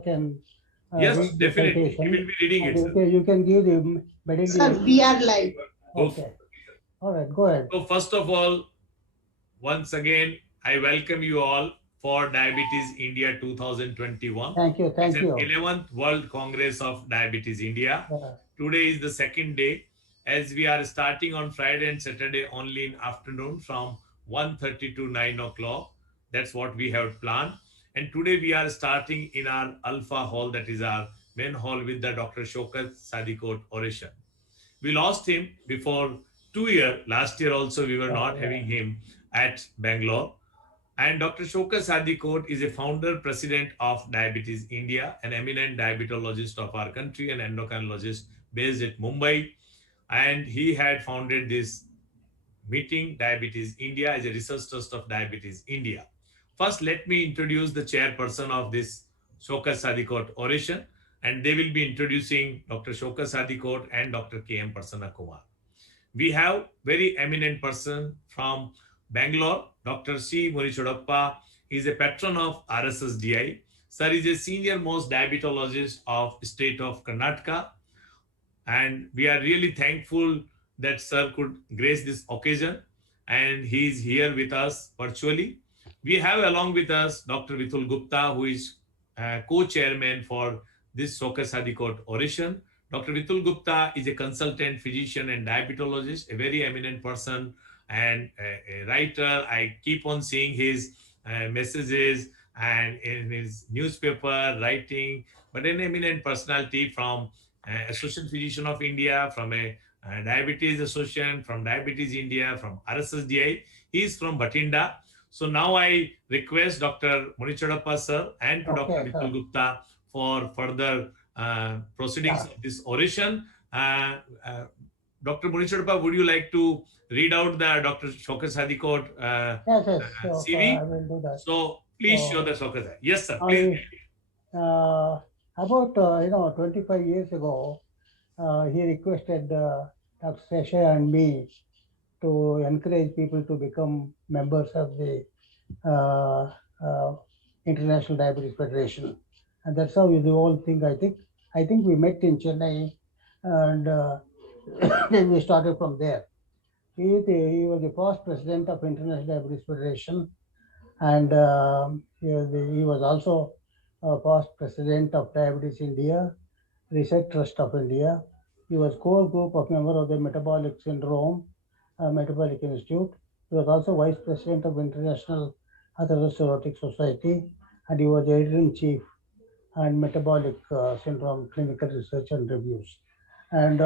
can Yes, read the definitely. He citation, will be reading and it, sir. you can give the Sir, meditation. we are live. Okay. Okay. All right. Go ahead. So first of all, once again, I welcome you all for Diabetes India 2021. Thank you. It's Thank an you. 11th World Congress of Diabetes India. Yeah. Today is the second day, as we are starting on Friday and Saturday only in afternoon from 1:30 to 9 o'clock. That's what we have planned. And today we are starting in our Alpha Hall, that is our main hall, with the Dr. Shaukat Sadikot oration. We lost him before 2 years. Last year also we were not Yeah. having him at Bangalore. And Dr. Shaukat Sadikot is a founder, president of Diabetes India, an eminent diabetologist of our country, an endocrinologist based at Mumbai. And he had founded this meeting, Diabetes India, as a research trust of Diabetes India. First, let me introduce the chairperson of this Shaukat Sadikot oration, and they will be introducing Dr. Shaukat Sadikot and Dr. K.M. Prasanna Kumar. We have very eminent person from Bangalore, Dr. C. Munichodappa. He is a patron of RSSDI. Sir is a senior most diabetologist of state of Karnataka, and we are really thankful that sir could grace this occasion, and he is here with us virtually. We have along with us Dr. Vitul Gupta, who is co-chairman for this Shaukat Sadikot oration. Dr. Vitul Gupta is a consultant physician and diabetologist, a very eminent person and a writer. I keep on seeing his messages and in his newspaper writing, but an eminent personality from Association Physician of India, from a Diabetes Association, from Diabetes India, from RSSDI. He is from Batinda. So now I request Dr. Munichodappa sir and to Dr. Okay, sir. Vitul Gupta for further proceedings Yeah. of this oration. Dr. Munichodappa, would you like to read out the Dr. Shaukat Sadikot Yes, yes. So, CV? I will do that. So please So, show the Shaukat. Yes, sir. Please. About 25 years ago, he requested Dr. Sesha and me to encourage people to become members of the uh, uh, International Diabetes Federation, and that's how the whole thing. I think we met in Chennai, and then we started from there. He was the past president of International Diabetes Federation, and he was also past president of Diabetes India, Research Trust of India. He was core group of member of the Metabolic Syndrome Metabolic Institute. He was also vice president of International Atherosclerotic Society, and he was the editor-in-chief and Metabolic Syndrome Clinical Research and Reviews. And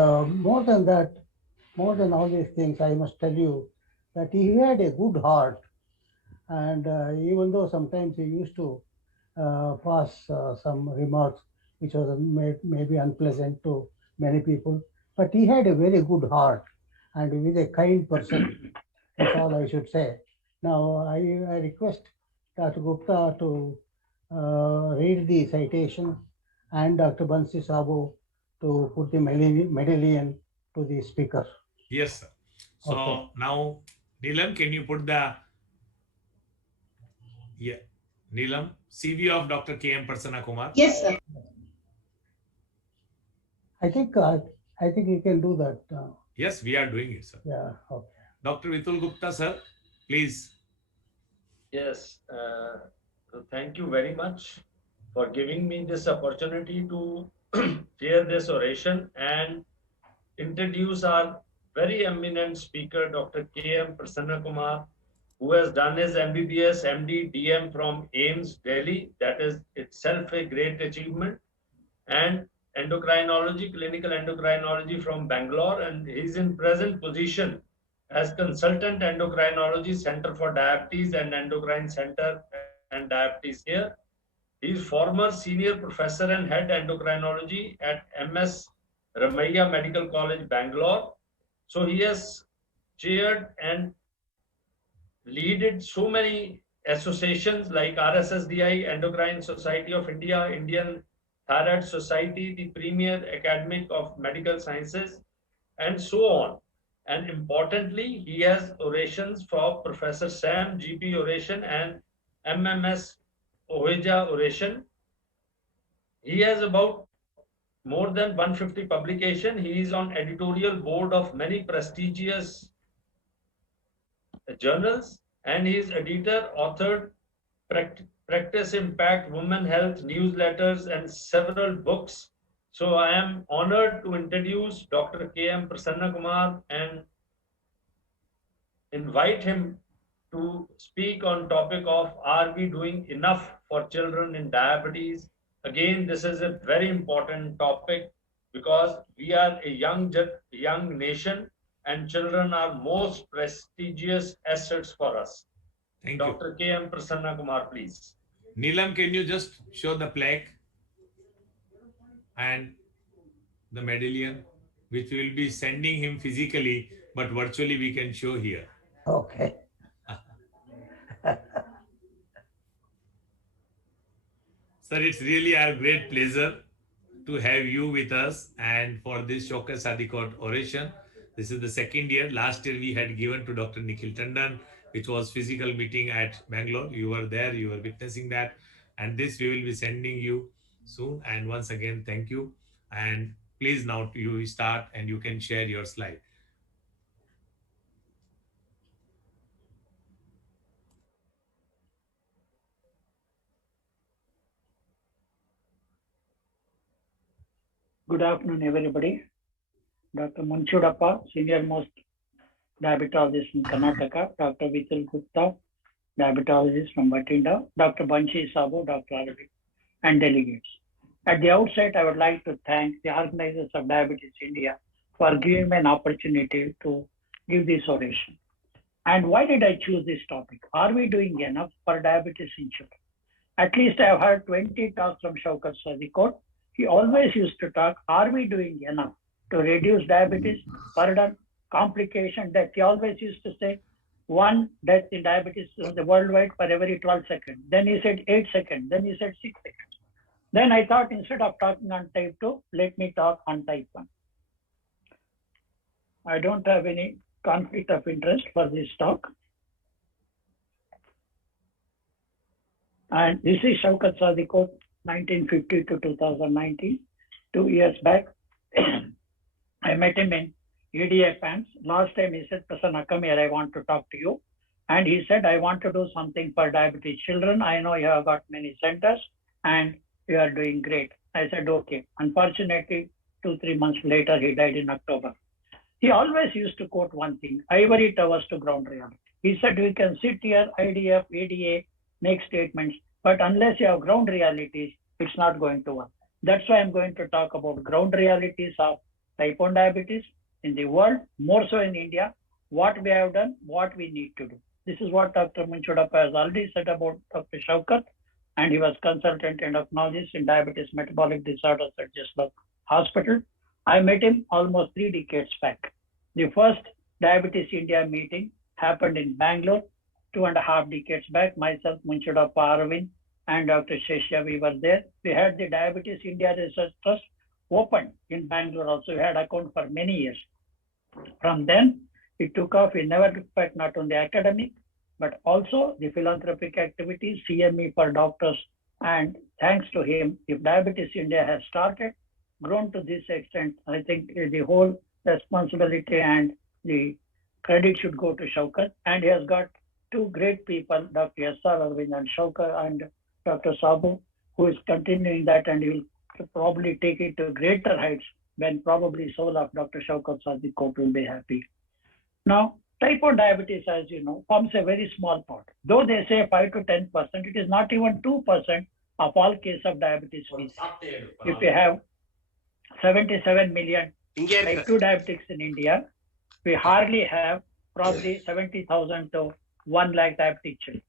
more than all these things, I must tell you that he had a good heart. And even though sometimes he used to pass some remarks which was maybe unpleasant to many people, but he had a very good heart and he was a kind person. That's all I should say. Now, I request Dr. Gupta to read the citation and Dr. Bansi Sabu to put the medallion to the speaker. Yes, sir. So Okay. now, Neelam, can you put the Neelam CV of Dr. K.M. Prasanna Kumar? Yes, sir. I think you can do that. Yes, we are doing it, sir. Yeah. Okay. Dr. Vitul Gupta, sir, please. Yes, thank you very much for giving me this opportunity to share this oration and introduce our very eminent speaker, Dr. K.M. Prasanna Kumar, who has done his MBBS, MD, DM from AIMS, Delhi. That is itself a great achievement. And endocrinology, clinical endocrinology from Bangalore, and he's in present position as consultant endocrinology center for diabetes and endocrine center and diabetes here. He is former senior professor and head endocrinology at MS Ramaiah Medical College, Bangalore. So he has chaired and leaded so many associations like RSSDI, Endocrine Society of India, Indian Thyroid Society, the premier academic of medical sciences, and so on. And importantly, he has orations for Professor Sam, GP oration, and MMS Oheja oration. He has about more than 150 publications. He is on editorial board of many prestigious journals, and he is editor, authored Practice Impact, Women Health newsletters, and several books. So I am honored to introduce Dr. K.M. Prasanna Kumar and invite him to speak on topic of are we doing enough for children in diabetes. Again, this is a very important topic because we are a young nation and children are most prestigious assets for us. Thank Dr. K.M. Prasanna Kumar, please. you. Neelam, can you just show the plaque and the medallion, which we will be sending him physically, but virtually we can show here. Okay. Sir, it's really our great pleasure to have you with us and for this Shaukat Sadikot oration. This is the second year. Last year we had given to Dr. Nikhil Tandon, which was physical meeting at Bangalore. You were there, you were witnessing that. And this we will be sending you soon. And once again, thank you. And please now you start and you can share your slide. Good afternoon, everybody. Dr. Munchudappa, senior most diabetologist in Karnataka, Dr. Vital Gupta, diabetologist from Batinda, Dr. Banshi Sabu, Dr. Aravind, and delegates. At the outset, I would like to thank the organizers of Diabetes India for giving me an opportunity to give this oration. And why did I choose this topic? Are we doing enough for diabetes in children? At least I have heard 20 talks from Shaukat Sadikot. He always used to talk, are we doing enough to reduce diabetes, burden, complication, death? He always used to say, one death in diabetes in the worldwide for every 12 seconds. Then he said 8 seconds. Then he said 6 seconds. Then I thought instead of talking on type 2, let me talk on type 1. I don't have any conflict of interest for this talk. And this is Shaukat Sadikot, 1950 to 2019, 2 years back. I met him in EDA pants. Last time he said, Prasanna, come here, I want to talk to you. And he said, I want to do something for diabetes children. I know you have got many centers and you are doing great. I said, okay. Unfortunately, 2-3 months later, he died in October. He always used to quote one thing, ivory towers to ground reality. He said, we can sit here, IDF, EDA, make statements, but unless you have ground realities, it's not going to work. That's why I'm going to talk about ground realities of type 1 diabetes in the world, more so in India, what we have done, what we need to do. This is what Dr. Munchudappa has already said about Dr. Shaukat, and he was consultant endocrinologist in diabetes metabolic disorders at Jesselab Hospital. I met him almost 3 decades back. The first Diabetes India meeting happened in Bangalore 2.5 decades back. Myself, Munchudappa, Aravind, and Dr. Sheshya, we were there. We had the Diabetes India Research Trust opened in Bangalore also. We had account for many years. From then, it took off. We never looked back, not only academic, but also the philanthropic activities, CME for doctors. And thanks to him, if Diabetes India has started, grown to this extent, I think the whole responsibility and the credit should go to Shaukat. And he has got 2 great people, Dr. S.R. Aravind and Shaukat and Dr. Sabu, who is continuing that, and he will probably take it to greater heights when probably soul of Dr. Shaukat Sadikot will be happy. Now, type 1 diabetes, as you know, forms a very small part. Though they say 5 to 10%, it is not even 2% of all cases of diabetes we see. If we have 77 million type 2 diabetics in India, we hardly have probably 70,000 to 1 lakh diabetic children.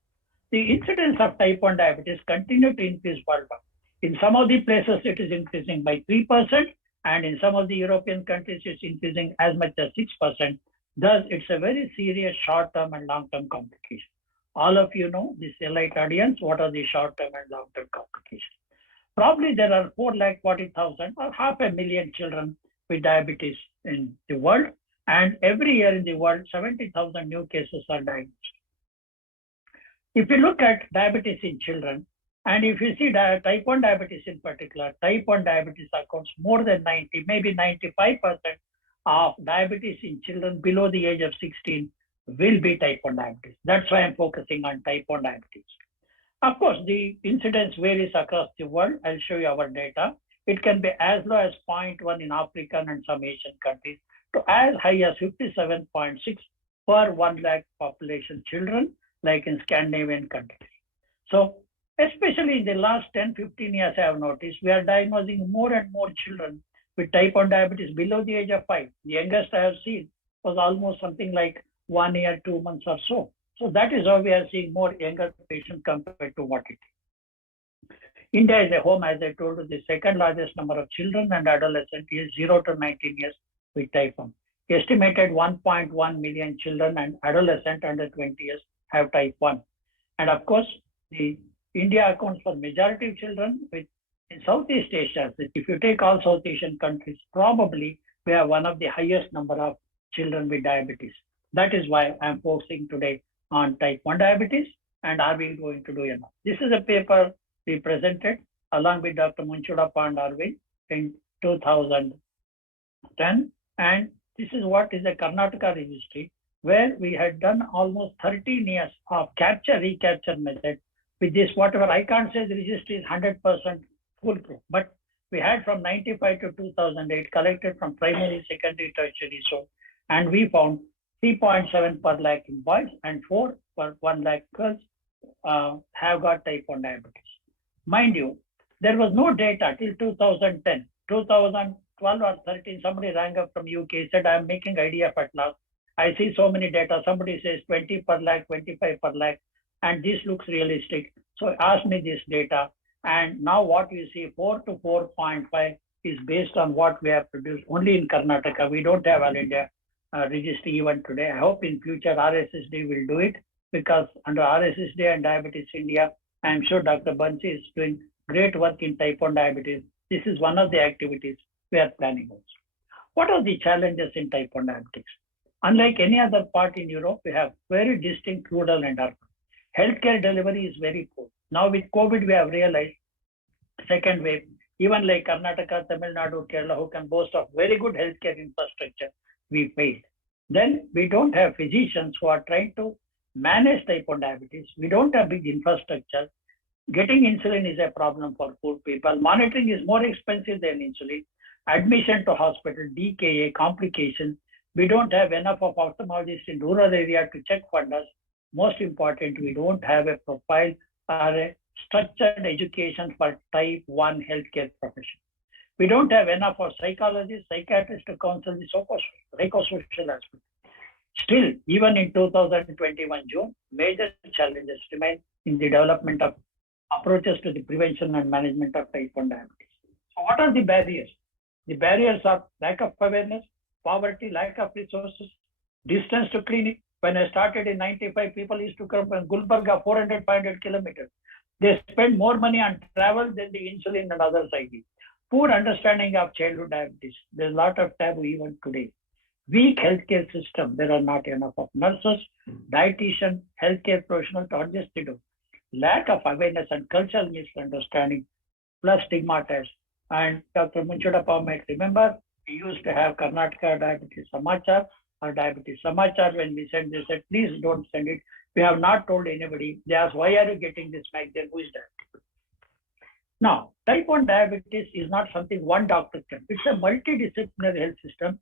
The incidence of type 1 diabetes continue to increase worldwide. In some of the places, it is increasing by 3%, and in some of the European countries, it's increasing as much as 6%. Thus, it's a very serious short-term and long-term complication. All of you know, this elite audience, what are the short-term and long-term complications? Probably there are 440,000 or 500,000 children with diabetes in the world, and every year in the world, 70,000 new cases are diagnosed. If you look at diabetes in children, And if you see type 1 diabetes in particular, type 1 diabetes accounts more than 90, maybe 95% of diabetes in children below the age of 16 will be type 1 diabetes. That's why I'm focusing on type 1 diabetes. Of course, the incidence varies across the world. I'll show you our data. It can be as low as 0.1 in African and some Asian countries to as high as 57.6 per 1 lakh population children, like in Scandinavian countries. So, especially in the last 10-15 years, I have noticed we are diagnosing more and more children with type 1 diabetes below the age of 5. The youngest I have seen was almost something like 1 year, 2 months or so. So that is how we are seeing more younger patients compared to what it is. India is a home, as I told you, the second largest number of children and adolescents is 0 to 19 years with type 1. Estimated 1.1 million children and adolescents under 20 years have type 1. And of course, India accounts for majority of children in Southeast Asia. If you take all South Asian countries, probably we have one of the highest number of children with diabetes. That is why I'm focusing today on type 1 diabetes, and are we going to do enough? This is a paper we presented along with Dr. Munchudappa and Arvind in 2010, and this is what is a Karnataka registry, where we had done almost 13 years of capture-recapture method. With this, whatever, I can't say the registry is 100% foolproof, but we had from 95 to 2008 collected from primary, secondary, tertiary, and we found 3.7 per lakh in boys and 4 per 1 lakh girls have got type 1 diabetes. Mind you, there was no data till 2010. 2012 or 13, somebody rang up from UK, said, I'm making IDF at last. I see so many data. Somebody says 20 per lakh, 25 per lakh, and this looks realistic. So ask me this data. And now what we see, 4 to 4.5 is based on what we have produced only in Karnataka. We don't have All India registry even today. I hope in future RSSD will do it, because under RSSD and Diabetes India, I'm sure Dr. Bansi is doing great work in type 1 diabetes. This is one of the activities we are planning also. What are the challenges in type 1 diabetes? Unlike any other part in Europe, we have very distinct rural and urban. Healthcare delivery is very poor. Now with COVID, we have realized second wave, even like Karnataka, Tamil Nadu, Kerala, who can boast of very good healthcare infrastructure, we failed. Then we don't have physicians who are trying to manage type 1 diabetes. We don't have big infrastructure. Getting insulin is a problem for poor people. Monitoring is more expensive than insulin. Admission to hospital, DKA, complications. We don't have enough of ophthalmologists in rural area to check funders. Most important, we don't have a profile or a structured education for type 1 healthcare profession. We don't have enough of psychologists, psychiatrists to counsel the psychosocial aspect. Still, even in 2021 June, major challenges remain in the development of approaches to the prevention and management of type 1 diabetes. So what are the barriers? The barriers are lack of awareness, poverty, lack of resources, distance to clinic. When I started in 95, people used to come from Gulbarga, 400, 500 kilometers. They spend more money on travel than the insulin and other side. Poor understanding of childhood diabetes. There's a lot of taboo even today. Weak healthcare system. There are not enough of nurses, dietitians, healthcare professionals to adjust to do. Lack of awareness and cultural misunderstanding, plus stigmatized. And Dr. Munchudappa might remember, we used to have Karnataka Diabetes Samachar or Diabetes Samachar. When we sent, they said, please don't send it. We have not told anybody. They asked, why are you getting this magazine? Who is that? Now, type 1 diabetes is not something one doctor can. It's a multidisciplinary health system,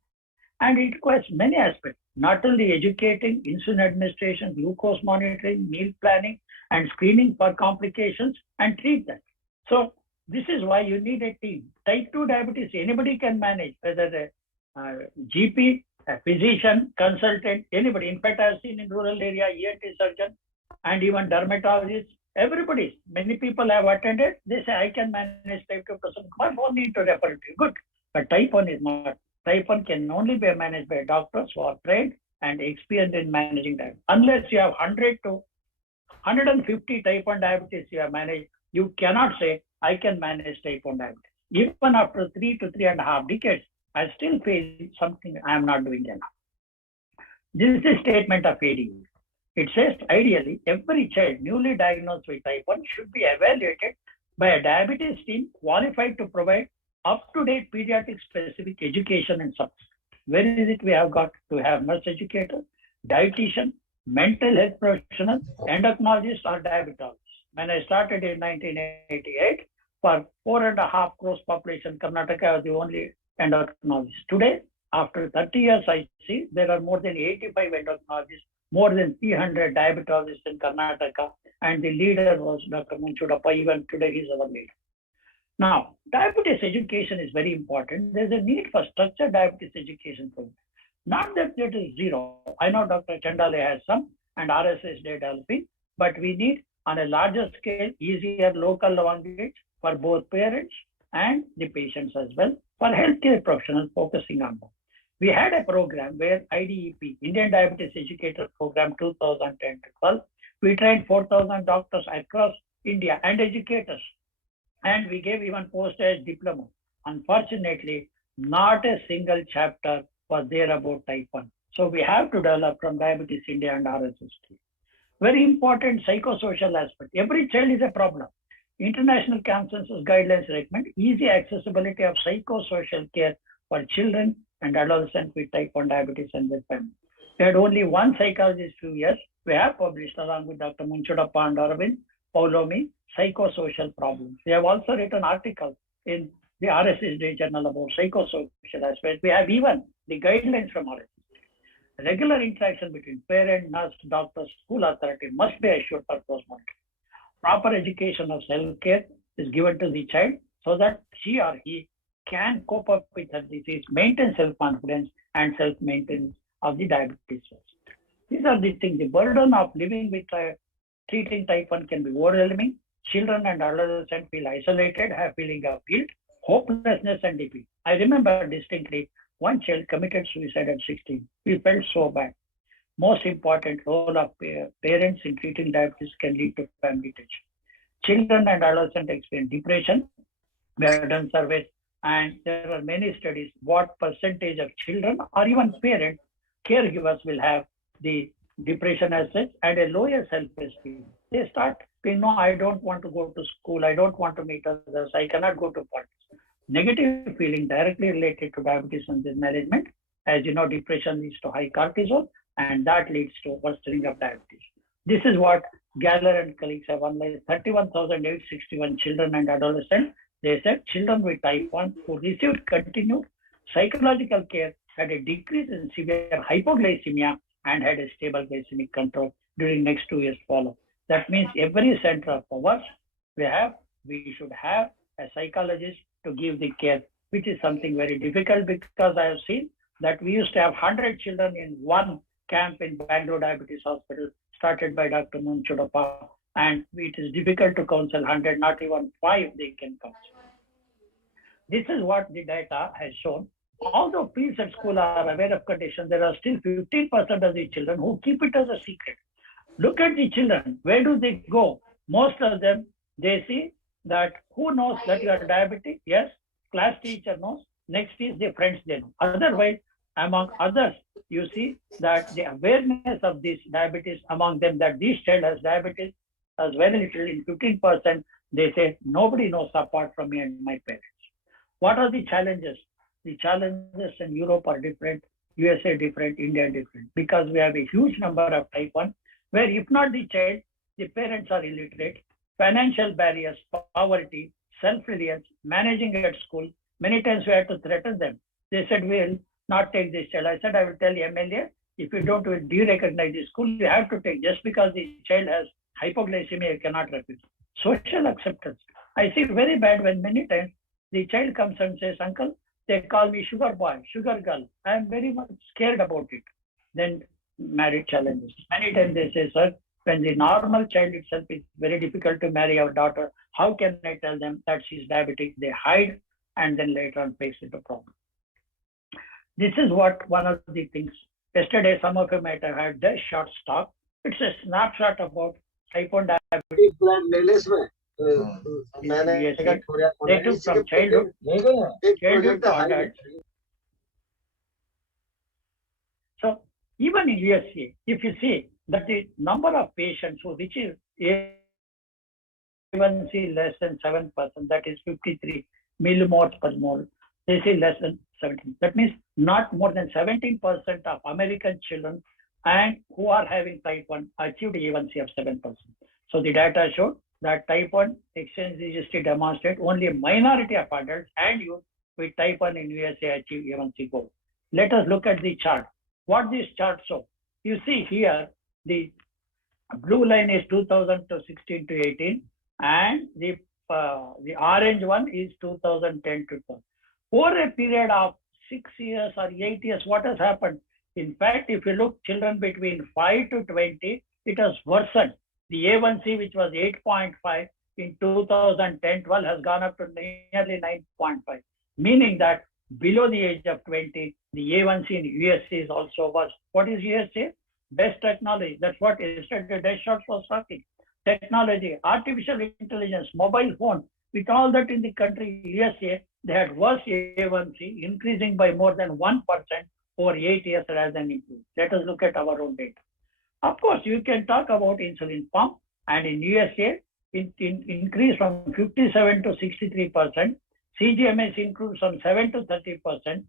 and it requires many aspects, not only educating, insulin administration, glucose monitoring, meal planning, and screening for complications and treat that. So this is why you need a team. Type 2 diabetes, anybody can manage, whether a GP, a physician, consultant, anybody. In fact, I've seen in rural area, ENT surgeon, and even dermatologists, everybody. Many people have attended. They say, I can manage type 2 person. I don't need to refer to you. Good. But type 1 is not. Type 1 can only be managed by doctors who are trained and experienced in managing that. Unless you have 100 to 150 type 1 diabetes you have managed, you cannot say, I can manage type 1 diabetes. Even after 3 to 3.5 decades, I still feel something I am not doing enough. This is the statement of ADA. It says ideally every child newly diagnosed with type 1 should be evaluated by a diabetes team qualified to provide up-to-date pediatric specific education and support. Where is it we have got to have nurse educator, dietitian, mental health professional, endocrinologist or diabetologist? When I started in 1988, for 4.5 crores population, Karnataka was the only endocrinologist. Today, after 30 years, I see there are more than 85 endocrinologists, more than 300 diabetologists in Karnataka, and the leader was Dr. Munchudappa. Even today, he's our leader. Now, diabetes education is very important. There's a need for structured diabetes education program. Not that it is zero. I know Dr. Chandale has some and RSS is developing, but we need on a larger scale, easier local language for both parents and the patients as well, for healthcare professionals focusing on them. We had a program where IDEP, Indian Diabetes Educator Program 2010 to 12, we trained 4,000 doctors across India and educators. And we gave even post-grad diploma. Unfortunately, not a single chapter was there about type 1. So we have to develop from Diabetes India and RSS. Very important psychosocial aspect. Every child is a problem. International consensus guidelines recommend easy accessibility of psychosocial care for children and adolescents with type 1 diabetes and their family. We had only one psychologist 2 years. We have published along with Dr. Munchudappa and Arvind Paulomi, psychosocial problems. We have also written articles in the RSSD journal about psychosocial aspects. We have even the guidelines from RSSD. Regular interaction between parent, nurse, doctor, school authority must be assured for close monitoring. Proper education of self-care is given to the child so that she or he can cope up with her disease, maintain self-confidence and self-maintenance of the diabetes. These are the things. The burden of living with treating type 1 can be overwhelming. Children and adolescents feel isolated, have feeling of guilt, hopelessness and defeat. I remember distinctly one child committed suicide at 16. We felt so bad. Most important role of parents in treating diabetes can lead to family tension. Children and adolescents experience depression. We have done surveys and there are many studies what percentage of children or even parents, caregivers will have the depression as such and a lower self-esteem. They start saying, no, I don't want to go to school. I don't want to meet others. I cannot go to parties. Negative feeling directly related to diabetes and mismanagement. As you know, depression leads to high cortisol and that leads to worsening of diabetes. This is what Galler and colleagues have analyzed 31,861 children and adolescents. They said children with type 1 who received continued psychological care had a decrease in severe hypoglycemia and had a stable glycemic control during next 2 years follow. That means every center of ours, we should have a psychologist to give the care, which is something very difficult because I have seen that we used to have 100 children in one camp in Bangalore Diabetes Hospital, started by Dr. Munchudappa, and it is difficult to counsel 100, not even 5 they can counsel. This is what the data has shown. Although peers at school are aware of condition, there are still 15% of the children who keep it as a secret. Look at the children. Where do they go? Most of them, they see that who knows that you are diabetic? Yes, class teacher knows. Next is the friends they know. Otherwise, among others, you see that the awareness of this diabetes among them, that this child has diabetes, as very little in 15%, they say nobody knows apart from me and my parents. What are the challenges? The challenges in Europe are different, USA different, India different, because we have a huge number of type 1, where if not the child, the parents are illiterate, financial barriers, poverty, self-reliance, managing at school. Many times we had to threaten them. They said, we'll not take this child. I said, I will tell the MLA, if you don't derecognize the school, you have to take. Just because the child has hypoglycemia, you cannot refuse. Social acceptance. I see very bad when many times the child comes and says, uncle, they call me sugar boy, sugar girl. I am very much scared about it. Then marriage challenges. Many times they say, sir, when the normal child itself is very difficult to marry our daughter, how can I tell them that she's diabetic? They hide and then later on face into problem. This is what one of the things. Yesterday, some of you might have had this short talk. It's a snapshot about type 1 diabetes. They took from childhood to adult. So even in USA, if you see, that the number of patients who which is A1C less than 7%, that is 53 millimoles per mole, this is less than 17. That means not more than 17% of American children and who are having type 1 achieved A1C of 7%. So the data showed that type 1 exchange registry demonstrate only a minority of adults and youth with type 1 in USA achieve A1C goal. Let us look at the chart. What this chart shows? You see here, the blue line is 2016 to 18, and the orange one is 2010 to 12. Over a period of 6 years or 8 years, what has happened? In fact, if you look children between 5 to 20, it has worsened. The A1C, which was 8.5 in 2010-12, has gone up to nearly 9.5, meaning that below the age of 20, the A1C in USA is also worse. What is USA? Best technology. That's what yesterday Death Shot was talking. Technology, artificial intelligence, mobile phone. With all that in the country, USA, they had worse A1C, increasing by more than 1% over 8 years rather than improved. Let us look at our own data. Of course, you can talk about insulin pump, and in USA, it increased from 57 to 63%. CGMS improved from 7 to 30%,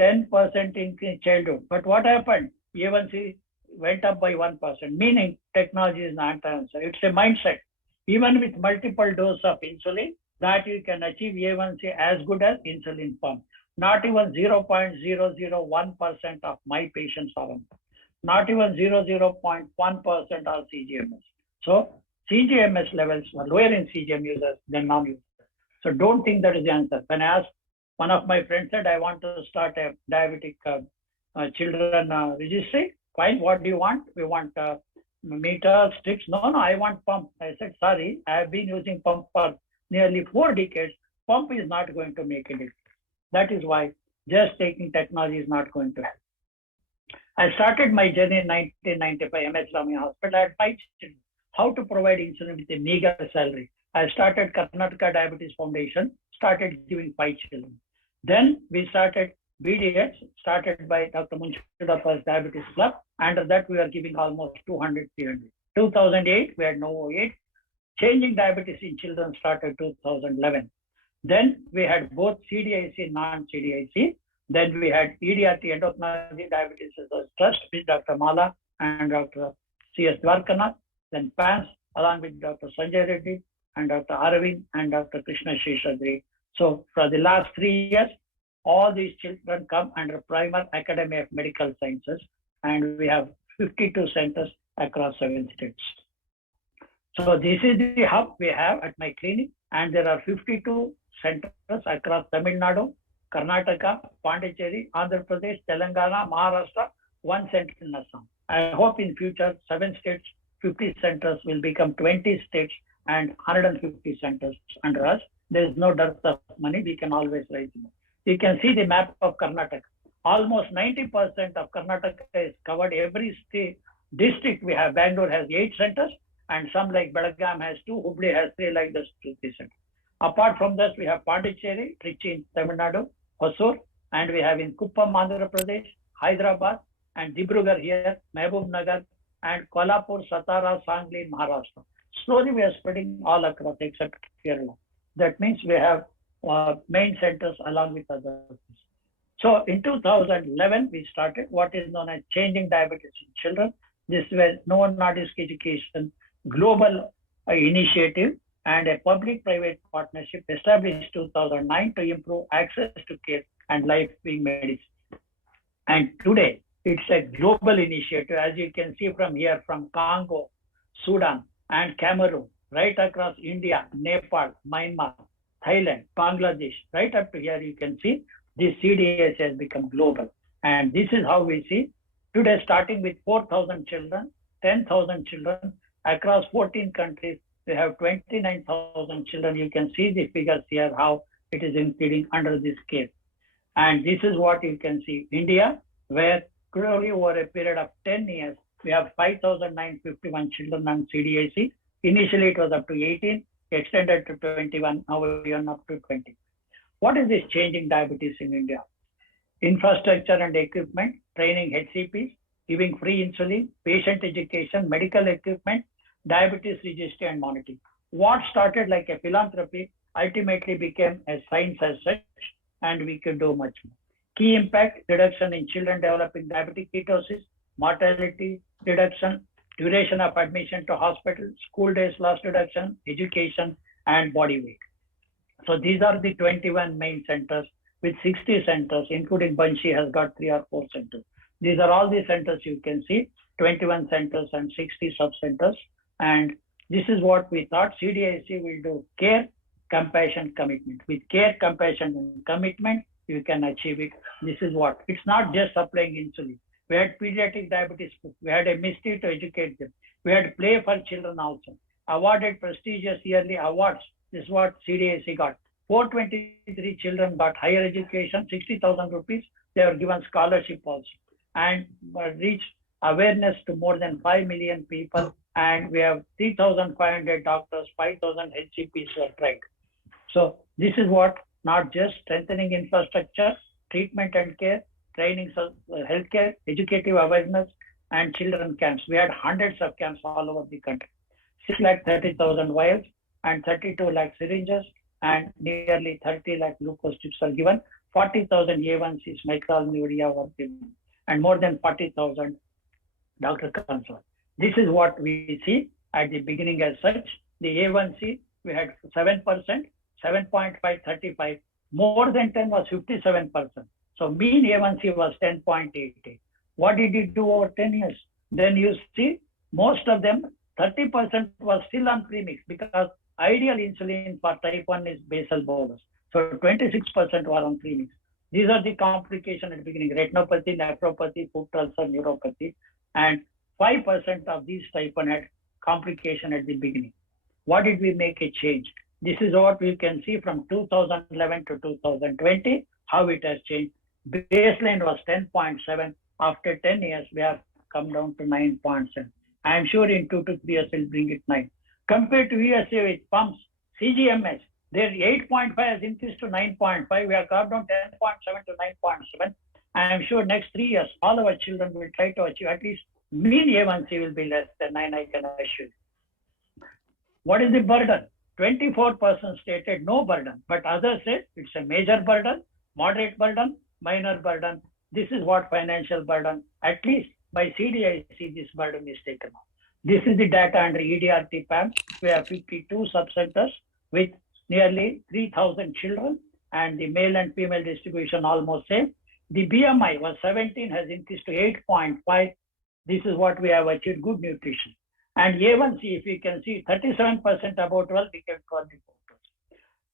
10% in childhood. But what happened? A1C went up by 1%, meaning technology is not the answer. It's a mindset. Even with multiple doses of insulin, that you can achieve A1C as good as insulin pump. Not even 0.001% of my patients are on. Not even 0.1% are CGMS. So CGMS levels are lower in CGM users than non-users. So don't think that is the answer. When I asked, one of my friends said, I want to start a diabetic children registry. Fine, what do you want? We want meter, strips. No, I want pump. I said, sorry, I have been using pump for nearly 4 decades. Pump is not going to make a difference. That is why just taking technology is not going to help. I started my journey in 1995, MS Ramaiah Hospital. I had 5 children. How to provide insulin with a meager salary. I started Karnataka Diabetes Foundation, started giving 5 children. Then we started BDH, started by Dr. Munshidappa's Diabetes Club. Under that, we are giving almost 200, 300. 2008, we had no 08. Changing diabetes in children started 2011. Then we had both CDIC, non-CDIC. Then we had EDRT, Endocrinology Diabetes Research Trust, with Dr. Mala and Dr. C.S. Dwarkanath. Then PANS, along with Dr. Sanjay Reddy and Dr. Aravind and Dr. Krishna Sheshadri. So for the last 3 years, all these children come under Primer Academy of Medical Sciences, and we have 52 centers across 7 states. So this is the hub we have at my clinic, and there are 52 centers across Tamil Nadu, Karnataka, Pondicherry, Andhra Pradesh, Telangana, Maharashtra, 1 center in Assam. I hope in future 7 states, 50 centers will become 20 states and 150 centers under us. There is no dearth of money. We can always raise more. You can see the map of Karnataka. Almost 90% of Karnataka is covered. Every state, district we have. Bangalore has 8 centers, and some like Belgaum has 2, Hubli has 3, like this 3 centers. Apart from this, we have Pondicherry, Trichy in Tamil Nadu, Hosur, and we have in Kuppam, Andhra Pradesh, Hyderabad, and Dibrugarh here, Mehboob Nagar, and Kolhapur, Satara, Sangli in Maharashtra. Slowly we are spreading all across except Kerala. That means we have main centers along with others. So in 2011, we started what is known as Changing Diabetes in Children. This was Novo Nordisk Education global initiative and a public-private partnership established 2009 to improve access to care and life-saving medicine. And today, it's a global initiative, as you can see from here, from Congo, Sudan, and Cameroon, right across India, Nepal, Myanmar, Thailand, Bangladesh, right up to here, you can see this CDS has become global. And this is how we see today, starting with 4,000 children, 10,000 children across 14 countries. We have 29,000 children. You can see the figures here, how it is increasing under this care. And this is what you can see. India, where clearly over a period of 10 years, we have 5,951 children on CDIC. Initially, it was up to 18, extended to 21, now we are up to 20. What is this changing diabetes in India? Infrastructure and equipment, training HCPs, giving free insulin, patient education, medical equipment, diabetes registry and monitoring. What started like a philanthropy ultimately became a science as such, and we could do much more. Key impact: reduction in children developing diabetic ketosis, mortality reduction, duration of admission to hospital, school days loss reduction, education, and body weight. So these are the 21 main centers with 60 centers, including Banshi has got 3 or 4 centers. These are all the centers you can see, 21 centers and 60 sub-centers. And this is what we thought CDIC will do: care, compassion, commitment. With care, compassion, and commitment, you can achieve it. This is what, it's not just supplying insulin. We had pediatric diabetes, we had a mystery to educate them. We had play for children also. Awarded prestigious yearly awards. This is what CDIC got. 423 children got higher education, 60,000 rupees. They were given scholarship also, and reached awareness to more than 5 million people. And we have 3,500 doctors, 5,000 HCPs were tried. So this is what, not just strengthening infrastructure, treatment and care, training, healthcare, educative awareness, and children camps. We had hundreds of camps all over the country. 630,000 vials and 32 lakh syringes and nearly 30 lakh glucose tubes are given. 40,000 A1Cs, microalbuminuria were given, and more than 40,000 doctor consults. This is what we see at the beginning as such. The A1C, we had 7%, 7.5, 35. More than 10 was 57%. So mean A1C was 10.88. What did it do over 10 years? Then you see most of them, 30% was still on premix, because ideal insulin for type 1 is basal bolus. So 26% were on premix. These are the complications at the beginning: retinopathy, nephropathy, foot ulcer, neuropathy, and 5% of these type 1 had complication at the beginning. What did we make a change? This is what we can see from 2011 to 2020, how it has changed. Baseline was 10.7. After 10 years, we have come down to 9.7. I am sure in 2 to 3 years, we'll bring it 9. Compared to USA with pumps, CGMS, their 8.5 has increased to 9.5. We have come down 10.7 to 9.7. I am sure next 3 years, all our children will try to achieve at least mean A1C will be less than 9, I can assure you. What is the burden? 24% stated no burden, but others say it's a major burden, moderate burden, minor burden. This is what financial burden, at least by CDIC, this burden is taken off. This is the data under EDRT PAM. We have 52 subcenters with nearly 3,000 children, and the male and female distribution almost same. The BMI was 17, has increased to 8.5. This is what we have achieved: good nutrition. And A1C, if you can see, 37% above 12 became 24%.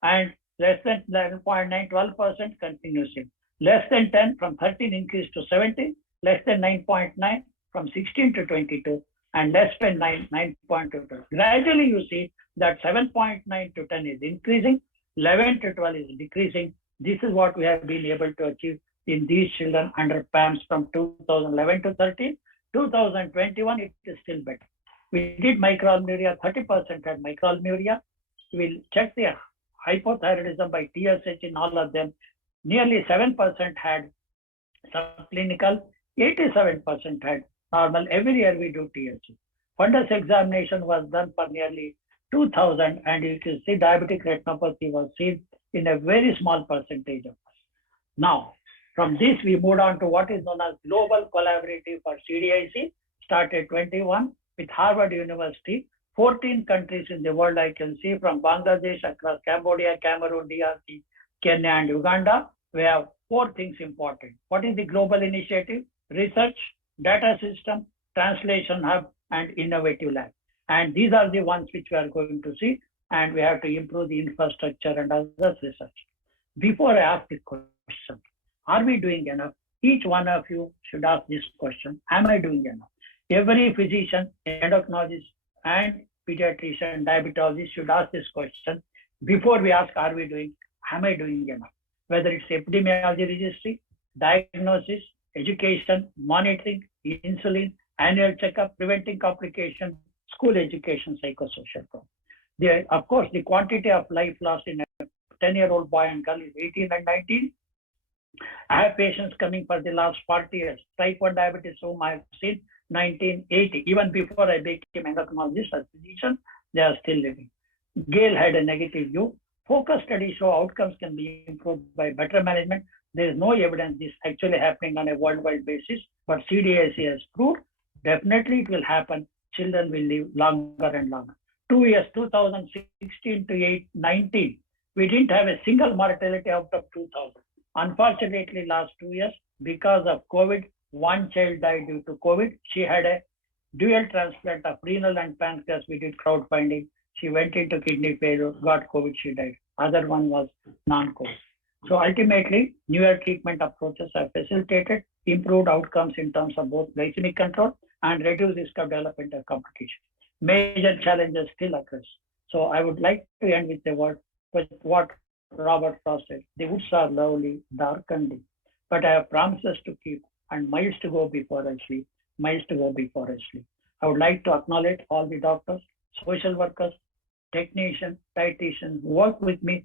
And less than 11.9, 12% continuously. Less than 10 from 13 increased to 17, less than 9.9 from 16 to 22, and less than 9.2. Gradually you see that 7.9 to 10 is increasing, 11 to 12 is decreasing. This is what we have been able to achieve in these children under PAMS from 2011 to 13. 2021, it is still better. We did microalbuminuria, 30% had microalbuminuria. We will check the hypothyroidism by TSH in all of them. Nearly 7% had subclinical, 87% had normal. Every year we do TSH. Fundus examination was done for nearly 2,000, and you can see diabetic retinopathy was seen in a very small percentage of us. Now, from this, we moved on to what is known as Global Collaborative for CDIC, started 21 with Harvard University. 14 countries in the world I can see, from Bangladesh across Cambodia, Cameroon, DRC, Kenya, and Uganda. We have 4 things important. What is the global initiative? Research, data system, translation hub, and innovative lab. And these are the ones which we are going to see, and we have to improve the infrastructure and other research. Before I ask the question, are we doing enough? Each one of you should ask this question: am I doing enough? Every physician, endocrinologist, and pediatrician, diabetologist should ask this question before we ask, are we doing, am I doing enough? Whether it's epidemiology registry, diagnosis, education, monitoring, insulin, annual checkup, preventing complications, school education, psychosocial program. Of course, the quantity of life lost in a 10-year-old boy and girl is 18 and 19. I have patients coming for the last 40 years. Type 1 diabetes whom I have seen 1980. Even before I became endocrinologist as physician, they are still living. Gail had a negative view. Focus studies show outcomes can be improved by better management. There is no evidence this actually happening on a worldwide basis, but CDAC has proved definitely it will happen. Children will live longer and longer. 2 years, 2016 to 19, we didn't have a single mortality out of 2000. Unfortunately, last 2 years, because of COVID, one child died due to COVID. She had a dual transplant of renal and pancreas. We did crowdfunding. She went into kidney failure, got COVID, she died. Other one was non-COVID. So ultimately, newer treatment approaches have facilitated improved outcomes in terms of both glycemic control and reduced risk of development of complications. Major challenges still occurs. So I would like to end with the word with what Robert Frost said. The woods are lovely, dark and deep, but I have promises to keep and miles to go before I sleep, miles to go before I sleep. I would like to acknowledge all the doctors, social workers, technicians, dietitians who work with me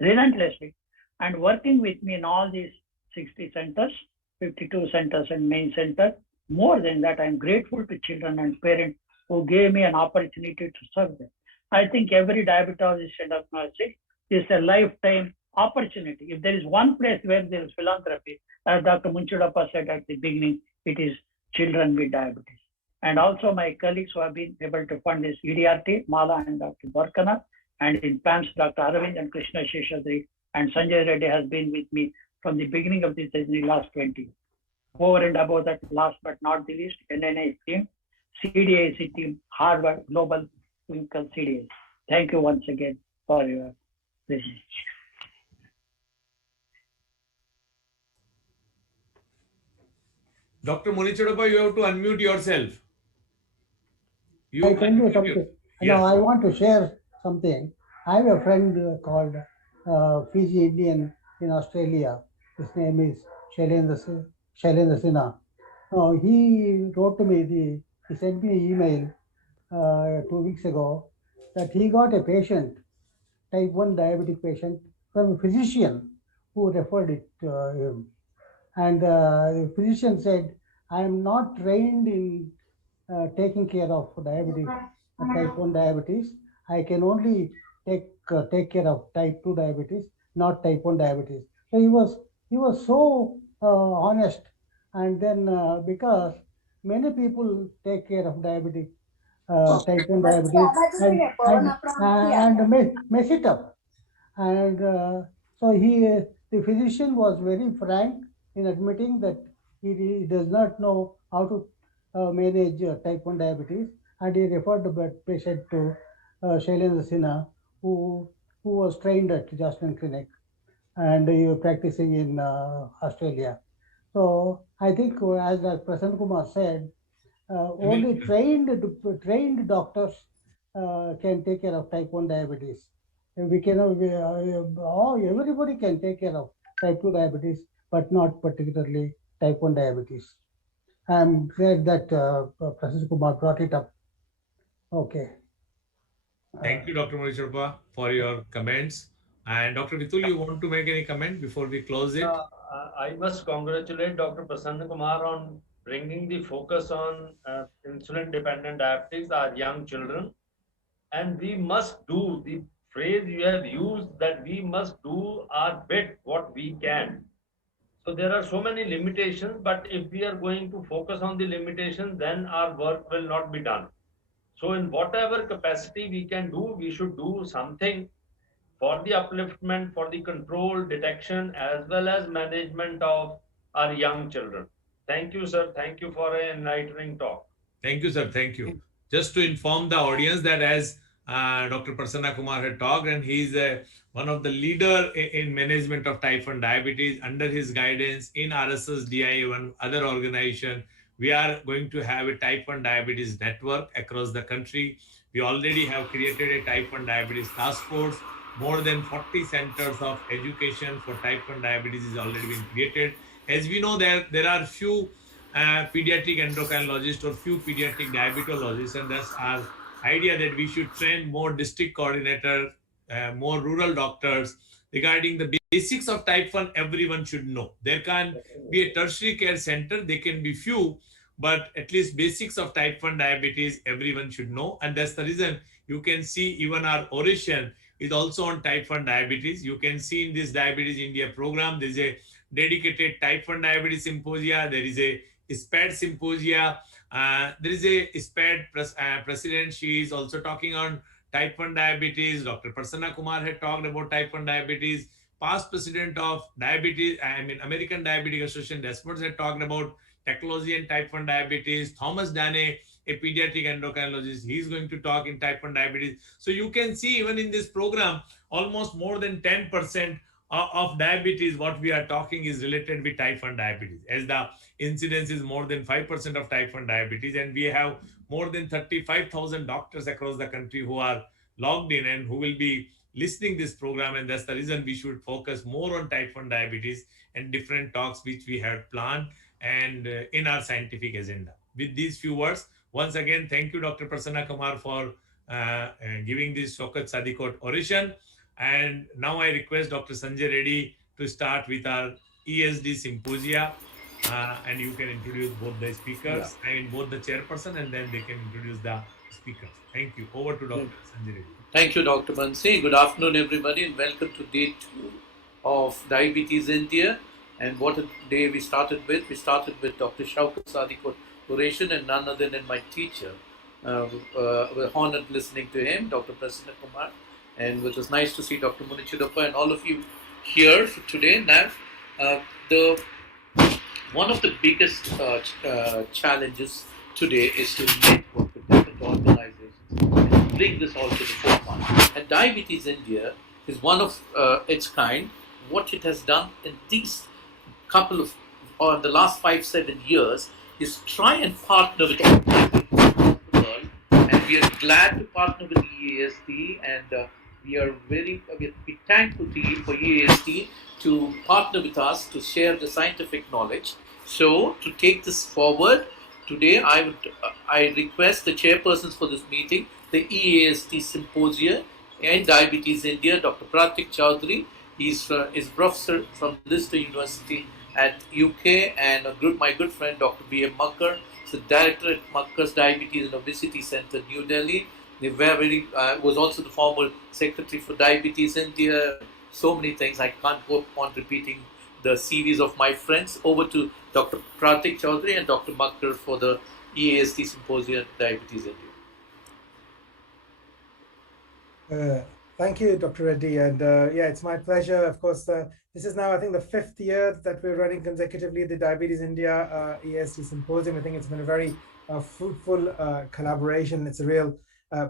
relentlessly and working with me in all these 60 centers, 52 centers and main center. More than that, I'm grateful to children and parents who gave me an opportunity to serve them. I think every diabetologist and endocrinologist is a lifetime opportunity. If there is one place where there is philanthropy, as Dr. Munchudappa said at the beginning, it is children with diabetes. And also my colleagues who have been able to fund this EDRT, Mala and Dr. Borkana, and in PAMS, Dr. Aravind and Krishna Sheshadri, and Sanjay Reddy has been with me from the beginning of this journey last 20 years. Over and above that, last but not the least, NNA team, CDAC team, Harvard Global Clinical CDAC. Thank you once again for your listening. Dr. Munichudappa, you have to unmute yourself. I tell you unmute something. Yes. Now I want to share something. I have a friend called Fiji Indian in Australia. His name is Shailendra Sinha. He wrote to me, he sent me an email 2 weeks ago that he got a patient, type 1 diabetic patient, from a physician who referred it to him. And the physician said, I am not trained in taking care of diabetes, type 1 diabetes. I can only take care of type 2 diabetes, not type 1 diabetes. So he was so honest. And then because many people take care of diabetic, type 1 diabetes and mess it up. And so the physician was very frank in admitting that he does not know how to manage type 1 diabetes, and he referred the patient to Shailendra Sinha, who was trained at Joslin Clinic and he was practicing in Australia. So I think, as Prasanna Kumar said, only trained doctors can take care of type 1 diabetes. We cannot. Everybody can take care of type 2 diabetes, but not particularly type 1 diabetes. I'm glad that Professor Kumar brought it up. Okay. Thank you, Dr. Munichudappa, for your comments. And Dr. Vitul, you want to make any comment before we close it? I must congratulate Dr. Prasanna Kumar on bringing the focus on insulin-dependent diabetes, our young children. And we must do, the phrase you have used, that we must do our bit, what we can. So there are so many limitations, but if we are going to focus on the limitations, then our work will not be done. So in whatever capacity we can do, we should do something for the upliftment, for the control, detection, as well as management of our young children. Thank you, sir. Thank you for an enlightening talk. Thank you, sir. Thank you. Just to inform the audience that as Dr. Prasanna Kumar had talked, and he's one of the leader in management of type 1 diabetes. Under his guidance in RSS, DIA, and other organization, we are going to have a type 1 diabetes network across the country. We already have created a type 1 diabetes task force. More than 40 centers of education for type 1 diabetes is already been created. As we know, there are few pediatric endocrinologists or few pediatric diabetologists, and that's our idea that we should train more district coordinators, more rural doctors, regarding the basics of type 1, everyone should know. There can be a tertiary care center, they can be few, but at least basics of type 1 diabetes, everyone should know. And that's the reason you can see even our oration is also on type 1 diabetes. You can see in this Diabetes India program, there's a dedicated type 1 diabetes symposia, there is a SPAD symposia, there is a SPAD president, she is also talking on type 1 diabetes. Dr. Prasanna Kumar had talked about type 1 diabetes. Past president of American Diabetic Association, Desmond, had talked about technology and type 1 diabetes. Thomas Dane, a pediatric endocrinologist, he's going to talk in type 1 diabetes. So you can see even in this program, almost more than 10% of diabetes, what we are talking is related with type 1 diabetes, as the incidence is more than 5% of type 1 diabetes. And we have more than 35,000 doctors across the country who are logged in and who will be listening this program. And that's the reason we should focus more on type 1 diabetes and different talks which we have planned and in our scientific agenda. With these few words, once again, thank you, Dr. Prasanna Kumar, for giving this Shaukat Sadikot oration. And now I request Dr. Sanjay Reddy to start with our ESD symposia. And you can introduce both the speakers, both the chairperson, and then they can introduce the speakers. Thank you. Over to Dr. Sanjay Reddy. Thank you, Dr. Mansi. Good afternoon, everybody, and welcome to day 2 of Diabetes India. And what a day we started with. We started with Dr. Shaukat Sadikot oration, and none other than my teacher. We're honored listening to him, Dr. Prasanna Kumar. And it was nice to see Dr. Munichudappa and all of you here for today. Now, one of the biggest challenges today is to network with different organizations and bring this all to the forefront. And Diabetes India is one of its kind. What it has done in these the last 5-7 years is try and partner with all the world. And we are glad to partner with EASD, and we are very thankful to you for EASD to partner with us to share the scientific knowledge. So to take this forward, today I request the chairpersons for this meeting, the EASD Symposia and Diabetes India, Dr. Pratik Chaudhary. He's professor from Leicester University at UK, and my good friend Dr. B.M. Makkar, the director at Makkar's Diabetes and Obesity Center, New Delhi. They was also the former secretary for Diabetes India. So many things. I can't go on repeating the series of my friends. Over to Dr. Pratik Chaudhary and Dr. Makkar for the EASD Symposium Diabetes India. Thank you, Dr. Reddy. And it's my pleasure. Of course, this is now, I think, the 5th year that we're running consecutively the Diabetes India EASD Symposium. I think it's been a very fruitful collaboration. It's a real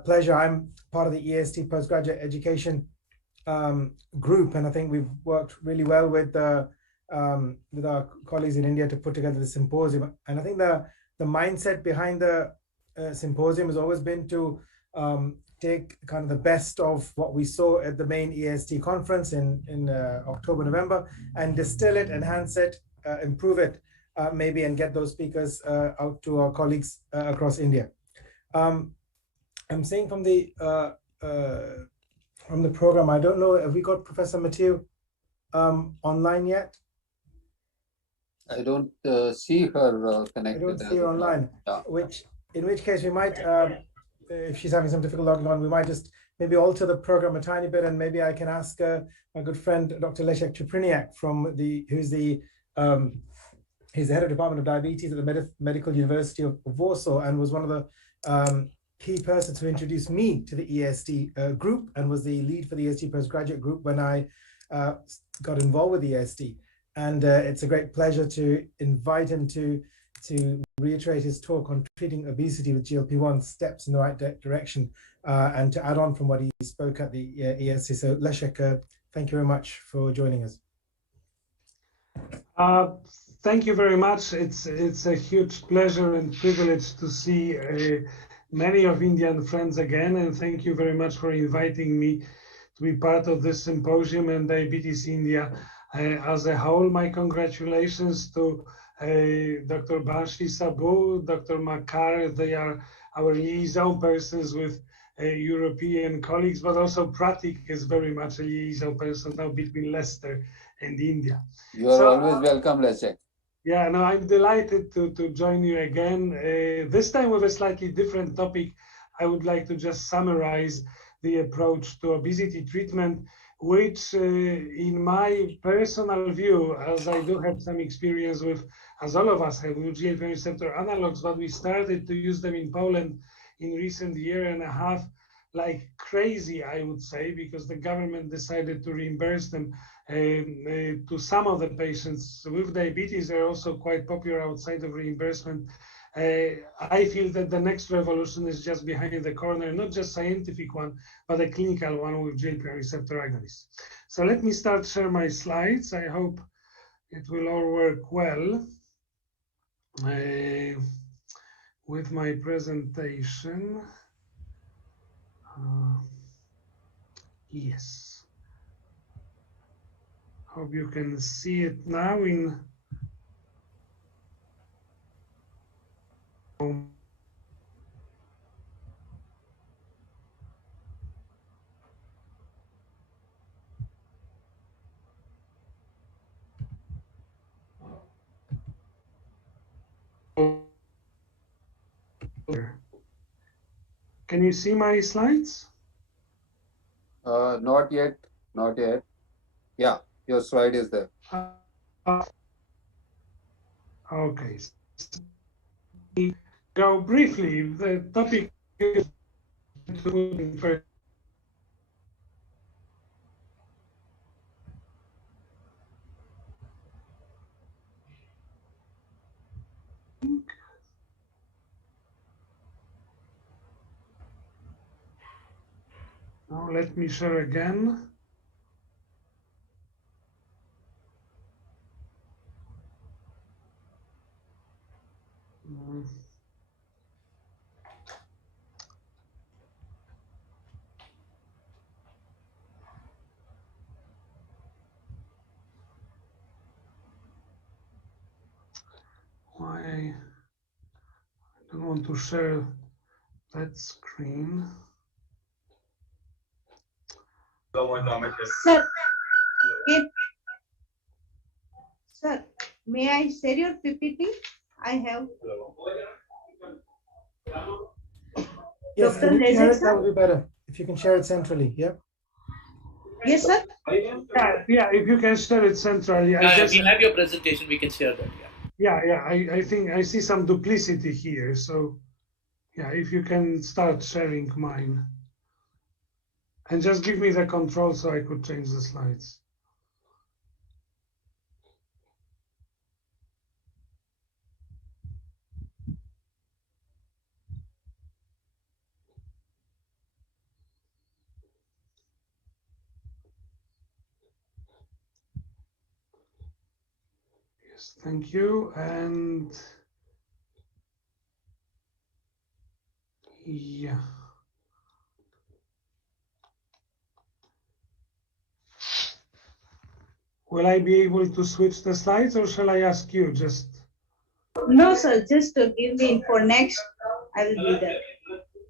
pleasure. I'm part of the EASD postgraduate education group, and I think we've worked really well with our colleagues in India to put together the symposium. And I think the mindset behind the symposium has always been to take kind of the best of what we saw at the main EASD conference in October, November, and distill it, enhance it, improve it, maybe, and get those speakers out to our colleagues across India. I'm saying from the program, I don't know, have we got Professor Mathieu online yet? I don't see her connected. I don't see her online, yeah. In which case we might, if she's having some difficulty logging on, we might just maybe alter the program a tiny bit, and maybe I can ask my good friend, Dr. Leszek Czupriniak, who's the head of Department of Diabetes at the Medical University of Warsaw, and was one of the key persons who introduced me to the EASD group, and was the lead for the EASD postgraduate group when I got involved with EASD. And it's a great pleasure to invite him to reiterate his talk on treating obesity with GLP-1 steps in the right direction, and to add on from what he spoke at the EASD. So Leszek, thank you very much for joining us. Thank you very much. It's a huge pleasure and privilege to see many of Indian friends again, and thank you very much for inviting me to be part of this symposium and Diabetes India as a whole. My congratulations to Dr. Banshi Sabu, Dr. Makkar. They are our liaison persons with European colleagues, but also Pratik is very much a liaison person now between Leicester and India. You are always welcome, Leszek. Yeah, no, I'm delighted to join you again. This time with a slightly different topic. I would like to just summarize the approach to obesity treatment, which in my personal view, as I do have some experience with, as all of us have, with GLP-1 receptor analogs, but we started to use them in Poland in recent year and a half, like crazy, I would say, because the government decided to reimburse them to some of the patients with diabetes. They're also quite popular outside of reimbursement. I feel that the next revolution is just behind the corner, not just scientific one, but a clinical one with GLP-1 receptor agonists. So let me start share my slides. I hope it will all work well with my presentation. Yes. Hope you can see it now in Can you see my slides? Not yet, not yet. Yeah, your slide is there. Okay. Go briefly. The topic is first. Now let me share again. Why I don't want to share that screen. Sir, sir, may I share your PPT? I have. Yes, Dr. if you share Leszek, it, that would be better. If you can share it centrally, yeah. Yes, sir. Yeah, if you can share it centrally. I guess, we have your presentation, we can share that. yeah, I think I see some duplicity here. So yeah, if you can start sharing mine. And just give me the control so I could change the slides. Yes, thank you. And yeah. Will I be able to switch the slides or shall I ask you just? No, sir, just to give me for next, I will do that.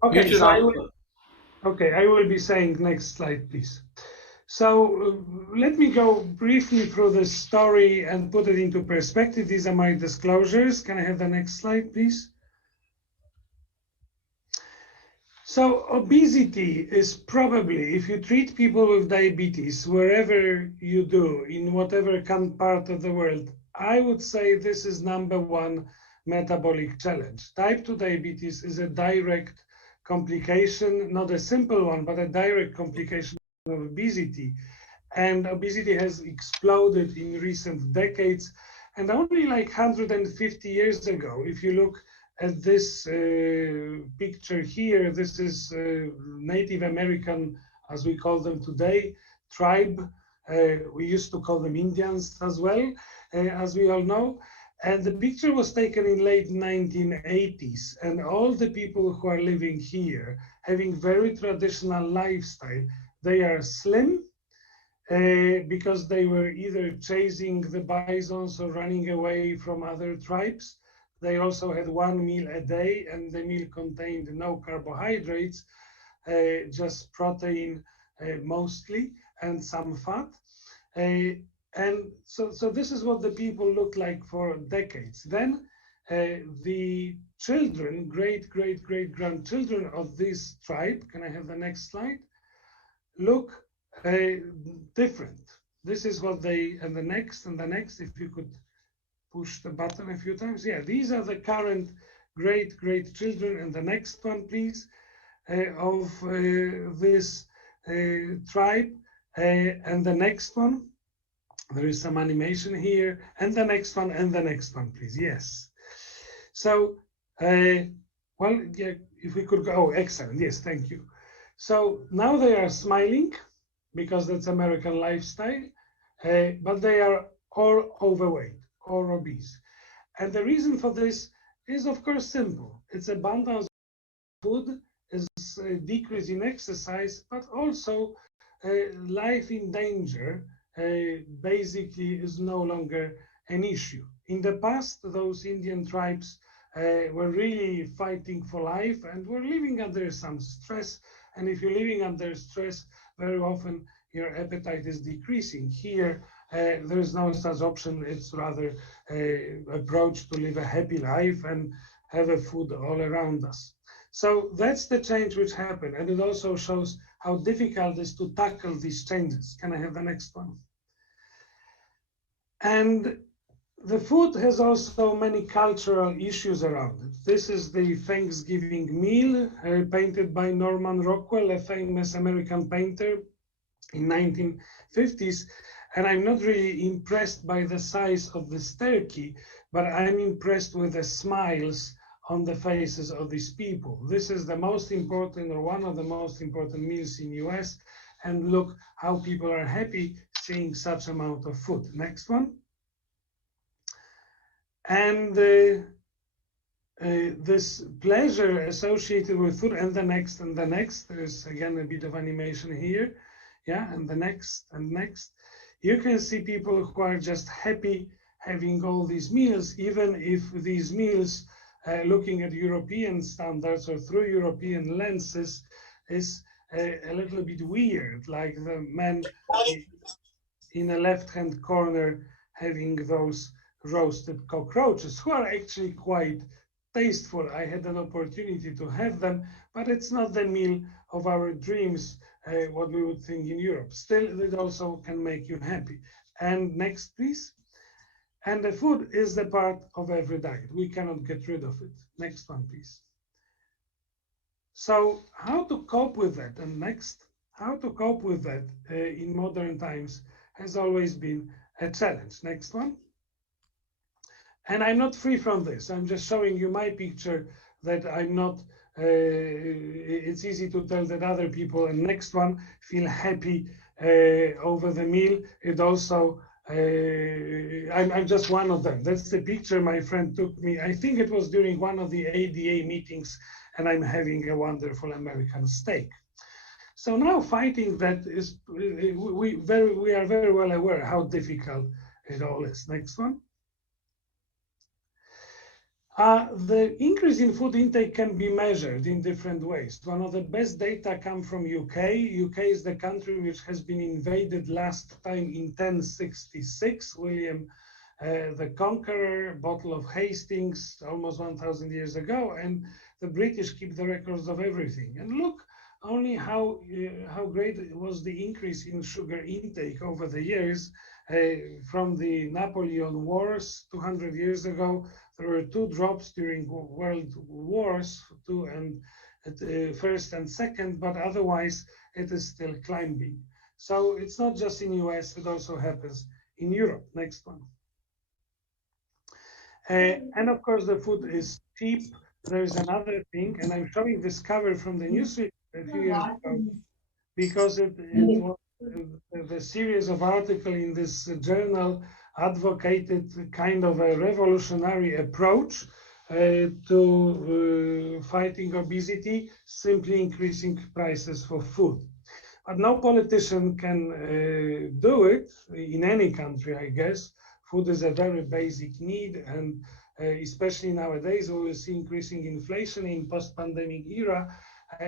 Okay, so I will be saying next slide, please. So let me go briefly through the story and put it into perspective. These are my disclosures. Can I have the next slide, please? So obesity is probably, if you treat people with diabetes, wherever you do, in whatever part of the world, I would say this is #1 metabolic challenge. Type 2 diabetes is a direct complication, not a simple one, but a direct complication of obesity. And obesity has exploded in recent decades. And only like 150 years ago, if you look at this picture here, this is Native American, as we call them today, tribe. We used to call them Indians as well, as we all know. And the picture was taken in late 1980s. And all the people who are living here, having very traditional lifestyle, they are slim because they were either chasing the bisons or running away from other tribes. They also had one meal a day, and the meal contained no carbohydrates. just protein mostly and some fat. And so this is what the people look like for decades. Then the children, great-great-great-grandchildren of this tribe, can I have the next slide, look different. This is what they, and the next, if you could push the button a few times. Yeah, these are the current great-great-children, and the next one, please, of this tribe, and the next one. There is some animation here, and the next one, and the next one, please. Yes. So, well, yeah, if we could go, oh, excellent. Yes, thank you. So now they are smiling because that's American lifestyle, but they are all overweight or obese. And the reason for this is, of course, simple. It's abundance of food, is a decrease in exercise, but also life in danger basically is no longer an issue. In the past, those Indian tribes were really fighting for life and were living under some stress. And if you're living under stress, very often your appetite is decreasing. Here, there is no such option. It's rather an approach to live a happy life and have a food all around us. So that's the change which happened. And it also shows how difficult it is to tackle these changes. Can I have the next one? And the food has also many cultural issues around it. This is the Thanksgiving meal painted by Norman Rockwell, a famous American painter in 1950s. And I'm not really impressed by the size of this turkey, but I'm impressed with the smiles on the faces of these people. This is the most important, or one of the most important meals in US. And look how people are happy seeing such amount of food. Next one. And this pleasure associated with food, and the next, and the next. There's again a bit of animation here. Yeah, and the next, and next. You can see people who are just happy having all these meals, even if these meals, looking at European standards or through European lenses, is a little bit weird, like the man in the left-hand corner having those roasted cockroaches, who are actually quite tasteful. I had an opportunity to have them, but it's not the meal of our dreams, what we would think in Europe. Still, it also can make you happy. And next, please. And the food is the part of every diet. We cannot get rid of it. Next one, please. So how to cope with that? And next, how to cope with that in modern times has always been a challenge. Next one. And I'm not free from this. I'm just showing you my picture that I'm not, it's easy to tell that other people, and next one, feel happy over the meal. It also, I'm just one of them. That's the picture my friend took me. I think it was during one of the ADA meetings, and I'm having a wonderful American steak. So now fighting that is, we are very well aware how difficult it all is. Next one. The increase in food intake can be measured in different ways. One of the best data come from UK. UK is the country which has been invaded last time in 1066. William the Conqueror, Battle of Hastings, almost 1,000 years ago, and the British keep the records of everything. And look only how great was the increase in sugar intake over the years. From the Napoleon Wars 200 years ago, there were 2 drops during world wars, first and second, but otherwise it is still climbing. So it's not just in US, it also happens in Europe. Next one. And of course, the food is cheap. There is another thing, and I'm showing this cover from the newspaper a few years ago, because it was the series of articles in this journal advocated kind of a revolutionary approach to fighting obesity, simply increasing prices for food. But no politician can do it in any country, I guess. Food is a very basic need, and especially nowadays, we will see increasing inflation in post-pandemic era.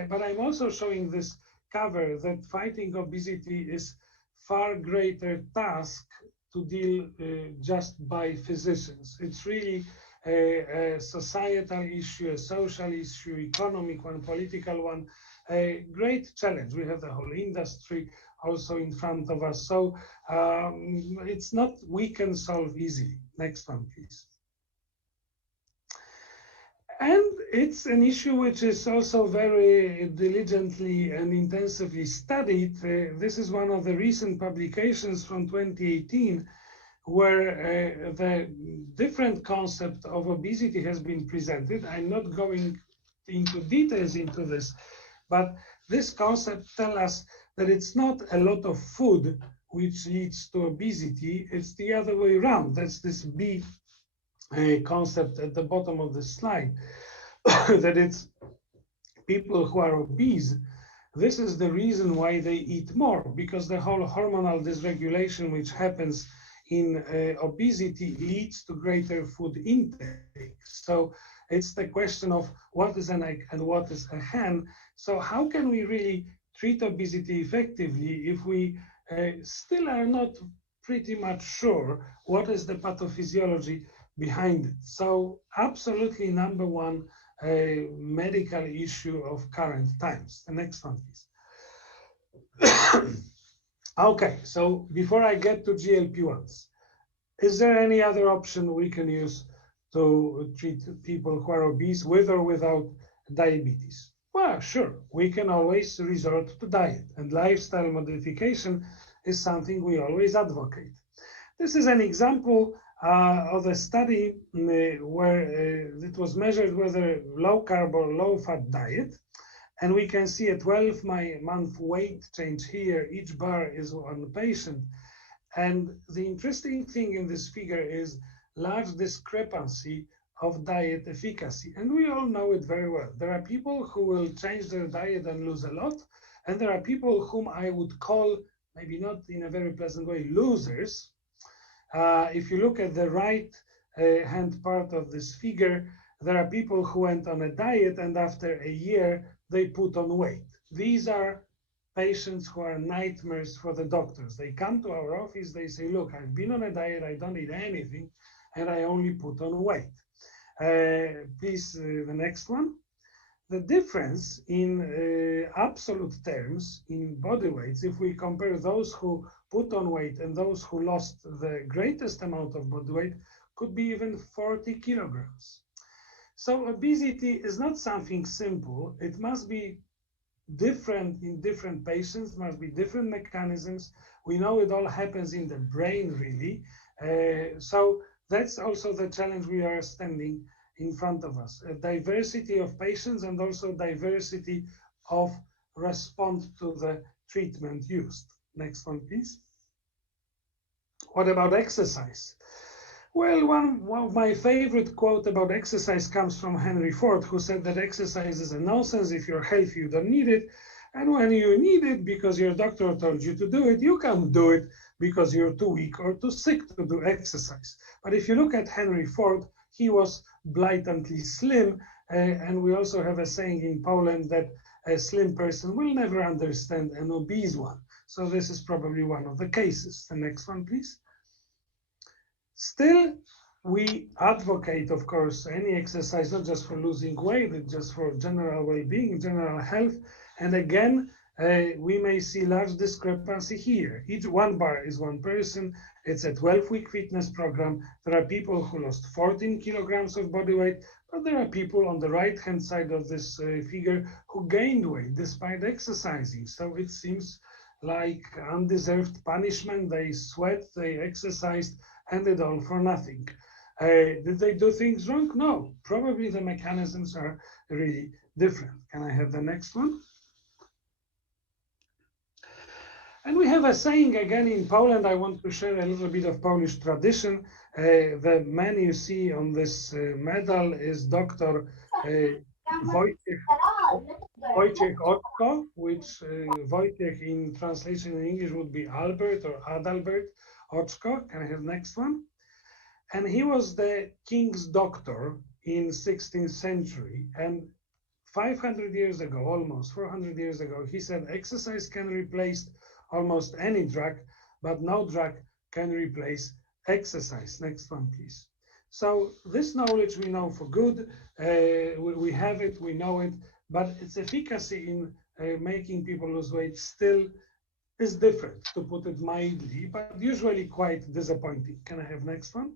But I'm also showing this cover that fighting obesity is far greater task to deal just by physicians. It's really a societal issue, a social issue, economic one, political one, a great challenge. We have the whole industry also in front of us. So it's not we can solve easily. Next one, please. And it's an issue which is also very diligently and intensively studied. This is one of the recent publications from 2018, where the different concept of obesity has been presented. I'm not going into details into this, but this concept tells us that it's not a lot of food which leads to obesity, it's the other way around. That's this B concept at the bottom of the slide, that it's people who are obese. This is the reason why they eat more, because the whole hormonal dysregulation which happens in obesity leads to greater food intake. So it's the question of what is an egg and what is a hen. So how can we really treat obesity effectively if we still are not pretty much sure what is the pathophysiology behind it? So absolutely number one medical issue of current times. The next one, please. Okay, so before I get to GLP-1s, is there any other option we can use to treat people who are obese with or without diabetes? Well, sure, we can always resort to diet, and lifestyle modification is something we always advocate. This is an example of a study where it was measured whether low carb or low fat diet. And we can see a 12-month weight change here. Each bar is one patient. And the interesting thing in this figure is large discrepancy of diet efficacy. And we all know it very well. There are people who will change their diet and lose a lot. And there are people whom I would call, maybe not in a very pleasant way, losers. If you look at the right hand part of this figure, there are people who went on a diet and after a year, they put on weight. These are patients who are nightmares for the doctors. They come to our office, they say, look, I've been on a diet, I don't eat anything, and I only put on weight. Please, the next one. The difference in absolute terms in body weights, if we compare those who put on weight and those who lost the greatest amount of body weight, could be even 40 kilograms. So obesity is not something simple. It must be different in different patients, must be different mechanisms. We know it all happens in the brain, really. So that's also the challenge we are standing in front of us. A diversity of patients and also diversity of response to the treatment used. Next one, please. What about exercise? Well, one of my favorite quote about exercise comes from Henry Ford, who said that exercise is a nonsense. If you're healthy, you don't need it. And when you need it because your doctor told you to do it, you can't do it because you're too weak or too sick to do exercise. But if you look at Henry Ford, he was blatantly slim. And we also have a saying in Poland that a slim person will never understand an obese one. So this is probably one of the cases. The next one, please. Still, we advocate, of course, any exercise, not just for losing weight, but just for general well-being, general health. And again, we may see large discrepancy here. Each one bar is one person. It's a 12-week fitness program. There are people who lost 14 kilograms of body weight, but there are people on the right-hand side of this figure who gained weight despite exercising. So it seems like undeserved punishment. They sweat, they exercised, and it all for nothing. Did they do things wrong? No, probably the mechanisms are really different. Can I have the next one? And we have a saying again in Poland. I want to share a little bit of Polish tradition. The man you see on this medal is Dr. Wojciech Oczko, which Wojciech in translation in English would be Albert or Adalbert Oczko. Can I have next one? And he was the king's doctor in 16th century. And 500 years ago, almost 400 years ago, he said exercise can replace almost any drug, but no drug can replace exercise. Next one, please. So this knowledge we know for good, we have it, we know it, but its efficacy in making people lose weight still is different, to put it mildly, but usually quite disappointing. Can I have next one?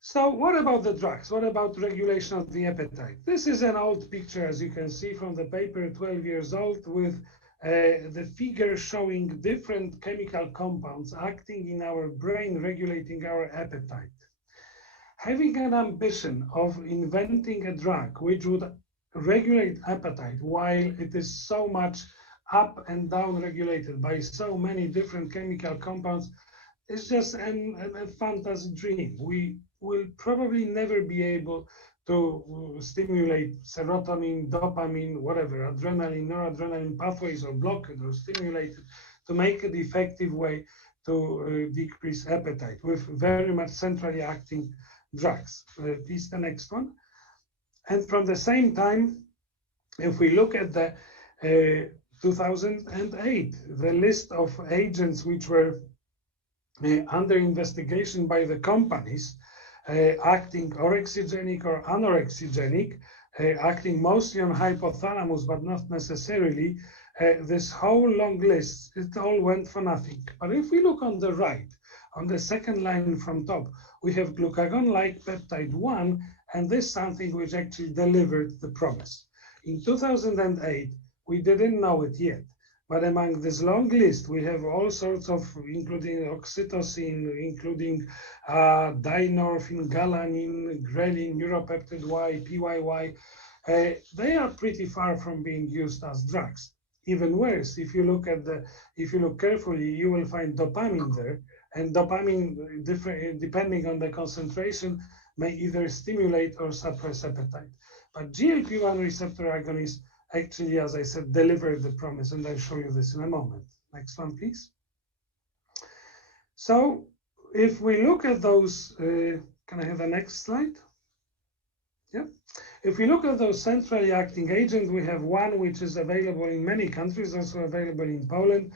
So what about the drugs? What about regulation of the appetite? This is an old picture, as you can see from the paper, 12 years old, with the figure showing different chemical compounds acting in our brain, regulating our appetite. Having an ambition of inventing a drug which would regulate appetite while it is so much up and down regulated by so many different chemical compounds is just a fantasy dream. We will probably never be able to stimulate serotonin, dopamine, whatever, adrenaline, noradrenaline pathways, or block it or stimulate it to make it effective way to decrease appetite with very much centrally acting drugs. Please, the next one. And from the same time, if we look at the 2008, the list of agents which were under investigation by the companies, acting orexigenic or anorexigenic, acting mostly on hypothalamus, but not necessarily, this whole long list, it all went for nothing. But if we look on the right, on the second line from top, we have glucagon-like peptide 1, and this is something which actually delivered the promise. In 2008, we didn't know it yet. But among this long list, we have all sorts of, including oxytocin, including dynorphin, galanin, ghrelin, neuropeptide Y, PYY. They are pretty far from being used as drugs. Even worse, if you look carefully, you will find dopamine there, and dopamine, depending on the concentration, may either stimulate or suppress appetite. But GLP-1 receptor agonists actually, as I said, delivered the promise, and I'll show you this in a moment. Next one, please. So if we look at those, can I have the next slide? Yeah. If we look at those centrally acting agents, we have one which is available in many countries, also available in Poland.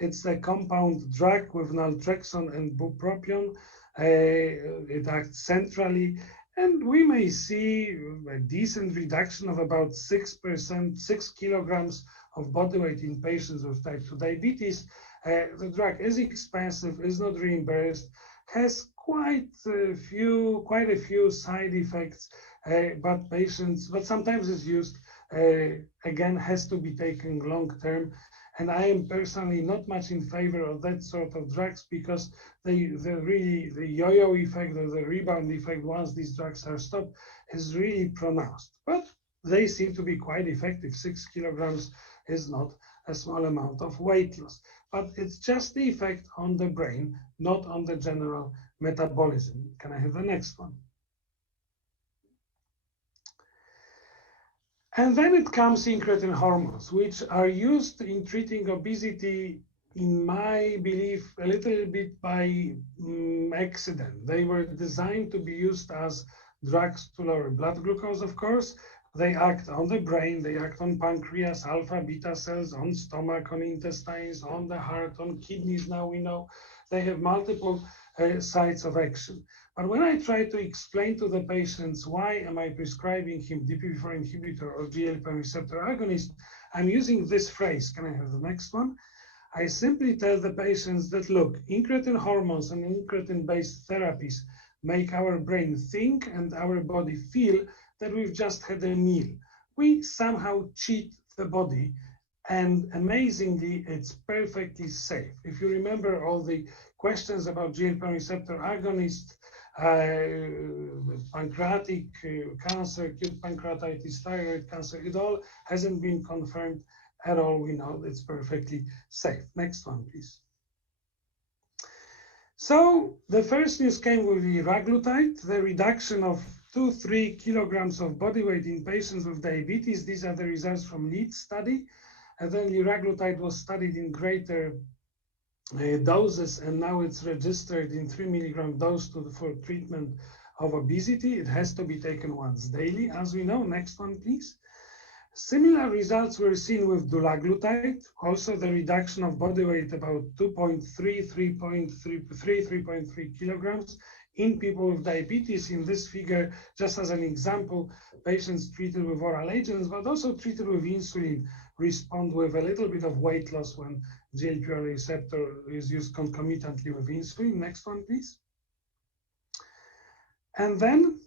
It's a compound drug with naltrexone and bupropion. It acts centrally. And we may see a decent reduction of about 6%, 6 kilograms of body weight in patients with type 2 diabetes. The drug is expensive, is not reimbursed, has quite a few side effects, but sometimes it's used, again, has to be taken long term. And I am personally not much in favor of that sort of drugs because the yo-yo effect or the rebound effect once these drugs are stopped is really pronounced. But they seem to be quite effective. 6 kilograms is not a small amount of weight loss. But it's just the effect on the brain, not on the general metabolism. Can I have the next one? And then it comes incretin hormones, which are used in treating obesity, in my belief, a little bit by accident. They were designed to be used as drugs to lower blood glucose, of course. They act on the brain, they act on pancreas, alpha, beta cells, on stomach, on intestines, on the heart, on kidneys, now we know. They have multiple sites of action. But when I try to explain to the patients why am I prescribing him DPP-4 inhibitor or GLP-1 receptor agonist, I'm using this phrase. Can I have the next one? I simply tell the patients that, look, incretin hormones and incretin-based therapies make our brain think and our body feel that we've just had a meal. We somehow cheat the body, and amazingly, it's perfectly safe. If you remember all the questions about GLP-1 receptor agonists, pancreatic cancer, acute pancreatitis, thyroid cancer, it all hasn't been confirmed at all. We know it's perfectly safe. Next one, please. So the first news came with liraglutide, the reduction of 2-3 kilograms of body weight in patients with diabetes. These are the results from LEAD study. And then liraglutide was studied in greater doses, and now it's registered in 3 milligram dose for treatment of obesity. It has to be taken once daily, as we know. Next one, please. Similar results were seen with dulaglutide, also the reduction of body weight about 3.3 kilograms in people with diabetes. In this figure, just as an example, patients treated with oral agents, but also treated with insulin respond with a little bit of weight loss when GLP-1 receptor is used concomitantly with insulin. Next one, please. And then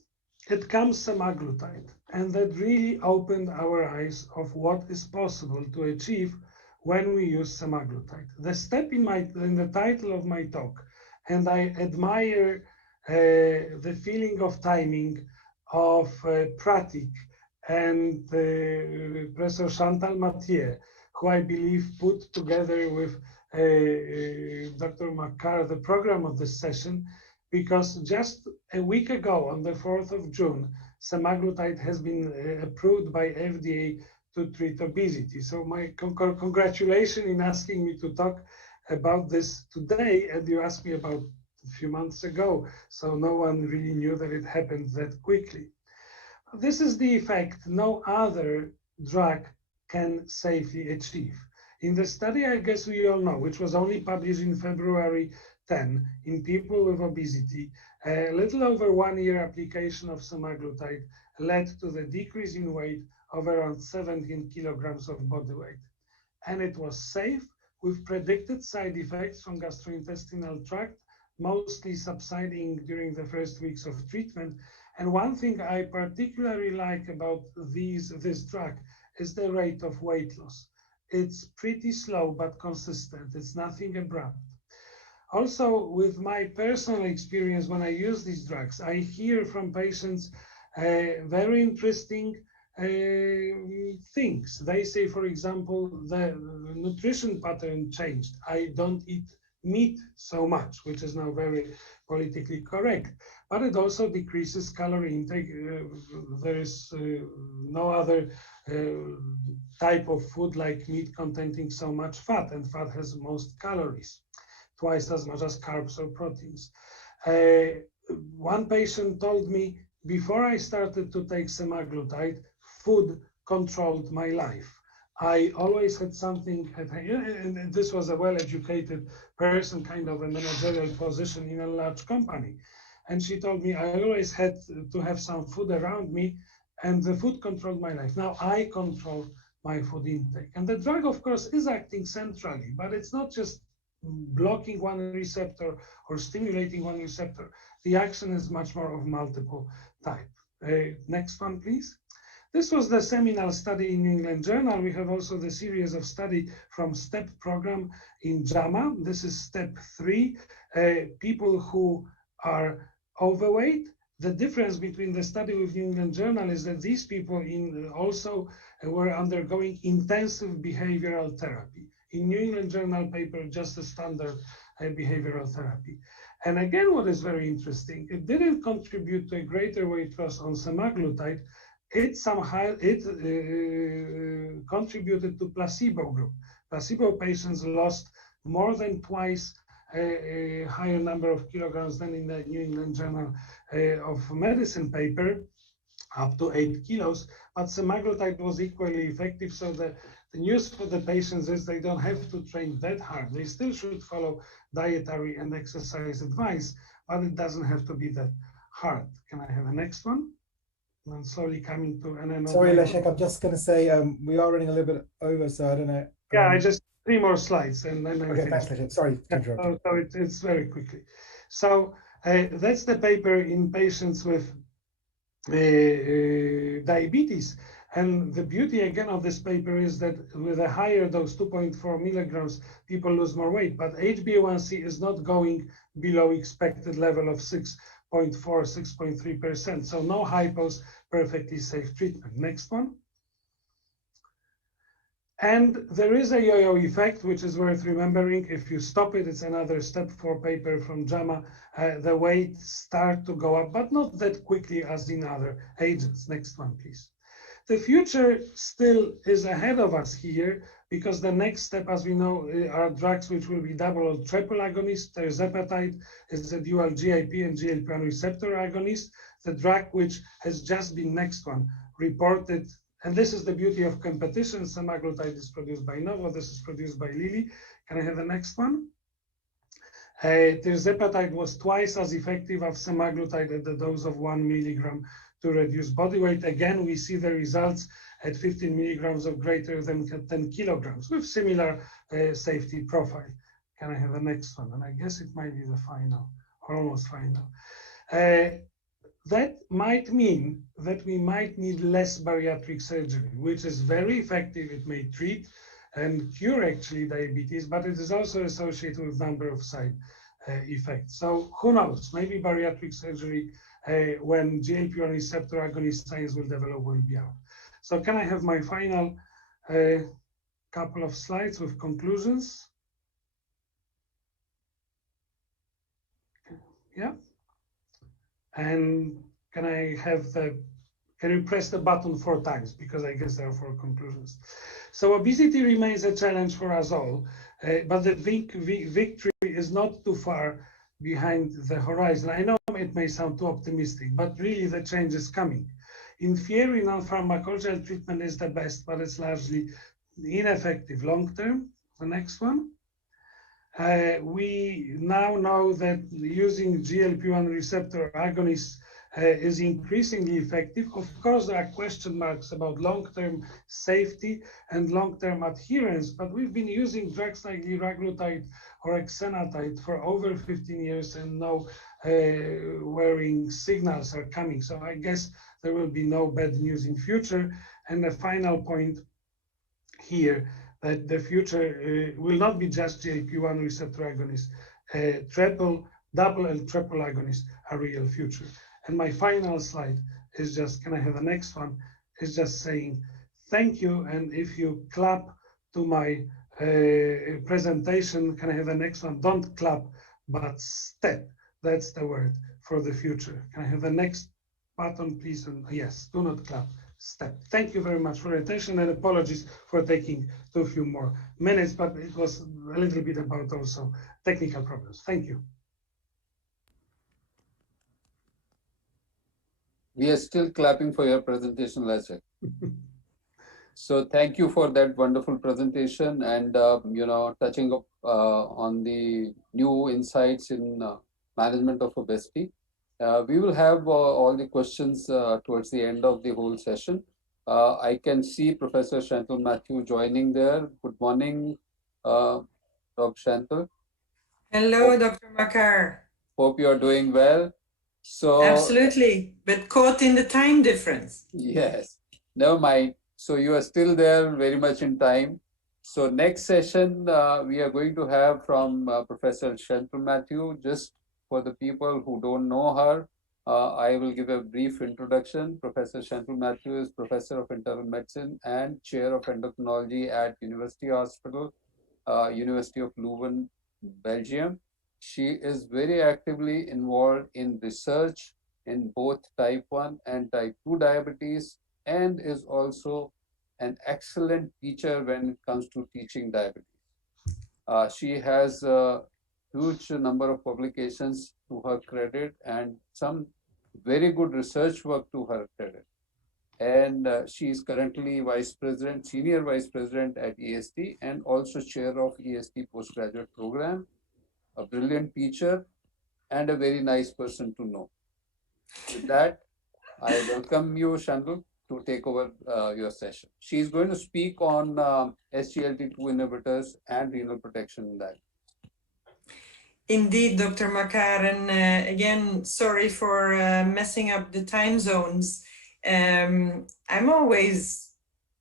it comes semaglutide, and that really opened our eyes of what is possible to achieve when we use semaglutide. The step in the title of my talk, and I admire the feeling of timing of Pratik and Professor Chantal Mathieu, who I believe put together with Dr. Makar the program of this session, because just a week ago, on the 4th of June, semaglutide has been approved by FDA to treat obesity. So my congratulations in asking me to talk about this today, and you asked me about a few months ago, so no one really knew that it happened that quickly. This is the effect no other drug can safely achieve. In the study, I guess we all know, which was only published in February 10 in people with obesity, a little over 1 year application of semaglutide led to the decrease in weight of around 17 kilograms of body weight. And it was safe with predicted side effects from gastrointestinal tract, mostly subsiding during the first weeks of treatment. And one thing I particularly like about this drug is the rate of weight loss. It's pretty slow but consistent. It's nothing abrupt. Also, with my personal experience when I use these drugs, I hear from patients very interesting things. They say, for example, the nutrition pattern changed. I don't eat meat so much, which is now very politically correct, but it also decreases calorie intake. There is no other type of food like meat containing so much fat, and fat has most calories, twice as much as carbs or proteins. One patient told me, before I started to take semaglutide, food controlled my life. I always had something, and this was a well-educated person, kind of a managerial position in a large company. And she told me, I always had to have some food around me, and the food controlled my life. Now I control my food intake. And the drug, of course, is acting centrally, but it's not just blocking one receptor or stimulating one receptor. The action is much more of multiple type. Next one, please. This was the seminal study in New England Journal. We have also the series of study from STEP program in JAMA. This is step 3, people who are overweight. The difference between the study with New England Journal is that these people also were undergoing intensive behavioral therapy. In New England Journal paper, just a standard behavioral therapy. And again, what is very interesting, it didn't contribute to a greater weight loss on semaglutide. It contributed to placebo group. Placebo patients lost more than twice a higher number of kilograms than in the New England Journal of Medicine paper, up to 8 kilos, but semaglutide was equally effective. So the news for the patients is they don't have to train that hard. They still should follow dietary and exercise advice, but it doesn't have to be that hard. Can I have a next one? I'm slowly coming to an end. Sorry, Leszek, I'm just going to say we are running a little bit over, so I don't know. Yeah, I just 3 more slides and then okay, thanks, Leszek. Sorry to interrupt. So it's very quickly. So that's the paper in patients with diabetes. And the beauty again of this paper is that with a higher dose, 2.4 milligrams, people lose more weight, but HbA1c is not going below expected level of 6.4, 6.3%. So no hypos, perfectly safe treatment. Next one. And there is a yo-yo effect, which is worth remembering. If you stop it, it's another step 4 paper from JAMA. The weight start to go up, but not that quickly as in other agents. Next one, please. The future still is ahead of us here, because the next step, as we know, are drugs which will be double or triple agonists. Tirzepatide is a dual GIP and GLP-1 receptor agonist. The drug which has just been next one reported, and this is the beauty of competition. Semaglutide is produced by Novo, this is produced by Lilly. Can I have the next one? Tirzepatide was twice as effective as semaglutide at the dose of 1 milligram to reduce body weight. Again, we see the results at 15 milligrams of greater than 10 kilograms with similar safety profile. Can I have the next one? And I guess it might be the final, or almost final. That might mean that we might need less bariatric surgery, which is very effective. It may treat and cure actually diabetes, but it is also associated with a number of side effects. So who knows, maybe bariatric surgery when GLP-1 receptor agonist science will develop will be out. So can I have my final couple of slides with conclusions? Yeah. And can I have can you press the button 4 times? Because I guess there are 4 conclusions. So obesity remains a challenge for us all, but the victory is not too far behind the horizon. I know it may sound too optimistic, but really the change is coming. In theory, non-pharmacological treatment is the best, but it's largely ineffective long-term. The next one. We now know that using GLP-1 receptor agonists is increasingly effective. Of course, there are question marks about long-term safety and long-term adherence, but we've been using drugs like liraglutide or exenatide for over 15 years, and no worrying signals are coming. So I guess there will be no bad news in future. And the final point here, that the future will not be just GLP-1 receptor agonists. Triple, double, and triple agonists are real future. And my final slide is just, can I have the next one? Is just saying thank you. And if you clap to my presentation, can I have the next one? Don't clap, but step. That's the word for the future. Can I have the next button, please? And yes, do not clap. Step. Thank you very much for your attention, and apologies for taking a few more minutes, but it was a little bit about also technical problems. Thank you. We are still clapping for your presentation, Leszek. So thank you for that wonderful presentation, and touching up on the new insights in management of obesity. We will have all the questions towards the end of the whole session. I can see Professor Chantal Matthew joining there. Good morning, Dr. Chantal. Hello, Dr. Makar. Hope you are doing well. So absolutely, but caught in the time difference. Yes, never mind. So you are still there, very much in time. So next session we are going to have from Professor Chantal Matthew. Just for the people who don't know her, I will give a brief introduction. Professor Chantal Matthew is Professor of Internal Medicine and Chair of Endocrinology at University Hospital, University of Leuven, Belgium. She is very actively involved in research in both type 1 and type 2 diabetes, and is also an excellent teacher when it comes to teaching diabetes. She has huge number of publications to her credit and some very good research work to her credit. And she is currently Senior Vice President at EST, and also Chair of EST Postgraduate Program, a brilliant teacher and a very nice person to know. With that, I welcome you, Chantal, to take over your session. She is going to speak on SGLT2 inhibitors and renal protection in that. Indeed, Dr. Makar, and again, sorry for messing up the time zones. I'm always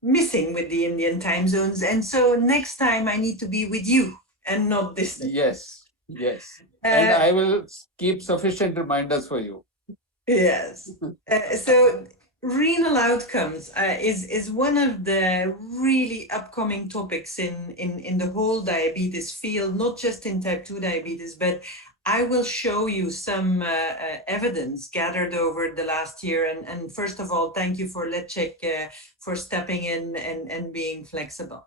missing with the Indian time zones, and so next time I need to be with you and not this. Yes, yes. And I will keep sufficient reminders for you. Yes. So renal outcomes is one of the really upcoming topics in the whole diabetes field, not just in type 2 diabetes, but I will show you some evidence gathered over the last year. And first of all, thank you for Leszek for stepping in and being flexible.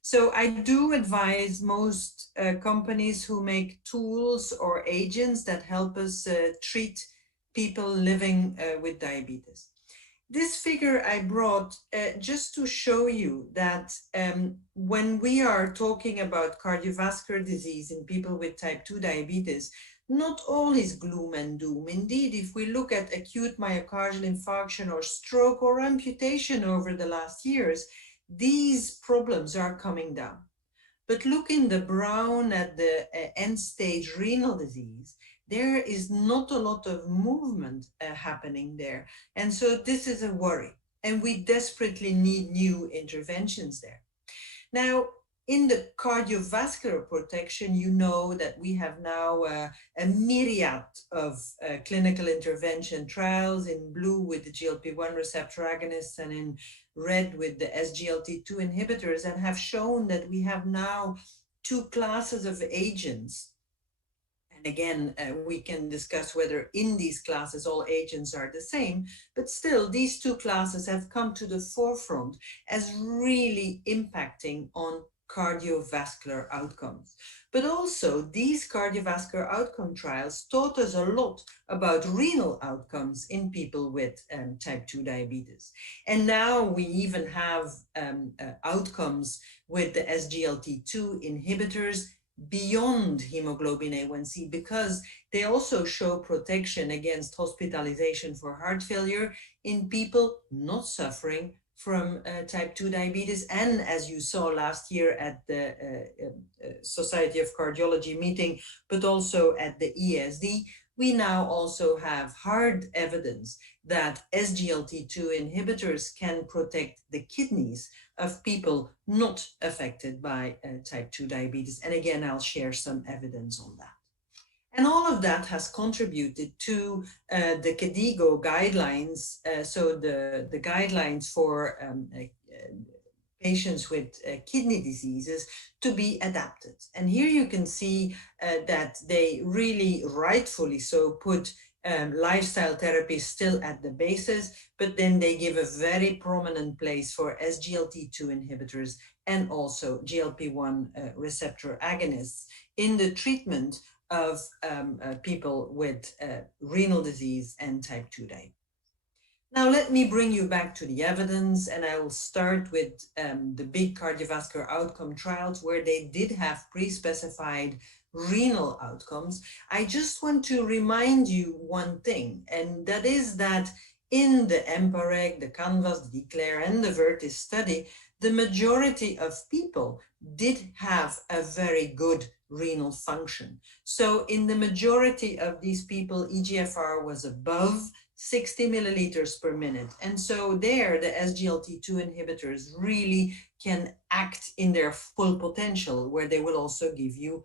So I do advise most companies who make tools or agents that help us treat people living with diabetes. This figure I brought just to show you that when we are talking about cardiovascular disease in people with type 2 diabetes, not all is gloom and doom. Indeed, if we look at acute myocardial infarction or stroke or amputation over the last years, these problems are coming down. But look in the brown at the end-stage renal disease, there is not a lot of movement happening there. And so this is a worry, and we desperately need new interventions there. Now, in the cardiovascular protection, you know that we have now a myriad of clinical intervention trials, in blue with the GLP-1 receptor agonists and in red with the SGLT2 inhibitors, and have shown that we have now two classes of agents. And again, we can discuss whether in these classes all agents are the same, but still these two classes have come to the forefront as really impacting on cardiovascular outcomes. But also these cardiovascular outcome trials taught us a lot about renal outcomes in people with type 2 diabetes. And now we even have outcomes with the SGLT2 inhibitors beyond hemoglobin A1C, because they also show protection against hospitalization for heart failure in people not suffering from type 2 diabetes. And as you saw last year at the Society of Cardiology meeting, but also at the ESD, we now also have hard evidence that SGLT2 inhibitors can protect the kidneys of people not affected by type 2 diabetes. And again, I'll share some evidence on that. And all of that has contributed to the KDIGO guidelines, so the guidelines for patients with kidney diseases to be adapted. And here you can see that they really rightfully so put lifestyle therapy still at the basis, but then they give a very prominent place for SGLT2 inhibitors and also GLP-1 receptor agonists in the treatment of people with renal disease and type 2 diabetes. Now, let me bring you back to the evidence, and I will start with the big cardiovascular outcome trials where they did have pre-specified renal outcomes. I just want to remind you one thing, and that is that in the EMPA-REG, the CANVAS, the DECLARE, and the VERTIS study, the majority of people did have a very good renal function. So in the majority of these people, eGFR was above 60 milliliters per minute. And so there, the SGLT2 inhibitors really can act in their full potential, where they will also give you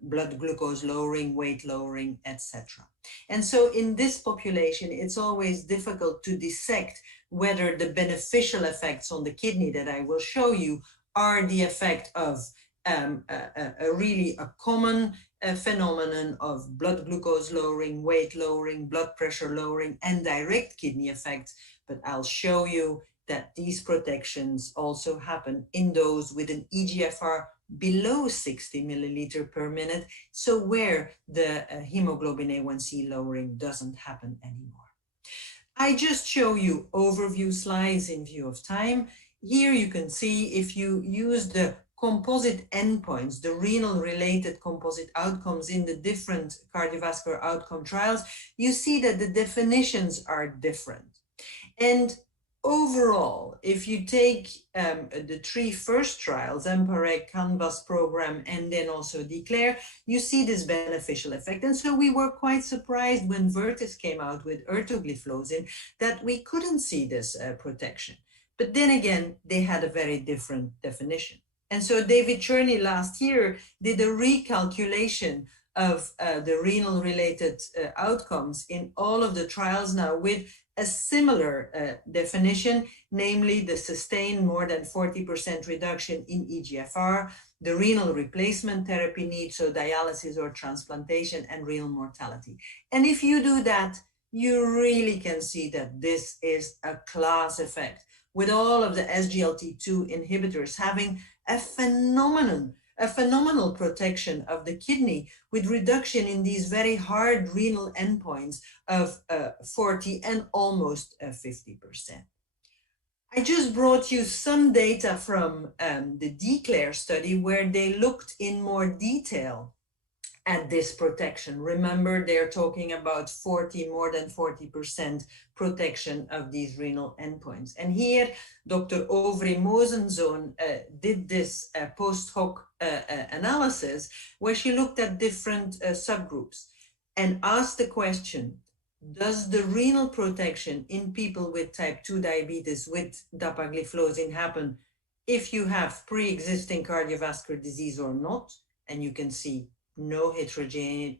blood glucose lowering, weight lowering, etc. And so in this population, it's always difficult to dissect whether the beneficial effects on the kidney that I will show you are the effect of really a common phenomenon of blood glucose lowering, weight lowering, blood pressure lowering, and direct kidney effects. But I'll show you that these protections also happen in those with an eGFR below 60 milliliter per minute, so where the hemoglobin A1C lowering doesn't happen anymore. I just show you overview slides in view of time. Here you can see if you use the composite endpoints, the renal-related composite outcomes in the different cardiovascular outcome trials, you see that the definitions are different. And overall, if you take the three first trials, EMPA-REG, CANVAS program, and then also DECLARE, you see this beneficial effect. And so we were quite surprised when VERTIS came out with ertugliflozin that we couldn't see this protection. But then again, they had a very different definition. And so David Cherney last year did a recalculation of the renal-related outcomes in all of the trials now with a similar definition, namely the sustained more than 40% reduction in EGFR, the renal replacement therapy need, so dialysis or transplantation, and renal mortality. And if you do that, you really can see that this is a class effect, with all of the SGLT2 inhibitors having a phenomenal protection of the kidney, with reduction in these very hard renal endpoints of 40 and almost 50%. I just brought you some data from the DECLARE study, where they looked in more detail at this protection. Remember, they're talking about more than 40% protection of these renal endpoints. And here, Dr. Ovry Mosenzoon did this post hoc analysis, where she looked at different subgroups and asked the question, does the renal protection in people with type 2 diabetes with dapagliflozin happen if you have pre-existing cardiovascular disease or not? And you can see no heterogeneity.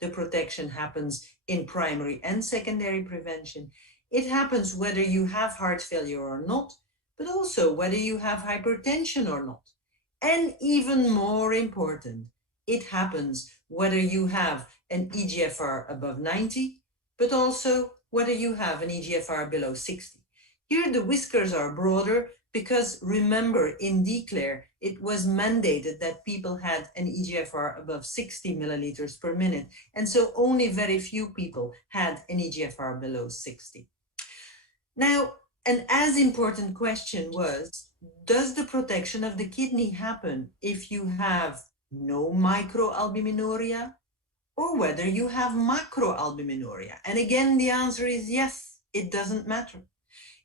The protection happens in primary and secondary prevention. It happens whether you have heart failure or not, but also whether you have hypertension or not. And even more important, it happens whether you have an EGFR above 90, but also whether you have an EGFR below 60. Here the whiskers are broader because, remember, in DECLARE, it was mandated that people had an EGFR above 60 milliliters per minute. And so only very few people had an EGFR below 60. Now, an as important question was, does the protection of the kidney happen if you have no microalbuminuria, or whether you have macroalbuminuria? And again, the answer is yes, it doesn't matter.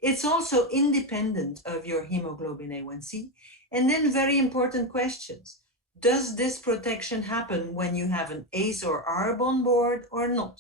It's also independent of your hemoglobin A1C. And then very important questions. Does this protection happen when you have an ACE or ARB on board or not?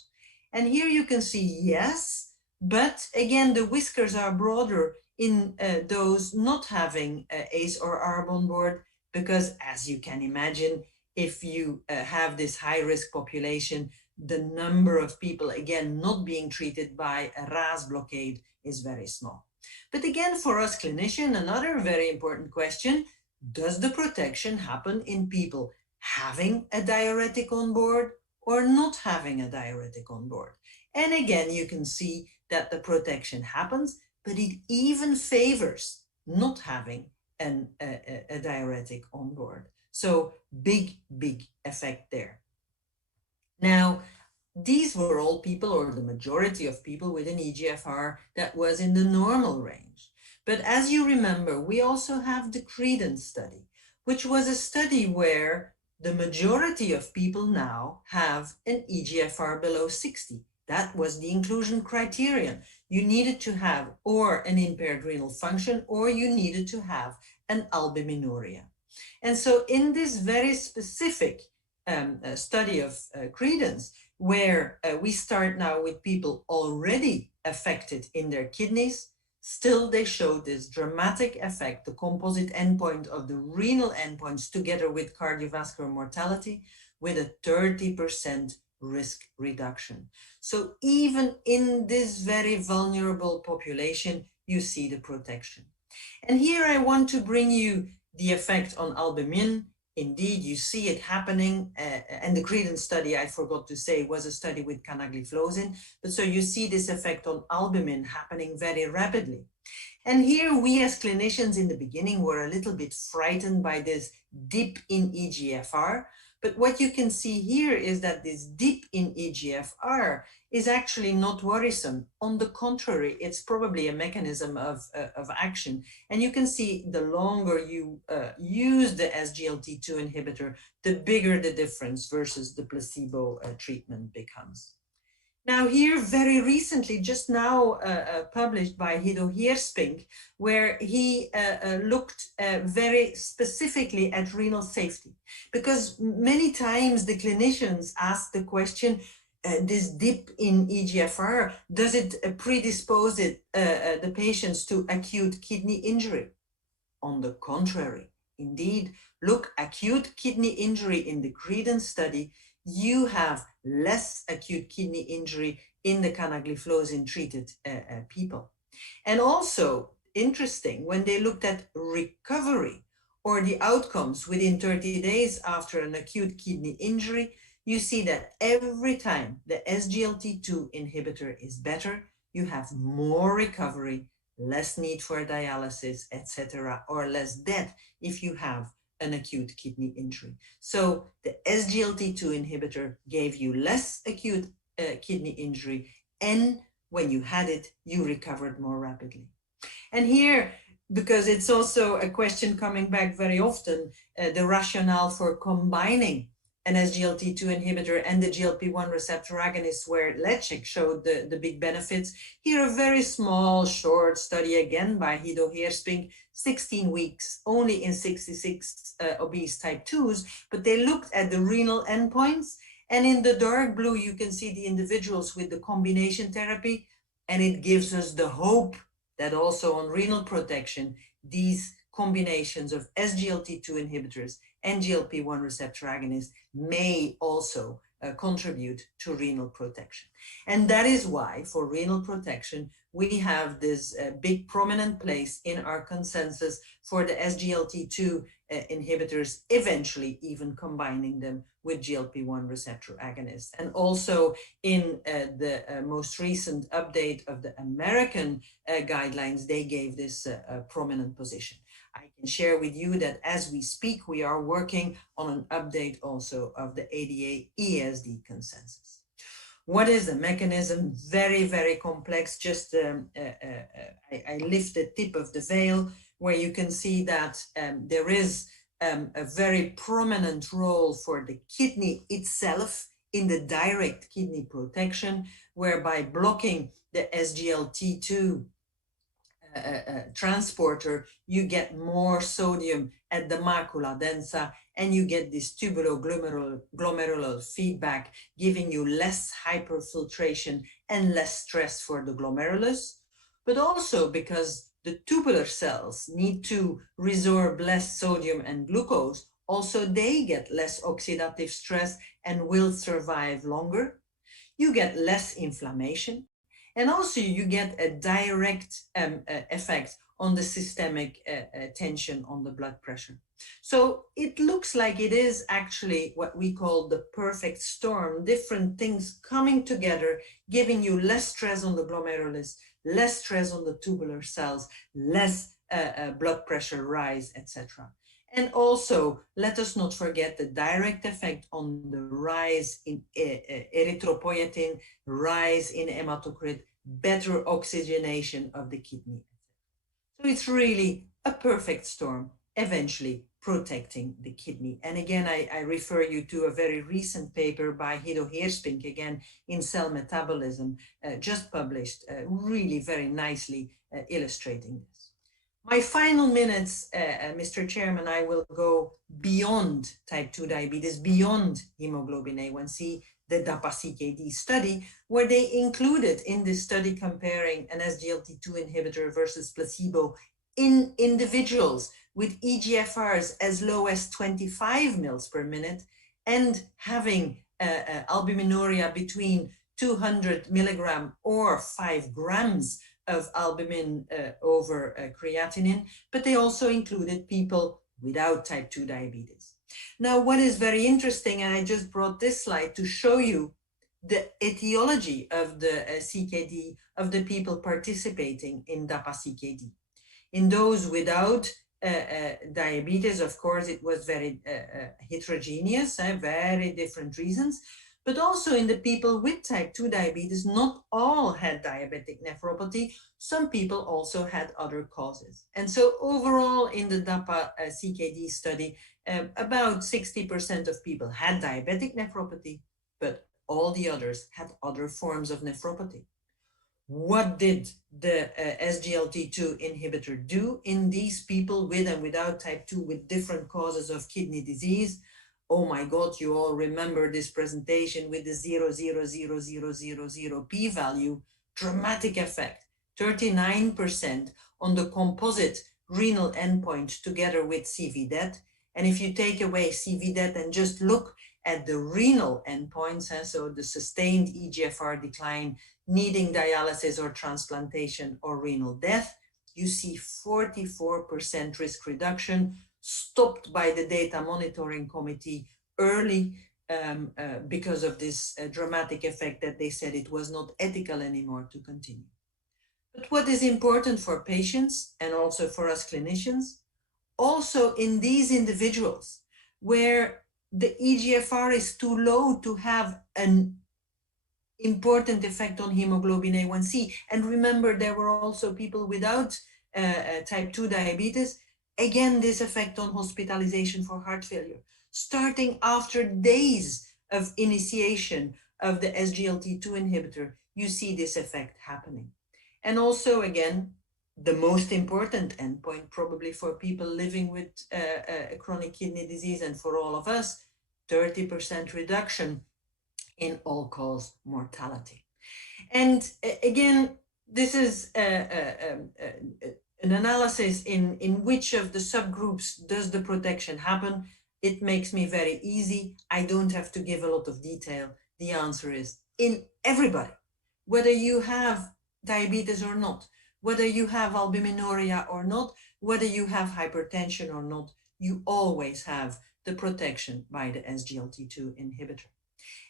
And here you can see yes, but again, the whiskers are broader in those not having ACE or ARB on board, because as you can imagine, if you have this high-risk population, the number of people, again, not being treated by a RAS blockade is very small. But again, for us clinicians, another very important question, does the protection happen in people having a diuretic on board or not having a diuretic on board? And again, you can see that the protection happens, but it even favors not having a diuretic on board. So big effect there. Now, these were all people, or the majority of people, with an EGFR that was in the normal range. But as you remember, we also have the CREDENCE study, which was a study where the majority of people now have an EGFR below 60. That was the inclusion criterion. You needed to have or an impaired renal function, or you needed to have an albuminuria. And so in this very specific study of CREDENCE, where we start now with people already affected in their kidneys, still they showed this dramatic effect, the composite endpoint of the renal endpoints together with cardiovascular mortality, with a 30% risk reduction. So even in this very vulnerable population, you see the protection. And here I want to bring you the effect on albumin. Indeed, you see it happening, and the CREDENCE study, I forgot to say, was a study with canagliflozin. But so you see this effect on albumin happening very rapidly. And here we as clinicians in the beginning were a little bit frightened by this dip in EGFR. But what you can see here is that this dip in EGFR is actually not worrisome. On the contrary, it's probably a mechanism of action. And you can see the longer you use the SGLT2 inhibitor, the bigger the difference versus the placebo treatment becomes. Now here, very recently, just now published by Guido Heerspink, where he looked very specifically at renal safety. Because many times the clinicians ask the question, this dip in EGFR, does it predispose the patients to acute kidney injury? On the contrary, indeed, look, acute kidney injury in the CREDENCE study you have less acute kidney injury in the canagliflozin treated people. And also interesting, when they looked at recovery or the outcomes within 30 days after an acute kidney injury, you see that every time the SGLT2 inhibitor is better, you have more recovery, less need for dialysis, etc., or less death if you have an acute kidney injury. So the SGLT2 inhibitor gave you less acute kidney injury, and when you had it, you recovered more rapidly. And here, because it's also a question coming back very often, the rationale for combining an SGLT2 inhibitor and the GLP-1 receptor agonist, where Lecek showed the big benefits. Here, a very small, short study, again, by Guido Heerspink, 16 weeks, only in 66 obese type 2s, but they looked at the renal endpoints. And in the dark blue, you can see the individuals with the combination therapy, and it gives us the hope that also on renal protection, these combinations of SGLT2 inhibitors and GLP-1 receptor agonists may also contribute to renal protection. And that is why for renal protection, we have this big prominent place in our consensus for the SGLT2 inhibitors, eventually even combining them with GLP-1 receptor agonists. And also in the most recent update of the American guidelines, they gave this a prominent position. I can share with you that as we speak, we are working on an update also of the ADA ESD consensus. What is the mechanism? Very, very complex. Just I lift the tip of the veil where you can see that there is a very prominent role for the kidney itself in the direct kidney protection, whereby blocking the SGLT2 transporter, you get more sodium at the macula densa, and you get this tubuloglomerular feedback, giving you less hyperfiltration and less stress for the glomerulus. But also because the tubular cells need to resorb less sodium and glucose, also they get less oxidative stress and will survive longer. You get less inflammation. And also you get a direct effect on the systemic tension on the blood pressure. So it looks like it is actually what we call the perfect storm, different things coming together, giving you less stress on the glomerulus, less stress on the tubular cells, less blood pressure rise, etc. And also, let us not forget the direct effect on the rise in erythropoietin, rise in hematocrit, better oxygenation of the kidney. So it's really a perfect storm, eventually protecting the kidney. And again, I refer you to a very recent paper by Guido Heerspink, again, in Cell Metabolism, just published, really very nicely illustrating this. My final minutes, Mr. Chairman, I will go beyond type 2 diabetes, beyond hemoglobin A1C, the DAPA-CKD study, where they included in this study comparing an SGLT2 inhibitor versus placebo in individuals with EGFRs as low as 25 mils per minute and having albuminuria between 200 milligram or 5 grams of albumin over creatinine, but they also included people without type 2 diabetes. Now, what is very interesting, and I just brought this slide to show you the etiology of the CKD of the people participating in DAPA-CKD. In those without diabetes, of course, it was very heterogeneous, very different reasons. But also in the people with type 2 diabetes, not all had diabetic nephropathy. Some people also had other causes. And so overall in the DAPA-CKD study, about 60% of people had diabetic nephropathy, but all the others had other forms of nephropathy. What did the SGLT2 inhibitor do in these people with and without type 2 with different causes of kidney disease? Oh my God, you all remember this presentation with the 0.00000 p-value, dramatic effect, 39% on the composite renal endpoint together with CV death. And if you take away CV death and just look at the renal endpoints, and so the sustained EGFR decline, needing dialysis or transplantation or renal death, you see 44% risk reduction, stopped by the data monitoring committee early because of this dramatic effect that they said it was not ethical anymore to continue. But what is important for patients and also for us clinicians, also in these individuals where the EGFR is too low to have an important effect on hemoglobin A1C. And remember, there were also people without type 2 diabetes. Again, this effect on hospitalization for heart failure, starting after days of initiation of the SGLT2 inhibitor, you see this effect happening. And also, again, the most important endpoint probably for people living with chronic kidney disease and for all of us, 30% reduction in all-cause mortality. And again, this is an analysis in which of the subgroups does the protection happen. It makes me very easy. I don't have to give a lot of detail. The answer is in everybody, whether you have diabetes or not, whether you have albuminuria or not, whether you have hypertension or not, you always have the protection by the SGLT2 inhibitor.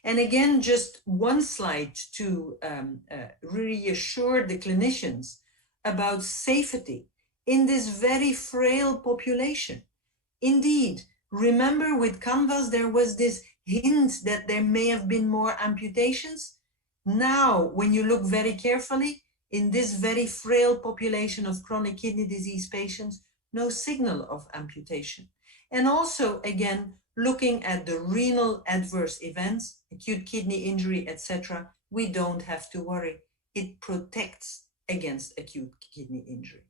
And again, just one slide to reassure the clinicians about safety in this very frail population. Indeed, remember with CANVAS, there was this hint that there may have been more amputations. Now, when you look very carefully, in this very frail population of chronic kidney disease patients, no signal of amputation. And also, again, looking at the renal adverse events, acute kidney injury, etc., we don't have to worry. It protects against acute kidney injury.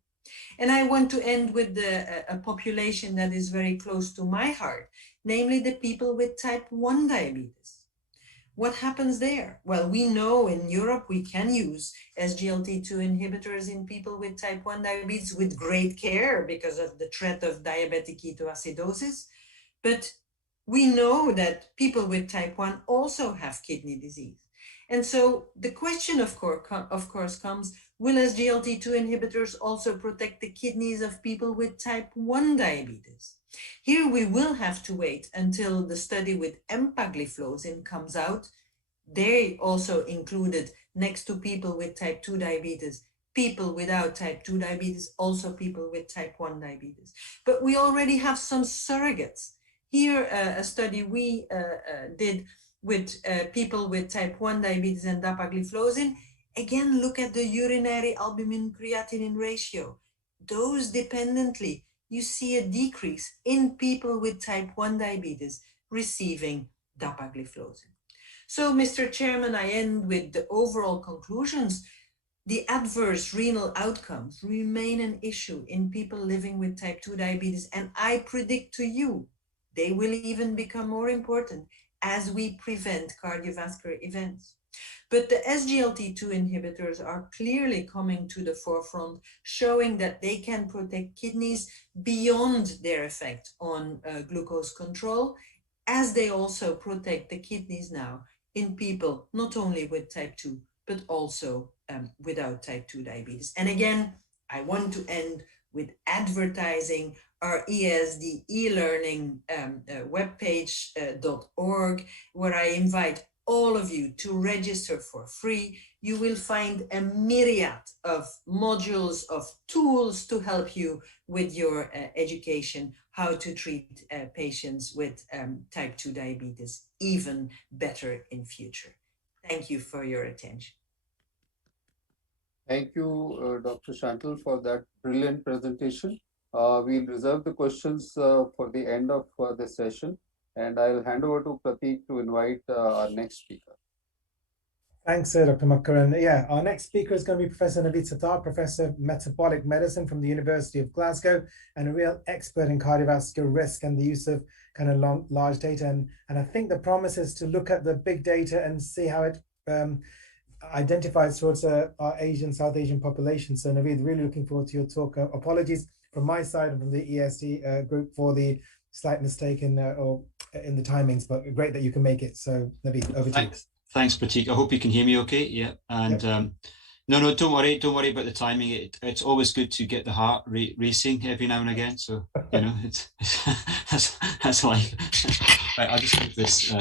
And I want to end with a population that is very close to my heart, namely the people with type 1 diabetes. What happens there? Well, we know in Europe we can use SGLT2 inhibitors in people with type 1 diabetes with great care because of the threat of diabetic ketoacidosis. But we know that people with type 1 also have kidney disease. And so the question, of course, comes, will SGLT2 inhibitors also protect the kidneys of people with type 1 diabetes? Here we will have to wait until the study with empagliflozin comes out. They also included, next to people with type 2 diabetes, people without type 2 diabetes, also people with type 1 diabetes. But we already have some surrogates. Here, a study we did with people with type 1 diabetes and dapagliflozin, again, look at the urinary albumin-creatinine ratio. Dose dependently, you see a decrease in people with type 1 diabetes receiving dapagliflozin. So, Mr. Chairman, I end with the overall conclusions. The adverse renal outcomes remain an issue in people living with type 2 diabetes, and I predict to you they will even become more important as we prevent cardiovascular events. But the SGLT2 inhibitors are clearly coming to the forefront, showing that they can protect kidneys beyond their effect on glucose control, as they also protect the kidneys now in people not only with type 2, but also without type 2 diabetes. And again, I want to end with advertising our ESD e-learning webpage.org, where I invite all of you to register for free. You will find a myriad of modules, of tools to help you with your education, how to treat patients with type 2 diabetes even better in future. Thank you for your attention. Thank you, Dr. Shantel, for that brilliant presentation. We'll reserve the questions for the end of the session, and I'll hand over to Prateek to invite our next speaker. Thanks, Dr. Makkar. And yeah, our next speaker is going to be Professor Naveed Sattar, Professor of Metabolic Medicine from the University of Glasgow, and a real expert in cardiovascular risk and the use of kind of large data. And I think the promise is to look at the big data and see how it identifies towards our Asian, South Asian population. So Naveed, really looking forward to your talk. Apologies from my side and from the ESD group for the slight mistake in the timings, but great that you can make it. So Naveed, over to you. Thanks, Pratik. I hope you can hear me okay. Yeah. And no, don't worry about the timing. It's always good to get the heart racing every now and again. So, you know, that's like, right, I'll just make this,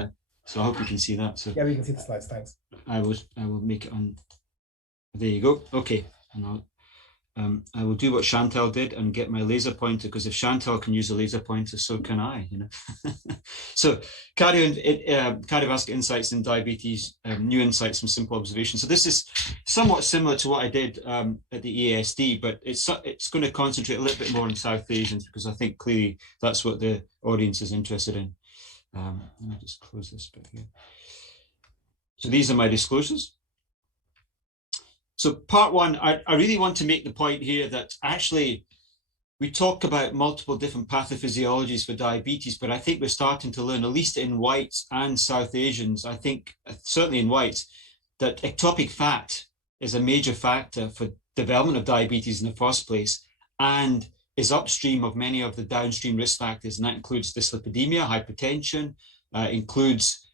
so I hope you can see that. So yeah, we can see the slides, thanks. I will make it on, there you go. Okay. And I will do what Chantal did and get my laser pointer, because if Chantal can use a laser pointer, so can I, you know. So cardiovascular insights in diabetes, new insights from simple observation. So this is somewhat similar to what I did at the EASD, but it's going to concentrate a little bit more on South Asians, because I think clearly that's what the audience is interested in. Let me just close this bit here. So these are my disclosures. So part one, I really want to make the point here that actually we talk about multiple different pathophysiologies for diabetes, but I think we're starting to learn, at least in whites and South Asians, I think certainly in whites, that ectopic fat is a major factor for development of diabetes in the first place and is upstream of many of the downstream risk factors. And that includes dyslipidemia, hypertension, includes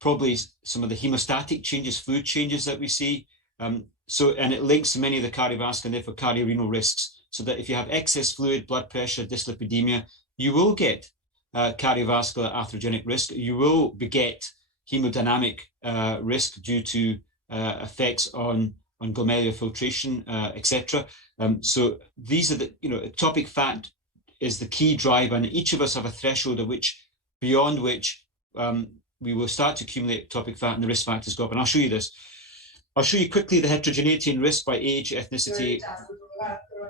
probably some of the hemostatic changes, fluid changes that we see. And it links to many of the cardiovascular and therefore cardiorenal risks, so that if you have excess fluid, blood pressure, dyslipidemia, you will get cardiovascular atherogenic risk. You will beget hemodynamic risk due to effects on glomerular filtration, etc. So these are the, ectopic fat is the key driver, and each of us have a threshold of beyond which we will start to accumulate ectopic fat and the risk factors go up. And I'll show you this. I'll show you quickly the heterogeneity in risk by age, ethnicity.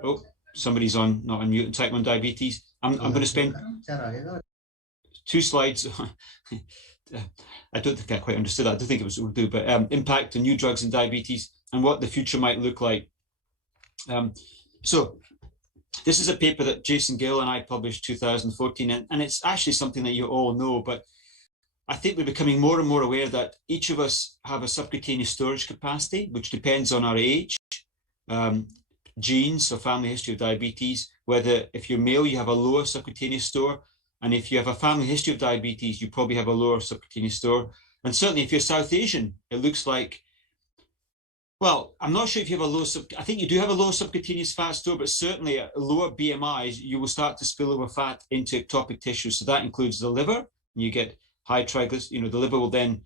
Oh, somebody's not on mute. Type 1 diabetes. I'm going to spend 2 slides. I don't think I quite understood that. I don't think it was Urdu, but impact on new drugs in diabetes and what the future might look like. So this is a paper that Jason Gill and I published 2014, and it's actually something that you all know, but I think we're becoming more and more aware that each of us have a subcutaneous storage capacity, which depends on our age, genes, so family history of diabetes, whether if you're male, you have a lower subcutaneous store, and if you have a family history of diabetes, you probably have a lower subcutaneous store. And certainly if you're South Asian, it looks like, well, I'm not sure if you have a low, I think you do have a low subcutaneous fat store, but certainly at lower BMIs, you will start to spill over fat into ectopic tissue. So that includes the liver, and you get high triglycerides, the liver will then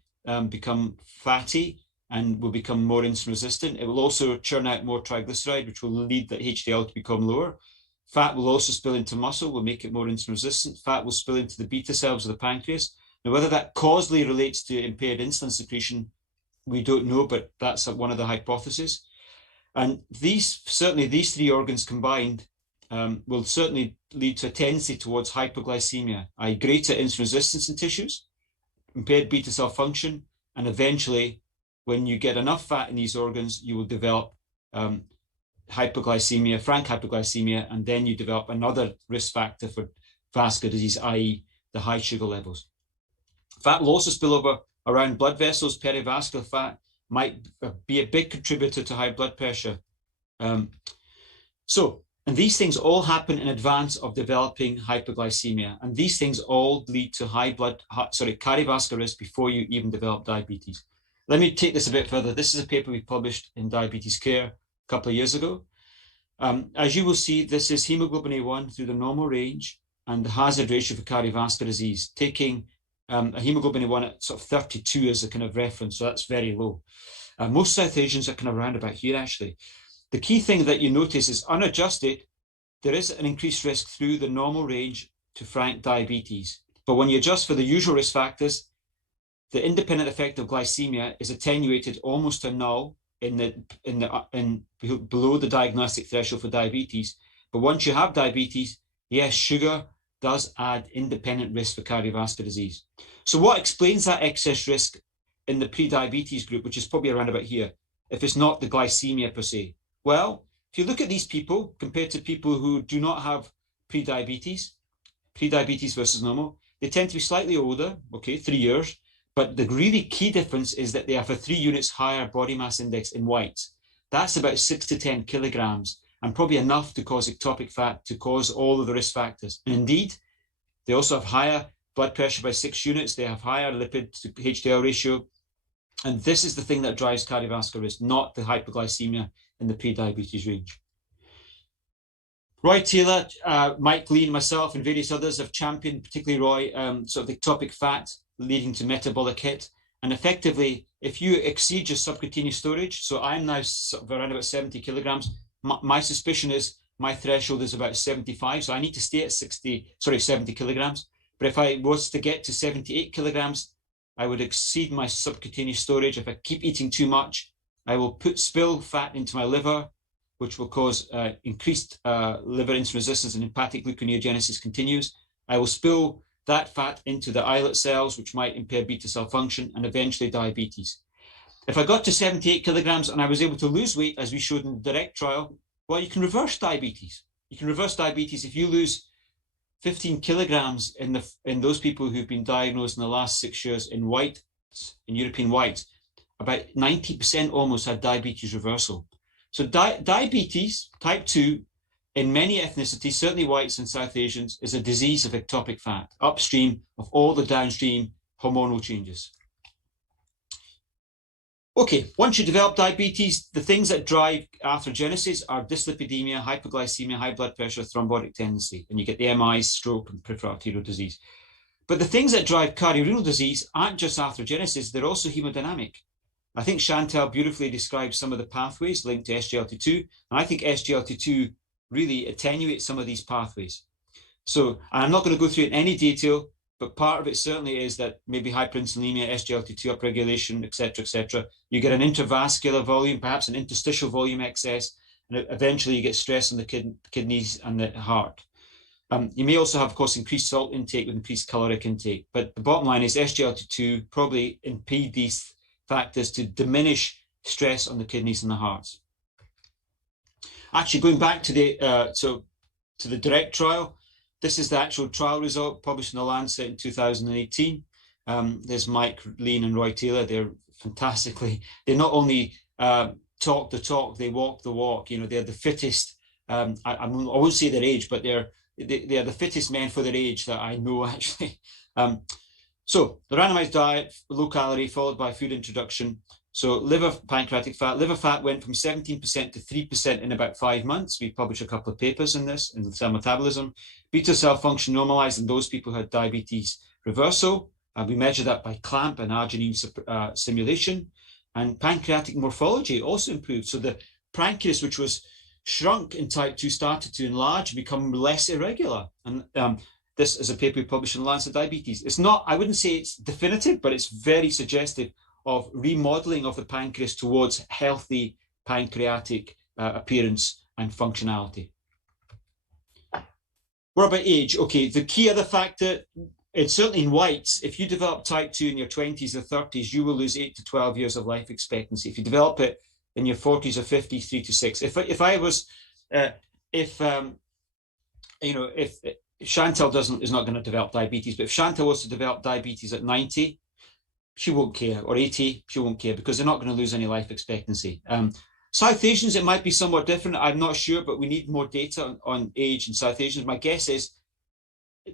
become fatty and will become more insulin resistant. It will also churn out more triglyceride, which will lead the HDL to become lower. Fat will also spill into muscle, will make it more insulin resistant. Fat will spill into the beta cells of the pancreas. Now, whether that causally relates to impaired insulin secretion, we don't know, but that's one of the hypotheses. And these 3 organs combined will certainly lead to a tendency towards hypoglycemia, i.e. greater insulin resistance in tissues, impaired beta cell function, and eventually, when you get enough fat in these organs, you will develop hypoglycemia, frank hypoglycemia, and then you develop another risk factor for vascular disease, i.e. the high sugar levels. Fat will also spill over around blood vessels. Perivascular fat might be a big contributor to high blood pressure. And these things all happen in advance of developing hypoglycemia. And these things all lead to cardiovascular risk before you even develop diabetes. Let me take this a bit further. This is a paper we published in Diabetes Care a couple of years ago. As you will see, this is hemoglobin A1 through the normal range and the hazard ratio for cardiovascular disease, taking a hemoglobin A1 at sort of 32 as a kind of reference. So that's very low. Most South Asians are kind of around about here, actually. The key thing that you notice is unadjusted, there is an increased risk through the normal range to frank diabetes. But when you adjust for the usual risk factors, the independent effect of glycemia is attenuated almost to null below the diagnostic threshold for diabetes. But once you have diabetes, yes, sugar does add independent risk for cardiovascular disease. So what explains that excess risk in the pre-diabetes group, which is probably around about here, if it's not the glycemia per se? Well, if you look at these people compared to people who do not have pre-diabetes versus normal, they tend to be slightly older, 3 years, but the really key difference is that they have a 3 units higher body mass index in whites. That's about 6 to 10 kilograms, and probably enough to cause ectopic fat, to cause all of the risk factors. And indeed, They also have higher blood pressure by 6 units. They have higher lipid to HDL ratio. And this is the thing that drives cardiovascular risk, not the hypoglycemia in the pre-diabetes range. Roy Taylor, Mike Lee, and myself and various others have championed, particularly Roy, sort of ectopic fat leading to metabolic hit. And effectively, if you exceed your subcutaneous storage, so I'm now around about 70 kilograms, my suspicion is my threshold is about 75, so I need to stay at 70 kilograms. But if I was to get to 78 kilograms, I would exceed my subcutaneous storage. If I keep eating too much, I will spill fat into my liver, which will cause increased liver insulin resistance, and hepatic gluconeogenesis continues. I will spill that fat into the islet cells, which might impair beta cell function, and eventually diabetes. If I got to 78 kilograms and I was able to lose weight, as we showed in the DIRECT trial, well, you can reverse diabetes. You can reverse diabetes if you lose 15 kilograms in those people who've been diagnosed in the last 6 years in European whites. About 90% almost had diabetes reversal. So diabetes type 2 in many ethnicities, certainly whites and South Asians, is a disease of ectopic fat, upstream of all the downstream hormonal changes. Okay, once you develop diabetes, the things that drive arthrogenesis are dyslipidemia, hypoglycemia, high blood pressure, thrombotic tendency, and you get the MIs, stroke, and peripheral arterial disease. But the things that drive cardiorenal disease aren't just arthrogenesis, they're also hemodynamic. I think Chantal beautifully described some of the pathways linked to SGLT2, and I think SGLT2 really attenuates some of these pathways. So I'm not going to go through it in any detail, but part of it certainly is that maybe hyperinsulinemia, SGLT2 upregulation, etc. You get an intravascular volume, perhaps an interstitial volume excess, and eventually you get stress on the kidneys and the heart. You may also have, of course, increased salt intake with increased caloric intake. But the bottom line is SGLT2 probably impede these factors to diminish stress on the kidneys and the hearts. Actually, going back to the DIRECT trial, this is the actual trial result published in The Lancet in 2018. There's Mike Lean and Roy Taylor. They're fantastically, they not only talk the talk, they walk the walk. You know, they're the fittest. I won't say their age, but they're the fittest men for their age that I know, actually. So the randomized diet, low calorie, followed by food introduction. So liver pancreatic fat. Liver fat went from 17% to 3% in about 5 months. We published a couple of papers in this, in Cell Metabolism. Beta cell function normalized in those people who had diabetes reversal. We measured that by clamp and arginine simulation. And pancreatic morphology also improved. So the pancreas, which was shrunk in type 2, started to enlarge and become less irregular. And this is a paper we published in Lancet Diabetes. It's not, I wouldn't say it's definitive, but it's very suggestive of remodeling of the pancreas towards healthy pancreatic appearance and functionality. What about age? Okay, the key other factor, it's certainly in whites, if you develop type 2 in your 20s or 30s, you will lose 8 to 12 years of life expectancy. If you develop it in your 40s or 50s, 3 to 6. If Chantal is not going to develop diabetes, but if Chantal was to develop diabetes at 90, she won't care, or 80, she won't care, because they're not going to lose any life expectancy. South Asians, it might be somewhat different. I'm not sure, but we need more data on age in South Asians. My guess is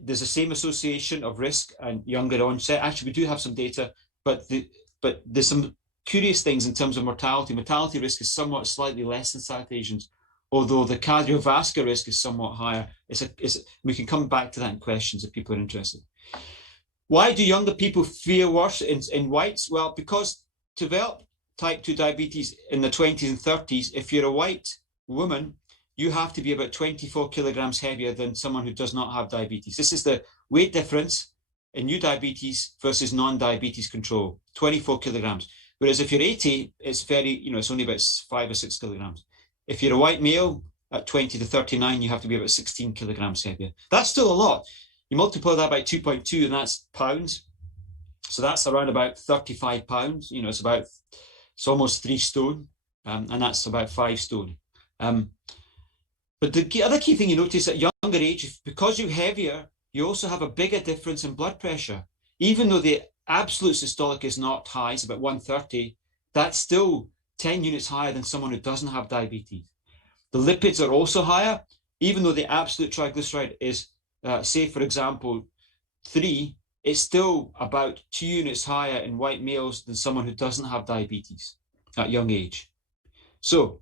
there's the same association of risk and younger onset. Actually, we do have some data, but there's some curious things in terms of mortality. Mortality risk is somewhat slightly less in South Asians, although the cardiovascular risk is somewhat higher. We can come back to that in questions if people are interested. Why do younger people feel worse in whites? Well, because to develop type 2 diabetes in the 20s and 30s, if you're a white woman, you have to be about 24 kilograms heavier than someone who does not have diabetes. This is the weight difference in new diabetes versus non-diabetes control, 24 kilograms. Whereas if you're 80, it's it's only about 5 or 6 kilograms. If you're a white male at 20 to 39, you have to be about 16 kilograms heavier. That's still a lot. You multiply that by 2.2, and that's pounds. So that's around about 35 pounds. It's almost 3 stone, and that's about 5 stone. But the other key thing you notice at younger age, because you're heavier, you also have a bigger difference in blood pressure. Even though the absolute systolic is not high, it's about 130, that's still 10 units higher than someone who doesn't have diabetes. The lipids are also higher, even though the absolute triglyceride is, say, for example, 3, it's still about 2 units higher in white males than someone who doesn't have diabetes at young age. So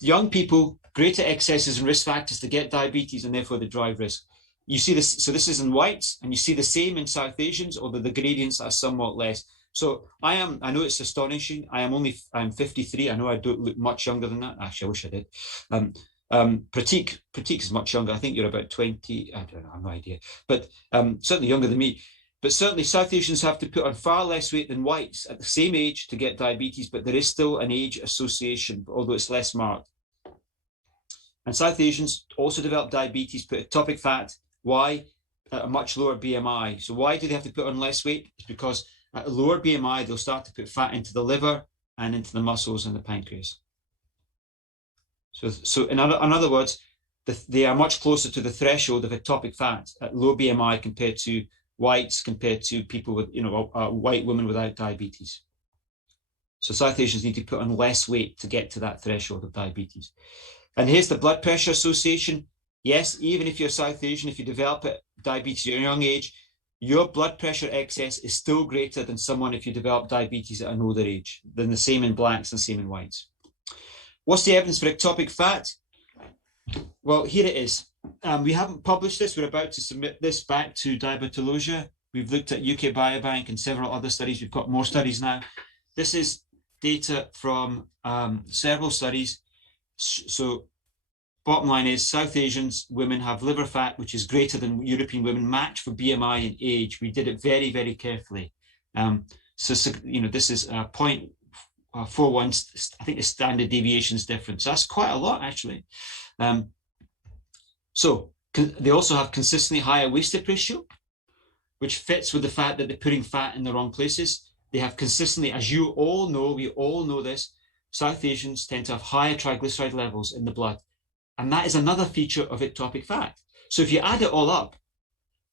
young people, greater excesses and risk factors to get diabetes, and therefore they drive risk. You see this, so this is in whites, and you see the same in South Asians, although the gradients are somewhat less. So I know it's astonishing. I'm 53. I know I don't look much younger than that. Actually, I wish I did. Pratik is much younger. I think you're about 20. I don't know, I have no idea. But certainly younger than me. But certainly South Asians have to put on far less weight than whites at the same age to get diabetes, but there is still an age association, although it's less marked. And South Asians also develop diabetes, put ectopic fat. Why? At a much lower BMI. So why do they have to put on less weight? It's because at a lower BMI, they'll start to put fat into the liver and into the muscles and the pancreas. So in other words, they are much closer to the threshold of ectopic fat at low BMI compared to whites, compared to people with, white women without diabetes. So South Asians need to put on less weight to get to that threshold of diabetes. And here's the blood pressure association. Yes, even if you're South Asian, if you develop diabetes at a young age, your blood pressure excess is still greater than someone if you develop diabetes at an older age, than the same in blacks and same in whites. What's the evidence for ectopic fat? Well, here it is. We haven't published this. We're about to submit this back to Diabetologia. We've looked at UK Biobank and several other studies. We've got more studies now. This is data from several studies. So bottom line is South Asians women have liver fat, which is greater than European women, matched for BMI and age. We did it very, very carefully. This is 0.41, I think the standard deviations difference. That's quite a lot, actually. They also have consistently higher waist-hip ratio, which fits with the fact that they're putting fat in the wrong places. They have consistently, as you all know, we all know this, South Asians tend to have higher triglyceride levels in the blood. And that is another feature of ectopic fat. So if you add it all up,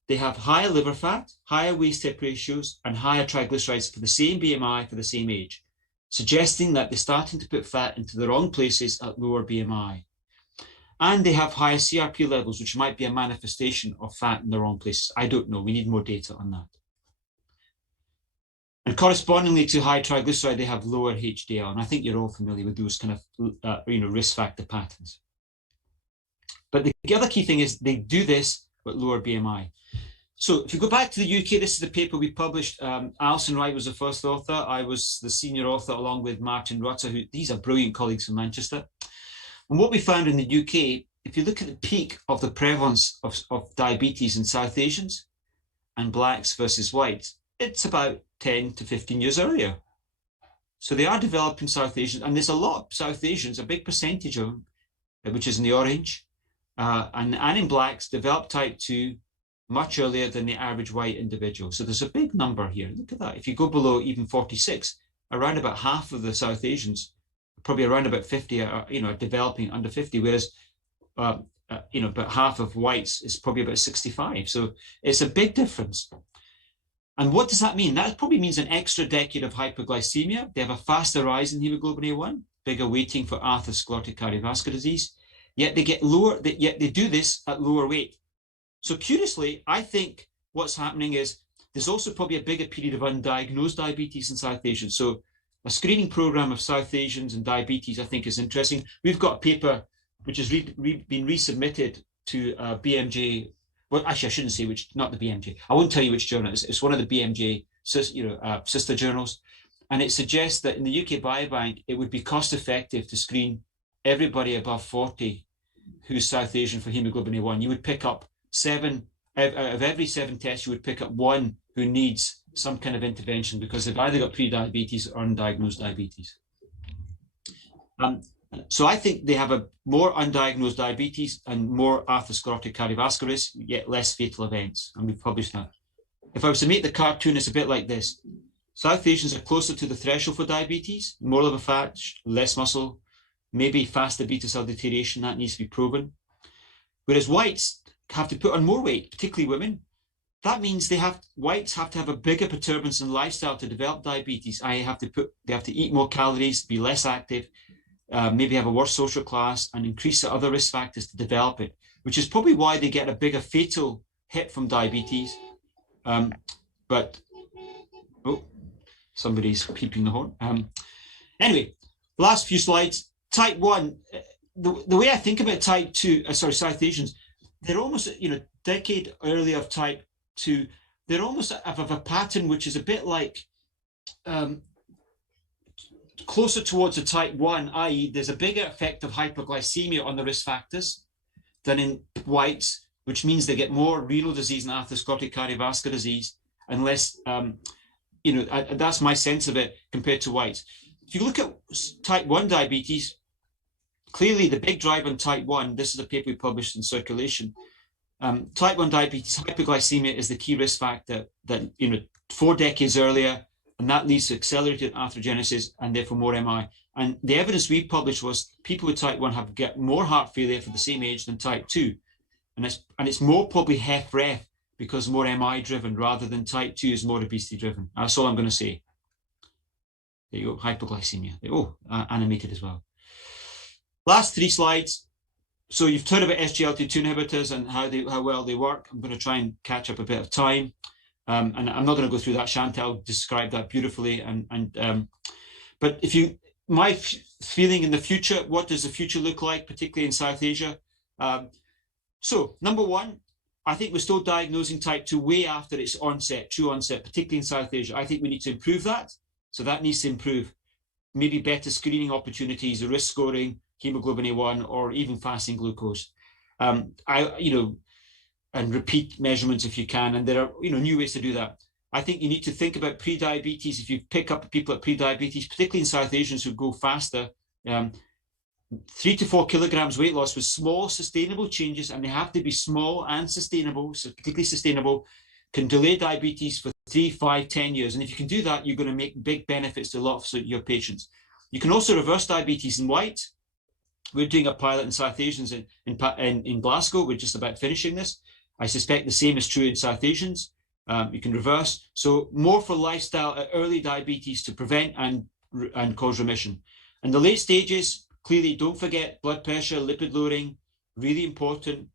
they have higher liver fat, higher waist-hip ratios, and higher triglycerides for the same BMI for the same age, suggesting that they're starting to put fat into the wrong places at lower BMI. And they have higher CRP levels, which might be a manifestation of fat in the wrong places. I don't know. We need more data on that. And correspondingly to high triglyceride, they have lower HDL. And I think you're all familiar with those kind of risk factor patterns. But the other key thing is they do this with lower BMI. So if you go back to the UK, this is the paper we published. Alison Wright was the first author. I was the senior author along with Martin Rutter, these are brilliant colleagues from Manchester. And what we found in the UK, if you look at the peak of the prevalence of diabetes in South Asians and blacks versus whites, it's about 10 to 15 years earlier. So they are developing South Asians, and there's a lot of South Asians, a big percentage of them, which is in the orange, and in blacks develop type 2 much earlier than the average white individual. So there's a big number here. Look at that. If you go below even 46, around about half of the South Asians, probably around about 50 are developing under 50, whereas about half of whites is probably about 65. So it's a big difference. And what does that mean? That probably means an extra decade of hyperglycemia. They have a faster rise in hemoglobin A1, bigger weighting for atherosclerotic cardiovascular disease. Yet they get lower. Yet they do this at lower weight. So curiously, I think what's happening is there's also probably a bigger period of undiagnosed diabetes in South Asians. So a screening program of South Asians and diabetes, I think, is interesting. We've got a paper which has been resubmitted to BMJ. Well, actually, I shouldn't say which, not the BMJ. I won't tell you which journal. It's one of the BMJ sister journals. And it suggests that in the UK Biobank, it would be cost effective to screen everybody above 40 who's South Asian for hemoglobin A1. You would pick up 7, out of every 7 tests, you would pick up 1 who needs some kind of intervention because they've either got pre-diabetes or undiagnosed diabetes. So I think they have a more undiagnosed diabetes and more atherosclerotic cardiovascular risk, yet less fatal events. And we've published that. If I was to make the cartoon, it's a bit like this. South Asians are closer to the threshold for diabetes, more liver fat, less muscle, maybe faster beta cell deterioration, that needs to be proven. Whereas whites have to put on more weight, particularly women. That means whites have to have a bigger perturbance in lifestyle to develop diabetes. They have to eat more calories, be less active, maybe have a worse social class, and increase the other risk factors to develop it, which is probably why they get a bigger fatal hit from diabetes But oh, somebody's peeping the horn. Anyway, last few slides. Type 1, the way I think about type 2, South Asians, they're almost, decade earlier of type 2, they're almost of a pattern which is a bit like closer towards a type 1, i.e. there's a bigger effect of hypoglycemia on the risk factors than in whites, which means they get more renal disease and atherosclerotic cardiovascular disease, and less, that's my sense of it compared to whites. If you look at type 1 diabetes, clearly the big drive on type 1, this is a paper we published in Circulation, type 1 diabetes, hypoglycemia is the key risk factor that, 4 decades earlier, and that leads to accelerated atherogenesis and therefore more MI. And the evidence we published was people with type 1 get more heart failure for the same age than type 2. And it's more probably HFrEF because more MI driven rather than type 2 is more obesity driven. That's all I'm going to say. There you go, hypoglycemia. Oh, animated as well. Last 3 slides. So you've heard about SGLT2 inhibitors and how well they work. I'm going to try and catch up a bit of time. And I'm not going to go through that. Chantal described that beautifully. But my feeling in the future, what does the future look like, particularly in South Asia? So number 1, I think we're still diagnosing type 2 way after its onset, true onset, particularly in South Asia. I think we need to improve that. So that needs to improve. Maybe better screening opportunities, risk scoring, hemoglobin A1, or even fasting glucose. And repeat measurements if you can. And there are, new ways to do that. I think you need to think about pre-diabetes. If you pick up people at pre-diabetes, particularly in South Asians who go faster, 3 to 4 kilograms weight loss with small sustainable changes, and they have to be small and sustainable, so particularly sustainable, can delay diabetes for 3, 5, 10 years. And if you can do that, you're going to make big benefits to a lot of your patients. You can also reverse diabetes in white. We're doing a pilot in South Asians in Glasgow. We're just about finishing this. I suspect the same is true in South Asians. You can reverse. So more for lifestyle, early diabetes to prevent and cause remission. And the late stages, clearly don't forget blood pressure, lipid lowering, really important.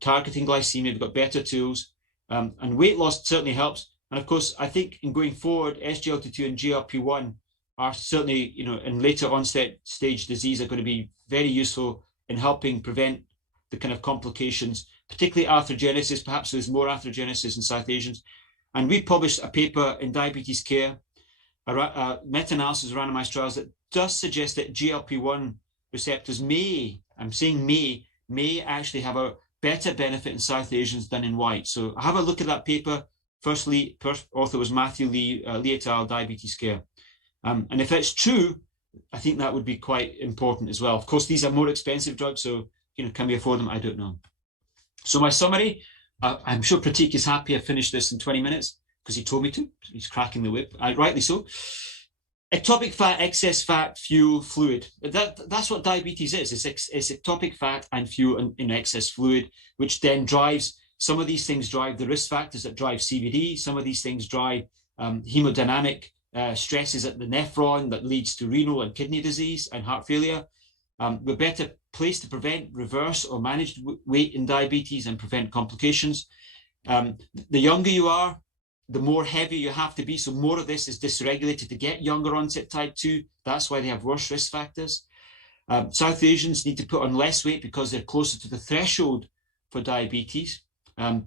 Targeting glycemia, we've got better tools. And weight loss certainly helps. And of course, I think in going forward, SGLT2 and GLP-1 are certainly, in later onset stage disease are going to be very useful in helping prevent the kind of complications, particularly atherogenesis. Perhaps there's more atherogenesis in South Asians. And we published a paper in Diabetes Care, a meta-analysis of randomized trials that does suggest that GLP-1 receptors may actually have a better benefit in South Asians than in white. So have a look at that paper. First author was Matthew Lee et al., Diabetes Care. And if that's true, I think that would be quite important as well. Of course, these are more expensive drugs, so can we afford them? I don't know. So my summary, I'm sure Pratik is happy I finished this in 20 minutes because he told me to. He's cracking the whip, rightly so. Ectopic fat, excess fat, fuel, fluid. That's what diabetes is. It's ectopic fat and fuel in excess fluid, which then drives, some of these things drive the risk factors that drive CVD. Some of these things drive hemodynamic stresses at the nephron that leads to renal and kidney disease and heart failure. We're better placed to prevent, reverse, or manage weight in diabetes and prevent complications. The younger you are, the more heavy you have to be. So more of this is dysregulated to get younger onset type 2. That's why they have worse risk factors. South Asians need to put on less weight because they're closer to the threshold for diabetes in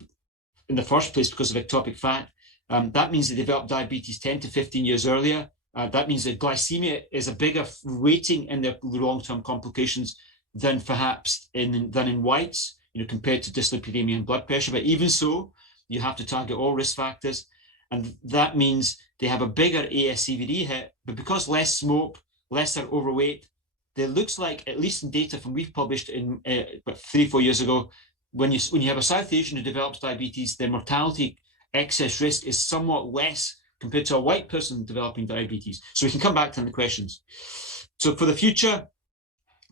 the first place because of ectopic fat. That means they develop diabetes 10 to 15 years earlier. That means that glycemia is a bigger weighting in their long-term complications than perhaps in whites, compared to dyslipidemia and blood pressure. But even so, you have to target all risk factors. And that means they have a bigger ASCVD hit, but because less smoke, less are overweight, there looks like, at least in data from we've published in about 3-4 years ago, when you have a South Asian who develops diabetes, their mortality excess risk is somewhat less compared to a white person developing diabetes. So we can come back to the questions. So for the future,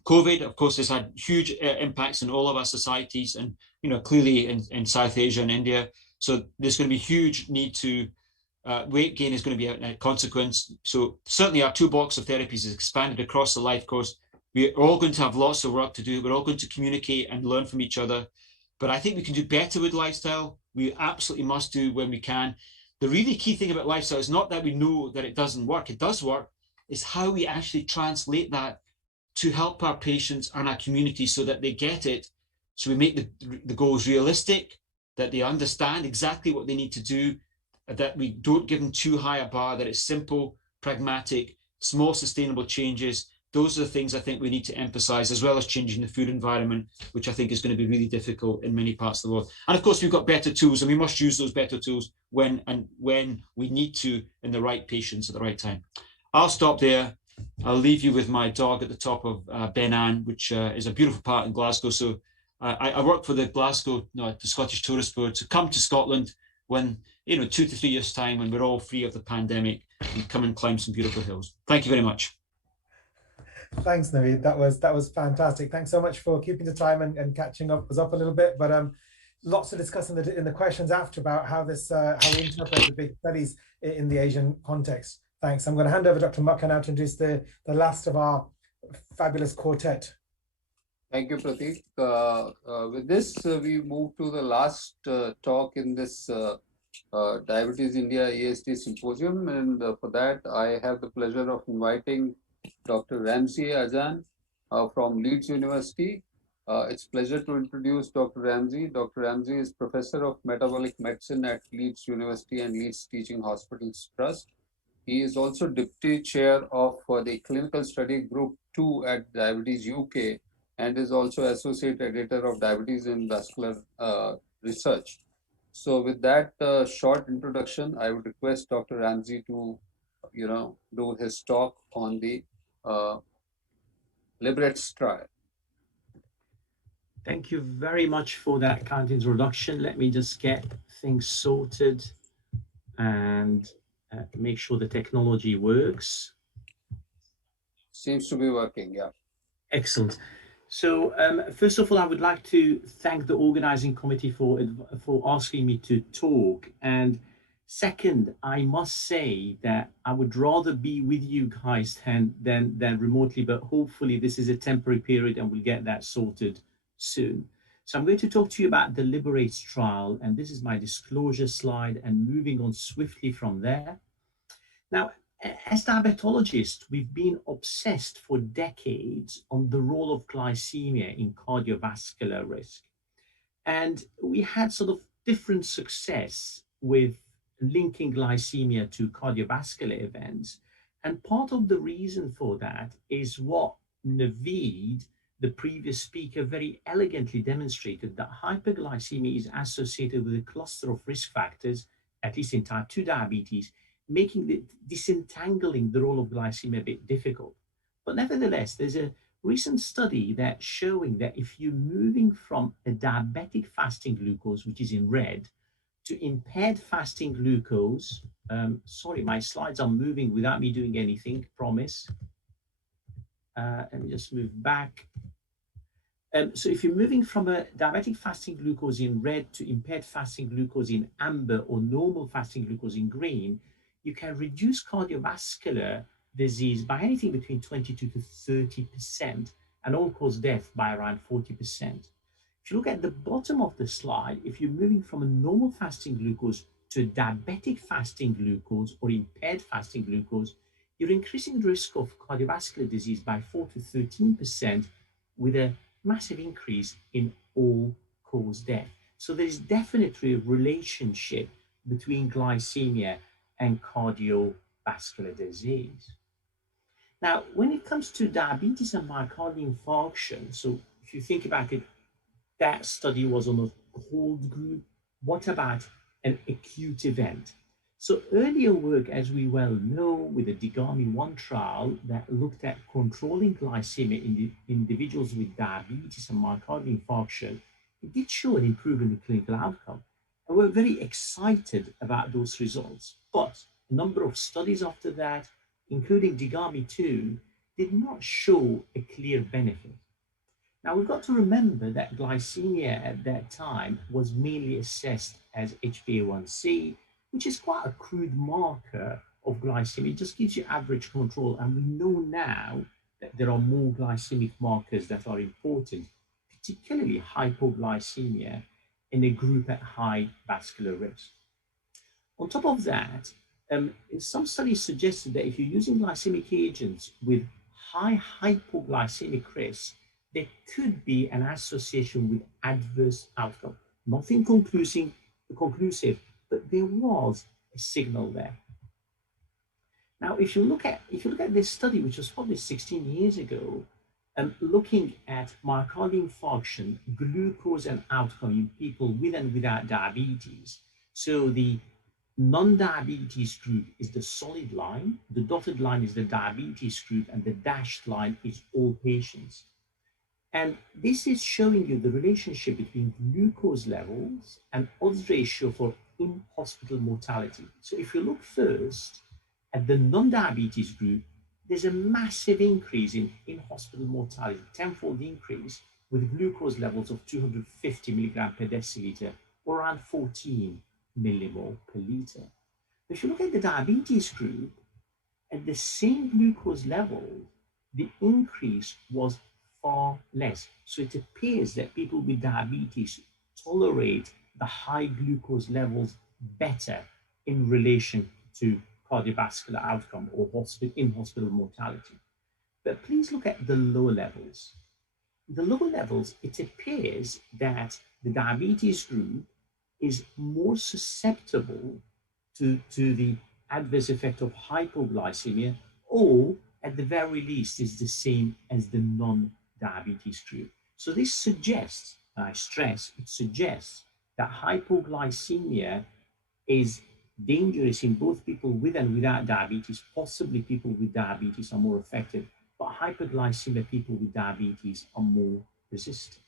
COVID, of course, has had huge impacts in all of our societies and, clearly in South Asia and India. So there's going to be huge need to, weight gain is going to be a consequence. So certainly our toolbox of therapies is expanded across the life course. We're all going to have lots of work to do. We're all going to communicate and learn from each other. but I think we can do better with lifestyle. We absolutely must do when we can. The really key thing about lifestyle is not that we know that it doesn't work. It does work. It's how we actually translate that to help our patients and our community so that they get it. So we make the goals realistic, that they understand exactly what they need to do, that we don't give them too high a bar, that it's simple, pragmatic, small sustainable changes. Those are the things I think we need to emphasize, as well as changing the food environment, which I think is going to be really difficult in many parts of the world. And of course, we've got better tools, and we must use those better tools when we need to, in the right patients at the right time. I'll stop there. I'll leave you with my dog at the top of Ben Ann, which is a beautiful part in Glasgow. So I work for the the Scottish Tourist Board, to come to Scotland when, 2 to 3 years' time, when we're all free of the pandemic, and come and climb some beautiful hills. Thank you very much. Thanks, Naveed. That was fantastic. Thanks so much for keeping the time and catching us up a little bit. But lots to discuss in the questions after about how we interpret the big studies in the Asian context. Thanks. I'm going to hand over to Dr. Makka now to introduce the last of our fabulous quartet. Thank you, Pratik. With this, we move to the last talk in this Diabetes India ESD Symposium. And for that, I have the pleasure of inviting Dr. Ramzi Azan from Leeds University. It's a pleasure to introduce Dr. Ramzi. Dr. Ramzi is Professor of Metabolic Medicine at Leeds University and Leeds Teaching Hospitals Trust. He is also Deputy Chair of the Clinical Study Group 2 at Diabetes UK, and is also Associate Editor of Diabetes and Vascular Research. So with that short introduction, I would request Dr. Ramzi to, do his talk on the Librex trial. Thank you very much for that kind introduction. Let me just get things sorted and make sure the technology works. Seems to be working, yeah. Excellent. So first of all, I would like to thank the organizing committee for asking me to talk. And second, I must say that I would rather be with you guys than remotely, but hopefully this is a temporary period and we'll get that sorted soon. So I'm going to talk to you about the Liberates trial, and this is my disclosure slide, and moving on swiftly from there. Now, as diabetologists, we've been obsessed for decades on the role of glycemia in cardiovascular risk. And we had sort of different success with linking glycemia to cardiovascular events. And part of the reason for that is what Naveed, the previous speaker, very elegantly demonstrated, that hyperglycemia is associated with a cluster of risk factors, at least in type 2 diabetes, making disentangling the role of glycemia a bit difficult. But nevertheless, there's a recent study that's showing that if you're moving from a diabetic fasting glucose, which is in red, to impaired fasting glucose, sorry, my slides are moving without me doing anything, promise. Let me just move back. So if you're moving from a diabetic fasting glucose in red to impaired fasting glucose in amber, or normal fasting glucose in green, you can reduce cardiovascular disease by anything between 22 to 30%, and all-cause death by around 40%. If you look at the bottom of the slide, if you're moving from a normal fasting glucose to a diabetic fasting glucose or impaired fasting glucose, you're increasing the risk of cardiovascular disease by 4 to 13%, with a massive increase in all-cause death. So there's definitely a relationship between glycemia and cardiovascular disease. Now, when it comes to diabetes and myocardial infarction, so if you think about it, that study was on a cold group. What about an acute event? So earlier work, as we well know, with the DIGAMI-1 trial that looked at controlling glycemia in the individuals with diabetes and myocardial infarction, it did show an improvement in clinical outcome. And we're very excited about those results. But a number of studies after that, including DIGAMI-2, did not show a clear benefit. Now, we've got to remember that glycemia at that time was mainly assessed as HbA1c, which is quite a crude marker of glycemia. It just gives you average control. And we know now that there are more glycemic markers that are important, particularly hypoglycemia in a group at high vascular risk. On top of that, some studies suggested that if you're using glycemic agents with high hypoglycemic risk, there could be an association with adverse outcome. Nothing conclusive, but there was a signal there. Now, if you look at this study, which was published 16 years ago, looking at myocardial infarction, glucose and outcome in people with and without diabetes. So the non-diabetes group is the solid line, the dotted line is the diabetes group, and the dashed line is all patients. And this is showing you the relationship between glucose levels and odds ratio for in-hospital mortality. So if you look first at the non-diabetes group, there's a massive increase in in-hospital mortality, tenfold increase, with glucose levels of 250 milligram per deciliter, or around 14 millimole per liter. If you look at the diabetes group, at the same glucose level, the increase was far less. So it appears that people with diabetes tolerate the high glucose levels better in relation to cardiovascular outcome or in-hospital mortality. But please look at the lower levels. The lower levels, it appears that the diabetes group is more susceptible to the adverse effect of hypoglycemia, or at the very least is the same as the non-diabetes group. So this suggests, and I stress, it suggests that hypoglycemia is dangerous in both people with and without diabetes. Possibly people with diabetes are more affected, but hyperglycemia people with diabetes are more resistant.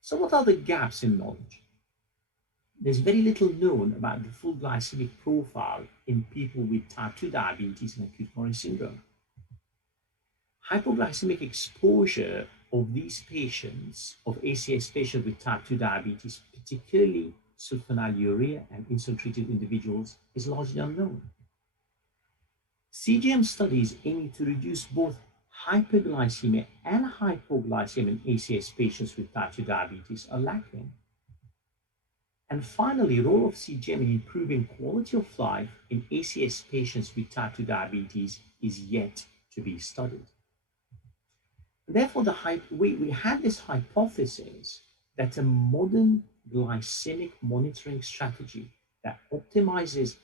So what are the gaps in knowledge? There's very little known about the full glycemic profile in people with type 2 diabetes and acute coronary syndrome. Hypoglycemic exposure of these patients, of ACS patients with type 2 diabetes, particularly sulfonylurea and insulin-treated individuals, is largely unknown. CGM studies aiming to reduce both hyperglycemia and hypoglycemia in ACS patients with type 2 diabetes are lacking. And finally, the role of CGM in improving quality of life in ACS patients with type 2 diabetes is yet to be studied. Therefore, we had this hypothesis that a modern glycemic monitoring strategy that optimizes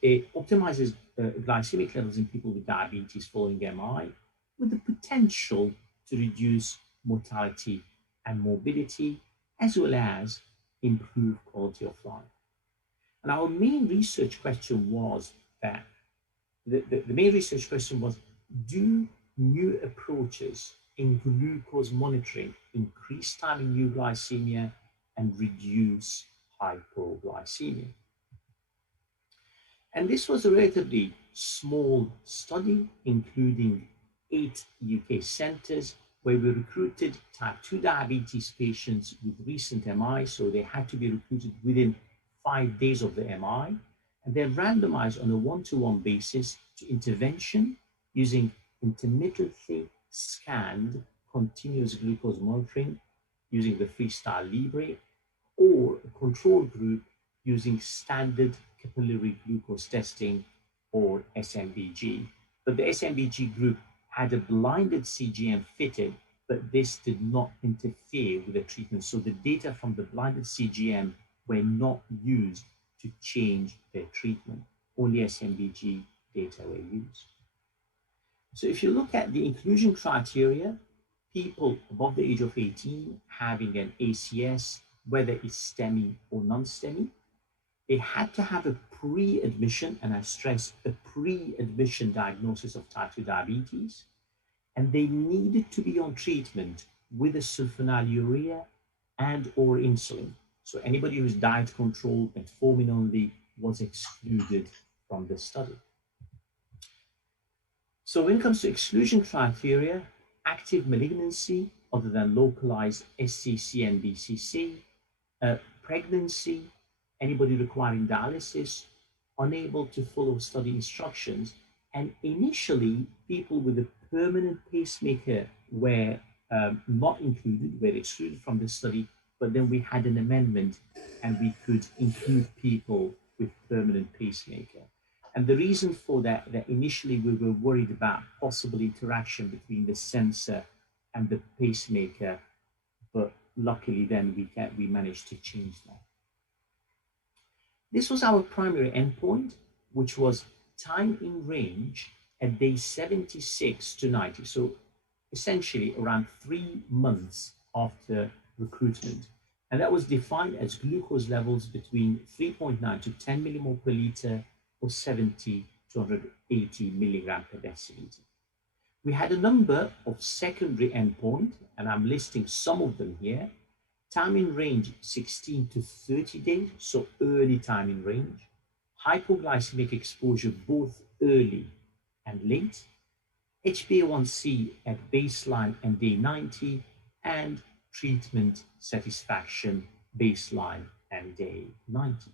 glycemic levels in people with diabetes following MI, with the potential to reduce mortality and morbidity, as well as improve quality of life. And our main research question was that the main research question was, do new approaches in glucose monitoring increase time in euglycemia and reduce hypoglycemia? And this was a relatively small study, including 8 UK centers, where we recruited type 2 diabetes patients with recent MI, so they had to be recruited within 5 days of the MI, and they're randomized on a 1-to-1 basis to intervention using intermittently scanned continuous glucose monitoring using the Freestyle Libre, or a control group using standard capillary glucose testing, or SMBG. But the SMBG group had a blinded CGM fitted, but this did not interfere with the treatment. So the data from the blinded CGM were not used to change their treatment. Only SMBG data were used. So if you look at the inclusion criteria, people above the age of 18 having an ACS, whether it's STEMI or non-STEMI, they had to have a pre-admission, and I stress a pre-admission diagnosis of type 2 diabetes, and they needed to be on treatment with a sulfonylurea and or insulin. So anybody who's diet controlled, metformin only, was excluded from the study. So when it comes to exclusion criteria, active malignancy other than localized SCC and BCC, pregnancy, anybody requiring dialysis, unable to follow study instructions, and initially people with a permanent pacemaker were not included, were excluded from the study, but then we had an amendment and we could include people with permanent pacemaker. And the reason for that initially we were worried about possible interaction between the sensor and the pacemaker, but luckily then we managed to change that. This was our primary endpoint, which was time in range at day 76 to 90. So essentially around 3 months after recruitment. And that was defined as glucose levels between 3.9 to 10 millimole per liter or 70 to 180 milligram per deciliter. We had a number of secondary endpoints, and I'm listing some of them here. Time in range 16 to 30 days, so early time in range. Hypoglycemic exposure both early and late. HbA1c at baseline and day 90, and treatment satisfaction baseline and day 90.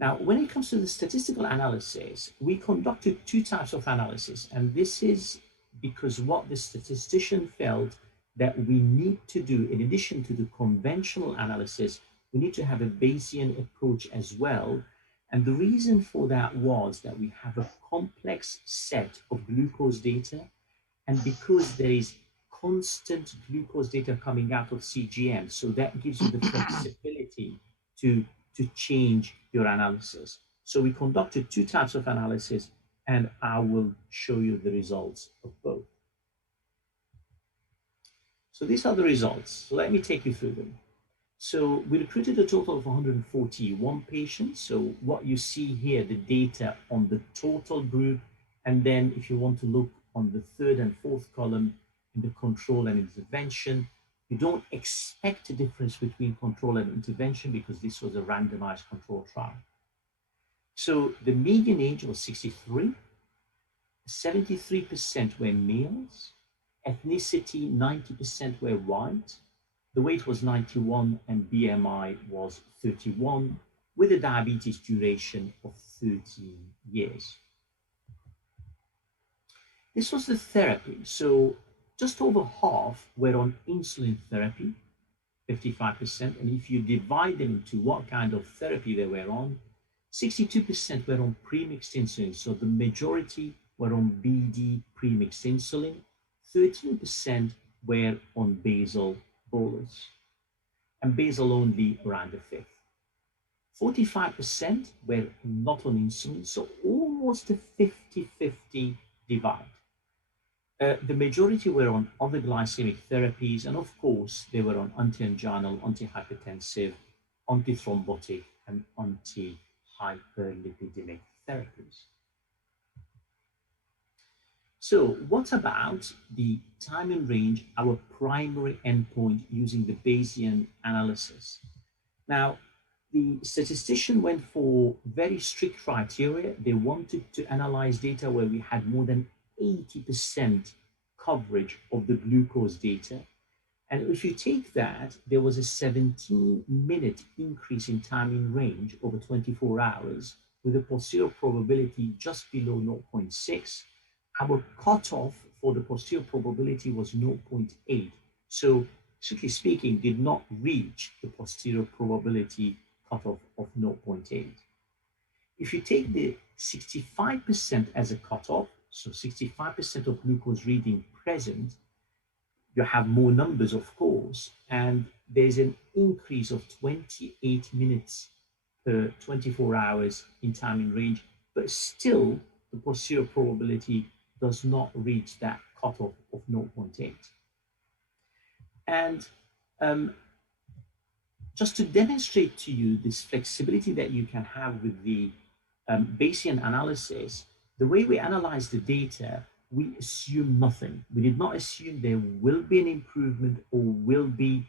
Now, when it comes to the statistical analysis, we conducted 2 types of analysis, and this is because what the statistician felt that we need to do, in addition to the conventional analysis, we need to have a Bayesian approach as well. And the reason for that was that we have a complex set of glucose data, and because there is constant glucose data coming out of CGM, so that gives you the flexibility to change your analysis. So we conducted 2 types of analysis, and I will show you the results of both. So these are the results. So let me take you through them. So we recruited a total of 141 patients. So what you see here, the data on the total group, and then if you want to look on the 3rd and 4th column in the control and intervention, you don't expect a difference between control and intervention because this was a randomized control trial. So the median age was 63, 73% were males, ethnicity 90% were white, the weight was 91 and BMI was 31 with a diabetes duration of 13 years. This was the therapy. So just over half were on insulin therapy, 55%. And if you divide them into what kind of therapy they were on, 62% were on premixed insulin. So the majority were on BD premixed insulin. 13% were on basal bolus, and basal only around a fifth. 45% were not on insulin, so almost a 50-50 divide. The majority were on other glycemic therapies, and of course, they were on anti-anginal, antihypertensive, antithrombotic, and anti-hyperlipidemic therapies. So what about the time in range, our primary endpoint using the Bayesian analysis? Now, the statistician went for very strict criteria. They wanted to analyze data where we had more than 80% coverage of the glucose data. And if you take that, there was a 17-minute increase in time in range over 24 hours with a posterior probability just below 0.6. Our cutoff for the posterior probability was 0.8. So, strictly speaking, did not reach the posterior probability cutoff of 0.8. If you take the 65% as a cutoff, so 65% of glucose reading present, you have more numbers, of course, and there's an increase of 28 minutes per 24 hours in time in range, but still the posterior probability does not reach that cutoff of 0.8. And just to demonstrate to you this flexibility that you can have with the Bayesian analysis, the way we analyze the data, we assume nothing. We did not assume there will be an improvement or will be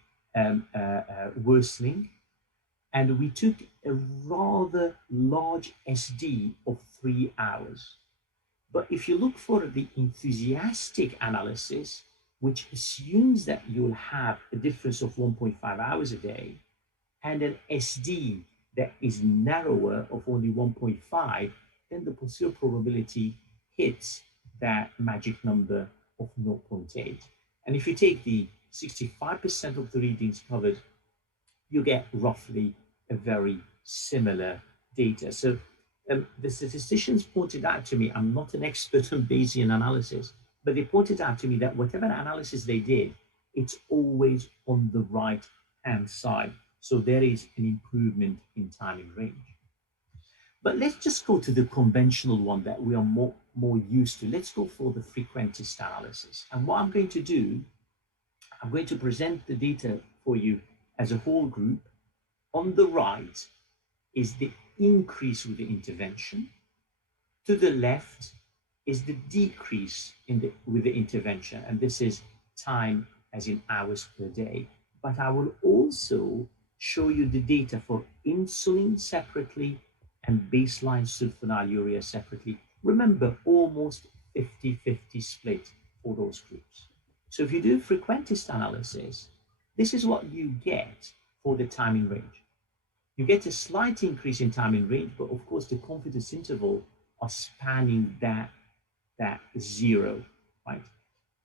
worsening. And we took a rather large SD of 3 hours. But if you look for the enthusiastic analysis, which assumes that you'll have a difference of 1.5 hours a day, and an SD that is narrower of only 1.5, then the posterior probability hits that magic number of 0.8. And if you take the 65% of the readings covered, you get roughly a very similar data. So the statisticians pointed out to me, I'm not an expert on Bayesian analysis, but they pointed out to me that whatever analysis they did, it's always on the right-hand side. So there is an improvement in time in range. But let's just go to the conventional one that we are more used to. Let's go for the frequentist analysis. And what I'm going to do, I'm going to present the data for you as a whole group. On the right is the increase with the intervention. To the left is the decrease with the intervention. And this is time as in hours per day. But I will also show you the data for insulin separately and baseline sulfonylurea separately. Remember, almost 50-50 split for those groups. So if you do frequentist analysis, this is what you get for the time in range. You get a slight increase in time in range, but of course the confidence interval are spanning that zero, right?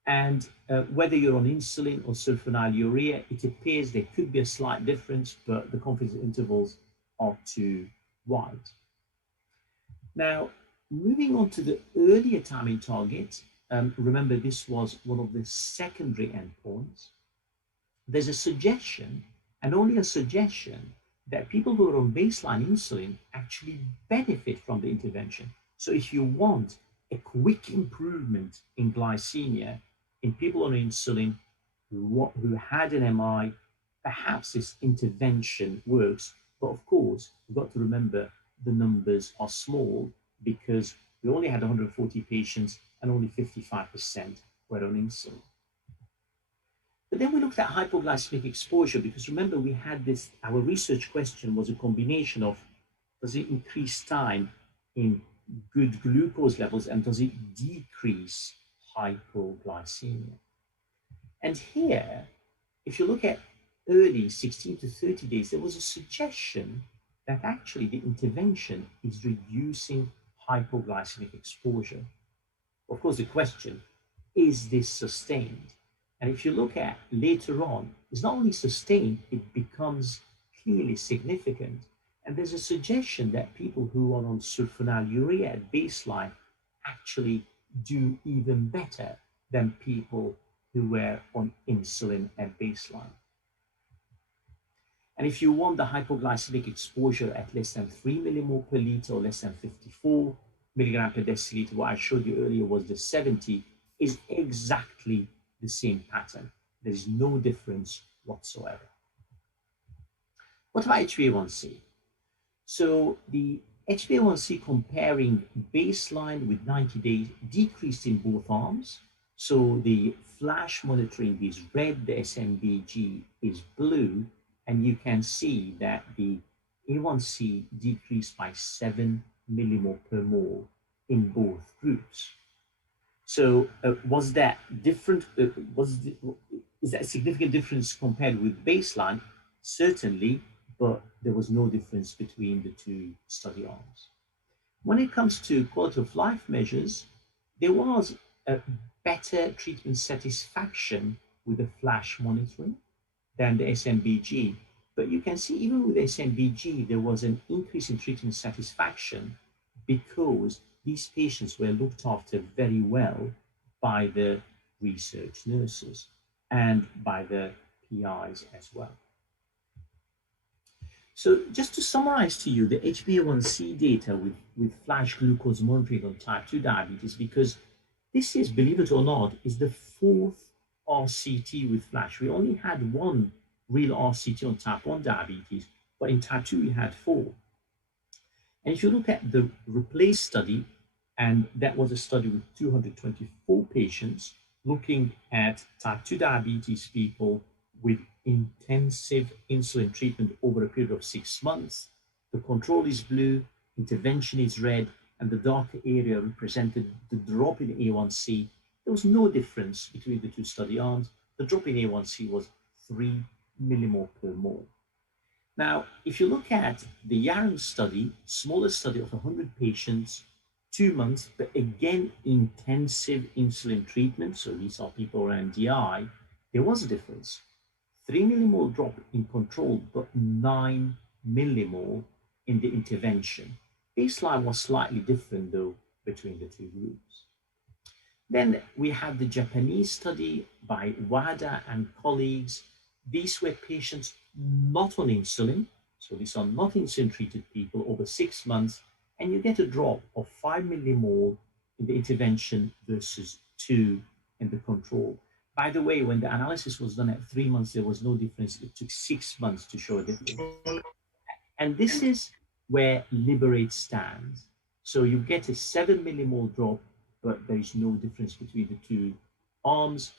And whether you're on insulin or sulfonylurea, it appears there could be a slight difference, but the confidence intervals are too wide. Now, moving on to the earlier time in target, remember this was one of the secondary endpoints. There's a suggestion, and only a suggestion, that people who are on baseline insulin actually benefit from the intervention. So if you want a quick improvement in glycemia in people on insulin who had an MI, perhaps this intervention works. But of course, you've got to remember the numbers are small because we only had 140 patients and only 55% were on insulin. But then we looked at hypoglycemic exposure because remember we had this, our research question was a combination of does it increase time in good glucose levels and does it decrease hypoglycemia? And here, if you look at early 16 to 30 days, there was a suggestion that actually the intervention is reducing hypoglycemic exposure. Of course, the question, is this sustained? And if you look at later on, it's not only sustained, it becomes clearly significant. And there's a suggestion that people who are on sulfonylurea at baseline actually do even better than people who were on insulin at baseline. And if you want the hypoglycemic exposure at less than 3 millimole per liter or less than 54 milligram per deciliter, what I showed you earlier was the 70, is exactly the same pattern. There is no difference whatsoever. What about HbA1c? So the HbA1c comparing baseline with 90 days decreased in both arms. So the flash monitoring is red, the SMBG is blue, and you can see that the A1C decreased by 7 millimole per mole in both groups. So was that different? Is that a significant difference compared with baseline? Certainly, but there was no difference between the two study arms. When it comes to quality of life measures, there was a better treatment satisfaction with the flash monitoring than the SMBG. But you can see even with SMBG, there was an increase in treatment satisfaction because these patients were looked after very well by the research nurses and by the PIs as well. So just to summarize to you the HbA1c data with flash glucose monitoring on type 2 diabetes, because this is, believe it or not, is the fourth RCT with flash. We only had one real RCT on type 1 diabetes, but in type 2 we had 4. And if you look at the REPLACE study, and that was a study with 224 patients looking at type 2 diabetes people with intensive insulin treatment over a period of 6 months. The control is blue, intervention is red, and the darker area represented the drop in A1C. There was no difference between the two study arms. The drop in A1C was 3 millimole per mole. Now, if you look at the YARN study, smaller study of 100 patients, 2 months, but again, intensive insulin treatment. So these are people around DI. there was a difference. 3 millimole drop in control, but 9 millimole in the intervention. Baseline was slightly different though between the two groups. Then we have the Japanese study by Wada and colleagues. These were patients not on insulin, so these are not insulin treated people over 6 months, and you get a drop of 5 millimole in the intervention versus 2 in the control. By the way, when the analysis was done at 3 months, there was no difference. It took 6 months to show a difference. And this is where Liberate stands. So you get a 7 millimole drop, but there is no difference between the two arms.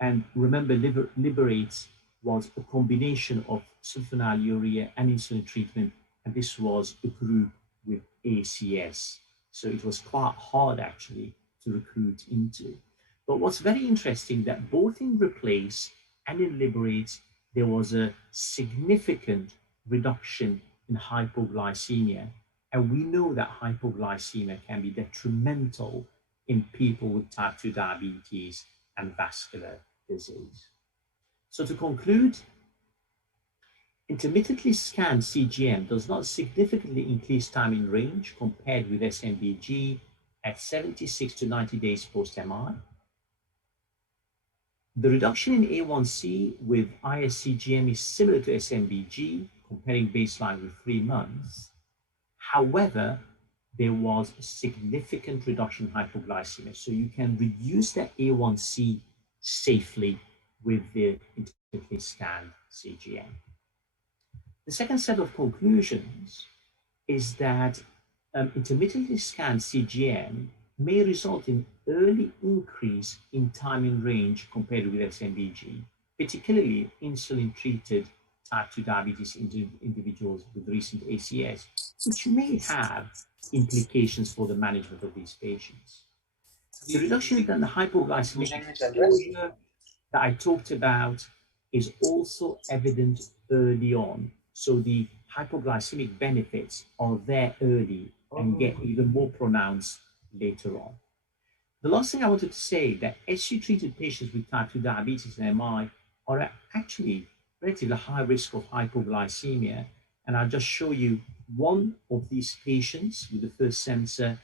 And remember, Liberate was a combination of sulfonylurea and insulin treatment, and this was a group with ACS. So it was quite hard actually to recruit into. But what's very interesting that both in Replace and in Liberate, there was a significant reduction in hypoglycemia. And we know that hypoglycemia can be detrimental in people with type 2 diabetes and vascular disease. So to conclude, intermittently scanned CGM does not significantly increase time in range compared with SMBG at 76 to 90 days post-MI. The reduction in A1C with ISCGM is similar to SMBG, comparing baseline with 3 months. However, there was a significant reduction in hypoglycemia. So you can reduce that A1C safely with the intermittently scanned CGM. The second set of conclusions is that intermittently scanned CGM may result in early increase in time in range compared with SMBG, particularly insulin-treated type 2 diabetes individuals with recent ACS, which may have implications for the management of these patients. The reduction in the hypoglycemic exposure that I talked about is also evident early on. So the hypoglycemic benefits are there early and get even more pronounced later on. The last thing I wanted to say that SU-treated patients with type 2 diabetes and MI are actually relatively high risk of hypoglycemia. And I'll just show you one of these patients with the first sensor.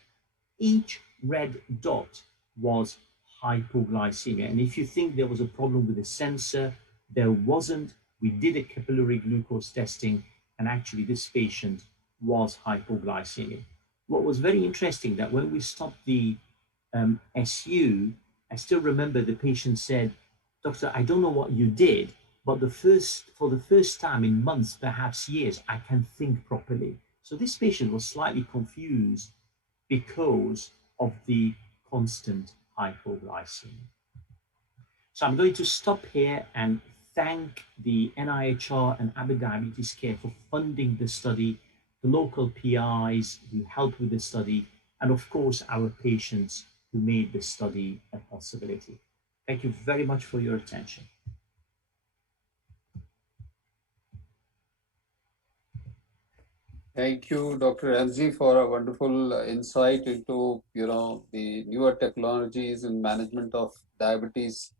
Each red dot was hypoglycemia. And if you think there was a problem with the sensor, there wasn't. We did a capillary glucose testing, and actually this patient was hypoglycemic. What was very interesting that when we stopped the SU, I still remember the patient said, "Doctor, I don't know what you did, but for the first time in months, perhaps years, I can think properly." So this patient was slightly confused because of the constant hypoglycemia. So I'm going to stop here and thank the NIHR and Abbott Diabetes Care for funding the study, the local PIs who helped with the study, and of course, our patients who made the study a possibility. Thank you very much for your attention. Thank you, Dr. Ramsey, for a wonderful insight into, the newer technologies in management of diabetes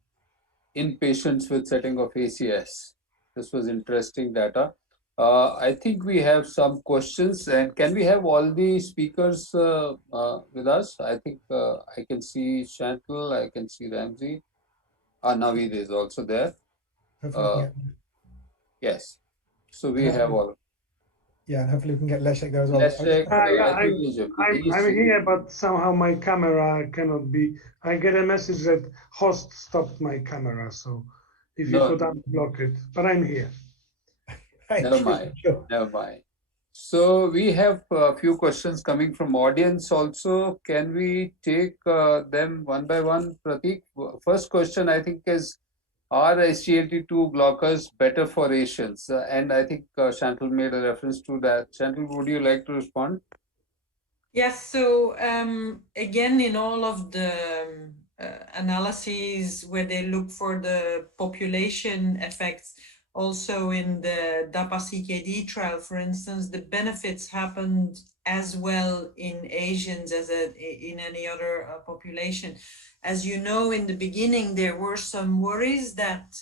in patients with setting of ACS. This was interesting data. I think we have some questions, and can we have all the speakers with us? I think I can see Chantal, I can see Ramsey. Naveed is also there. Yes. So we have all. Yeah, and hopefully we can get Leszek there as well. Leszek, I'm here, but somehow my camera cannot be. I get a message that host stopped my camera, so if you could unblock it. But I'm here. Never mind. Never mind. So we have a few questions coming from audience also. Can we take them one by one, Pratik? First question I think is, are SGLT2 blockers better for Asians? And I think Chantal made a reference to that. Chantal, would you like to respond? Yes, so again, in all of the analyses where they look for the population effects, also in the DAPA-CKD trial, for instance, the benefits happened as well in Asians as in any other population. as you know, in the beginning, there were some worries that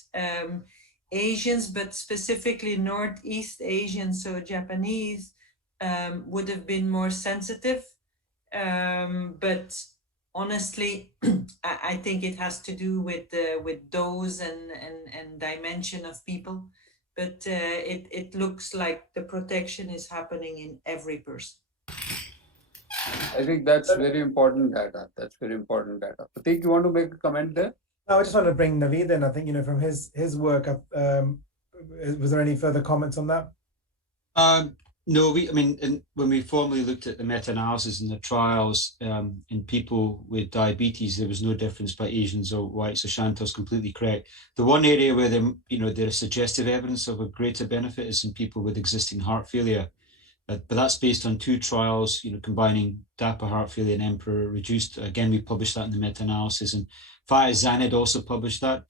Asians, but specifically Northeast Asian, so Japanese, would have been more sensitive. But honestly, I think it has to do with dose and dimension of people. But it looks like the protection is happening in every person. I think that's very important data. That's very important data. Pratik, you want to make a comment there? No, I just want to bring Naveed in. I think, from his work, was there any further comments on that? No, when we formally looked at the meta-analysis and the trials in people with diabetes, there was no difference by Asians or whites. So Chantal's completely correct. The one area where there is suggestive evidence of a greater benefit is in people with existing heart failure. But that's based on 2 trials, combining DAPA heart failure and Emperor reduced. Again, we published that in the meta-analysis, and Faiz Zanid also published that.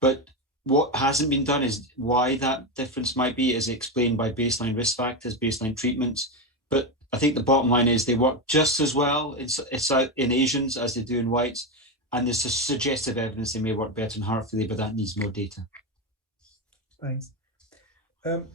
But what hasn't been done is why that difference might be is explained by baseline risk factors, baseline treatments. But I think the bottom line is they work just as well in Asians as they do in whites. And there's a suggestive evidence they may work better in heart failure, but that needs more data. Thanks.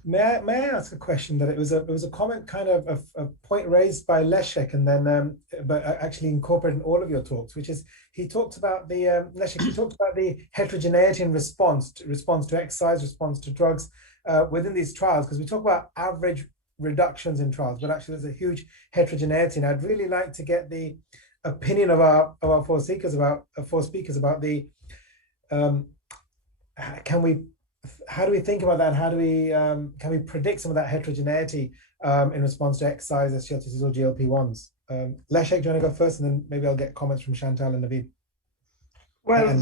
May I ask a question? That it was a comment, kind of a point raised by Leszek, and then but actually incorporated in all of your talks, which is he talked about the Leszek. He talked about the heterogeneity in response to exercise, response to drugs within these trials, because we talk about average reductions in trials, but actually there's a huge heterogeneity, and I'd really like to get the opinion of our 4 speakers about the how do we think about that? How do we can we predict some of that heterogeneity in response to exercise, SGLT2s or GLP-1s? Leszek, do you want to go first, and then maybe I'll get comments from Chantal and Naveed. Well,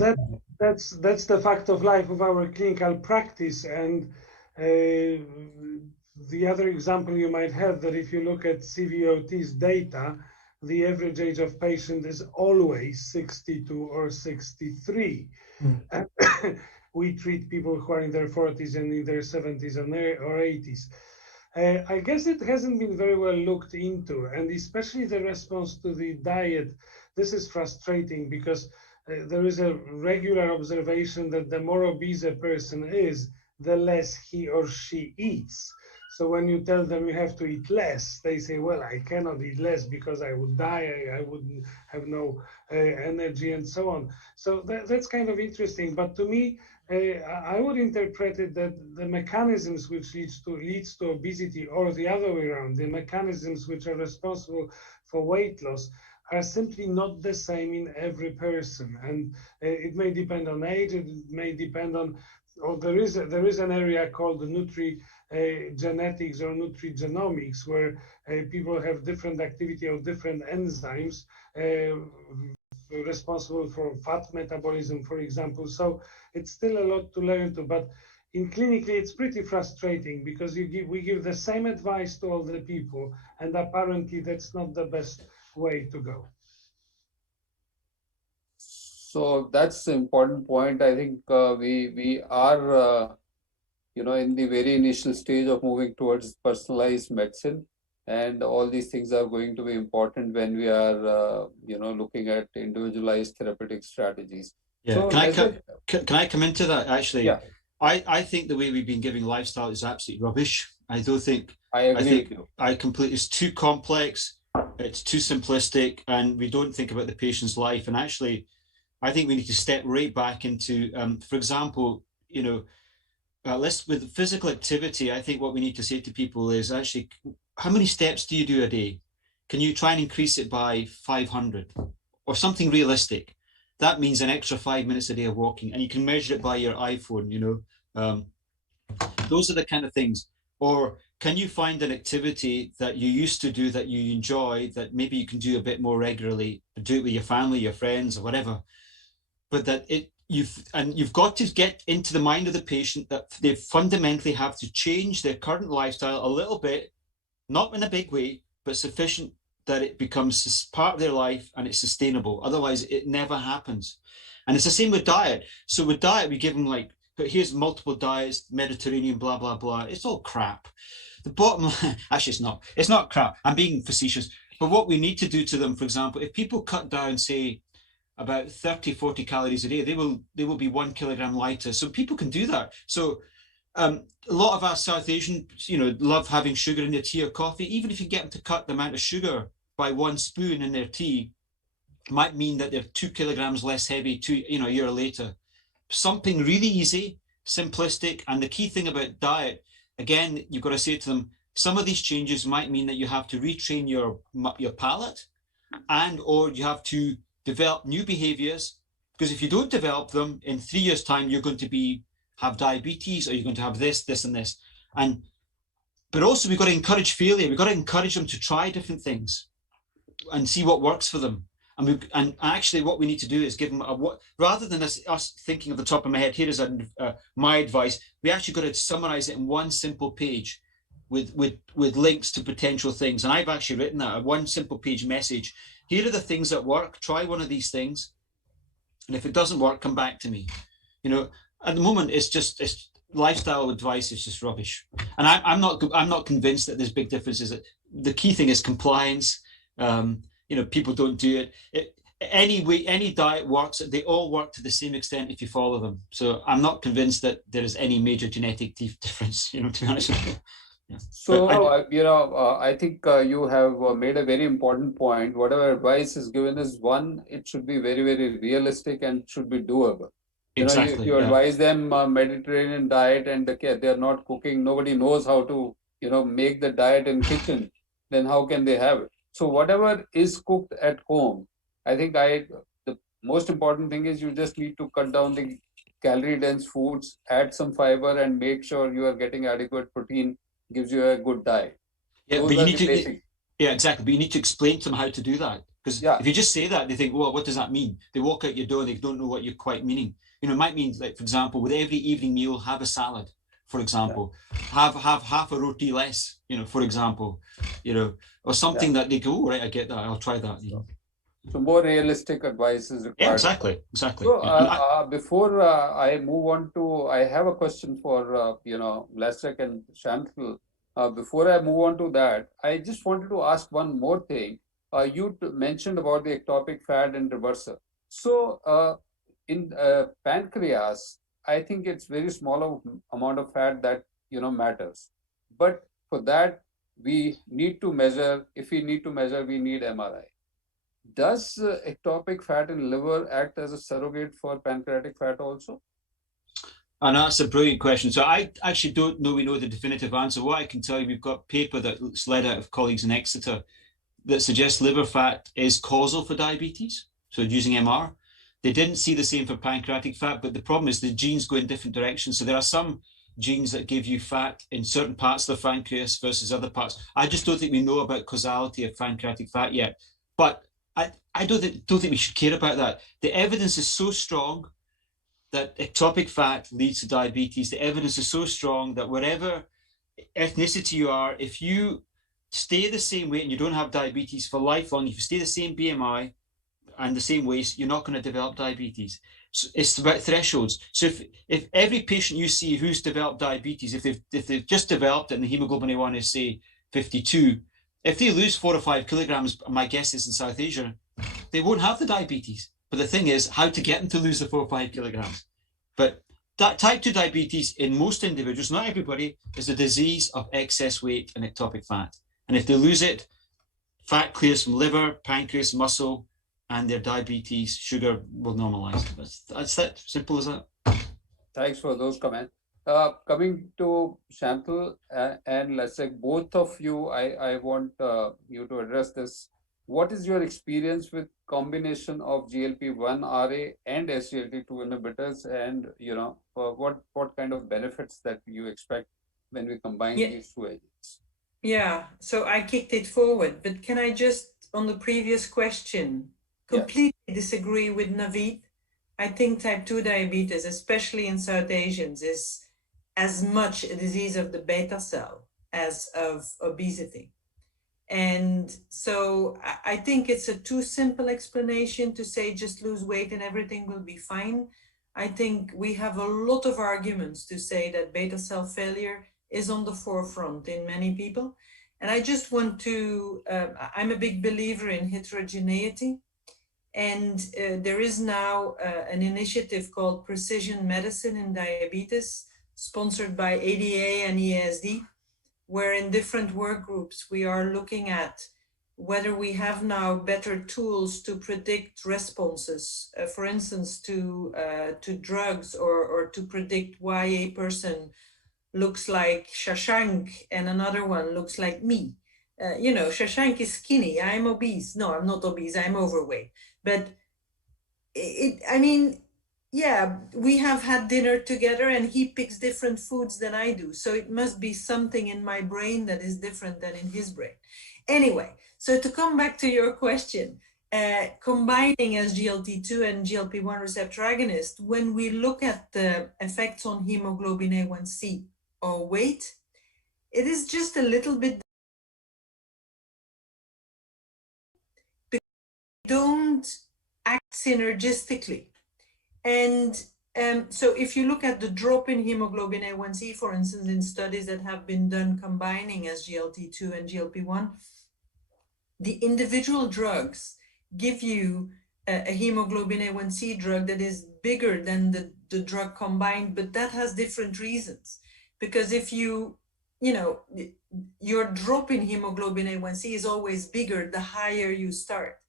that's the fact of life of our clinical practice, and the other example you might have, that if you look at CVOT's data, the average age of patient is always 62 or 63. And we treat people who are in their 40s and in their 70s or 80s. I guess it hasn't been very well looked into, and especially the response to the diet. This is frustrating because there is a regular observation that the more obese a person is, the less he or she eats. So when you tell them you have to eat less, they say, well, I cannot eat less because I would die, I wouldn't have no energy and so on. So that's kind of interesting. But to me, I would interpret it that the mechanisms which leads to obesity, or the other way around, the mechanisms which are responsible for weight loss are simply not the same in every person. And it may depend on age, it may depend on, or there is an area called the nutrigenetics or nutrigenomics, where people have different activity of different enzymes responsible for fat metabolism, for example. So it's still a lot to learn to, but in clinically it's pretty frustrating because we give the same advice to all the people, and apparently that's not the best way to go. So that's the important point. I think we are in the very initial stage of moving towards personalized medicine, and all these things are going to be important when we are looking at individualized therapeutic strategies. Yeah. So can I come into that actually? Yeah. I think the way we've been giving lifestyle is absolutely rubbish. I don't think I agree with you. It's too complex, it's too simplistic, and we don't think about the patient's life. And actually, I think we need to step right back into, for example, with physical activity, I think what we need to say to people is actually, how many steps do you do a day? Can you try and increase it by 500 or something realistic? That means an extra 5 minutes a day of walking, and you can measure it by your iPhone, those are the kind of things. Or can you find an activity that you used to do that you enjoy, that maybe you can do a bit more regularly, do it with your family, your friends, or whatever, but that you've got to get into the mind of the patient that they fundamentally have to change their current lifestyle a little bit, not in a big way, but sufficient that it becomes part of their life and it's sustainable. Otherwise, it never happens. And it's the same with diet. So with diet, we give them but here's multiple diets, Mediterranean, blah, blah, blah. It's all crap. The bottom line, actually, it's not crap. I'm being facetious. But what we need to do to them, for example, if people cut down, say, about 30, 40 calories a day, they will be 1 kilogram lighter. So people can do that. So a lot of our South Asians, love having sugar in their tea or coffee. Even if you get them to cut the amount of sugar by 1 spoon in their tea, might mean that they're 2 kilograms less heavy a year later. Something really easy, simplistic. And the key thing about diet, again, you've got to say to them, some of these changes might mean that you have to retrain your palate, or you have to develop new behaviors, because if you don't develop them, in 3 years' time, you're going to have diabetes, or you're going to have this, and this. But also we've got to encourage failure. We've got to encourage them to try different things and see what works for them. And actually what we need to do is give them rather than us thinking of the top of my head, here is my advice, we actually got to summarize it in one simple page with links to potential things. And I've actually written that, a one simple page message. Here are the things that work. Try one of these things. And if it doesn't work, come back to me. At the moment, it's lifestyle advice is just rubbish. And I'm not convinced that there's big differences. The key thing is compliance. People don't do it. Any diet works. They all work to the same extent if you follow them. So I'm not convinced that there is any major genetic difference, to be honest with you. Yeah. So, I think you have made a very important point. Whatever advice is given is one, it should be very, very realistic and should be doable. Exactly. If you advise them Mediterranean diet and they're not cooking, nobody knows how to, make the diet in kitchen, then how can they have it? So whatever is cooked at home, I think the most important thing is you just need to cut down the calorie dense foods, add some fiber, and make sure you are getting adequate protein, gives you a good diet. Yeah, but you need to, yeah, exactly. But you need to explain to them how to do that. Because if you just say that, they think, well, what does that mean? They walk out your door and they don't know what you're quite meaning. It might mean, like, for example, with every evening meal, have a salad, for example. Have half a roti less, for example, or something that they go, oh, right, I get that, I'll try that. So more realistic advice is required. Yeah, exactly. So before I move on to, I have a question for, Leszek and Chantal. Before I move on to that, I just wanted to ask one more thing. You mentioned about the ectopic fat and reversal. So in pancreas, I think it's very small amount of fat that matters. But for that, we need to measure. If we need to measure, we need MRI. Does ectopic fat in liver act as a surrogate for pancreatic fat also? And that's a brilliant question. So I actually don't know we know the definitive answer. What I can tell you, we've got paper that's led out of colleagues in Exeter that suggests liver fat is causal for diabetes. So using MR. They didn't see the same for pancreatic fat, but the problem is the genes go in different directions. So there are some genes that give you fat in certain parts of the pancreas versus other parts. I just don't think we know about causality of pancreatic fat yet. But I don't think we should care about that. The evidence is so strong that ectopic fat leads to diabetes. The evidence is so strong that whatever ethnicity you are, if you stay the same weight and you don't have diabetes for lifelong, if you stay the same BMI and the same waist, you're not going to develop diabetes. So it's about thresholds. So if every patient you see who's developed diabetes, if they've just developed it and the hemoglobin A1 is, say, 52, if they lose 4 or 5 kilograms, my guess is in South Asia, they won't have the diabetes. But the thing is how to get them to lose the 4 or 5 kilograms. But that type 2 diabetes in most individuals, not everybody, is a disease of excess weight and ectopic fat. And if they lose it, fat clears from liver, pancreas, muscle, and their diabetes, sugar will normalize. That's that simple as that. Thanks for those comments. Coming to Chantal and Leszek, both of you, I want you to address this. What is your experience with combination of GLP-1 RA and SGLT2 inhibitors, and what kind of benefits that you expect when we combine these two agents? Yeah, so I kicked it forward, but can I just, on the previous question, completely disagree with Naveed? I think type 2 diabetes, especially in South Asians, is as much a disease of the beta cell as of obesity. And so I think it's a too simple explanation to say just lose weight and everything will be fine. I think we have a lot of arguments to say that beta cell failure is on the forefront in many people. And I just want to, I'm a big believer in heterogeneity. And there is now an initiative called Precision Medicine in Diabetes, sponsored by ADA and EASD, where in different work groups we are looking at whether we have now better tools to predict responses, for instance, to drugs, or to predict why a person looks like Shashank and another one looks like me. You know, Shashank is skinny, I'm obese. No, I'm not obese, I'm overweight. But I mean, yeah, we have had dinner together and he picks different foods than I do. So it must be something in my brain that is different than in his brain. Anyway, so to come back to your question, combining SGLT2 and GLP-1 receptor agonist, when we look at the effects on hemoglobin A1C or weight, it is just a little bit, don't act synergistically. And so if you look at the drop in hemoglobin A1C, for instance, in studies that have been done combining SGLT2 and GLP-1, the individual drugs give you a hemoglobin A1C drug that is bigger than the drug combined, but that has different reasons. Because if you know, your drop in hemoglobin A1C is always bigger the higher you start.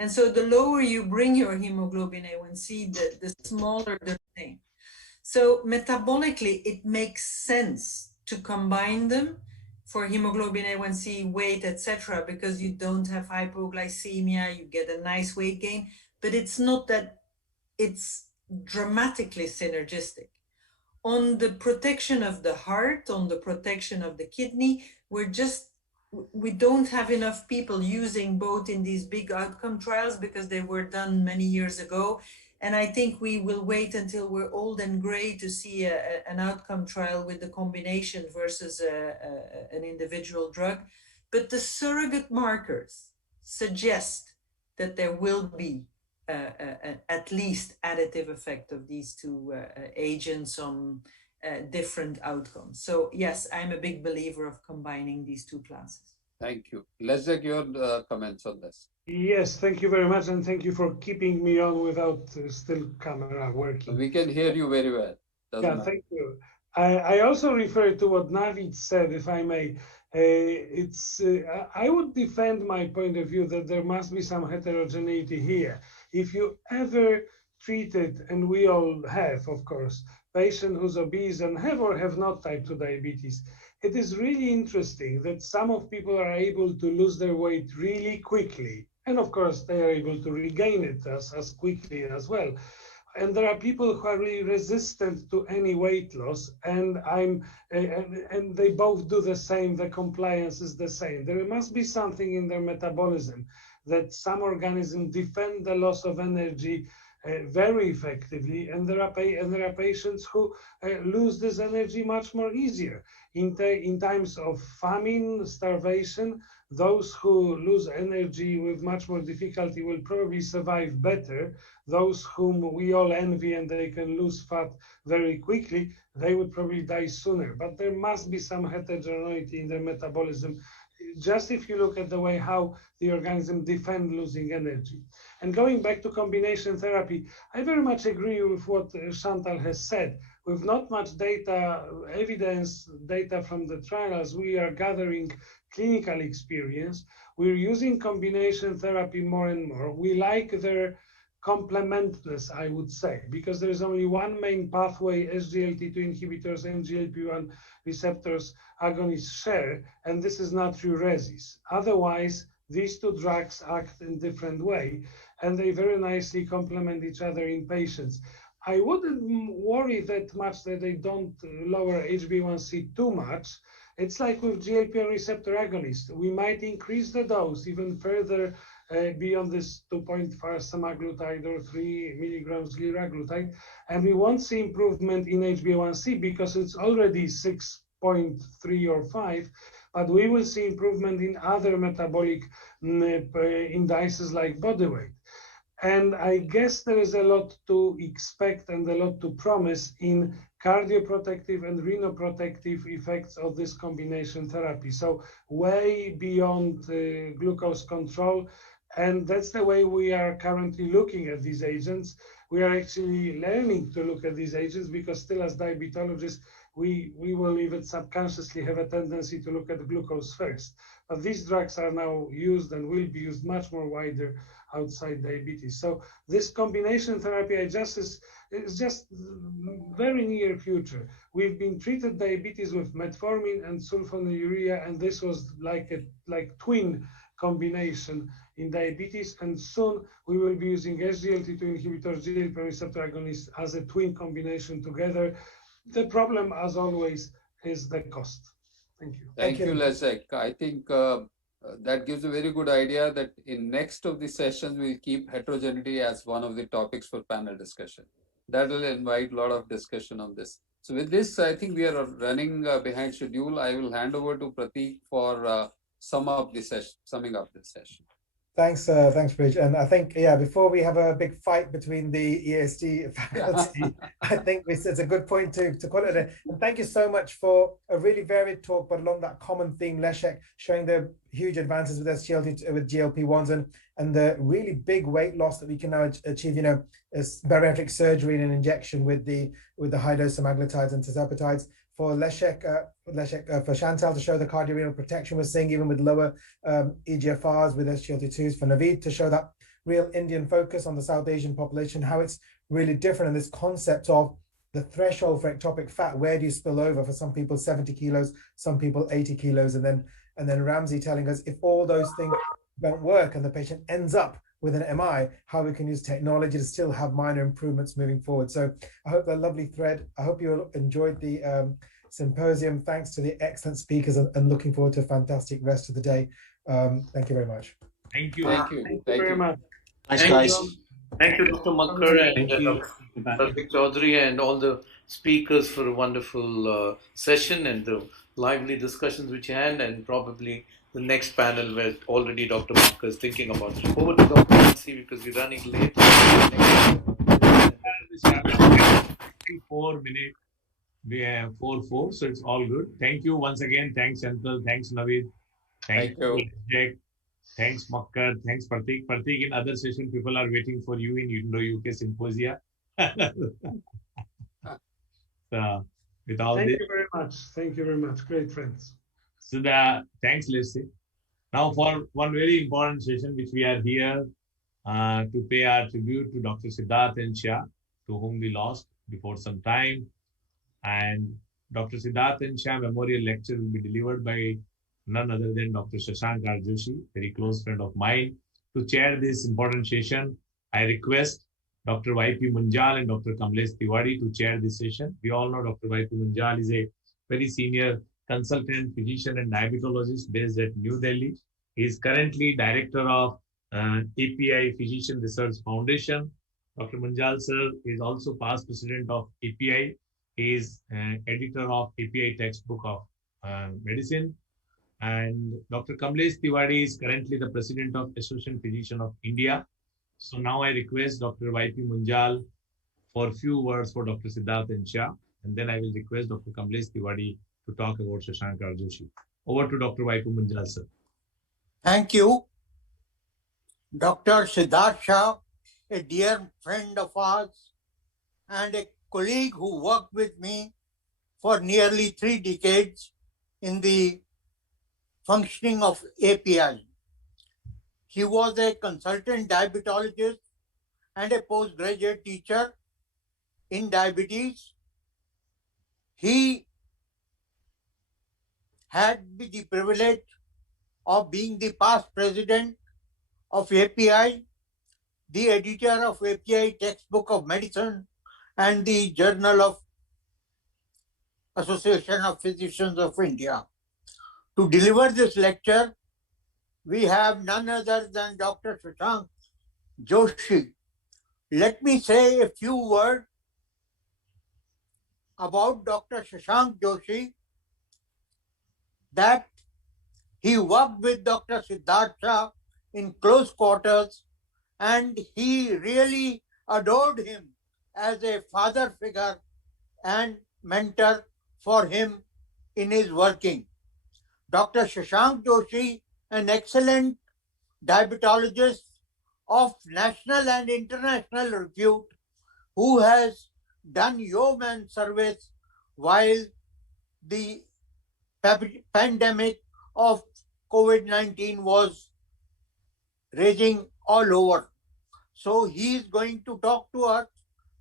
And so the lower you bring your hemoglobin A1C, the smaller the thing. So metabolically, it makes sense to combine them for hemoglobin A1C, weight, etc., because you don't have hypoglycemia, you get a nice weight gain, but it's not that it's dramatically synergistic. On the protection of the heart, on the protection of the kidney, we don't have enough people using both in these big outcome trials because they were done many years ago. And I think we will wait until we're old and gray to see an outcome trial with the combination versus an individual drug. But the surrogate markers suggest that there will be at least additive effect of these two agents on different outcomes. So yes, I'm a big believer of combining these two classes. Thank you. Leszek, your comments on this. Yes, thank you very much, and thank you for keeping me on without still camera working. We can hear you very well. Doesn't matter. Thank you. I also refer to what Navid said, if I may. I would defend my point of view that there must be some heterogeneity here. If you ever treated, and we all have, of course, patient who's obese and have or have not type 2 diabetes, it is really interesting that some of people are able to lose their weight really quickly. And of course, they are able to regain it as quickly as well. And there are people who are really resistant to any weight loss, and they both do the same. The compliance is the same. There must be something in their metabolism that some organisms defend the loss of energy very effectively, and there are patients who lose this energy much more easier. In times of famine, starvation, those who lose energy with much more difficulty will probably survive better. Those whom we all envy and they can lose fat very quickly, they would probably die sooner. But there must be some heterogeneity in their metabolism, just if you look at the way how the organism defends losing energy. And going back to combination therapy, I very much agree with what Chantal has said. With not much data, evidence data from the trials, we are gathering clinical experience. We're using combination therapy more and more. We like their complementness, I would say, because there is only one main pathway SGLT2 inhibitors and GLP-1 receptors agonists share, and this is natriuresis. Otherwise, these two drugs act in different way, and they very nicely complement each other in patients. I wouldn't worry that much that they don't lower HbA1c too much. It's like with GLP-1 receptor agonist. We might increase the dose even further beyond this 2.5 semaglutide or 3 milligrams liraglutide, and we won't see improvement in HbA1c because it's already 6.3 or 5, but we will see improvement in other metabolic indices like body weight. And I guess there is a lot to expect and a lot to promise in cardioprotective and renoprotective effects of this combination therapy. So way beyond glucose control And that's the way we are currently looking at these agents. We are actually learning to look at these agents because still as diabetologists, we will even subconsciously have a tendency to look at the glucose first. But these drugs are now used and will be used much more wider outside diabetes. So this combination therapy is just very near future. We've been treated diabetes with metformin and sulfonylurea, and this was like twin combination in diabetes, and soon we will be using SGLT2 inhibitors, GLP receptor agonists as a twin combination together. The problem, as always, is the cost. Thank you. Thank you, Leszek. I think that gives a very good idea that in next of the sessions, we'll keep heterogeneity as one of the topics for panel discussion. That will invite a lot of discussion on this. So with this, I think we are running behind schedule. I will hand over to Prateek for summing up the session. Thanks, Bridge. And I think, yeah, before we have a big fight between the ESD faculty, I think it's a good point to call it a. And thank you so much for a really varied talk, but along that common theme, Leszek, showing the huge advances with SGLT, with GLP-1s and the really big weight loss that we can now achieve, you know, as bariatric surgery and an injection with the high dose semaglutides and tirzepatides. For Leszek, for Chantal to show the cardiorenal protection we're seeing even with lower EGFRs with SGLT2s, for Naveed to show that real Indian focus on the South Asian population, how it's really different, and this concept of the threshold for ectopic fat, where do you spill over? For some people 70 kilos, some people 80 kilos, and then Ramsey telling us if all those things don't work and the patient ends up with an MI, how we can use technology to still have minor improvements moving forward. So I hope that lovely thread. I hope you enjoyed the symposium. Thanks to the excellent speakers, and looking forward to a fantastic rest of the day. Thank you very much. Thank you. Thank you very much. Thanks, guys. Thank you, Dr. Makkar and Dr. Chaudhary and all the speakers for a wonderful session and the lively discussions which you had, and probably the next panel where already Dr. Makkar is thinking about it. Over to Dr. Nancy because we're running late. 4 minutes. We have 4-4, so it's all good. Thank you once again. Thanks, Chantal. Thanks, Naveed. Thank you, Jack. Thanks, Makkar. Thanks, Prateek. Prateek, in other session, people are waiting for you in Indo-UK Symposia. So, with all Thank this, you very much. Thank you very much. Great friends. So thanks, Leslie. Now for one very important session, which we are here to pay our tribute to Dr. Siddharth N. Shah, to whom we lost before some time. And Dr. Siddharth N. Shah Memorial Lecture will be delivered by none other than Dr. Shashank R. Joshi, very close friend of mine. To chair this important session, I request Dr. Y.P. Munjal and Dr. Kamlesh Tiwari to chair this session. We all know Dr. Y.P. Munjal is a very senior consultant, physician, and diabetologist based at New Delhi. He is currently director of API Physician Research Foundation. Dr. Munjal sir is also past president of API. He is editor of API textbook of medicine. And Dr. Kamlesh Tiwari is currently the president of Association Physician of India. So now I request Dr. Y.P. Munjal for a few words for Dr. Siddharth N. Shah, and then I will request Dr. Kamlesh Tiwari to talk about Shashank R. Joshi. Over to Dr. Y.P. Munjal, sir. Thank you. Dr. Siddharth Shah, a dear friend of ours and a colleague who worked with me for nearly 3 decades in the functioning of API. He was a consultant diabetologist and a postgraduate teacher in diabetes. He had the privilege of being the past president of API, the editor of API textbook of medicine, and the Journal of Association of Physicians of India. To deliver this lecture, we have none other than Dr. Shashank Joshi. Let me say a few words about Dr. Shashank Joshi, that he worked with Dr. Siddharth Shah in close quarters, and he really adored him as a father figure and mentor for him in his working. Dr. Shashank Joshi, an excellent diabetologist of national and international repute, who has done yeoman service while the pandemic of COVID-19 was raging all over. So he is going to talk to us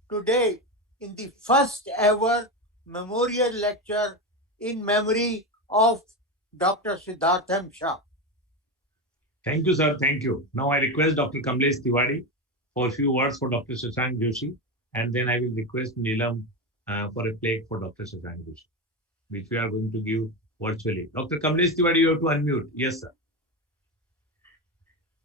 today in the first ever memorial lecture in memory of Dr. Siddharth Shah. Thank you, sir. Thank you. Now I request Dr. Kamlesh Tiwari for a few words for Dr. Shashank Joshi, and then I will request Neelam for a plaque for Dr. Shashank Joshi, which we are going to give virtually. Dr. Kamlesh Tiwari, you have to unmute. Yes, sir.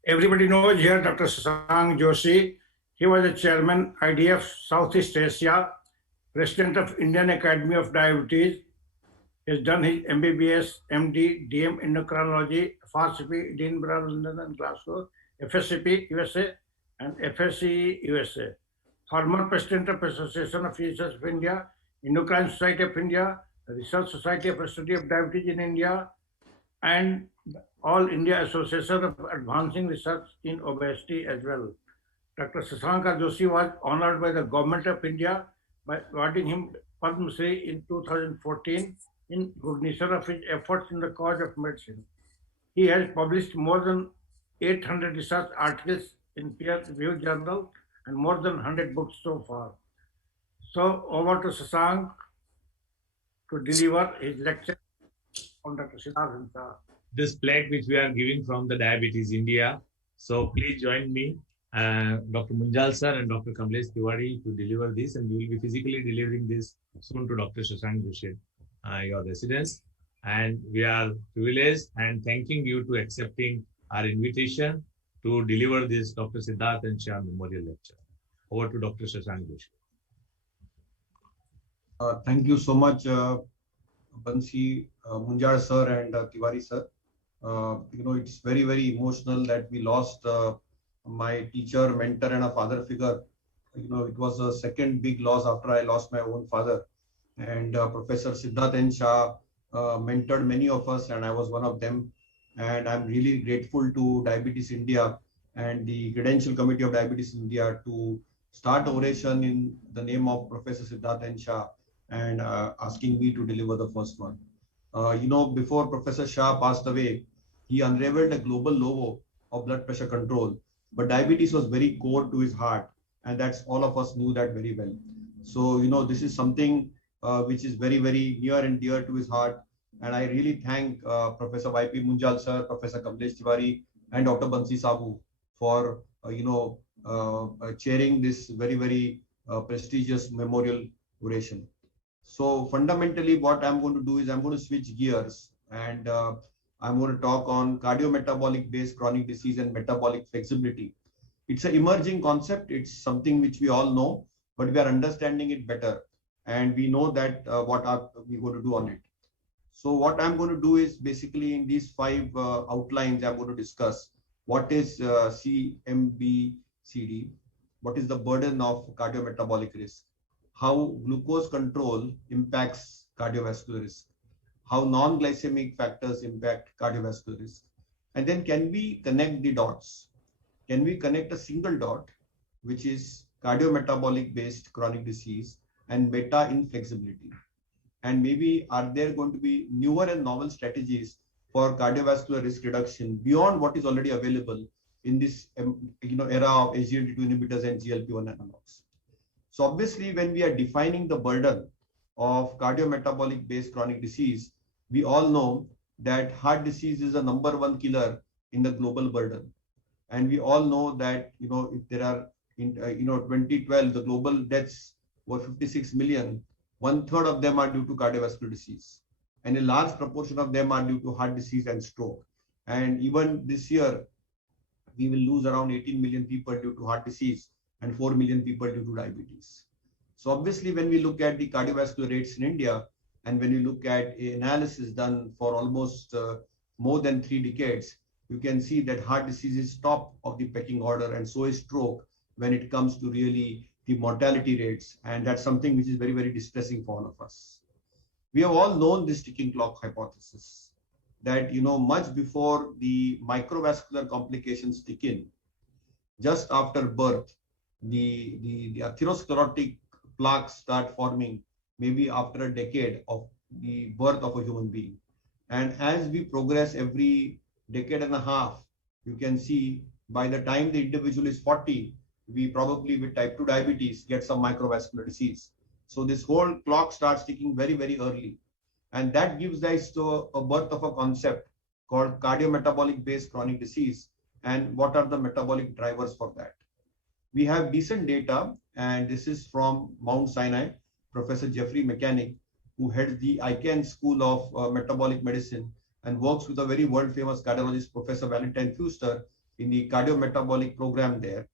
Everybody knows here Dr. Shashank Joshi. He was the chairman, IDF Southeast Asia, president of Indian Academy of Diabetes. He has done his MBBS, MD, DM endocrinology, FARCP, Edinburgh, London, and Glasgow, FSCP, USA, and FSC, USA. Former president of Association of Physicians of India, Endocrine Society of India, Research Society for Study of Diabetes in India, and All India Association of Advancing Research in Obesity as well. Dr. Shashank Joshi was honored by the Government of India by awarding him Padma Shri in 2014 in recognition of his efforts in the cause of medicine. He has published more than 800 research articles in peer-reviewed journals and more than 100 books so far. So over to Shashank to deliver his lecture on Dr. Siddharth Shah. This plaque which we are giving from the Diabetes India. So please join me, Dr. Munjal sir and Dr. Kamlesh Tiwari, to deliver this, and we will be physically delivering this soon to Dr. Shashank Joshi, your residence. And we are privileged and thanking you to accepting our invitation to deliver this Dr. Siddharth Shah Memorial Lecture. Over to Dr. Shashank Joshi. Thank you so much, Bansi, Munjal sir and Tiwari sir. It's very, very emotional that we lost my teacher, mentor, and a father figure. It was a second big loss after I lost my own father. And Professor Siddharth Shah mentored many of us, and I was one of them. And I'm really grateful to Diabetes India and the Credential Committee of Diabetes India to start oration in the name of Professor Siddharth Shah and asking me to deliver the first one. Before Professor Shah passed away, he unraveled a global logo of blood pressure control, but diabetes was very core to his heart, and that's all of us knew that very well. So, this is something which is very, very near and dear to his heart. And I really thank Professor Y.P. Munjal sir, Professor Kamlesh Tiwari, and Dr. Bansi Sabu for, chairing this very, very prestigious memorial oration. So fundamentally, what I'm going to do is I'm going to switch gears, and I'm going to talk on cardiometabolic based chronic disease and metabolic flexibility. It's an emerging concept. It's something which we all know, but we are understanding it better. And we know that what are we going to do on it. So what I'm going to do is basically in these 5 outlines, I'm going to discuss what is CMBCD, what is the burden of cardiometabolic risk, how glucose control impacts cardiovascular risk, how non-glycemic factors impact cardiovascular risk, and then can we connect the dots? Can we connect a single dot, which is cardiometabolic based chronic disease and meta inflexibility? And maybe are there going to be newer and novel strategies for cardiovascular risk reduction beyond what is already available in this era of SGLT2 inhibitors and GLP-1 analogs? So obviously, when we are defining the burden of cardiometabolic based chronic disease, we all know that heart disease is the #1 killer in the global burden. And we all know that, if there are, in 2012, the global deaths were 56 million, 1/3 of them are due to cardiovascular disease. And a large proportion of them are due to heart disease and stroke. And even this year, we will lose around 18 million people due to heart disease and 4 million people due to diabetes. So obviously, when we look at the cardiovascular rates in India, and when you look at an analysis done for almost more than 3 decades, you can see that heart disease is top of the pecking order, and so is stroke when it comes to really the mortality rates. And that's something which is very, very distressing for all of us. We have all known this ticking clock hypothesis that, much before the microvascular complications kick in, just after birth, the atherosclerotic plaques start forming maybe after a decade of the birth of a human being. And as we progress every decade and a half, you can see by the time the individual is 40, we probably with type 2 diabetes get some microvascular disease. So this whole clock starts ticking very, very early. And that gives rise to a birth of a concept called cardiometabolic based chronic disease. And what are the metabolic drivers for that? We have decent data, and this is from Mount Sinai, Professor Jeffrey Mechanic, who heads the Icahn School of Metabolic Medicine and works with a very world famous cardiologist, Professor Valentine Fuster, in the cardiometabolic program there.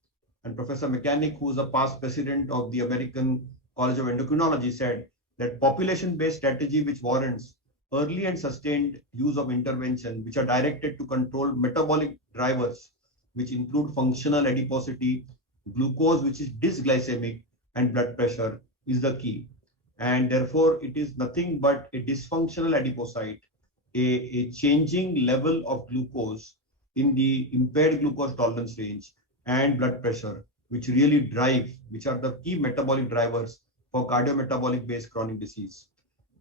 And Professor Mechanic, who is a past president of the American College of Endocrinology, said that population-based strategy which warrants early and sustained use of intervention which are directed to control metabolic drivers, which include functional adiposity, glucose, which is dysglycemic, and blood pressure is the key. And therefore, it is nothing but a dysfunctional adipocyte, a changing level of glucose in the impaired glucose tolerance range and blood pressure, which really drive, which are the key metabolic drivers for cardiometabolic based chronic disease.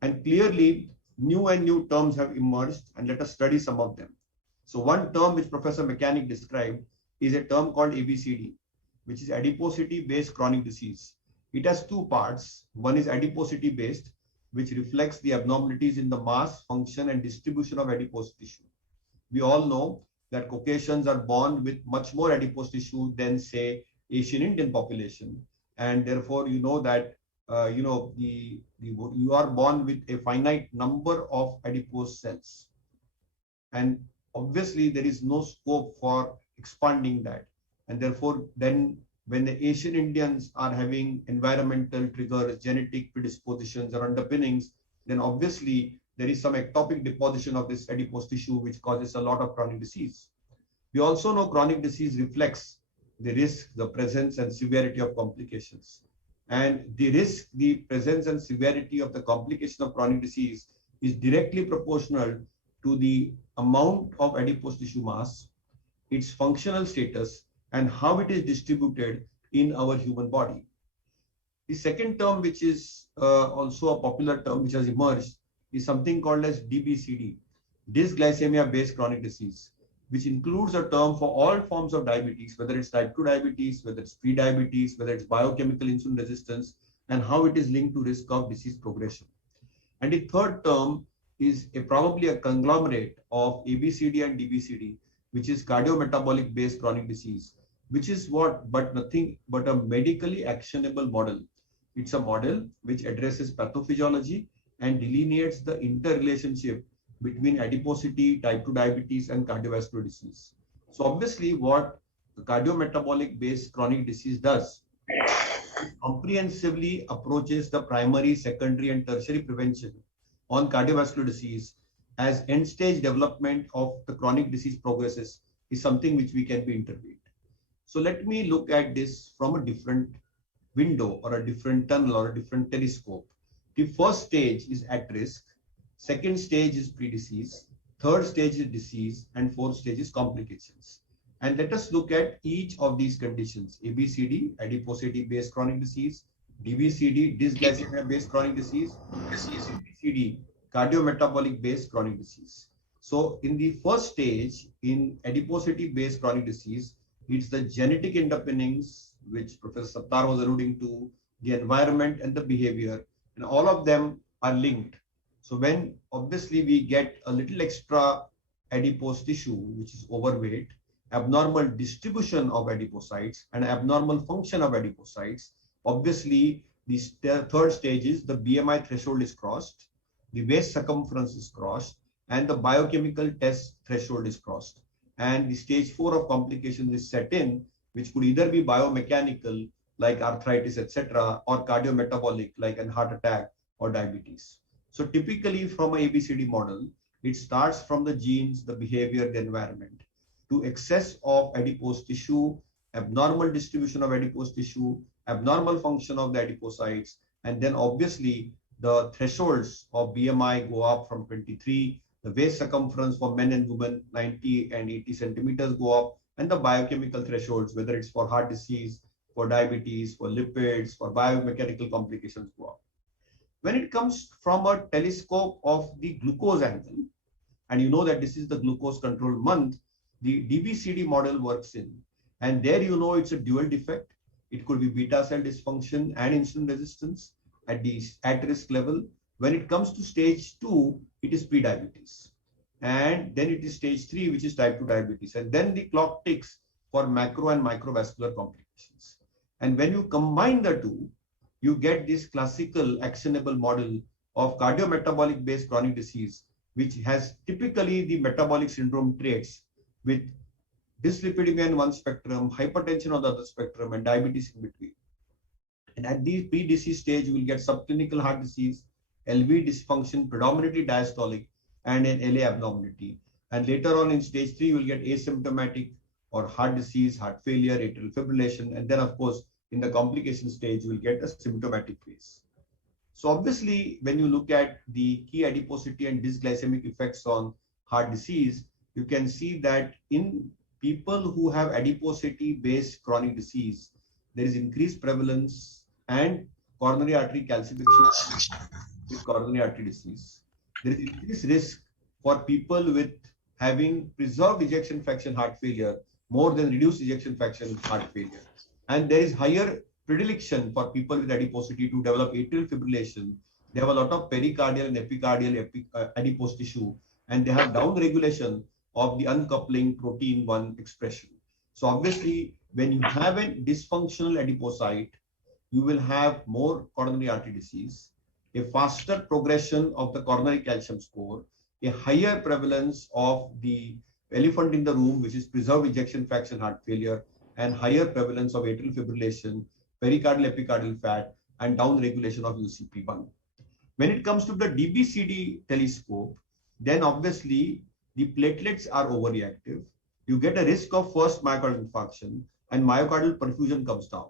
And clearly, new terms have emerged, and let us study some of them. So one term which Professor Mechanic described is a term called ABCD, which is adiposity based chronic disease. It has two parts. One is adiposity based, which reflects the abnormalities in the mass, function, and distribution of adipose tissue. We all know that Caucasians are born with much more adipose tissue than, say, Asian Indian population. And therefore, you know that you are born with a finite number of adipose cells. And obviously, there is no scope for expanding that. And therefore, then when the Asian Indians are having environmental triggers, genetic predispositions or underpinnings, then obviously there is some ectopic deposition of this adipose tissue, which causes a lot of chronic disease. We also know chronic disease reflects the risk, the presence and severity of complications. And the risk, the presence and severity of the complication of chronic disease is directly proportional to the amount of adipose tissue mass, its functional status, and how it is distributed in our human body. The second term, which is also a popular term which has emerged, is something called as DBCD, dysglycemia based chronic disease, which includes a term for all forms of diabetes, whether it's type 2 diabetes, whether it's pre-diabetes, whether it's biochemical insulin resistance, and how it is linked to risk of disease progression. And the third term is probably a conglomerate of ABCD and DBCD, which is cardiometabolic based chronic disease, which is nothing but a medically actionable model. It's a model which addresses pathophysiology and delineates the interrelationship between adiposity, type 2 diabetes, and cardiovascular disease. So obviously what the cardiometabolic based chronic disease does, it comprehensively approaches the primary, secondary, and tertiary prevention on cardiovascular disease as end stage development of the chronic disease progresses is something which we can be intervened. So let me look at this from a different window or a different tunnel or a different telescope. The first stage is at risk, second stage is pre-disease, third stage is disease, and fourth stage is complications. And let us look at each of these conditions: ABCD, adiposity-based chronic disease; DBCD, dysglycemia-based chronic disease; CBCD, cardiometabolic-based chronic disease. So in the first stage, in adiposity-based chronic disease, it's the genetic underpinnings, which Professor Sattar was alluding to, the environment and the behavior, and all of them are linked. So when obviously we get a little extra adipose tissue, which is overweight, abnormal distribution of adipocytes and abnormal function of adipocytes, obviously the third stage is the BMI threshold is crossed, the waist circumference is crossed, and the biochemical test threshold is crossed. And the stage 4 of complications is set in, which could either be biomechanical, like arthritis, etc., or cardiometabolic, like a heart attack or diabetes. So typically from an ABCD model, it starts from the genes, the behavior, the environment, to excess of adipose tissue, abnormal distribution of adipose tissue, abnormal function of the adipocytes, and then obviously the thresholds of BMI go up from 23, the waist circumference for men and women 90 and 80 centimeters go up, and the biochemical thresholds, whether it's for heart disease, for diabetes, for lipids, for biomechanical complications go up. When it comes from a telescope of the glucose angle, and you know that this is the glucose control month, the DBCD model works in. And there you know it's a dual defect. It could be beta cell dysfunction and insulin resistance at the at-risk level. When it comes to stage 2, it is prediabetes. And then it is stage 3, which is type 2 diabetes. And then the clock ticks for macro and microvascular complications. And when you combine the two, you get this classical actionable model of cardiometabolic based chronic disease, which has typically the metabolic syndrome traits with dyslipidemia in one spectrum, hypertension on the other spectrum, and diabetes in between. And at the pre-disease stage, you will get subclinical heart disease, LV dysfunction, predominantly diastolic, and an LA abnormality. And later on in stage 3, you will get asymptomatic or heart disease, heart failure, atrial fibrillation. And then, of course, in the complication stage, you will get a symptomatic phase. So obviously, when you look at the key adiposity and dysglycemic effects on heart disease, you can see that in people who have adiposity-based chronic disease, there is increased prevalence and coronary artery calcification with coronary artery disease. There is increased risk for people with having preserved ejection fraction heart failure more than reduced ejection fraction heart failure. And there is higher predilection for people with adiposity to develop atrial fibrillation. They have a lot of pericardial and epicardial adipose tissue, and they have downregulation of the uncoupling protein 1 expression. So obviously, when you have a dysfunctional adipocyte, you will have more coronary artery disease, a faster progression of the coronary calcium score, a higher prevalence of the elephant in the room, which is preserved ejection fraction heart failure, and higher prevalence of atrial fibrillation, pericardial epicardial fat, and downregulation of UCP1. When it comes to the DBCD telescope, then obviously the platelets are overreactive. You get a risk of first myocardial infarction, and myocardial perfusion comes down.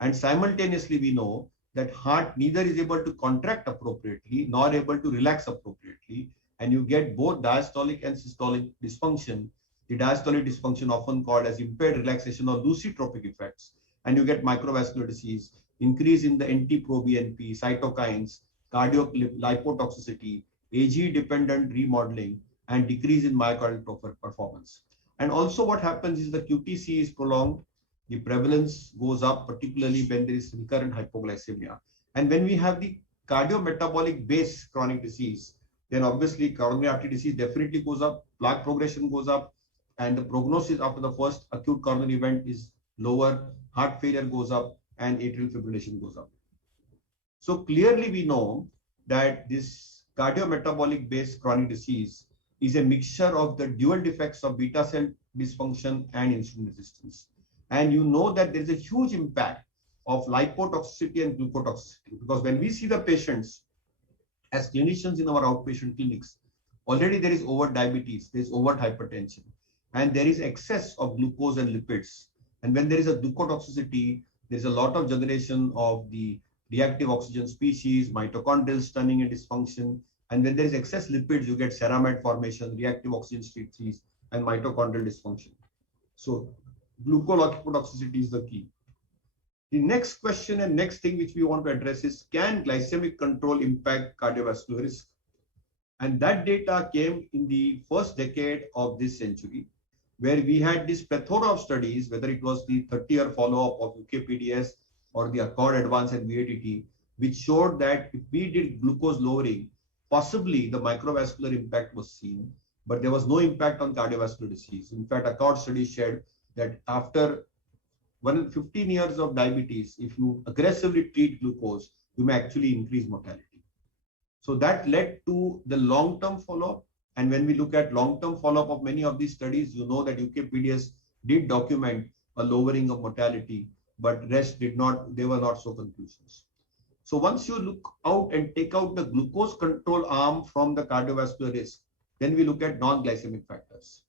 And simultaneously, we know that heart neither is able to contract appropriately nor able to relax appropriately, and you get both diastolic and systolic dysfunction. The diastolic dysfunction often called as impaired relaxation or lucitropic effects, and you get microvascular disease, increase in the NT-proBNP, cytokines, cardio lipotoxicity, AG-dependent remodeling, and decrease in myocardial performance. And also what happens is the QTC is prolonged, the prevalence goes up, particularly when there is recurrent hypoglycemia. And when we have the cardiometabolic based chronic disease, then obviously coronary artery disease definitely goes up, plaque progression goes up, and the prognosis after the first acute coronary event is lower, heart failure goes up, and atrial fibrillation goes up. So clearly we know that this cardiometabolic based chronic disease is a mixture of the dual defects of beta cell dysfunction and insulin resistance. And you know that there is a huge impact of lipotoxicity and glucotoxicity, because when we see the patients as clinicians in our outpatient clinics, already there is over diabetes, there is over hypertension, and there is excess of glucose and lipids. And when there is a glucotoxicity, there is a lot of generation of the reactive oxygen species, mitochondrial stunning and dysfunction. And when there is excess lipids, you get ceramide formation, reactive oxygen species, and mitochondrial dysfunction. So glucolipotoxicity is the key. The next question and next thing which we want to address is, can glycemic control impact cardiovascular risk? And that data came in the first decade of this century, where we had this plethora of studies, whether it was the 30-year follow-up of UKPDS or the Accord Advance and VATT, which showed that if we did glucose lowering, possibly the microvascular impact was seen, but there was no impact on cardiovascular disease. In fact, Accord study shared that after 15 years of diabetes, if you aggressively treat glucose, you may actually increase mortality. So that led to the long-term follow-up. And when we look at long-term follow-up of many of these studies, you know that UKPDS did document a lowering of mortality, but rest did not, they were not so conclusions. So once you look out and take out the glucose control arm from the cardiovascular risk, then we look at non-glycemic factors.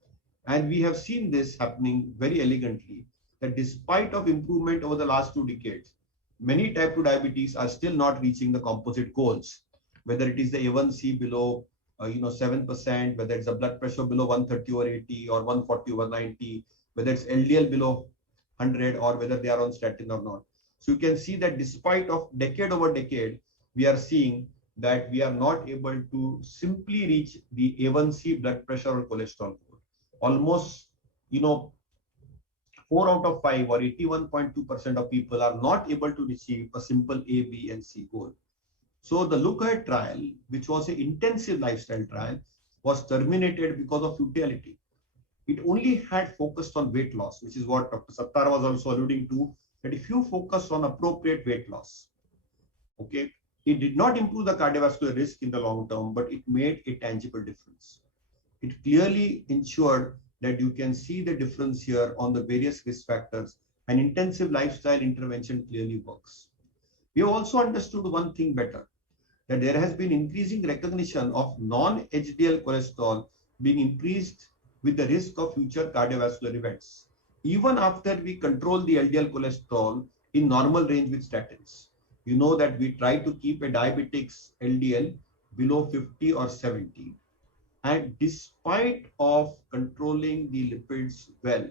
And we have seen this happening very elegantly, that despite of improvement over the last 2 decades, many type 2 diabetes are still not reaching the composite goals, whether it is the A1C below 7%, whether it's a blood pressure below 130/80 or 140/90, whether it's LDL below 100 or whether they are on statin or not. So you can see that despite of decade over decade, we are seeing that we are not able to simply reach the A1C, blood pressure or cholesterol code. Almost, 4 out of 5 or 81.2% of people are not able to achieve a simple A, B, and C goal. So the Look Ahead trial, which was an intensive lifestyle trial, was terminated because of futility. It only had focused on weight loss, which is what Dr. Sattar was also alluding to, that if you focus on appropriate weight loss, okay, it did not improve the cardiovascular risk in the long term, but it made a tangible difference. It clearly ensured that you can see the difference here on the various risk factors, and intensive lifestyle intervention clearly works. We have also understood one thing better, that there has been increasing recognition of non-HDL cholesterol being increased with the risk of future cardiovascular events, even after we control the LDL cholesterol in normal range with statins. You know that we try to keep a diabetic's LDL below 50 or 70. And despite of controlling the lipids well,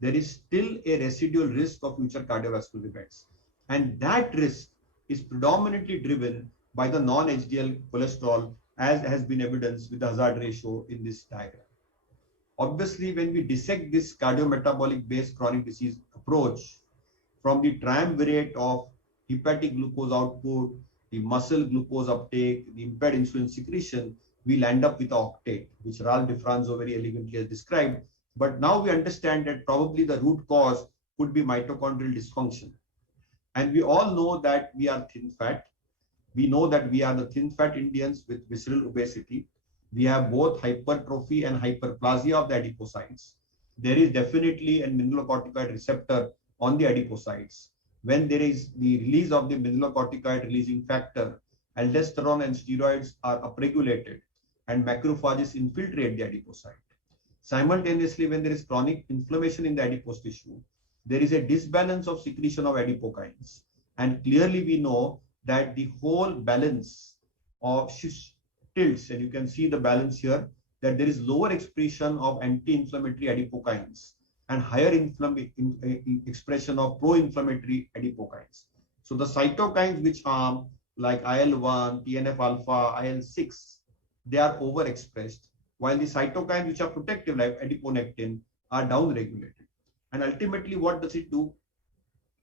there is still a residual risk of future cardiovascular events. And that risk is predominantly driven by the non-HDL cholesterol, as has been evidenced with the hazard ratio in this diagram. Obviously, when we dissect this cardiometabolic based chronic disease approach from the triumvirate of hepatic glucose output, the muscle glucose uptake, the impaired insulin secretion, we'll end up with an octet, which Ralph DeFranco very elegantly has described. But now we understand that probably the root cause could be mitochondrial dysfunction. And we all know that we are thin fat. We know that we are the thin fat Indians with visceral obesity. We have both hypertrophy and hyperplasia of the adipocytes. There is definitely a mineralocorticoid receptor on the adipocytes. When there is the release of the mineralocorticoid releasing factor, aldosterone and steroids are upregulated and macrophages infiltrate the adipocyte. Simultaneously, when there is chronic inflammation in the adipose tissue, there is a disbalance of secretion of adipokines. And clearly we know that the whole balance of tilts, and you can see the balance here, that there is lower expression of anti-inflammatory adipokines and higher expression of pro-inflammatory adipokines. So the cytokines which harm, like IL-1, TNF-alpha, IL-6, they are overexpressed, while the cytokines which are protective, like adiponectin, are downregulated. And ultimately, what does it do?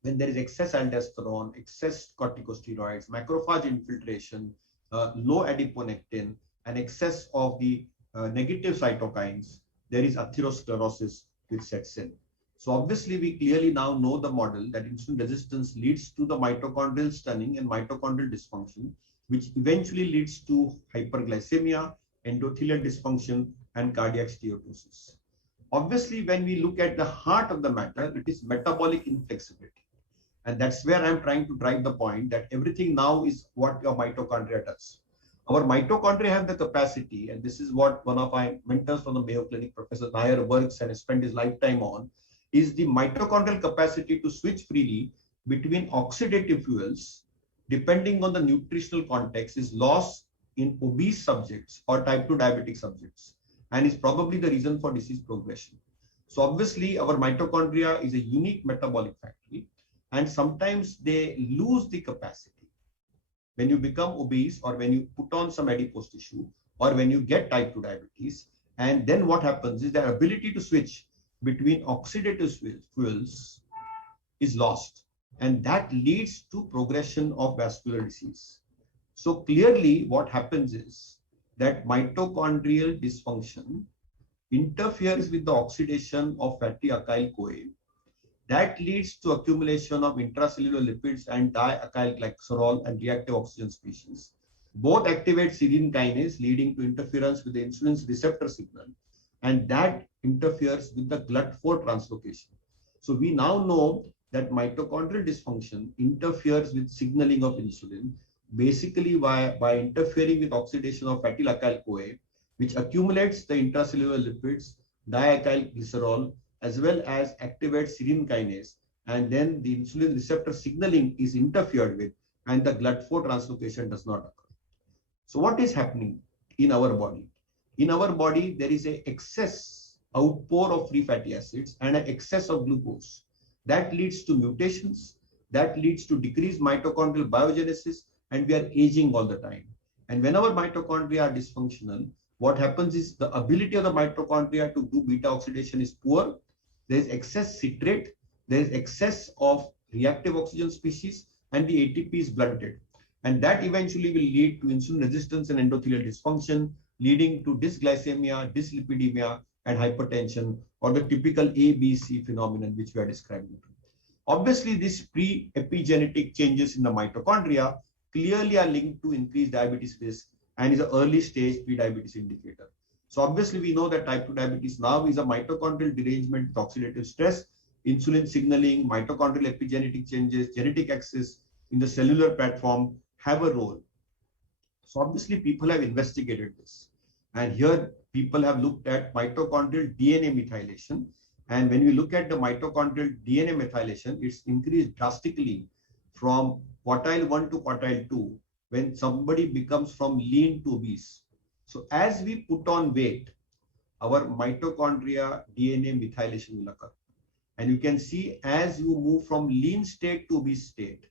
When there is excess aldosterone, excess corticosteroids, macrophage infiltration, low adiponectin, and excess of the negative cytokines, there is atherosclerosis which sets in. So obviously, we clearly now know the model that insulin resistance leads to the mitochondrial stunning and mitochondrial dysfunction, which eventually leads to hyperglycemia, endothelial dysfunction, and cardiac steatosis. Obviously, when we look at the heart of the matter, it is metabolic inflexibility. And that's where I'm trying to drive the point that everything now is what your mitochondria does. Our mitochondria have the capacity, and this is what one of my mentors from the Mayo Clinic, Professor Nair, works and spent his lifetime on, is the mitochondrial capacity to switch freely between oxidative fuels, depending on the nutritional context, is lost in obese subjects or type 2 diabetic subjects, and is probably the reason for disease progression. So obviously, our mitochondria is a unique metabolic factory, and sometimes they lose the capacity. When you become obese, or when you put on some adipose tissue, or when you get type 2 diabetes, and then what happens is their ability to switch between oxidative fuels is lost, and that leads to progression of vascular disease. So clearly what happens is that mitochondrial dysfunction interferes with the oxidation of fatty alkyl-CoA. That leads to accumulation of intracellular lipids and diacylglycerol and reactive oxygen species. Both activate serine kinase, leading to interference with the insulin's receptor signal, and that interferes with the GLUT4 translocation. So we now know that mitochondrial dysfunction interferes with signaling of insulin, basically by interfering with oxidation of fatty alkyl-CoA, which accumulates the intracellular lipids, diacylglycerol, as well as activates serine kinase, and then the insulin receptor signaling is interfered with, and the GLUT4 translocation does not occur. So what is happening in our body? In our body, there is an excess outpour of free fatty acids and an excess of glucose. That leads to mutations, that leads to decreased mitochondrial biogenesis, and we are aging all the time. And whenever mitochondria are dysfunctional, what happens is the ability of the mitochondria to do beta oxidation is poor. There is excess citrate, there is excess of reactive oxygen species, and the ATP is blunted. And that eventually will lead to insulin resistance and endothelial dysfunction, leading to dysglycemia, dyslipidemia, and hypertension, or the typical ABC phenomenon which we are describing. Obviously, these pre-epigenetic changes in the mitochondria clearly are linked to increased diabetes risk and is an early stage pre-diabetes indicator. So obviously, we know that type 2 diabetes now is a mitochondrial derangement with oxidative stress, insulin signaling, mitochondrial epigenetic changes, genetic access in the cellular platform have a role. So obviously, people have investigated this. And here, people have looked at mitochondrial DNA methylation. And when we look at the mitochondrial DNA methylation, it's increased drastically from quartile 1 to quartile 2 when somebody becomes from lean to obese. So as we put on weight, our mitochondria DNA methylation will occur. And you can see as you move from lean state to obese state,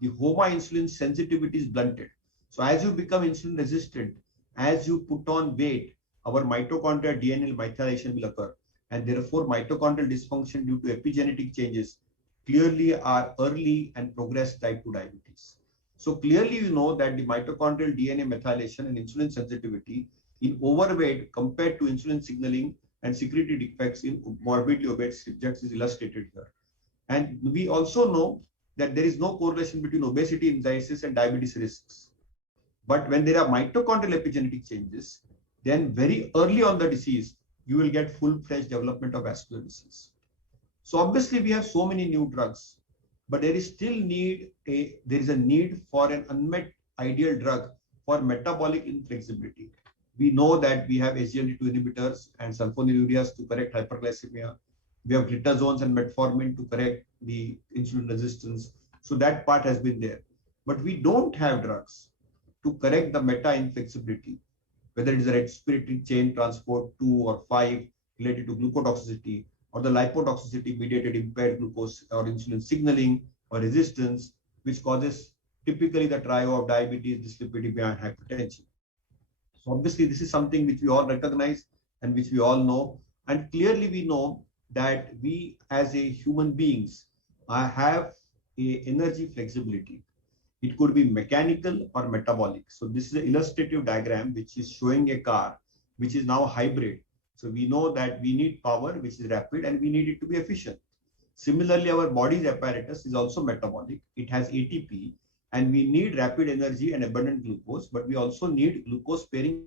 the HOMA insulin sensitivity is blunted. So as you become insulin resistant, as you put on weight, our mitochondria DNA methylation will occur. And therefore, mitochondrial dysfunction due to epigenetic changes clearly are early and progressed type 2 diabetes. So clearly, you know that the mitochondrial DNA methylation and insulin sensitivity in overweight compared to insulin signaling and secretory defects in morbidly obese subjects is illustrated here. And we also know that there is no correlation between obesity indices and diabetes risks. But when there are mitochondrial epigenetic changes, then very early on the disease, you will get full-fledged development of vascular disease. So obviously we have so many new drugs, but there is still there is a need for an unmet ideal drug for metabolic inflexibility. We know that we have SGLT2 inhibitors and sulfonylureas to correct hyperglycemia. We have glitazones and metformin to correct the insulin resistance. So that part has been there. But we don't have drugs to correct the meta-inflexibility, whether it is a respiratory chain transport 2 or 5 related to glucotoxicity, or the lipotoxicity mediated impaired glucose or insulin signaling or resistance, which causes typically the trio of diabetes, dyslipidemia, and hypertension. So obviously, this is something which we all recognize and which we all know. And clearly we know that we as a human beings have a energy flexibility. It could be mechanical or metabolic. So this is an illustrative diagram which is showing a car which is now hybrid. So we know that we need power which is rapid and we need it to be efficient. Similarly, our body's apparatus is also metabolic. It has ATP and we need rapid energy and abundant glucose, but we also need glucose sparing.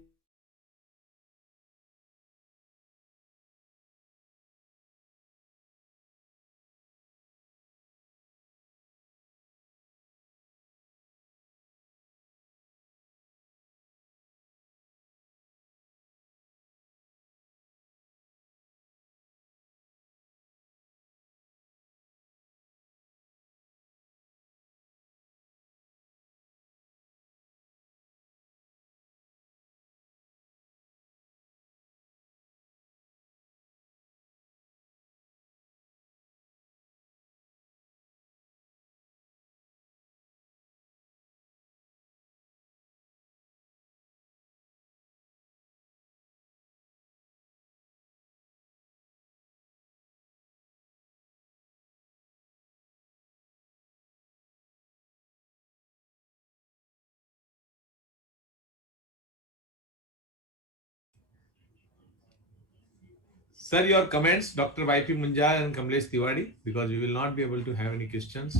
Sir, your comments, Dr. YP Munjal and Kamlesh Tiwari, because we will not be able to have any questions.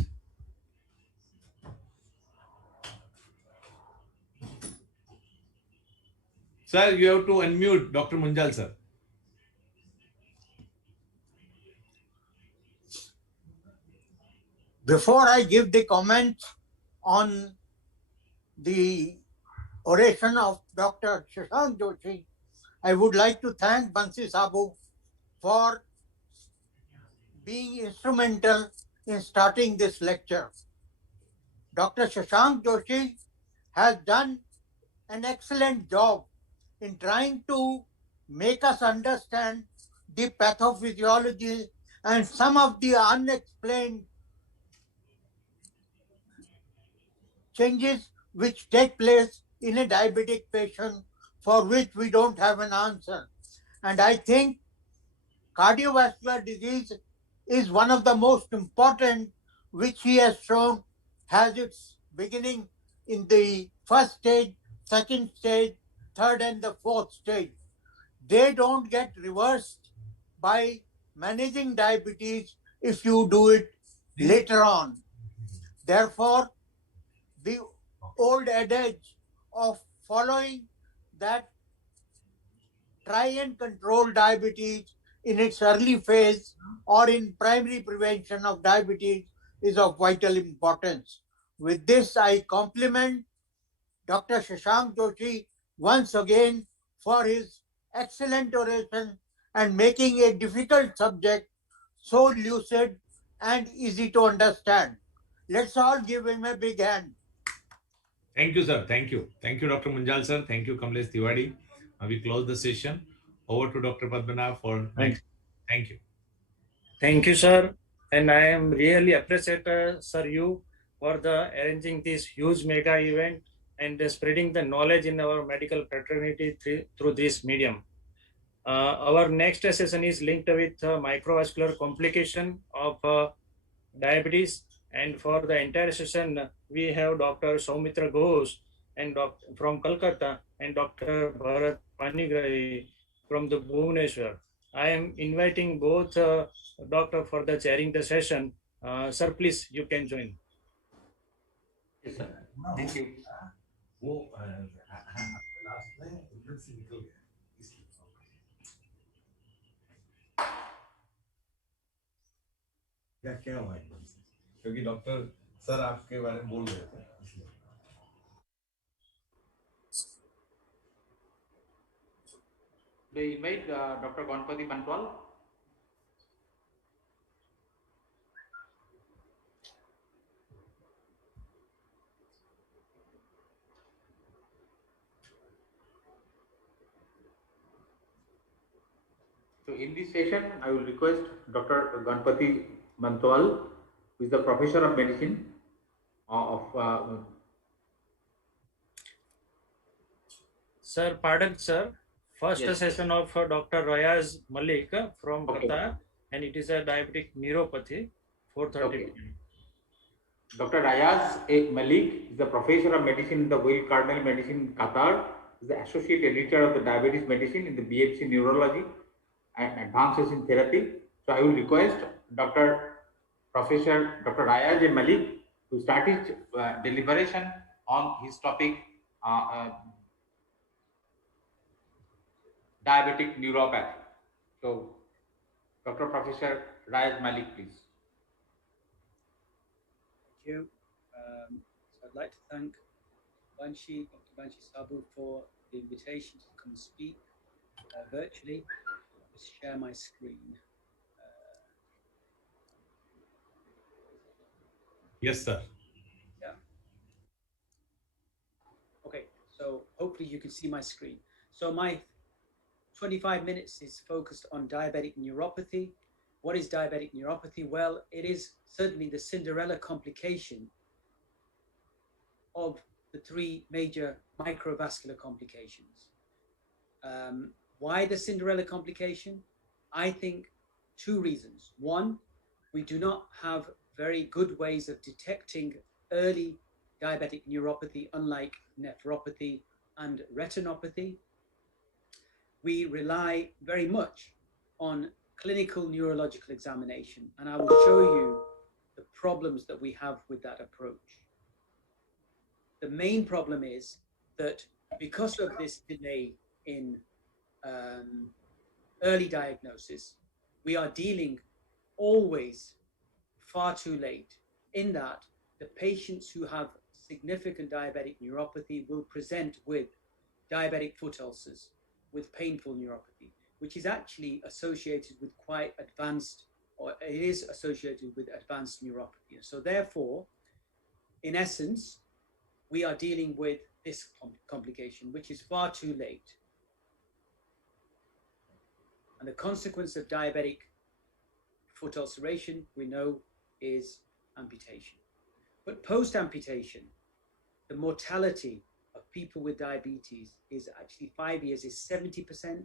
Sir, you have to unmute Dr. Munjal, sir. Before I give the comment on the oration of Dr. Shashank Joshi, I would like to thank Bansi Sabu for being instrumental in starting this lecture. Dr. Shashank Joshi has done an excellent job in trying to make us understand the pathophysiology and some of the unexplained changes which take place in a diabetic patient for which we don't have an answer. And I think cardiovascular disease is one of the most important, which he has shown has its beginning in the first stage, second stage, third and the fourth stage. They don't get reversed by managing diabetes if you do it later on. Therefore, the old adage of following that try and control diabetes in its early phase or in primary prevention of diabetes is of vital importance. With this, I compliment Dr. Shashank Joshi once again for his excellent oration and making a difficult subject so lucid and easy to understand. Let's all give him a big hand. Thank you, sir. Thank you. Thank you, Dr. Munjal, sir. Thank you, Kamlesh Tiwari. We close the session. Over to Dr. Padmanabh for next. Thank you. Thank you, sir. And I am really appreciate, sir, you for the arranging this huge mega event and spreading the knowledge in our medical fraternity through this medium. Our next session is linked with microvascular complication of diabetes. And for the entire session, we have Dr. Soumitra Ghosh and from Kolkata and Dr. Bharat Panigrahi from the Bhubaneswar. I am inviting both doctor for the chairing the session. Sir, please, you can join. Yes, sir. Thank you. क्या हुआ क्योंकि doctor sir आपके बारे में बोल रहे थे इसलिए They invite Dr. Ganpati Bantwal. So in this session, I will request Dr. Ganpati Bantwal, who is the Professor of Medicine Sir, pardon, sir. First Yes. session of Dr. Rayaz Malik from Qatar, and it is a diabetic neuropathy, 4:30 Okay. p.m. Dr. Rayaz Malik is the Professor of Medicine in the Weill Cardinal Medicine in Qatar, is the Associate Editor of the Diabetes Medicine in the BMC Neurology and Advances in Therapy. So I will request Professor Dr. Rayaz Malik to start his deliberation on his topic, diabetic neuropathy. So, Dr. Professor Rayaz Malik, please. Thank you. So I'd like to thank Dr. Banshi Sabu for the invitation to come and speak virtually. Just share my screen. Yes, sir. Yeah. Okay, so hopefully you can see my screen. So my 25 minutes is focused on diabetic neuropathy. What is diabetic neuropathy? Well, it is certainly the Cinderella complication of the three major microvascular complications. Why the Cinderella complication? I think two reasons. One, we do not have very good ways of detecting early diabetic neuropathy, unlike nephropathy and retinopathy. We rely very much on clinical neurological examination, and I will show you the problems that we have with that approach. The main problem is that because of this delay in early diagnosis, we are dealing always far too late, in that the patients who have significant diabetic neuropathy will present with diabetic foot ulcers, with painful neuropathy, which is actually associated with quite advanced, or it is associated with advanced neuropathy. So therefore, in essence, we are dealing with this complication, which is far too late. And the consequence of diabetic foot ulceration, we know, is amputation. But post-amputation, the mortality of people with diabetes is actually 5 years is 70%.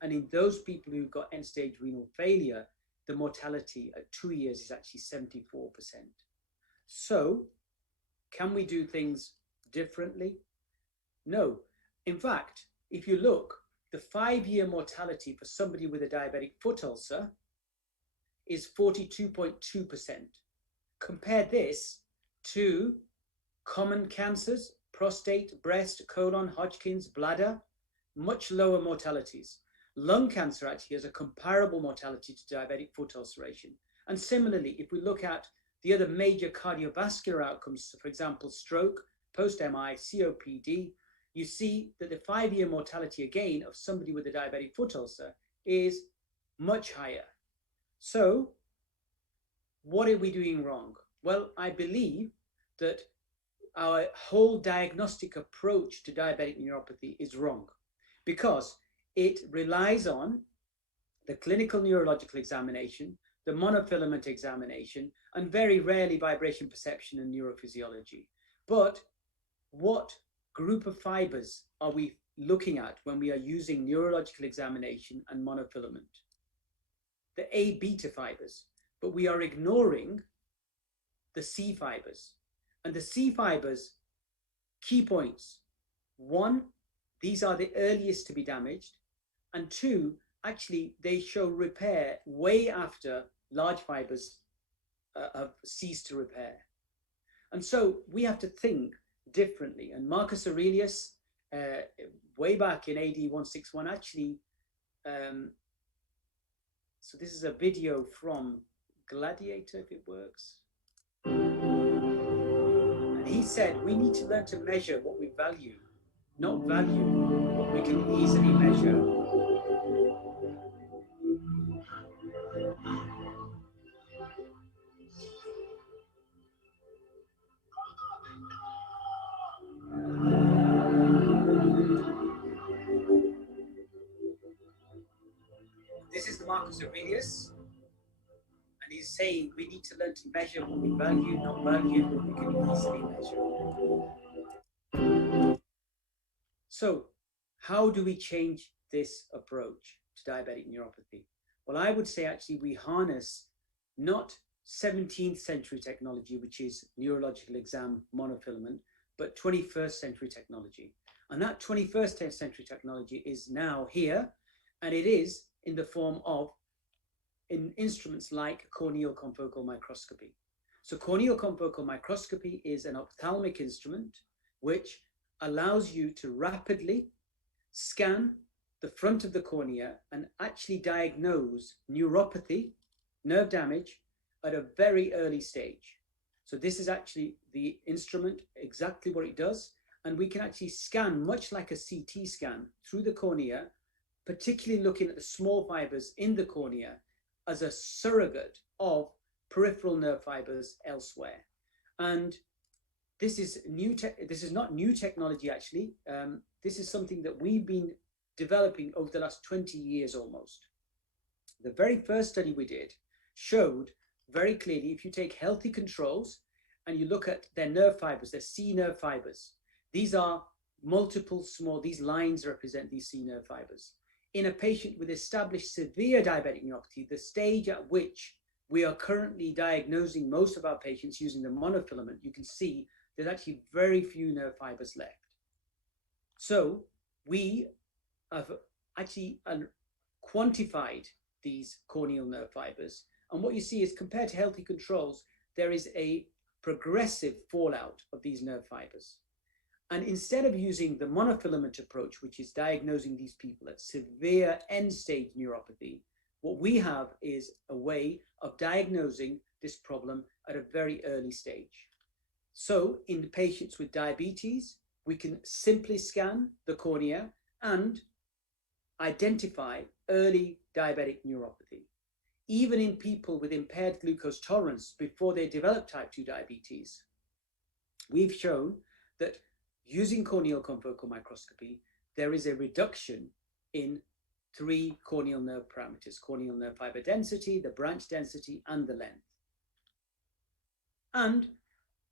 And in those people who've got end-stage renal failure, the mortality at 2 years is actually 74%. So can we do things differently? No. In fact, if you look, the 5-year mortality for somebody with a diabetic foot ulcer is 42.2%. Compare this to common cancers, prostate, breast, colon, Hodgkin's, bladder, much lower mortalities. Lung cancer actually has a comparable mortality to diabetic foot ulceration. And similarly, if we look at the other major cardiovascular outcomes, for example, stroke, post-MI, COPD, you see that the 5-year mortality again of somebody with a diabetic foot ulcer is much higher. So what are we doing wrong? Well, I believe that our whole diagnostic approach to diabetic neuropathy is wrong because it relies on the clinical neurological examination, the monofilament examination, and very rarely vibration perception and neurophysiology. But what group of fibers are we looking at when we are using neurological examination and monofilament? The A beta fibers, but we are ignoring the C fibers. And the C fibers, key points. 1, these are the earliest to be damaged. And 2, actually, they show repair way after large fibers have ceased to repair. And so we have to think differently. And Marcus Aurelius, way back in AD 161, actually, so this is a video from Gladiator, if it works. And he said, we need to learn to measure what we value, not value what we can easily measure. This is Marcus Aurelius, and he's saying we need to learn to measure what we value, not value what we can easily measure. So, how do we change this approach to diabetic neuropathy? Well, I would say actually we harness not 17th century technology, which is neurological exam monofilament, but 21st century technology. And that 21st century technology is now here, and it is in the form of instruments like corneal confocal microscopy. So corneal confocal microscopy is an ophthalmic instrument which allows you to rapidly scan the front of the cornea and actually diagnose neuropathy, nerve damage, at a very early stage. So this is actually the instrument, exactly what it does. And we can actually scan, much like a CT scan, through the cornea, particularly looking at the small fibers in the cornea as a surrogate of peripheral nerve fibers elsewhere. And this is new. This is not new technology, actually. This is something that we've been developing over the last 20 years almost. The very first study we did showed very clearly, if you take healthy controls and you look at their nerve fibers, their C nerve fibers, these are multiple small, these lines represent these C nerve fibers. In a patient with established severe diabetic neuropathy, the stage at which we are currently diagnosing most of our patients using the monofilament, you can see there's actually very few nerve fibers left. So we have actually quantified these corneal nerve fibers. And what you see is, compared to healthy controls, there is a progressive fallout of these nerve fibers. And instead of using the monofilament approach, which is diagnosing these people at severe end-stage neuropathy, what we have is a way of diagnosing this problem at a very early stage. So in the patients with diabetes, we can simply scan the cornea and identify early diabetic neuropathy. Even in people with impaired glucose tolerance before they develop type 2 diabetes, we've shown that using corneal confocal microscopy, there is a reduction in three corneal nerve parameters: corneal nerve fiber density, the branch density, and the length. And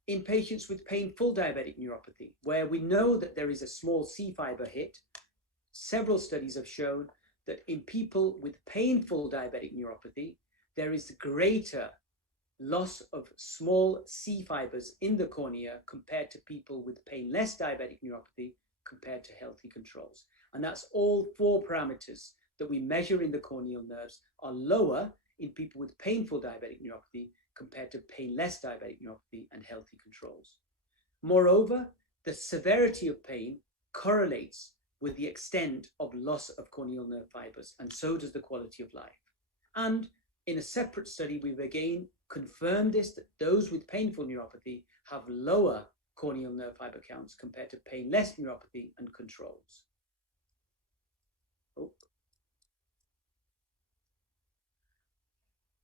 in patients with painful diabetic neuropathy, where we know that there is a small C fiber hit, several studies have shown that in people with painful diabetic neuropathy, there is greater loss of small C fibers in the cornea compared to people with painless diabetic neuropathy compared to healthy controls. And that's all four parameters that we measure in the corneal nerves are lower in people with painful diabetic neuropathy compared to painless diabetic neuropathy and healthy controls. Moreover, the severity of pain correlates with the extent of loss of corneal nerve fibers, and so does the quality of life. And in a separate study, we've again confirmed this, that those with painful neuropathy have lower corneal nerve fiber counts compared to painless neuropathy and controls.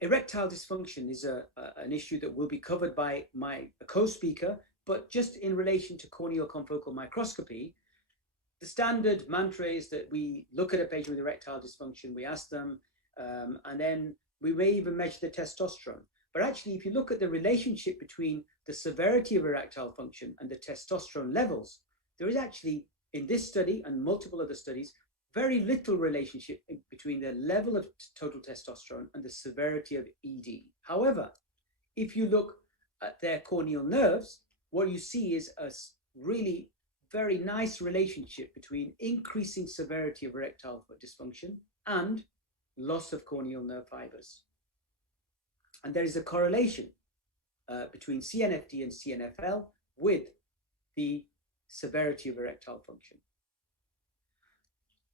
Erectile dysfunction is an issue that will be covered by my co-speaker, but just in relation to corneal confocal microscopy, the standard mantra is that we look at a patient with erectile dysfunction, we ask them, and then we may even measure the testosterone. But actually, if you look at the relationship between the severity of erectile function and the testosterone levels, there is actually, in this study and multiple other studies, very little relationship between the level of total testosterone and the severity of ED. However, if you look at their corneal nerves, what you see is a really very nice relationship between increasing severity of erectile dysfunction and loss of corneal nerve fibers. And there is a correlation between CNFD and CNFL with the severity of erectile function.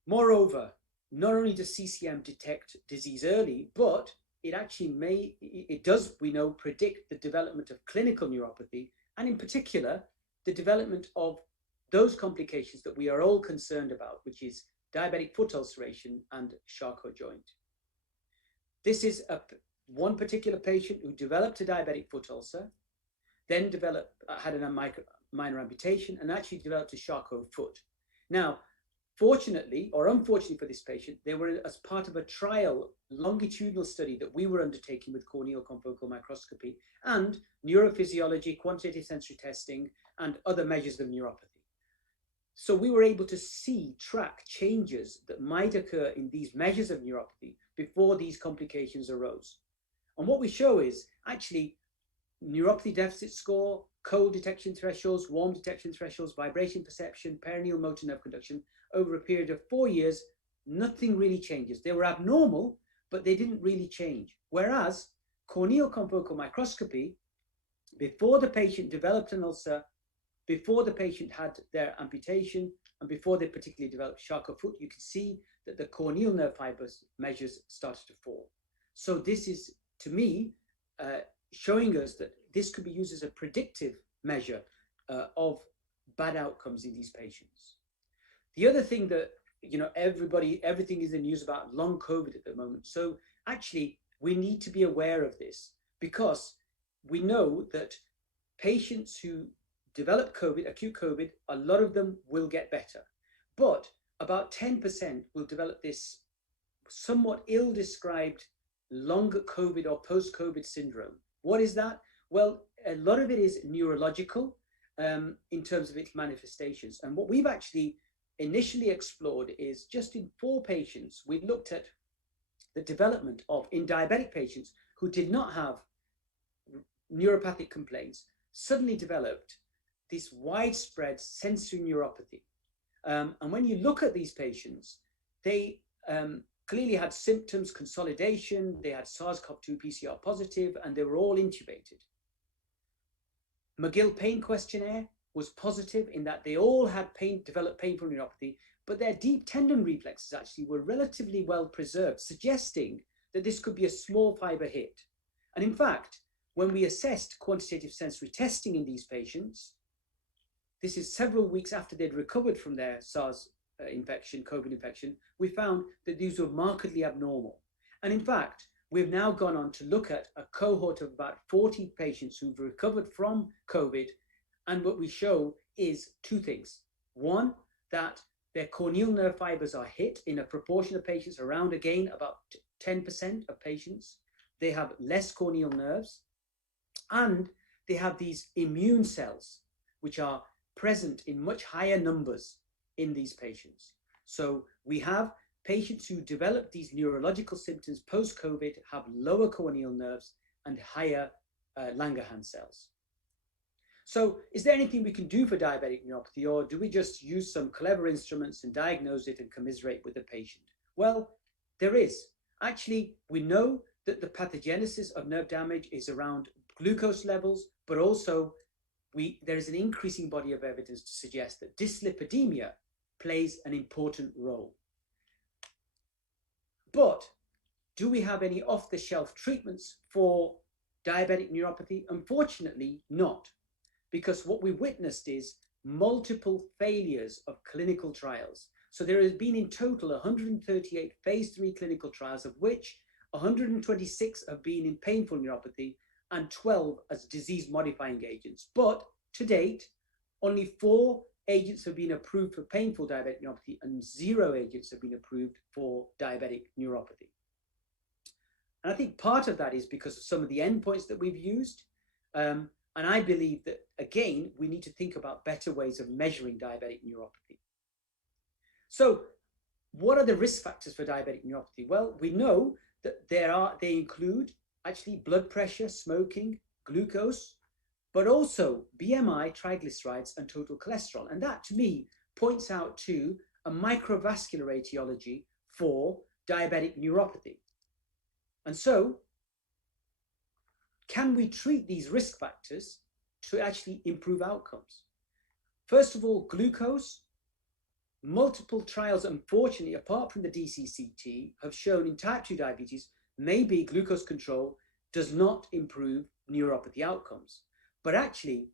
Moreover, not only does CCM detect disease early, but it actually does, we know, predict the development of clinical neuropathy, and in particular, the development of those complications that we are all concerned about, which is diabetic foot ulceration and Charcot joint. This is one particular patient who developed a diabetic foot ulcer, then had a minor amputation, and actually developed a Charcot foot. Now, fortunately or unfortunately for this patient, they were as part of a trial longitudinal study that we were undertaking with corneal confocal microscopy and neurophysiology, quantitative sensory testing, and other measures of neuropathy. So we were able to track changes that might occur in these measures of neuropathy before these complications arose. And what we show is actually neuropathy deficit score, cold detection thresholds, warm detection thresholds, vibration perception, perineal motor nerve conduction. Over a period of 4 years, nothing really changes. They were abnormal, but they didn't really change. Whereas corneal confocal microscopy, before the patient developed an ulcer, before the patient had their amputation, and before they particularly developed Charcot foot, you can see that the corneal nerve fibers measures started to fall. So this is, to me, showing us that this could be used as a predictive measure of bad outcomes in these patients. The other thing that, everything is in news about long COVID at the moment. So actually, we need to be aware of this because we know that patients who develop COVID, acute COVID, a lot of them will get better. But about 10% will develop this somewhat ill-described longer COVID or post-COVID syndrome. What is that? Well, a lot of it is neurological in terms of its manifestations. And what we've actually initially explored is just in 4 patients, we looked at the development in diabetic patients who did not have neuropathic complaints, suddenly developed this widespread sensory neuropathy. And when you look at these patients, they clearly had symptoms, consolidation, they had SARS-CoV-2 PCR positive, and they were all intubated. McGill Pain Questionnaire was positive in that they all had developed painful neuropathy, but their deep tendon reflexes actually were relatively well preserved, suggesting that this could be a small fiber hit. And in fact, when we assessed quantitative sensory testing in these patients, this is several weeks after they'd recovered from their SARS infection, COVID infection, we found that these were markedly abnormal. And in fact, we've now gone on to look at a cohort of about 40 patients who've recovered from COVID. And what we show is 2 things. One, that their corneal nerve fibers are hit in a proportion of patients, around again about 10% of patients. They have less corneal nerves, and they have these immune cells, which are present in much higher numbers in these patients. So we have patients who develop these neurological symptoms post-COVID have lower corneal nerves and higher Langerhans cells. So is there anything we can do for diabetic neuropathy, or do we just use some clever instruments and diagnose it and commiserate with the patient? Well, there is. Actually, we know that the pathogenesis of nerve damage is around glucose levels, but also there is an increasing body of evidence to suggest that dyslipidemia plays an important role. But do we have any off-the-shelf treatments for diabetic neuropathy? Unfortunately, not. Because what we witnessed is multiple failures of clinical trials. So there has been in total 138 phase 3 clinical trials, of which 126 have been in painful neuropathy and 12 as disease-modifying agents. But to date, only 4 agents have been approved for painful diabetic neuropathy and 0 agents have been approved for diabetic neuropathy. And I think part of that is because of some of the endpoints that we've used. And I believe that, again, we need to think about better ways of measuring diabetic neuropathy. So what are the risk factors for diabetic neuropathy? Well, we know that they include actually blood pressure, smoking, glucose, but also BMI, triglycerides, and total cholesterol. And that, to me, points out to a microvascular etiology for diabetic neuropathy. And so, can we treat these risk factors to actually improve outcomes? First of all, glucose. Multiple trials, unfortunately, apart from the DCCT, have shown in type 2 diabetes, maybe glucose control does not improve neuropathy outcomes. But actually,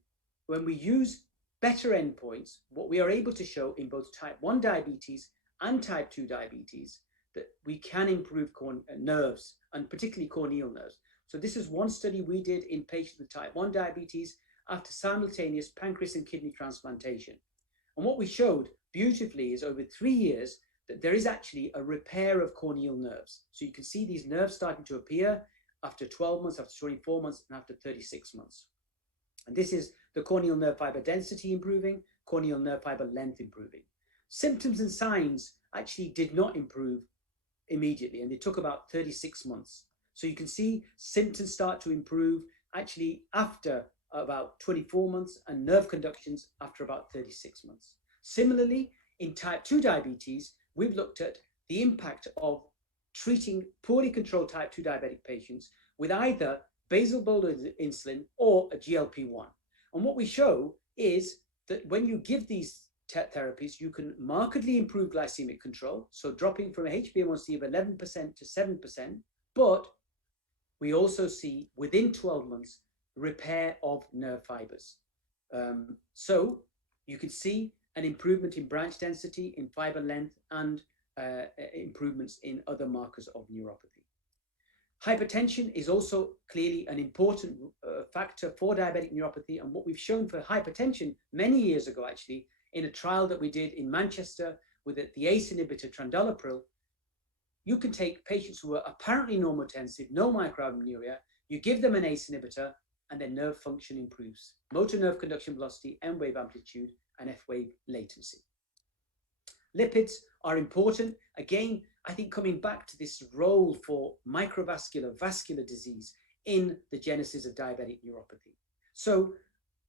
when we use better endpoints, what we are able to show in both type 1 diabetes and type 2 diabetes, that we can improve nerves, and particularly corneal nerves. So this is one study we did in patients with type 1 diabetes after simultaneous pancreas and kidney transplantation. And what we showed beautifully is over 3 years that there is actually a repair of corneal nerves. So you can see these nerves starting to appear after 12 months, after 24 months, and after 36 months. And this is the corneal nerve fiber density improving, corneal nerve fiber length improving. Symptoms and signs actually did not improve immediately, and they took about 36 months. So you can see symptoms start to improve actually after about 24 months, and nerve conductions after about 36 months. Similarly, in type 2 diabetes, we've looked at the impact of treating poorly controlled type 2 diabetic patients with either basal bolus insulin or a GLP-1. And what we show is that when you give these therapies, you can markedly improve glycemic control, so dropping from a HbA1c of 11% to 7%, but we also see within 12 months repair of nerve fibers. So you can see an improvement in branch density, in fiber length, and improvements in other markers of neuropathy. Hypertension is also clearly an important factor for diabetic neuropathy, and what we've shown for hypertension many years ago, actually, in a trial that we did in Manchester with the ACE inhibitor Trandolapril, you can take patients who are apparently normotensive, no microalbuminuria, you give them an ACE inhibitor, and their nerve function improves. Motor nerve conduction velocity, M wave amplitude, and F wave latency. Lipids are important. Again, I think coming back to this role for microvascular vascular disease in the genesis of diabetic neuropathy. So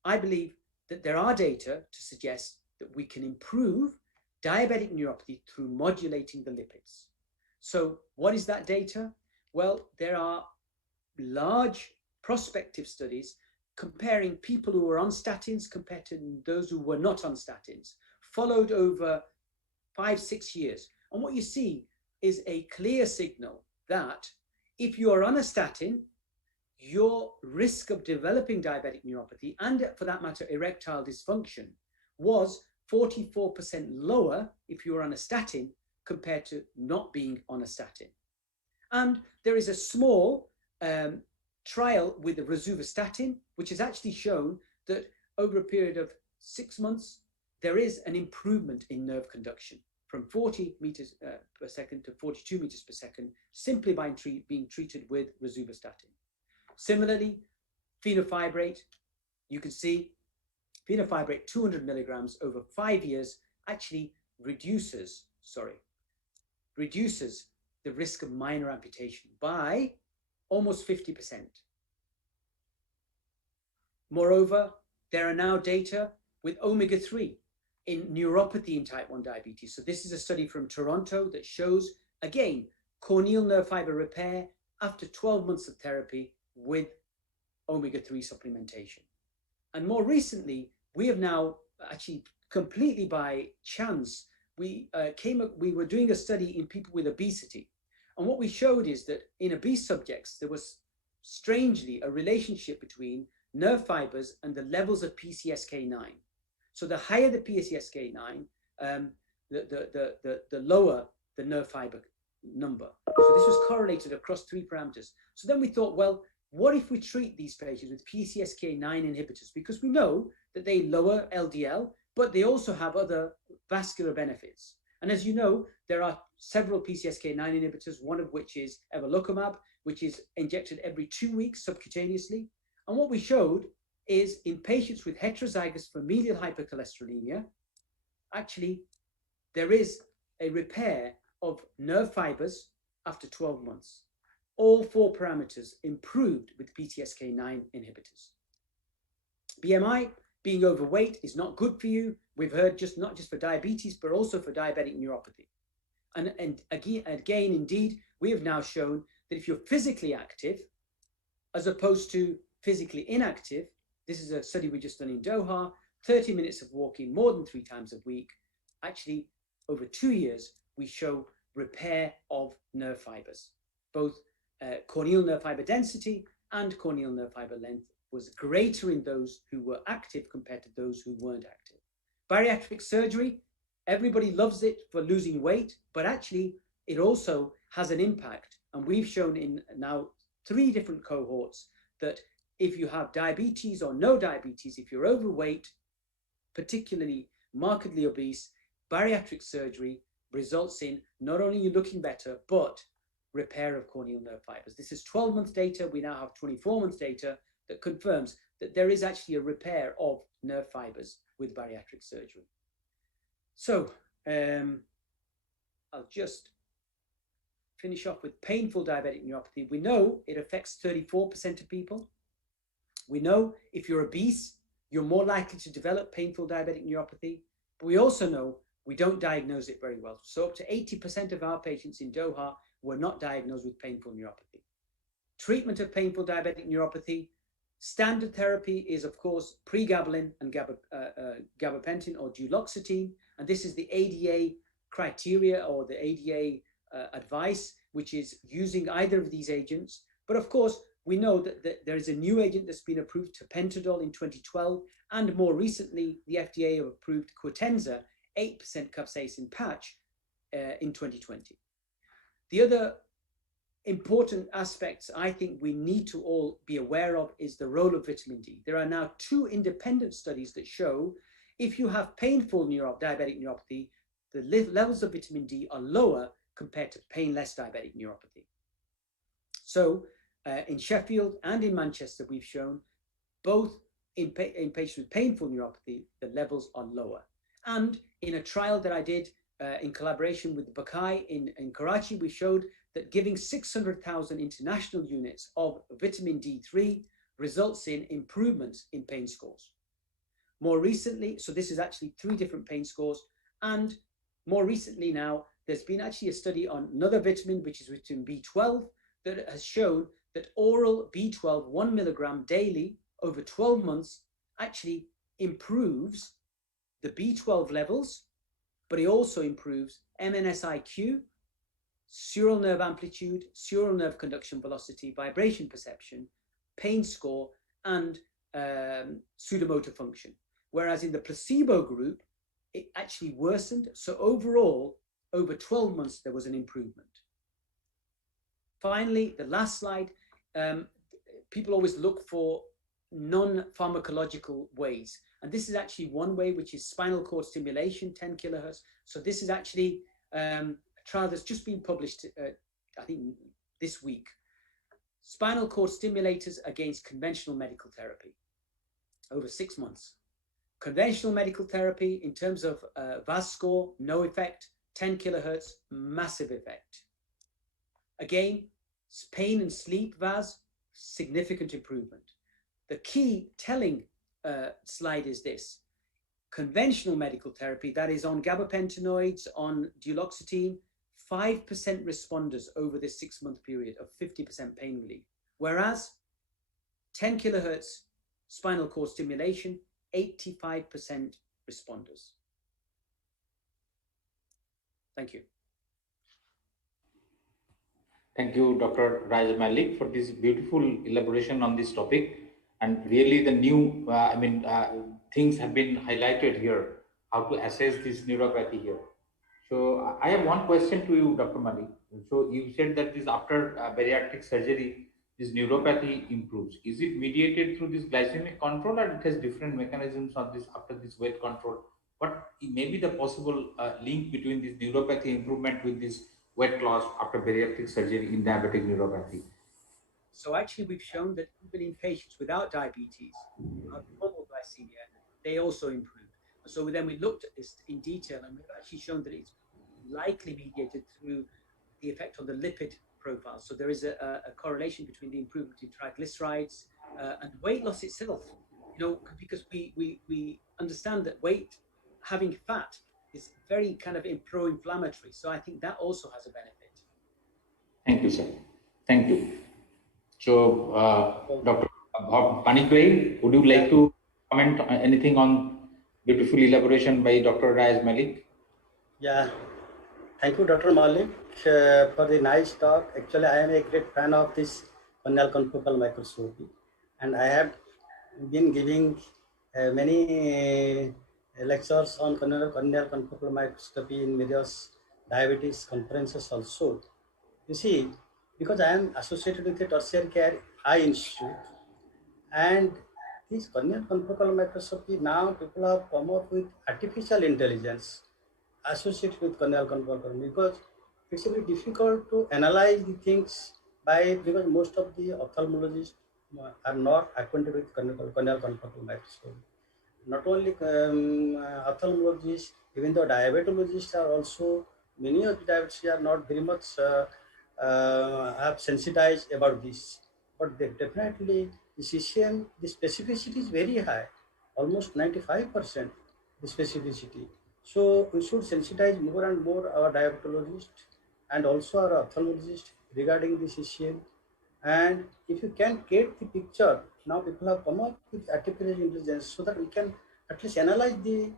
I believe that there are data to suggest that we can improve diabetic neuropathy through modulating the lipids. So what is that data? Well, there are large prospective studies comparing people who were on statins compared to those who were not on statins, followed over 5-6 years. And what you see is a clear signal that if you are on a statin, your risk of developing diabetic neuropathy, and for that matter, erectile dysfunction, was 44% lower if you were on a statin compared to not being on a statin. And there is a small trial with the rosuvastatin, which has actually shown that over a period of 6 months, there is an improvement in nerve conduction from 40 meters per second to 42 meters per second simply by being treated with rosuvastatin. Similarly, fenofibrate, you can see fenofibrate 200 milligrams over 5 years actually reduces the risk of minor amputation by almost 50%. Moreover, there are now data with omega-3 in neuropathy in type 1 diabetes. So this is a study from Toronto that shows, again, corneal nerve fiber repair after 12 months of therapy with omega-3 supplementation. And more recently, we have now actually completely by chance, we were doing a study in people with obesity. And what we showed is that in obese subjects, there was strangely a relationship between nerve fibers and the levels of PCSK9. So the higher the PCSK9, the lower the nerve fiber number. So this was correlated across 3 parameters. So then we thought, well, what if we treat these patients with PCSK9 inhibitors? Because we know that they lower LDL, but they also have other vascular benefits. And as you know, there are several PCSK9 inhibitors, one of which is evolocumab, which is injected every 2 weeks subcutaneously. And what we showed is in patients with heterozygous familial hypercholesterolemia, actually, there is a repair of nerve fibers after 12 months. All 4 parameters improved with PCSK9 inhibitors. BMI, being overweight, is not good for you. We've heard not just for diabetes, but also for diabetic neuropathy. And again, indeed, we have now shown that if you're physically active, as opposed to physically inactive, this is a study we just done in Doha, 30 minutes of walking more than 3 times a week, actually over 2 years, we show repair of nerve fibers. Both corneal nerve fiber density and corneal nerve fiber length was greater in those who were active compared to those who weren't active. Bariatric surgery, everybody loves it for losing weight, but actually it also has an impact. And we've shown in now 3 different cohorts that if you have diabetes or no diabetes, if you're overweight, particularly markedly obese, bariatric surgery results in not only you looking better, but repair of corneal nerve fibers. This is 12 months data. We now have 24 months data that confirms that there is actually a repair of nerve fibers with bariatric surgery. So I'll just finish off with painful diabetic neuropathy. We know it affects 34% of people. We know if you're obese, you're more likely to develop painful diabetic neuropathy, but we also know we don't diagnose it very well. So up to 80% of our patients in Doha were not diagnosed with painful neuropathy. Treatment of painful diabetic neuropathy, standard therapy is, of course, pregabalin and gabapentin or duloxetine. And this is the ADA criteria or the ADA advice, which is using either of these agents. But of course, we know that there is a new agent that's been approved, tapentadol, in 2012, and more recently, the FDA have approved Quatenza, 8% capsaicin patch in 2020. The other important aspects I think we need to all be aware of is the role of vitamin D. There are now 2 independent studies that show if you have painful diabetic neuropathy, the levels of vitamin D are lower compared to painless diabetic neuropathy. So in Sheffield and in Manchester, we've shown both in patients with painful neuropathy, the levels are lower. And in a trial that I did in collaboration with the Buckeye in Karachi, we showed that giving 600,000 international units of vitamin D3 results in improvements in pain scores. More recently, so this is actually 3 different pain scores, and more recently now, there's been actually a study on another vitamin, which is vitamin B12, that has shown that oral B12 1 milligram daily over 12 months actually improves the B12 levels, but it also improves MNSIQ, sural nerve amplitude, sural nerve conduction velocity, vibration perception, pain score, and pseudomotor function. Whereas in the placebo group, it actually worsened. So overall, over 12 months, there was an improvement. Finally, the last slide, people always look for non-pharmacological ways. And this is actually one way, which is spinal cord stimulation, 10 kilohertz. So this is actually a trial that's just been published, I think this week. Spinal cord stimulators against conventional medical therapy over 6 months. Conventional medical therapy in terms of VAS score, no effect. 10 kilohertz, massive effect. Again, pain and sleep VAS, significant improvement. The key telling slide is this. Conventional medical therapy, that is on gabapentinoids, on duloxetine, 5% responders over this 6-month period of 50% pain relief. Whereas 10 kilohertz spinal cord stimulation, 85% responders. Thank you. Thank you, Dr. Raj Malik, for this beautiful elaboration on this topic. And really the new, things have been highlighted here, how to assess this neuropathy here. So I have one question to you, Dr. Malik. So you said that this after bariatric surgery, this neuropathy improves. Is it mediated through this glycemic control, or it has different mechanisms on this after this weight control? What may be the possible link between this neuropathy improvement with this weight loss after bariatric surgery in diabetic neuropathy? So actually, we've shown that even in patients without diabetes, hypoglycemia, they also improve. So then we looked at this in detail, and we've actually shown that it's likely mediated through the effect on the lipid profile. So there is a correlation between the improvement in triglycerides and weight loss itself. You know, because we understand that having fat is very kind of pro-inflammatory. So I think that also has a benefit. Thank you, sir. Thank you. So, Dr. Panikbhai, would you like to comment on anything on beautiful elaboration by Dr. Raj Malik? Yeah, thank you, Dr. Malik, for the nice talk. Actually, I am a great fan of this corneal confocal microscopy, and I have been giving many lectures on corneal confocal microscopy in various diabetes conferences also. You see, because I am associated with the tertiary care eye institute, and this corneal confocal microscopy, now people have come up with artificial intelligence associated with corneal confocal, because it's very difficult to analyze the things because most of the ophthalmologists are not acquainted with corneal confocal microscopy. Not only ophthalmologists, even the diabetologists are also, many of the diabetics are not very much have sensitized about this. But definitely the CCM, the specificity is very high, almost 95% the specificity. So we should sensitize more and more our diabetologists and also our ophthalmologists regarding the CCM. And if you can get the picture, now people have come up with artificial intelligence so that we can at least analyze the,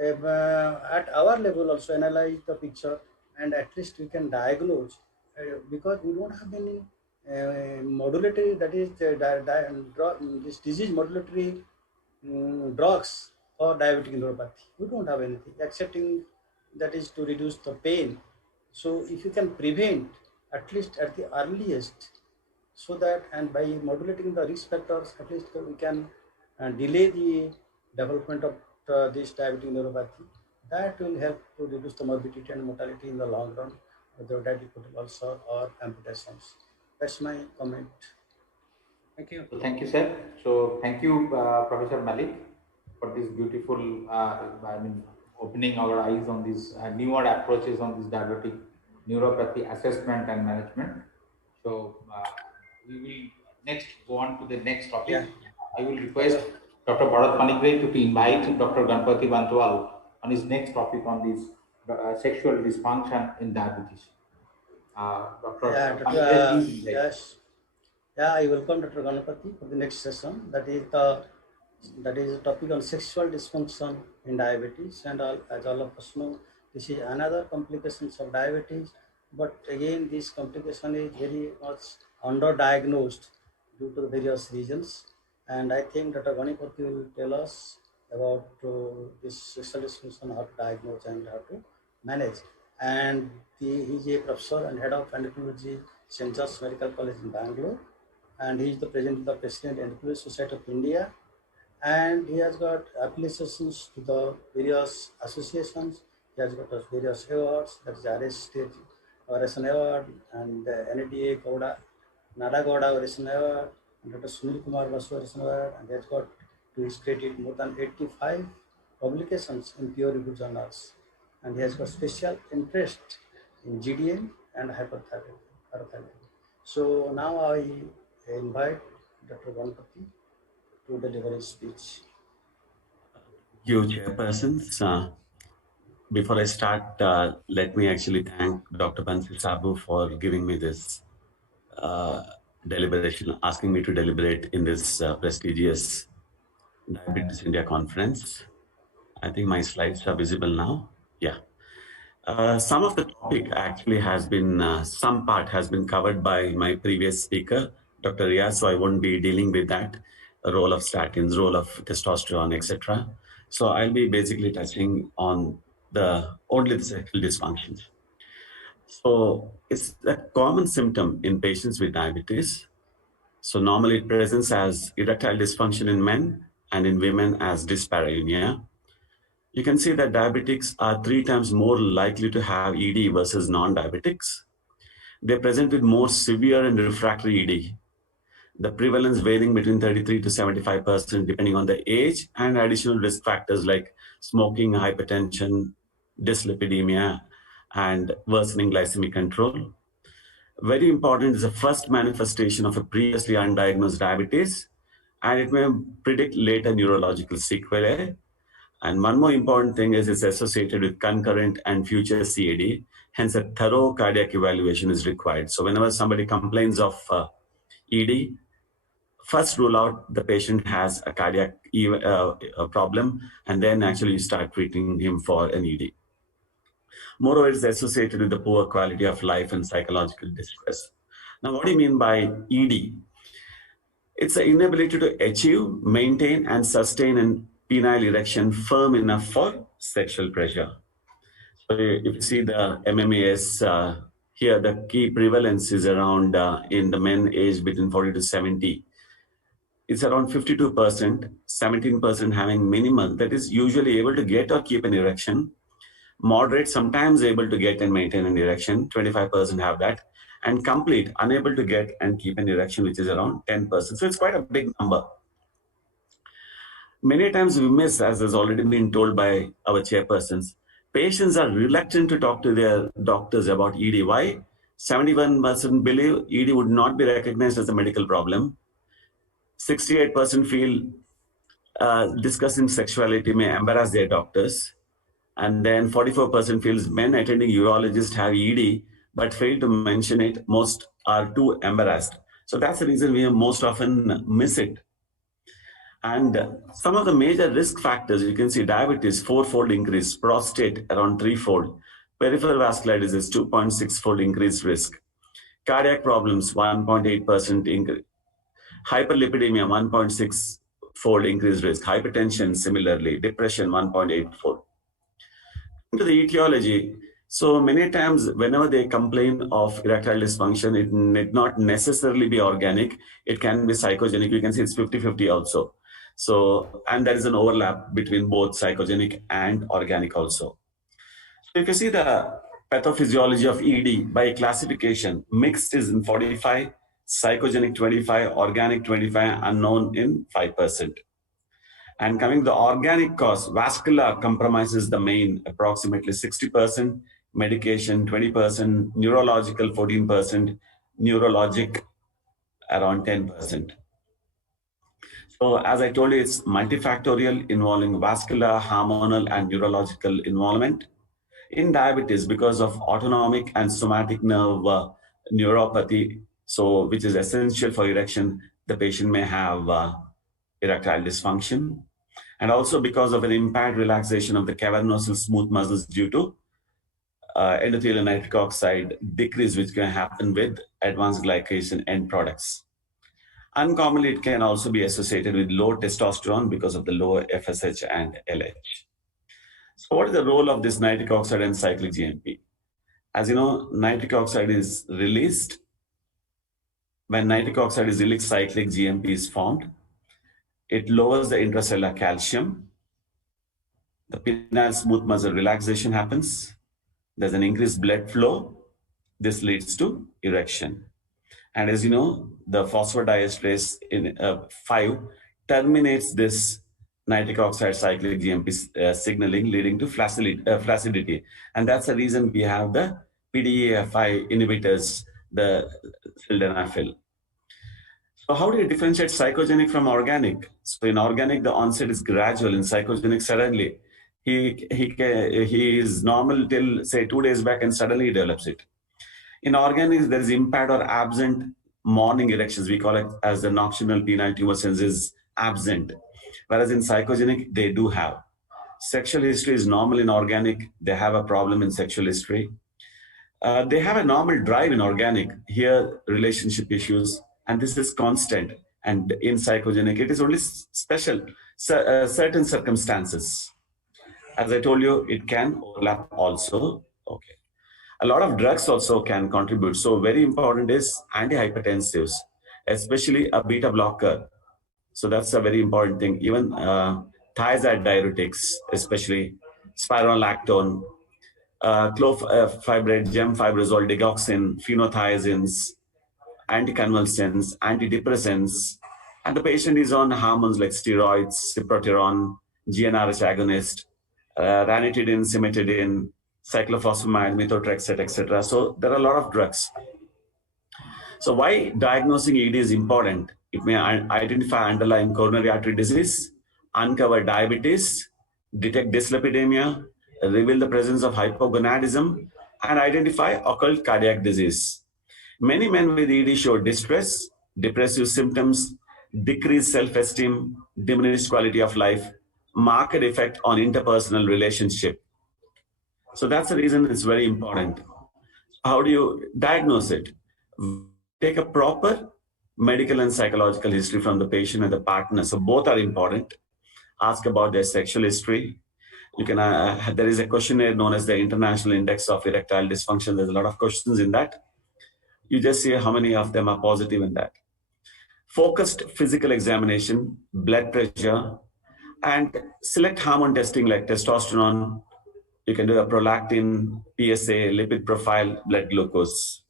at our level also analyze the picture, and at least we can diagnose because we don't have any modulatory, that is this disease modulatory drugs for diabetic neuropathy. We don't have anything excepting that is to reduce the pain. So if you can prevent at least at the earliest, so that, and by modulating the risk factors, at least we can delay the development of this diabetic neuropathy. That will help to reduce the morbidity and mortality in the long run, whether diabetic ulcer or amputations. That's my comment. Thank you. So thank you, sir. So thank you, Professor Malik, for this beautiful, opening our eyes on these newer approaches on this diabetic neuropathy assessment and management. So we will next go on to the next topic. Yeah. I will request Dr. Bharat Panikbhai to invite Dr. Ganpati Bantwal on his next topic on this sexual dysfunction in diabetes. Dr. Yeah, yes. Yeah, I welcome Dr. Ganpati for the next session. That is a topic on sexual dysfunction in diabetes, and as all of us know, this is another complications of diabetes. But again, this complication is very much underdiagnosed due to the various reasons. And I think Dr. Ganpati will tell us about this sexual dysfunction, how to diagnose and how to manage. And he is a professor and head of endocrinology, St. George's Medical College in Bangalore. And he is the president of the Endocrinology Society of India. and he has got applications to the various associations. He has got various awards, that is RS State Oration Award and the NDA Gowda, Nada Gowda Oration Award, and Dr. Sunil Kumar Basu Oration Award, and he has got to his credit more than 85 publications in peer-reviewed journals, and he has got special interest in GDM and hyperthyroidism. So now I invite Dr. Ganpati to deliver his speech. You chairpersons. Before I start, let me actually thank Dr. Bansi Sabu for giving me this deliberation, asking me to deliberate in this prestigious Diabetes India conference. I think my slides are visible now. Yeah. Some of the topic actually has been, some part has been covered by my previous speaker, Dr. Riaz, so I won't be dealing with that, the role of statins, role of testosterone, etc. So I'll be basically touching on only the sexual dysfunctions. So it's a common symptom in patients with diabetes. So normally it presents as erectile dysfunction in men and in women as dyspareunia. You can see that diabetics are 3 times more likely to have ED versus non-diabetics. They present with more severe and refractory ED. The prevalence varying between 33 to 75% depending on the age and additional risk factors like smoking, hypertension, dyslipidemia, and worsening glycemic control. Very important is the first manifestation of a previously undiagnosed diabetes, and it may predict later neurological sequelae. And one more important thing is it's associated with concurrent and future CAD. Hence, a thorough cardiac evaluation is required. So whenever somebody complains of ED, first rule out the patient has a cardiac problem, and then actually you start treating him for an ED. Moreover, it's associated with the poor quality of life and psychological distress. Now, what do you mean by ED? It's the inability to achieve, maintain, and sustain an penile erection firm enough for sexual pleasure. So if you see the MMAS here, the key prevalence is around in the men aged between 40 to 70. It's around 52%, 17% having minimal, that is usually able to get or keep an erection. Moderate, sometimes able to get and maintain an erection, 25% have that. And complete, unable to get and keep an erection, which is around 10%. So it's quite a big number. Many times we miss, as has already been told by our chairpersons, patients are reluctant to talk to their doctors about ED. Why? 71% believe ED would not be recognized as a medical problem. 68% feel discussing sexuality may embarrass their doctors. And then 44% feels men attending urologists have ED, but fail to mention it. Most are too embarrassed. So that's the reason we most often miss it. And some of the major risk factors, you can see diabetes, 4-fold increase, prostate around 3-fold, peripheral vasculitis is 2.6-fold increased risk, cardiac problems 1.8% increase, hyperlipidemia 1.6-fold increased risk, hypertension similarly, depression 1.8-fold. To the etiology, so many times whenever they complain of erectile dysfunction, it need not necessarily be organic, it can be psychogenic. You can see it's 50-50 also. So, and there is an overlap between both psychogenic and organic also. So if you see the pathophysiology of ED by classification, mixed is in 45, psychogenic 25, organic 25, unknown in 5%. And coming to the organic cause, vascular compromises the main, approximately 60%, medication 20%, neurological 14%, neurologic around 10%. So as I told you, it's multifactorial, involving vascular, hormonal, and neurological involvement. In diabetes, because of autonomic and somatic nerve neuropathy, so which is essential for erection, the patient may have erectile dysfunction. And also because of an impaired relaxation of the cavernosal smooth muscles due to endothelial nitric oxide decrease, which can happen with advanced glycation end products. Uncommonly, it can also be associated with low testosterone because of the lower FSH and LH. So what is the role of this nitric oxide and cyclic GMP? As you know, nitric oxide is released. When nitric oxide is released, cyclic GMP is formed. It lowers the intracellular calcium. The penile smooth muscle relaxation happens. There's an increased blood flow. This leads to erection. And as you know, the phosphodiesterase in 5 terminates this nitric oxide cyclic GMP signaling, leading to flaccidity. And that's the reason we have the PDE5 inhibitors, the sildenafil. So how do you differentiate psychogenic from organic? So in organic, the onset is gradual. In psychogenic, suddenly. He is normal till, say, 2 days back, and suddenly he develops it. In organic, there is impaired or absent morning erections. We call it as the nocturnal penile tumescence is absent. Whereas in psychogenic, they do have. Sexual history is normal in organic. They have a problem in sexual history. They have a normal drive in organic. Here, relationship issues. And this is constant. And in psychogenic, it is only special, certain circumstances. As I told you, it can overlap also. Okay. A lot of drugs also can contribute. So very important is antihypertensives, especially a beta blocker. So that's a very important thing. Even thiazide diuretics, especially spironolactone, clofibrate, gemfibrozole, digoxin, phenothiazines, anticonvulsants, antidepressants, and the patient is on hormones like steroids, cyproterone, GnRH agonist, ranitidine, cimetidine, cyclophosphamide, methotrexate, etc. So there are a lot of drugs. So why diagnosing ED is important? It may identify underlying coronary artery disease, uncover diabetes, detect dyslipidemia, reveal the presence of hypogonadism, and identify occult cardiac disease. Many men with ED show distress, depressive symptoms, decreased self-esteem, diminished quality of life, marked effect on interpersonal relationship. So that's the reason it's very important. How do you diagnose it? Take a proper medical and psychological history from the patient and the partner. So both are important. Ask about their sexual history. You can. There is a questionnaire known as the International Index of Erectile Dysfunction. There's a lot of questions in that. You just see how many of them are positive in that. Focused physical examination, blood pressure, and select hormone testing like testosterone. You can do a prolactin, PSA, lipid profile, blood glucose.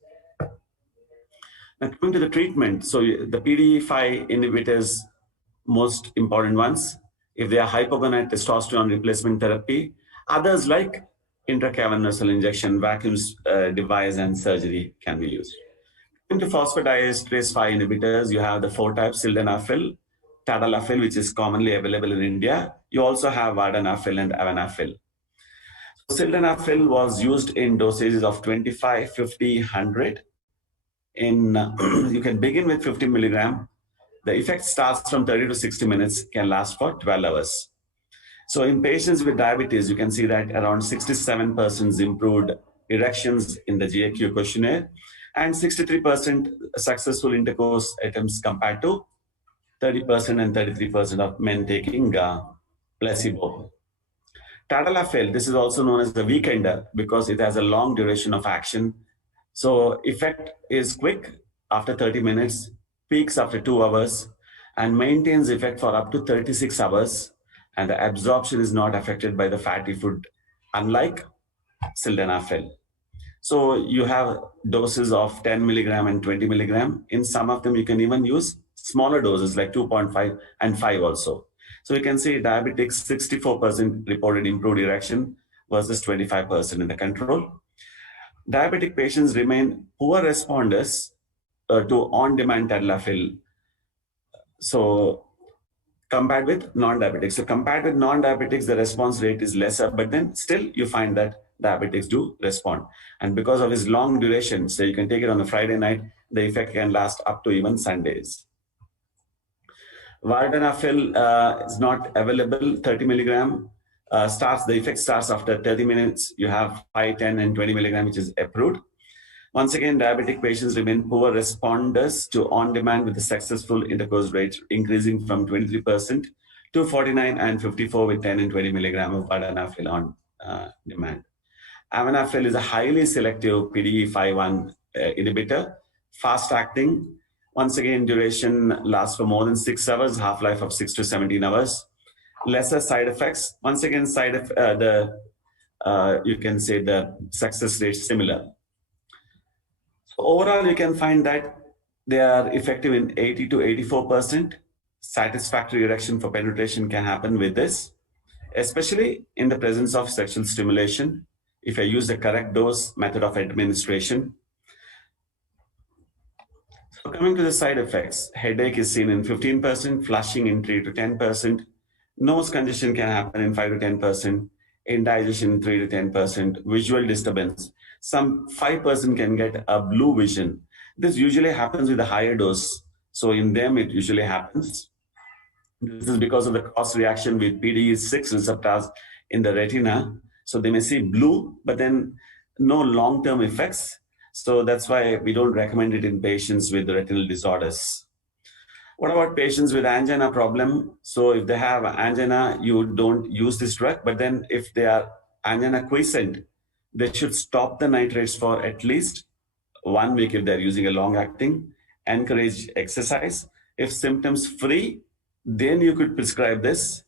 Now coming to the treatment, so the PDE5 inhibitors, most important ones, if they are hypogonadism, testosterone replacement therapy, others like intracavernous injection, vacuum device, and surgery can be used. Into phosphodiesterase 5 inhibitors, you have the 4 types: sildenafil, tadalafil, which is commonly available in India. You also have vardenafil and avanafil. Sildenafil was used in dosages of 25, 50, 100. You can begin with 50 milligram. The effect starts from 30 to 60 minutes, can last for 12 hours. So in patients with diabetes, you can see that around 67% improved erections in the GAQ questionnaire, and 63% successful intercourse attempts compared to 30% and 33% of men taking placebo. Tadalafil, this is also known as the weekender because it has a long duration of action. So effect is quick after 30 minutes, peaks after 2 hours, and maintains effect for up to 36 hours. And the absorption is not affected by the fatty food, unlike sildenafil. So you have doses of 10 milligram and 20 milligram. In some of them, you can even use smaller doses like 2.5 and 5 also. So you can see diabetics, 64% reported improved erection versus 25% in the control. Diabetic patients remain poor responders to on-demand tadalafil. So compared with non-diabetics. So compared with non-diabetics, the response rate is lesser, but then still you find that diabetics do respond. And because of its long duration, so you can take it on a Friday night, the effect can last up to even Sundays. Vardenafil is not available, 30 milligram. The effect starts after 30 minutes. You have 5, 10, and 20 milligram, which is approved. Once again, diabetic patients remain poor responders to on-demand with the successful intercourse rate increasing from 23% to 49 and 54 with 10 and 20 milligram of vardenafil on demand. Avanafil is a highly selective PDE5 inhibitor, fast-acting. Once again, duration lasts for more than 6 hours, half-life of 6 to 17 hours. Lesser side effects. Once again, you can say the success rate similar. So overall, you can find that they are effective in 80 to 84%. Satisfactory erection for penetration can happen with this, especially in the presence of sexual stimulation. If I use the correct dose method of administration. So coming to the side effects, headache is seen in 15%, flushing in 3 to 10%, nose congestion can happen in 5 to 10%, indigestion 3 to 10%, visual disturbance. Some 5% can get a blue vision. This usually happens with a higher dose. So in them, it usually happens. This is because of the cross reaction with PDE6 receptors in the retina. So they may see blue, but then no long-term effects. So that's why we don't recommend it in patients with retinal disorders. What about patients with angina problem? So if they have angina, you don't use this drug, but then if they are angina quiescent, they should stop the nitrates for at least 1 week if they're using a long-acting, encourage exercise. If symptoms free, then you could prescribe this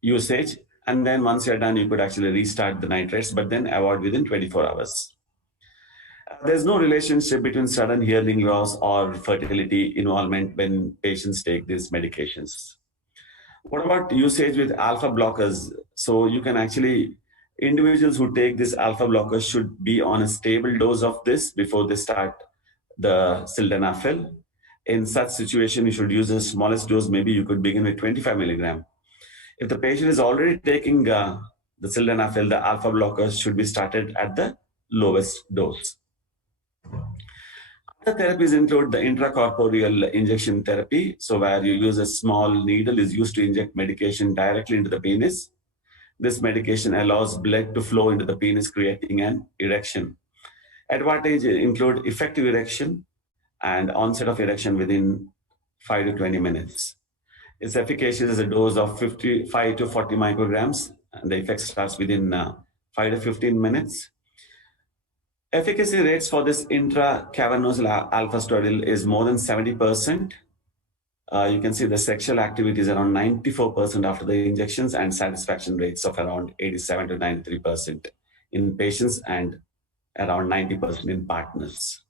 usage. And then once you're done, you could actually restart the nitrates, but then avoid within 24 hours. There's no relationship between sudden hearing loss or fertility involvement when patients take these medications. What about usage with alpha blockers? So you can actually, individuals who take this alpha blockers should be on a stable dose of this before they start the sildenafil. In such situation, you should use the smallest dose. Maybe you could begin with 25 milligram. If the patient is already taking the sildenafil, the alpha blockers should be started at the lowest dose. Other therapies include the intracorporeal injection therapy. So where you use a small needle is used to inject medication directly into the penis. This medication allows blood to flow into the penis, creating an erection. Advantages include effective erection and onset of erection within 5 to 20 minutes. Its efficacy is a dose of 55 to 40 micrograms, and the effect starts within 5 to 15 minutes. Efficacy rates for this intracavernosal alpha-steroidal is more than 70%. You can see the sexual activity is around 94% after the injections, and satisfaction rates of around 87 to 93% in patients and around 90% in partners.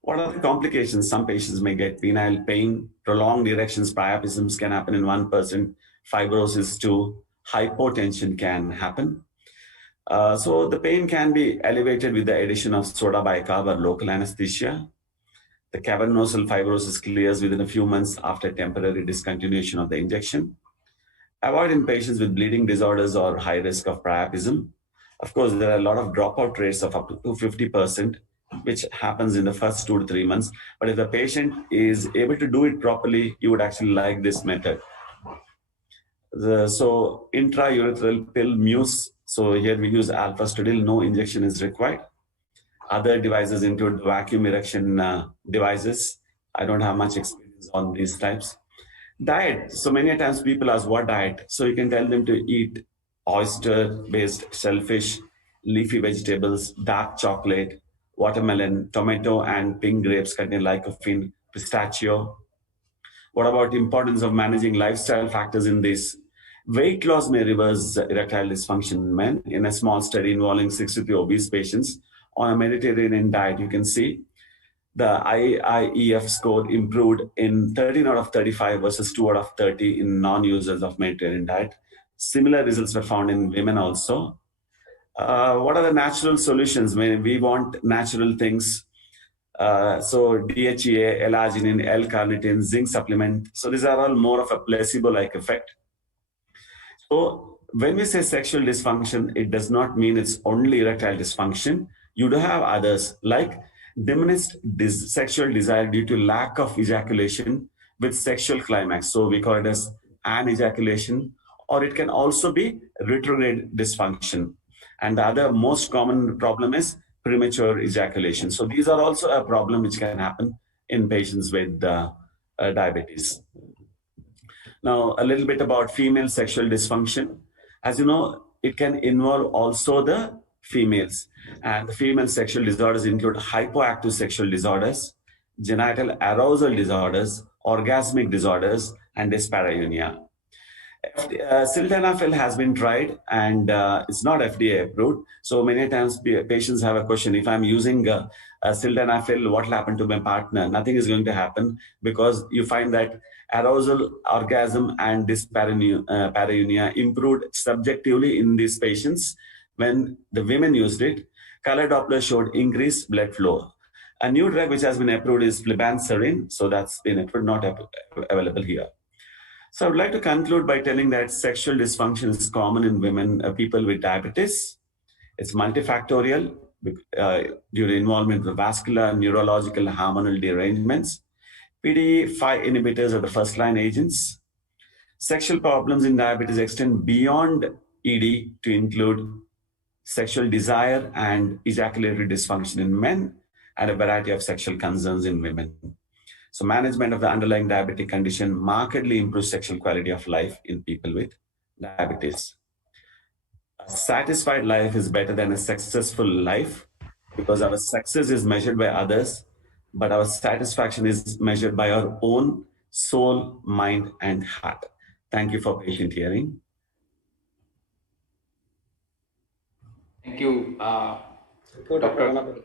What are the complications? Some patients may get penile pain, prolonged erections, priapisms can happen in 1%, fibrosis to hypotension can happen. So the pain can be elevated with the addition of soda bicarb or local anesthesia. The cavernosal fibrosis clears within a few months after temporary discontinuation of the injection. Avoid in patients with bleeding disorders or high risk of priapism. Of course, there are a lot of dropout rates of up to 50%, which happens in the first 2 to 3 months. But if the patient is able to do it properly, you would actually like this method. So intraurethral pill muse. So here we use alpha-steroidal, no injection is required. Other devices include vacuum erection devices. I don't have much experience on these types. Diet. So many times people ask what diet. So you can tell them to eat oyster-based shellfish, leafy vegetables, dark chocolate, watermelon, tomato, and pink grapes contain lycopene, pistachio. What about the importance of managing lifestyle factors in this? Weight loss may reverse erectile dysfunction in men. In a small study involving 63 obese patients on a Mediterranean diet, you can see the IIEF score improved in 13 out of 35 versus 2 out of 30 in non-users of Mediterranean diet. Similar results were found in women also. What are the natural solutions? We want natural things. So DHEA, L-arginine, L-carnitine, zinc supplement. So these are all more of a placebo-like effect. So when we say sexual dysfunction, it does not mean it's only erectile dysfunction. You do have others like diminished sexual desire due to lack of ejaculation with sexual climax. So we call it as anejaculation, or it can also be retrograde dysfunction. And the other most common problem is premature ejaculation. So these are also a problem which can happen in patients with diabetes. Now, a little bit about female sexual dysfunction. As you know, it can involve also the females. And the female sexual disorders include hypoactive sexual disorders, genital arousal disorders, orgasmic disorders, and dyspareunia. Sildenafil has been tried and it's not FDA approved. So many times patients have a question, if I'm using sildenafil, what will happen to my partner? Nothing is going to happen, because you find that arousal, orgasm, and dyspareunia improved subjectively in these patients. When the women used it, color Doppler showed increased blood flow. A new drug which has been approved is flibanserin. So that's been approved, not available here. So I would like to conclude by telling that sexual dysfunction is common in women, people with diabetes. It's multifactorial due to involvement of vascular, neurological, hormonal derangements. PDE5 inhibitors are the first-line agents. Sexual problems in diabetes extend beyond ED to include sexual desire and ejaculatory dysfunction in men, and a variety of sexual concerns in women. So management of the underlying diabetic condition markedly improves sexual quality of life in people with diabetes. A satisfied life is better than a successful life, because our success is measured by others, but our satisfaction is measured by our own soul, mind, and heart. Thank you for patient hearing. Thank you, Dr.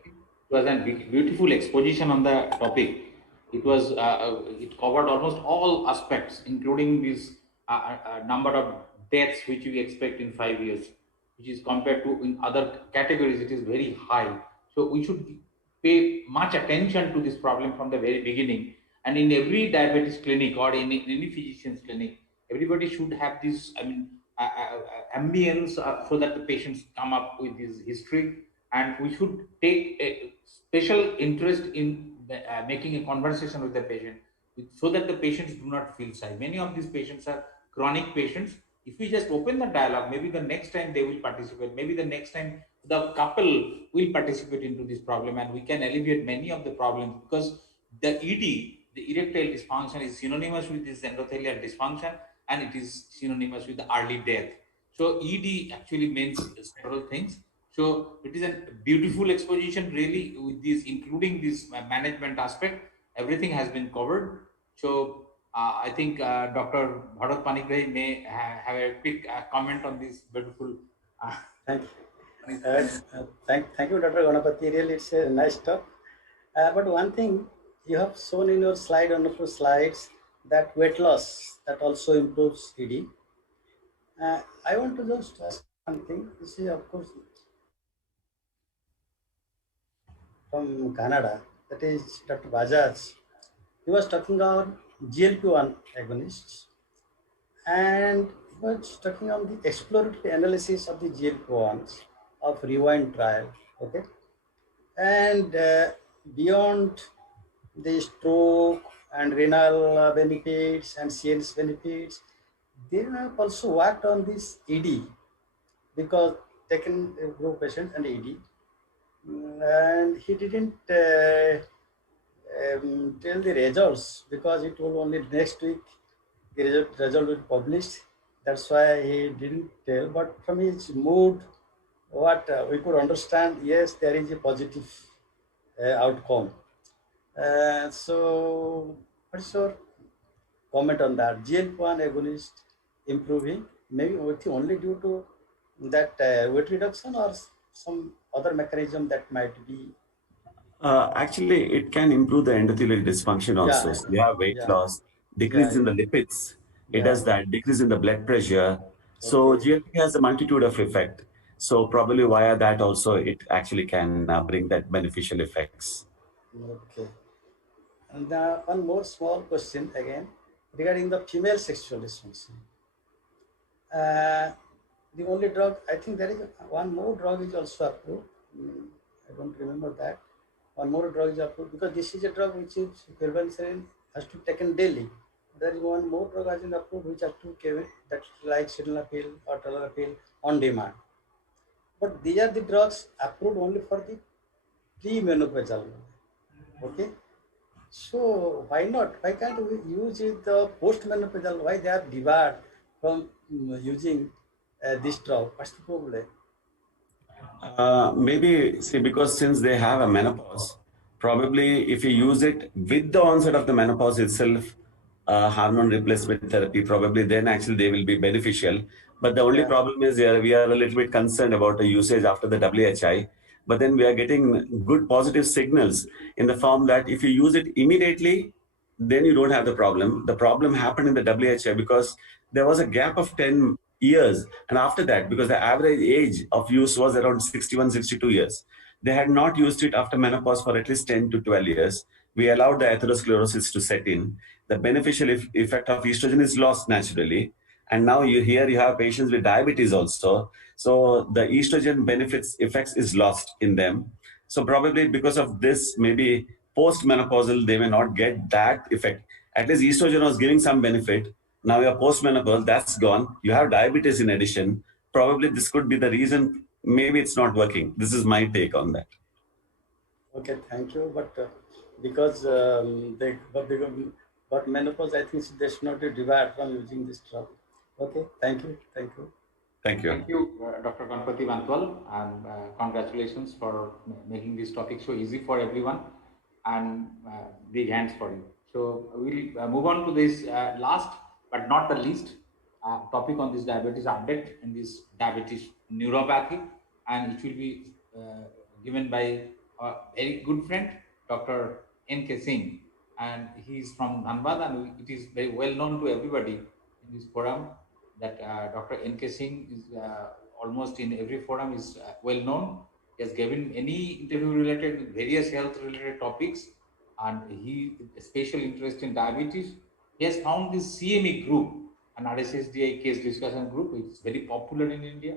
It was a beautiful exposition on the topic. It was it covered almost all aspects, including this number of deaths which we expect in 5 years, which is compared to in other categories, it is very high. So we should pay much attention to this problem from the very beginning. And in every diabetes clinic or in any physician's clinic, everybody should have this, ambience so that the patients come up with this history. And we should take a special interest in making a conversation with the patient, so that the patients do not feel shy. Many of these patients are chronic patients. If we just open the dialogue, maybe the next time they will participate, maybe the next time the couple will participate into this problem, and we can alleviate many of the problems, because the ED, the erectile dysfunction, is synonymous with this endothelial dysfunction, and it is synonymous with the early death. So ED actually means several things. So it is a beautiful exposition, really, with this, including this management aspect. Everything has been covered. So I think Dr. Bharat Panigrahi may have a quick comment on this beautiful. Thank you. Thank you, Dr. Ganapathy. Really, it's a nice talk. But one thing you have shown in your slide, on your slides, that weight loss that also improves ED. I want to just ask one thing. This is, of course, from Canada, that is Dr. Bajaj. He was talking about GLP-1 agonists, and he was talking on the exploratory analysis of the GLP-1s of REWIND trial, okay? And beyond the stroke and renal benefits and CNS benefits, they have also worked on this ED, because taken a group patient and ED, and he didn't tell the results, because he told only next week the result will be published. That's why he didn't tell. But from his mood, what we could understand, yes, there is a positive outcome. So what's your comment on that? GLP-1 agonist improving, maybe only due to that weight reduction, or some other mechanism that might be? Actually, it can improve the endothelial dysfunction also. So you have weight loss, decrease in the lipids. It does that, decrease in the blood pressure. So GLP has a multitude of effect. So probably via that also, it actually can bring that beneficial effects. Okay. And one more small question again, regarding the female sexual dysfunction. The only drug, I think there is one more drug is also approved. I don't remember that. One more drug is approved, because this is a drug which is flibanserin, has to be taken daily. There is one more drug has been approved which has to be given, that's like sildenafil or tadalafil on demand. But these are the drugs approved only for the pre-menopausal. Okay. So why not? Why can't we use it the post-menopausal? Why they are debarred from using this drug? What's the problem? Maybe, see, because since they have a menopause, Probably if you use it with the onset of the menopause itself, hormone replacement therapy, probably then actually they will be beneficial. But the only problem is we are a little bit concerned about the usage after the WHI. But then we are getting good positive signals in the form that if you use it immediately, then you don't have the problem. The problem happened in the WHI because there was a gap of 10 years. And after that, because the average age of use was around 61, 62 years, they had not used it after menopause for at least 10 to 12 years. We allowed the atherosclerosis to set in. The beneficial effect of estrogen is lost naturally. And now you have patients with diabetes also. So the estrogen effects is lost in them. So probably because of this, maybe post-menopausal, they may not get that effect. At least estrogen was giving some benefit. Now you're post-menopausal, that's gone. You have diabetes in addition. Probably this could be the reason. Maybe it's not working. This is my take on that. Okay, thank you. But because but menopause, I think they should not be debarred from using this drug. Okay, thank you. Thank you. Thank you. Thank you, Dr. Ganpati Bantwal, and congratulations for making this topic so easy for everyone, and big hands for you. So we'll move on to this last but not the least topic on this diabetes update and this diabetes neuropathy, and it will be given by a very good friend, Dr. N.K. Singh, and he is from Dhanbad, and it is very well known to everybody in this forum that Dr. N.K. Singh is almost in every forum is well known. He has given any interview related with various health related topics, and he has special interest in diabetes. He has found this CME group, an RSSDI case discussion group, which is very popular in India.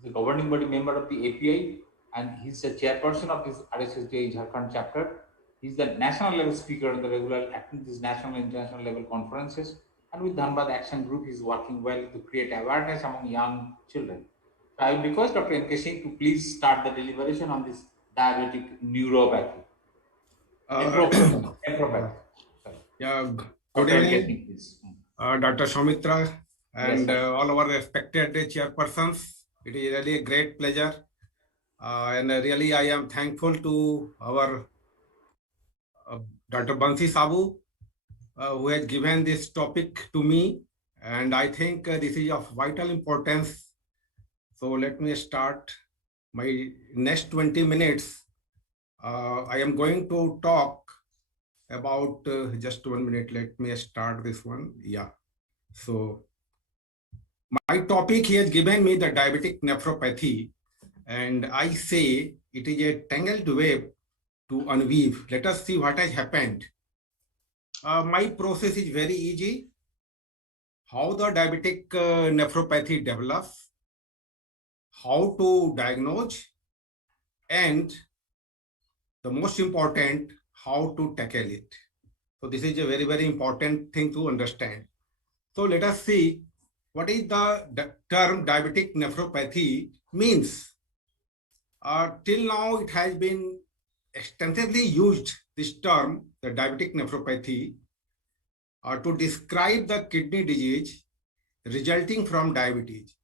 He's a governing body member of the API, and he's a chairperson of this RSSDI Jharkhand chapter. He's the national level speaker and the regular attending these national and international level conferences. And with Dhanbad Action Group, he's working well to create awareness among young children. So I will request Dr. N.K. Singh to please start the deliberation on this diabetic neuropathy. Nephropathy. Yeah, good evening, Dr. Soumitra and all our respected chairpersons. It is really a great pleasure. And really, I am thankful to our Dr. Bansi Sabu, who has given this topic to me. And I think this is of vital importance. So let me start my next 20 minutes. I am going to talk about just 1 minute. Let me start this one. Yeah. So my topic he has given me the diabetic nephropathy, and I say it is a tangled web to unweave. Let us see what has happened. My process is very easy. How the diabetic nephropathy develops, how to diagnose, and the most important, how to tackle it. So this is a very, very important thing to understand. So let us see what is the term diabetic nephropathy means. Till now, it has been extensively used, this term, the diabetic nephropathy, to describe the kidney disease resulting from diabetes.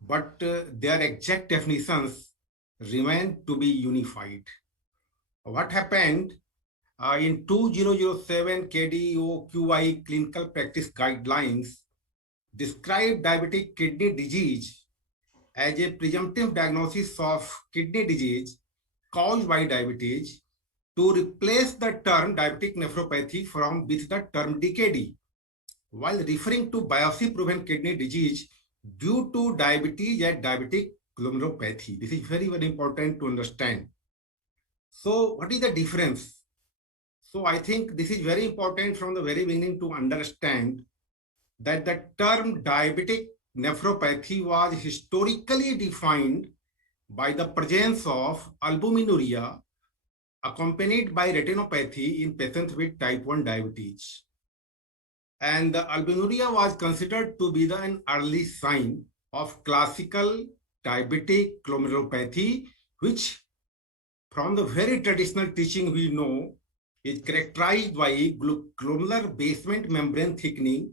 But their exact definitions remain to be unified. What happened in 2007 KDOQI clinical practice guidelines described diabetic kidney disease as a presumptive diagnosis of kidney disease caused by diabetes to replace the term diabetic nephropathy from with the term DKD, while referring to biopsy-proven kidney disease due to diabetes and diabetic glomerulopathy. This is very, very important to understand. So what is the difference? So I think this is very important from the very beginning to understand that the term diabetic nephropathy was historically defined by the presence of albuminuria accompanied by retinopathy in patients with type 1 diabetes. And the albuminuria was considered to be an early sign of classical diabetic glomerulopathy, which from the very traditional teaching we know is characterized by glomerular basement membrane thickening,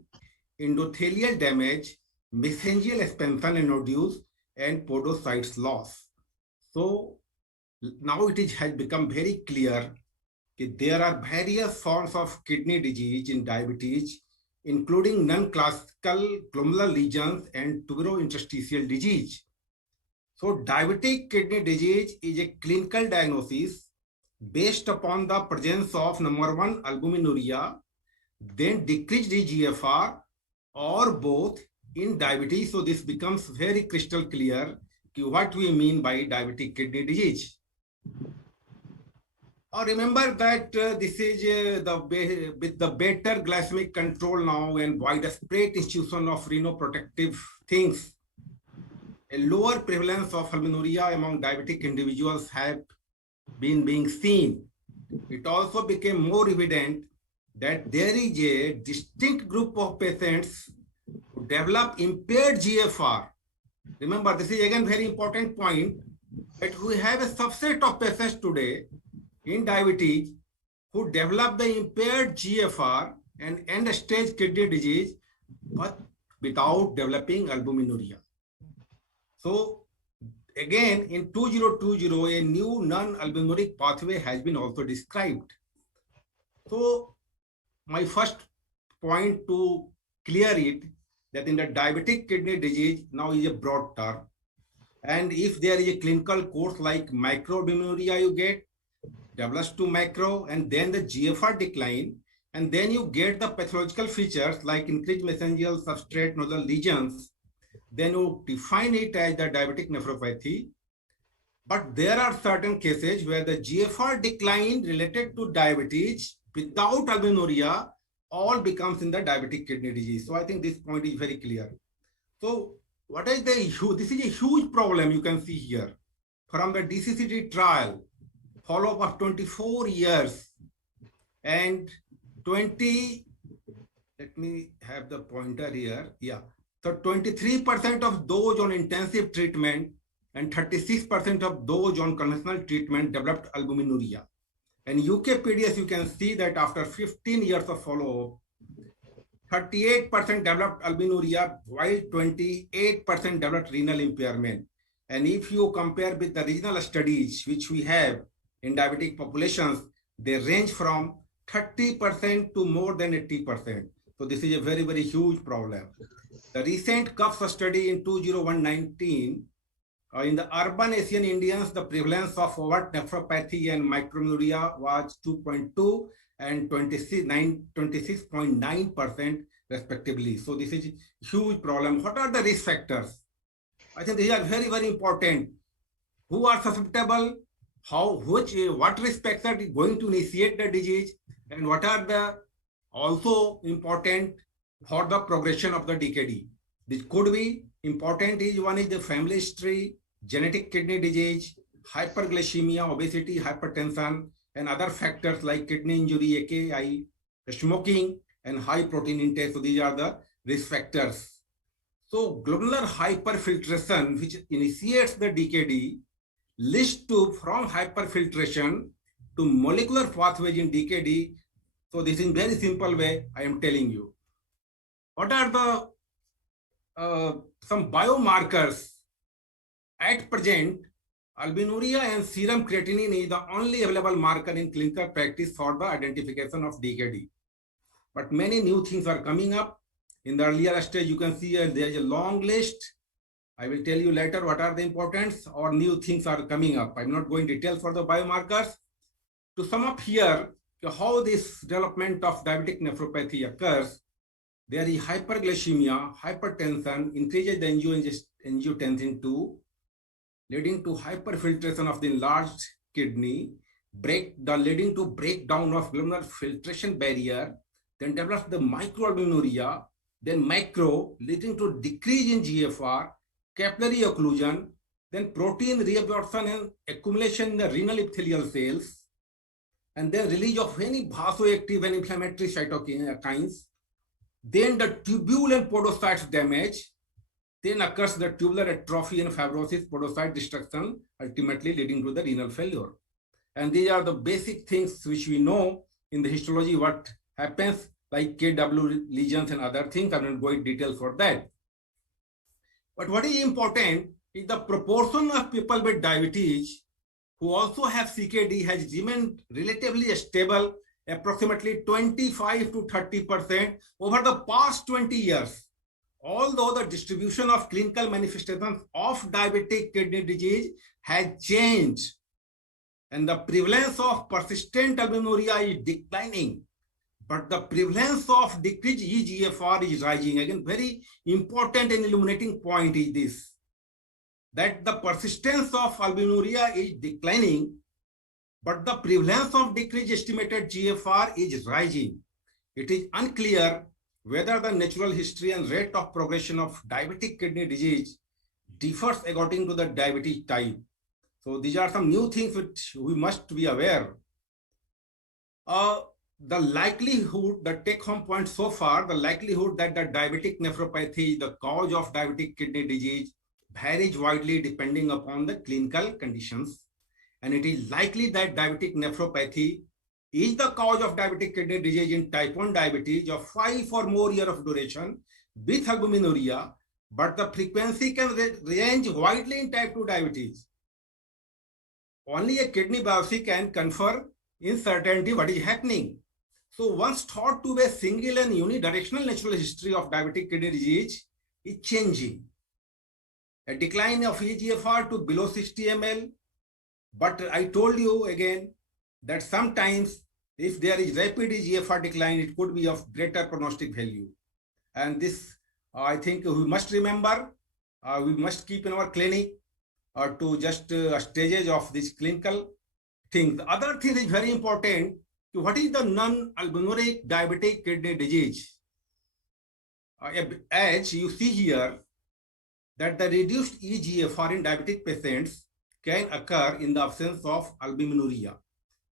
endothelial damage, mesangial expansion and nodules, and podocytes loss. So now it has become very clear there are various forms of kidney disease in diabetes, including non-classical glomerular lesions and tuberointerstitial disease. So diabetic kidney disease is a clinical diagnosis based upon the presence of number one, albuminuria, then decreased GFR, or both in diabetes. So this becomes very crystal clear what we mean by diabetic kidney disease. Remember that this is with the better glycemic control now and widespread institution of renoprotective things, a lower prevalence of albuminuria among diabetic individuals have been being seen. It also became more evident that there is a distinct group of patients who develop impaired GFR. Remember, this is again very important point, that we have a subset of patients today in diabetes who develop the impaired GFR and end-stage kidney disease, but without developing albuminuria. So again, in 2020, a new non-albumuric pathway has been also described. So my first point to clear it, that in the diabetic kidney disease now is a broad term. And if there is a clinical course like microalbuminuria you get, develops to macro, and then the GFR decline, and then you get the pathological features like increased mesangial substrate nodal lesions, then you define it as the diabetic nephropathy. But there are certain cases where the GFR decline related to diabetes without albuminuria all becomes in the diabetic kidney disease. So I think this point is very clear. So what is the issue? This is a huge problem you can see here. From the DCCT trial, follow-up of 24 years and 20, let me have the pointer here. Yeah. So 23% of those on intensive treatment and 36% of those on conventional treatment developed albuminuria. And UKPDS, you can see that after 15 years of follow-up, 38% developed albuminuria, while 28% developed renal impairment. And if you compare with the regional studies, which we have in diabetic populations, they range from 30% to more than 80%. So this is a very, very huge problem. The recent CUFS study in 2019, in the urban Asian Indians, the prevalence of overt nephropathy and microalbuminuria was 2.2 and 26.9% respectively. So this is a huge problem. What are the risk factors? I think these are very, very important. Who are susceptible? What risk factors are going to initiate the disease? And what are the also important for the progression of the DKD? This could be important. One is the family history, genetic kidney disease, hyperglycemia, obesity, hypertension, and other factors like kidney injury, AKI, smoking, and high protein intake. So these are the risk factors. So glomerular hyperfiltration, which initiates the DKD, leads to from hyperfiltration to molecular pathways in DKD. So this is very simple way I am telling you. What are the some biomarkers? At present, albuminuria and serum creatinine is the only available marker in clinical practice for the identification of DKD. But many new things are coming up. In the earlier stage, you can see there is a long list. I will tell you later what are the importance or new things are coming up. I'm not going details for the biomarkers. To sum up here, how this development of diabetic nephropathy occurs, there is hyperglycemia, hypertension, increases the angiotensin II, leading to hyperfiltration of the enlarged kidney, leading to breakdown of glomerular filtration barrier, then develops the microalbuminuria, then macro, leading to decrease in GFR, capillary occlusion, then protein reabsorption and accumulation in the renal epithelial cells, and then release of any vasoactive and inflammatory cytokines. Then the tubule and podocytes damage. Then occurs the tubular atrophy and fibrosis, podocyte destruction, ultimately leading to the renal failure. And these are the basic things which we know in the histology what happens, like KW lesions and other things. I will go in detail for that. But what is important is the proportion of people with diabetes who also have CKD has remained relatively stable, approximately 25 to 30% over the past 20 years. Although the distribution of clinical manifestations of diabetic kidney disease has changed and the prevalence of persistent albuminuria is declining, but the prevalence of decreased eGFR is rising. Again, very important and illuminating point is this, that the persistence of albuminuria is declining, but the prevalence of decreased estimated GFR is rising. It is unclear whether the natural history and rate of progression of diabetic kidney disease differs according to the diabetes type. So these are some new things which we must be aware. The likelihood, the take-home point so far, the likelihood that the diabetic nephropathy, the cause of diabetic kidney disease, varies widely depending upon the clinical conditions. And it is likely that diabetic nephropathy is the cause of diabetic kidney disease in type 1 diabetes of 5 or more years of duration with albuminuria, but the frequency can range widely in type 2 diabetes. Only a kidney biopsy can confer in certainty what is happening. So once thought to be a single and unidirectional natural history of diabetic kidney disease is changing. A decline of eGFR to below 60 ml. But I told you again that sometimes if there is rapid eGFR decline, it could be of greater prognostic value. And this, I think we must remember, we must keep in our clinic to just stages of this clinical thing. The other thing is very important. What is the non-albumuric diabetic kidney disease? As you see here, that the reduced eGFR in diabetic patients can occur in the absence of albuminuria.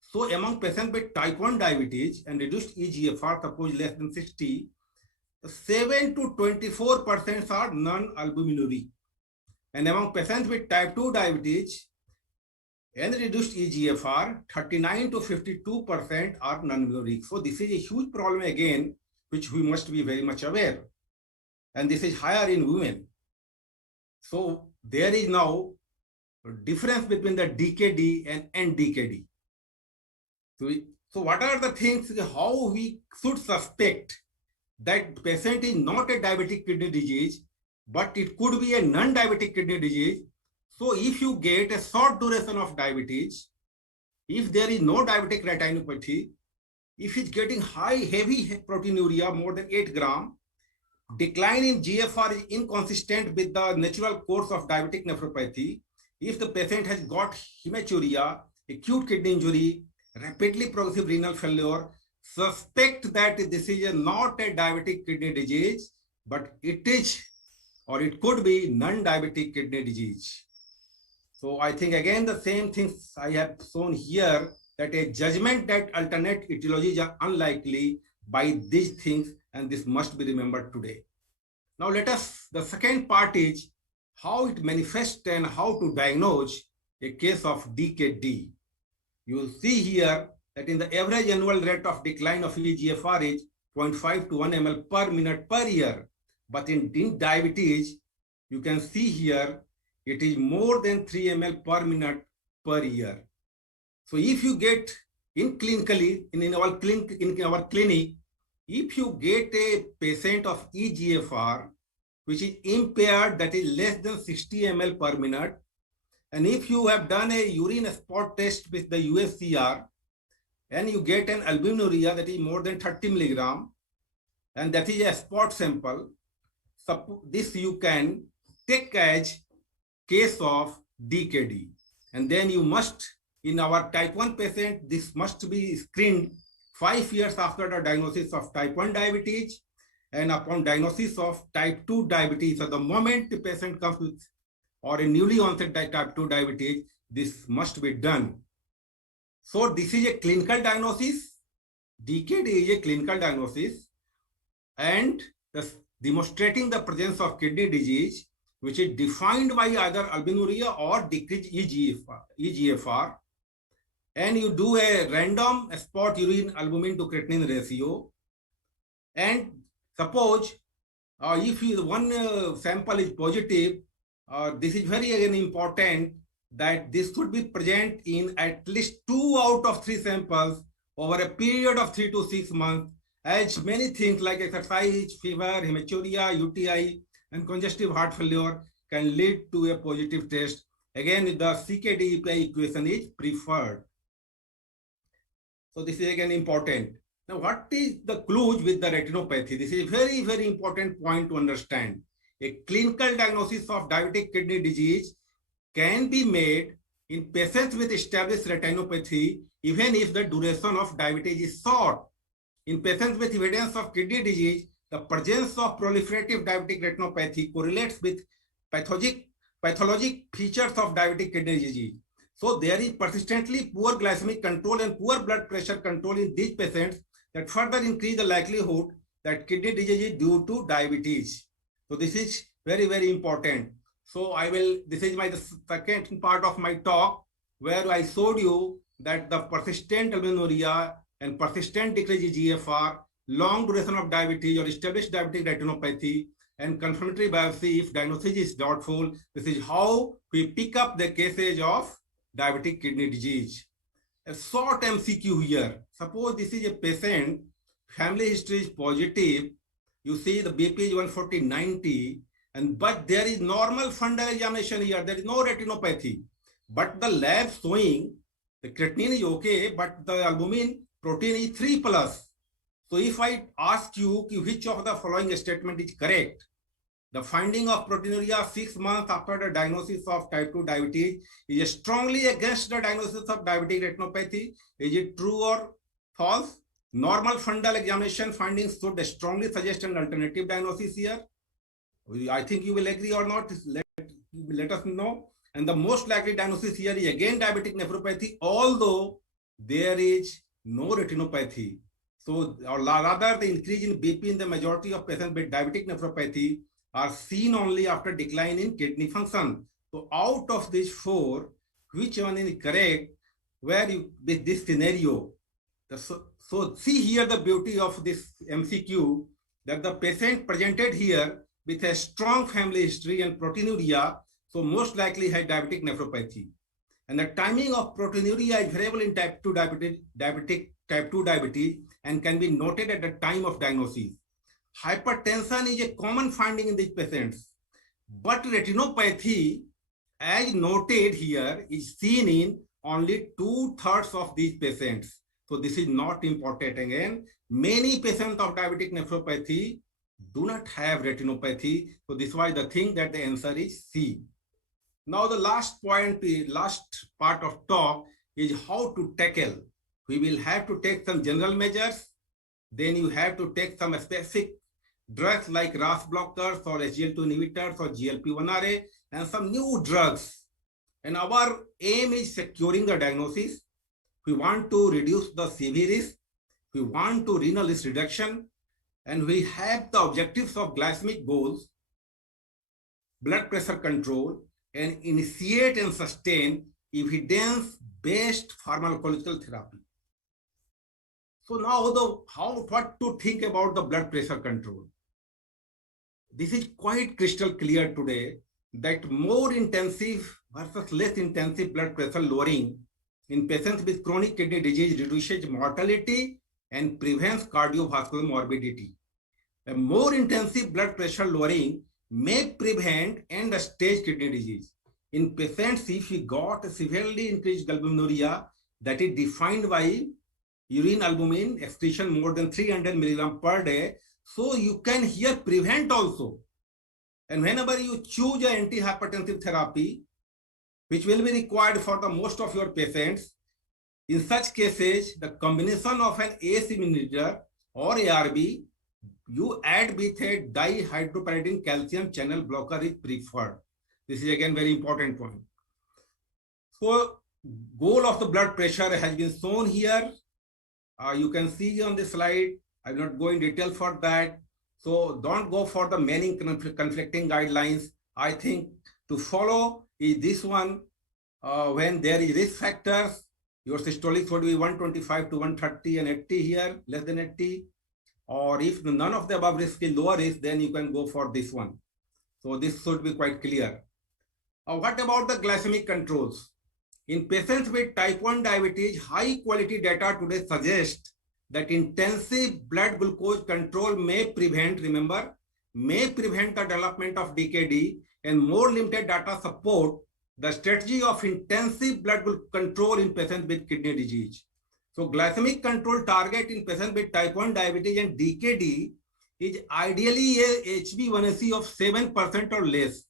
So among patients with type 1 diabetes and reduced eGFR, suppose less than 60, 7 to 24% are non-albuminuric. And among patients with type 2 diabetes and reduced eGFR, 39 to 52% are non-albuminuric. So this is a huge problem again, which we must be very much aware. And this is higher in women. So there is now a difference between the DKD and NDKD. So what are the things, how we should suspect that patient is not a diabetic kidney disease, but it could be a non-diabetic kidney disease. So if you get a short duration of diabetes, if there is no diabetic retinopathy, if it's getting high, heavy proteinuria, more than 8 grams, decline in GFR is inconsistent with the natural course of diabetic nephropathy. If the patient has got hematuria, acute kidney injury, rapidly progressive renal failure, suspect that this is not a diabetic kidney disease, but it is, or it could be non-diabetic kidney disease. So I think again the same things I have shown here, that a judgment that alternate etiologies are unlikely by these things, and this must be remembered today. Now let us, the second part is how it manifests and how to diagnose a case of DKD. You will see here that in the average annual rate of decline of eGFR is 0.5 to 1 ml per minute per year. But in diabetes, you can see here, it is more than 3 ml per minute per year. So if you get in our clinic, if you get a patient of eGFR, which is impaired, that is less than 60 ml per minute, and if you have done a urine spot test with the USCR, and you get an albuminuria that is more than 30 milligram, and that is a spot sample, this you can take as case of DKD. And then you must, in our type 1 patient, this must be screened 5 years after the diagnosis of type 1 diabetes, and upon diagnosis of type 2 diabetes, at the moment the patient comes with or a newly onset type 2 diabetes, this must be done. So this is a clinical diagnosis. DKD is a clinical diagnosis, and demonstrating the presence of kidney disease, which is defined by either albuminuria or decreased eGFR. And you do a random spot urine albumin to creatinine ratio. And suppose if one sample is positive, this is very again important, that this should be present in at least 2 out of 3 samples over a period of 3 to 6 months, as many things like exercise, fever, hematuria, UTI, and congestive heart failure can lead to a positive test. Again, the CKD-EPI equation is preferred. So this is again important. Now, what is the clues with the retinopathy? This is a very, very important point to understand. A clinical diagnosis of diabetic kidney disease can be made in patients with established retinopathy, even if the duration of diabetes is short. In patients with evidence of kidney disease, the presence of proliferative diabetic retinopathy correlates with pathologic features of diabetic kidney disease. So there is persistently poor glycemic control and poor blood pressure control in these patients that further increase the likelihood that kidney disease is due to diabetes. So this is very, very important. So this is the second part of my talk, where I showed you that the persistent albuminuria and persistent decrease in GFR, long duration of diabetes or established diabetic retinopathy, and confirmatory biopsy if diagnosis is doubtful. This is how we pick up the cases of diabetic kidney disease. A short MCQ here. Suppose this is a patient, family history is positive. You see the BP is 140/90, but there is normal fundal examination here. There is no retinopathy, but the lab showing the creatinine is okay, but the albumin protein is 3+. So if I ask you which of the following statement is correct, the finding of proteinuria 6 months after the diagnosis of type 2 diabetes is strongly against the diagnosis of diabetic retinopathy. Is it true or false? Normal fundal examination findings should strongly suggest an alternative diagnosis here. I think you will agree or not. Let us know. And the most likely diagnosis here is again diabetic nephropathy, although there is no retinopathy. So, or rather, the increase in BP in the majority of patients with diabetic nephropathy are seen only after decline in kidney function. So, out of these 4, which one is correct? Where you with this scenario? So see here the beauty of this MCQ, that the patient presented here with a strong family history and proteinuria, so most likely had diabetic nephropathy. And the timing of proteinuria is variable in type 2 diabetes and can be noted at the time of diagnosis. Hypertension is a common finding in these patients, but retinopathy, as noted here, is seen in only 2/3 of these patients. So this is not important again. Many patients of diabetic nephropathy do not have retinopathy. So this is why the thing that the answer is C. Now the last point, the last part of talk is how to tackle. We will have to take some general measures. Then you have to take some specific drugs like RAS blockers or SGLT2 inhibitors or GLP-1RA and some new drugs. And our aim is securing the diagnosis. We want to reduce the CV risk. We want to renal risk reduction. And we have the objectives of glycemic goals, blood pressure control, and initiate and sustain evidence-based pharmacological therapy. So now what to think about the blood pressure control? This is quite crystal clear today that more intensive versus less intensive blood pressure lowering in patients with chronic kidney disease reduces mortality and prevents cardiovascular morbidity. A more intensive blood pressure lowering may prevent end-stage kidney disease. In patients, if we got a severely increased albuminuria that is defined by urine albumin excretion more than 300 mg per day, so you can here prevent also. And whenever you choose an antihypertensive therapy, which will be required for the most of your patients, in such cases, the combination of an ACE inhibitor or ARB, you add with a dihydropyridine calcium channel blocker is preferred. This is again very important point. So, goal of the blood pressure has been shown here. You can see on the slide. I will not go in detail for that. So don't go for the many conflicting guidelines. I think to follow is this one. When there is risk factors, your systolic should be 125 to 130 and 80 here, less than 80. Or if none of the above risk is lower risk, then you can go for this one. So this should be quite clear. What about the glycemic controls? In patients with type 1 diabetes, high quality data today suggests that intensive blood glucose control may prevent, remember, may prevent the development of DKD, and more limited data support the strategy of intensive blood glucose control in patients with kidney disease. So glycemic control target in patients with type 1 diabetes and DKD is ideally a HbA1c of 7% or less.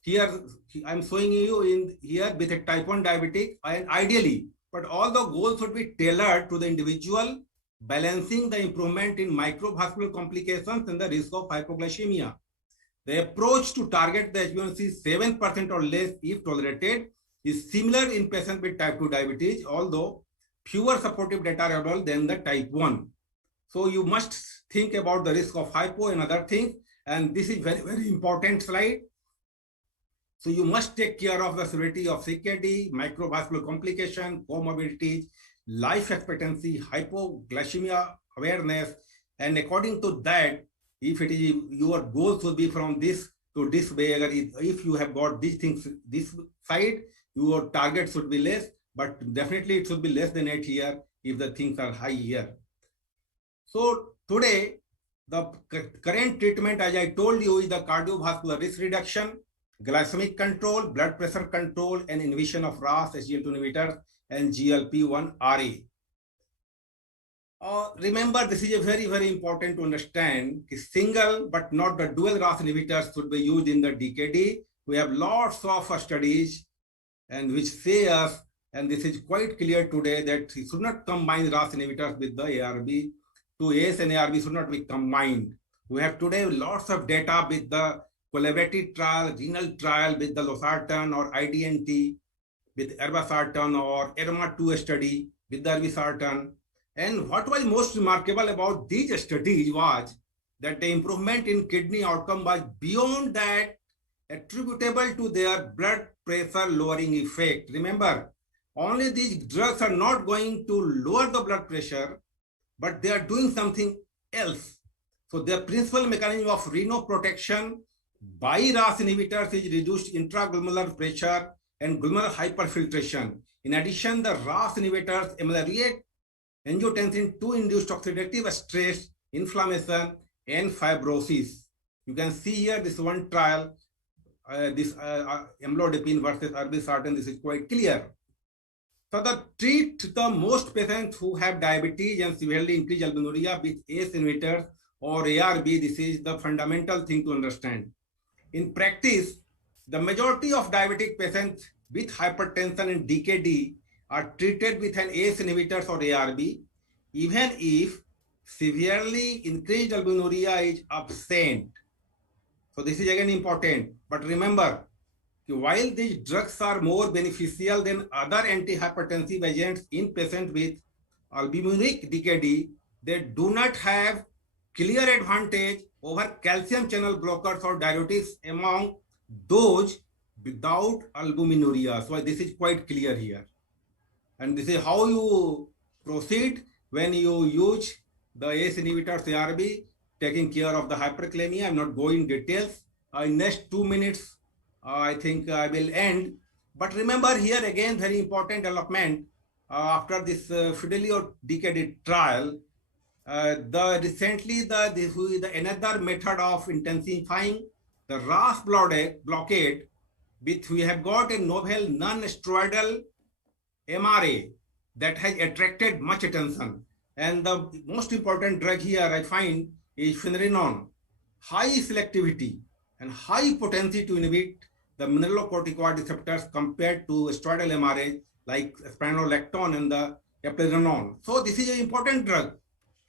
Here, I'm showing you in here with a type 1 diabetic, and ideally, but all the goals should be tailored to the individual, balancing the improvement in microvascular complications and the risk of hypoglycemia. The approach to target the HbA1c 7% or less, if tolerated, is similar in patients with type 2 diabetes, although fewer supportive data are available than the type 1. So you must think about the risk of hypo and other things, and this is very, very important slide. So you must take care of the severity of CKD, microvascular complication, comorbidities, life expectancy, hypoglycemia awareness, and according to that, if it is your goal should be from this to this way, if you have got these things this side, your target should be less, but definitely it should be less than 8 here if the things are high here. So today, the current treatment, as I told you, is the cardiovascular risk reduction, glycemic control, blood pressure control, and inhibition of RAS, SGLT2 inhibitors, and GLP-1RA. Remember, this is a very, very important to understand. Single but not the dual RAS inhibitors should be used in the DKD. We have lots of studies and which say us, and this is quite clear today, that we should not combine RAS inhibitors with the ARB. To ACE and ARB should not be combined. We have today lots of data with the collaborative trial, renal trial with the losartan or IDNT, with irbesartan, or AROMA2 study with the irbesartan. And what was most remarkable about these studies was that the improvement in kidney outcome was beyond that attributable to their blood pressure lowering effect. Remember, only these drugs are not going to lower the blood pressure, but they are doing something else. So the principal mechanism of renoprotection by RAS inhibitors is reduced intraglomeralular pressure and glomerular hyperfiltration. In addition, the RAS inhibitors ameliorate angiotensin II induced oxidative stress, inflammation, and fibrosis. You can see here this one trial, amlodipine versus irbesartan. This is quite clear. So treat the most patients who have diabetes and severely increased albuminuria with ACE inhibitors or ARB. This is the fundamental thing to understand. In practice, the majority of diabetic patients with hypertension and DKD are treated with an ACE inhibitors or ARB, even if severely increased albuminuria is absent. So this is again important. But remember, while these drugs are more beneficial than other antihypertensive agents in patients with albuminic DKD, they do not have clear advantage over calcium channel blockers or diuretics among those without albuminuria. So this is quite clear here. And this is how you proceed when you use the ACE inhibitors ARB, taking care of the hyperkalemia. I'm not going in details. In next 2 minutes, I think I will end. But remember here again, very important development after this Fidelio DKD trial. Recently another method of intensifying the RAS blockade, with we have got a novel non-steroidal MRA that has attracted much attention. And the most important drug here I find is finerenone. High selectivity and high potency to inhibit the mineralocorticoid receptors compared to steroidal MRA like spironolactone and the eplerenone. So this is an important drug.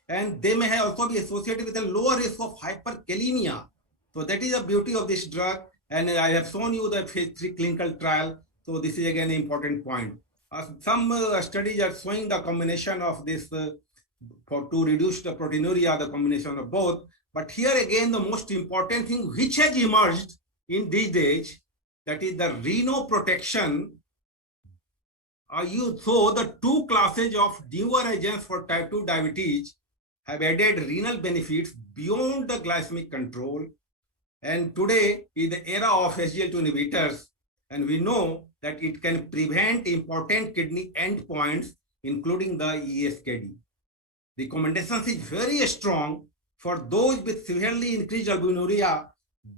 And they may also be associated with a lower risk of hyperkalemia. So that is the beauty of this drug. And I have shown you the phase 3 clinical trial. So this is again an important point. Some studies are showing the combination of this to reduce the proteinuria, the combination of both. But here again, the most important thing which has emerged in these days, that is the renoprotection. So the two classes of newer agents for type 2 diabetes have added renal benefits beyond the glycemic control. And today is the era of SGLT2 inhibitors, And we know that it can prevent important kidney endpoints, including the ESKD. Recommendations is very strong for those with severely increased albuminuria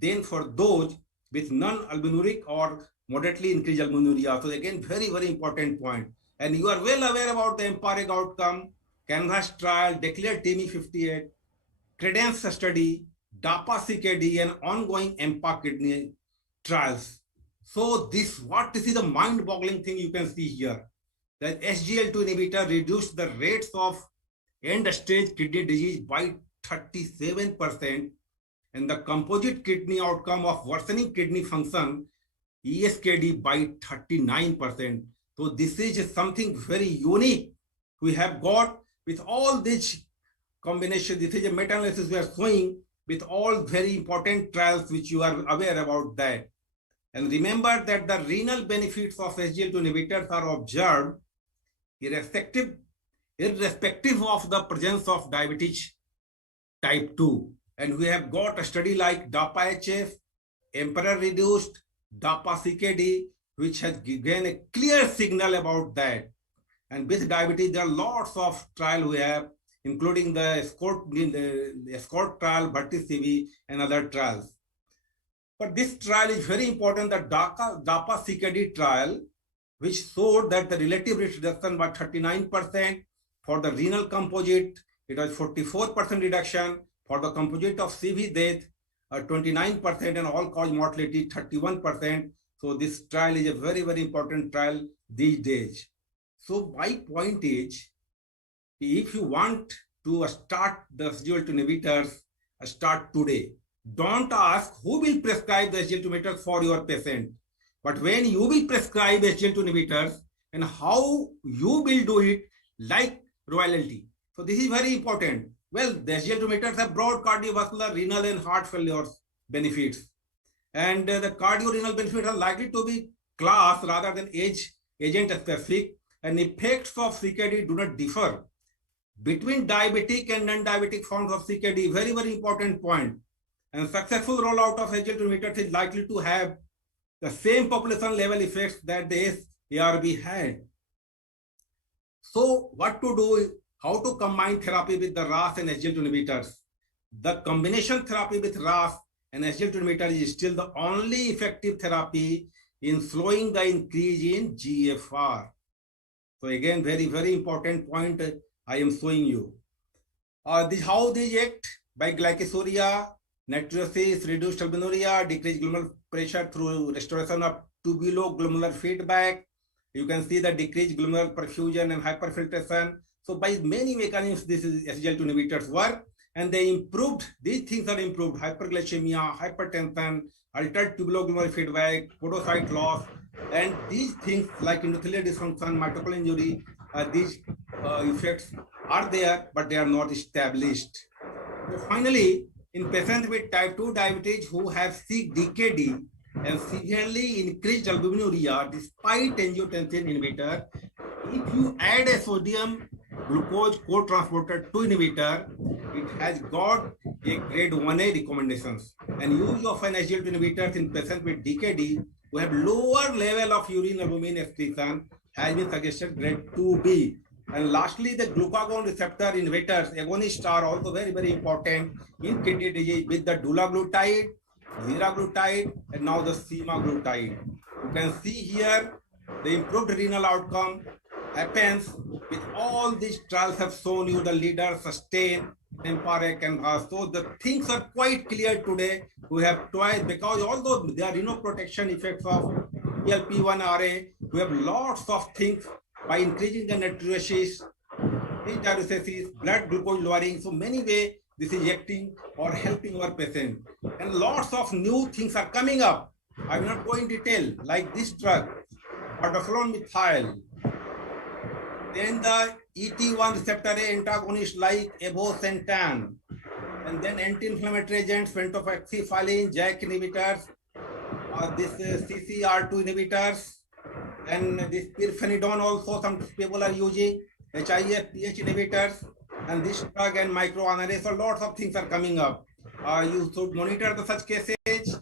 than for those with non-albumuric or moderately increased albuminuria. So again, very, very important point. And you are well aware about the EMPIRIC outcome, CANVAS trial, declared TIMI 58, CREDENCE study, DAPA-CKD, and ongoing EMPA kidney trials. So this is the mind-boggling thing you can see here. That SGLT2 inhibitor reduced the rates of end-stage kidney disease by 37%, and the composite kidney outcome of worsening kidney function, ESKD, by 39%. So this is something very unique we have got with all this combination. This is a meta-analysis we are showing with all very important trials which you are aware about that. And remember that the renal benefits of SGLT2 inhibitors are observed irrespective of the presence of diabetes type 2. And we have got a study like DAPA-HF, EMPEROR reduced, DAPA-CKD, which has given a clear signal about that. And with diabetes, there are lots of trials we have, including the ESCORT trial, BHARTI-CV, and other trials. But this trial is very important, the DAPA-CKD trial, which showed that the relative risk reduction was 39%. For the renal composite, it was 44% reduction. For the composite of CV death, 29%, and all-cause mortality, 31%. So this trial is a very, very important trial these days. So my point is, if you want to start the SGLT2 inhibitors, start today. Don't ask who will prescribe the SGLT2 inhibitors for your patient. But when you will prescribe SGLT2 inhibitors and how you will do it, like royalty. So this is very important. Well, the SGLT2 inhibitors have broad cardiovascular, renal, and heart failure benefits. And the cardiorenal benefits are likely to be class rather than agent specific, and effects of CKD do not differ between diabetic and non-diabetic forms of CKD. Very, very important point. And successful rollout of SGLT2 inhibitors is likely to have the same population level effects that the ARB had. So what to do, how to combine therapy with the RAS and SGLT2 inhibitors? The combination therapy with RAS and SGLT2 inhibitor is still the only effective therapy in slowing the increase in GFR. So again, very, very important point I am showing you. How they act by glycosuria, natriuresis, reduced albuminuria, decreased glomerular pressure through restoration of tubuloglomerular feedback. You can see the decreased glomerular perfusion and hyperfiltration. So by many mechanisms, this is SGLT2 inhibitors work, and they improved, these things are improved: hyperglycemia, hypertension, altered tubuloglomerular feedback, podocyte loss, and these things like endothelial dysfunction, mitochondrial injury, these effects are there, but they are not established. So finally, in patients with type 2 diabetes who have CKD and severely increased albuminuria despite angiotensin inhibitor, if you add a sodium glucose co-transporter 2 inhibitor, it has got a grade 1A recommendations. And use of an SGLT2 inhibitor in patients with DKD who have lower level of urine albumin excretion has been suggested grade 2B. And lastly, the glucagon receptor inhibitors, agonists, are also very, very important in kidney disease with the dulaglutide, liraglutide, and now the semaglutide. You can see here the improved renal outcome happens with all these trials have shown you the leader, SUSTAIN, EMPIRIC, and CANVAS. So the things are quite clear today. We have twice, because although there are protection effects of GLP-1 RA, we have lots of things by increasing the natriuresis, blood glucose lowering. So many ways this is acting or helping our patient. And lots of new things are coming up. I will not go in detail, like this drug, ortofolone methyl. Then the ET1 receptor A antagonist like evocentan. And then anti-inflammatory agents, ventofaxifylline, JAK inhibitors, this CCR2 inhibitors, and this pirfenidone also some people are using, HIF-PH inhibitors, and this drug and microRNA. So lots of things are coming up. You should monitor the such cases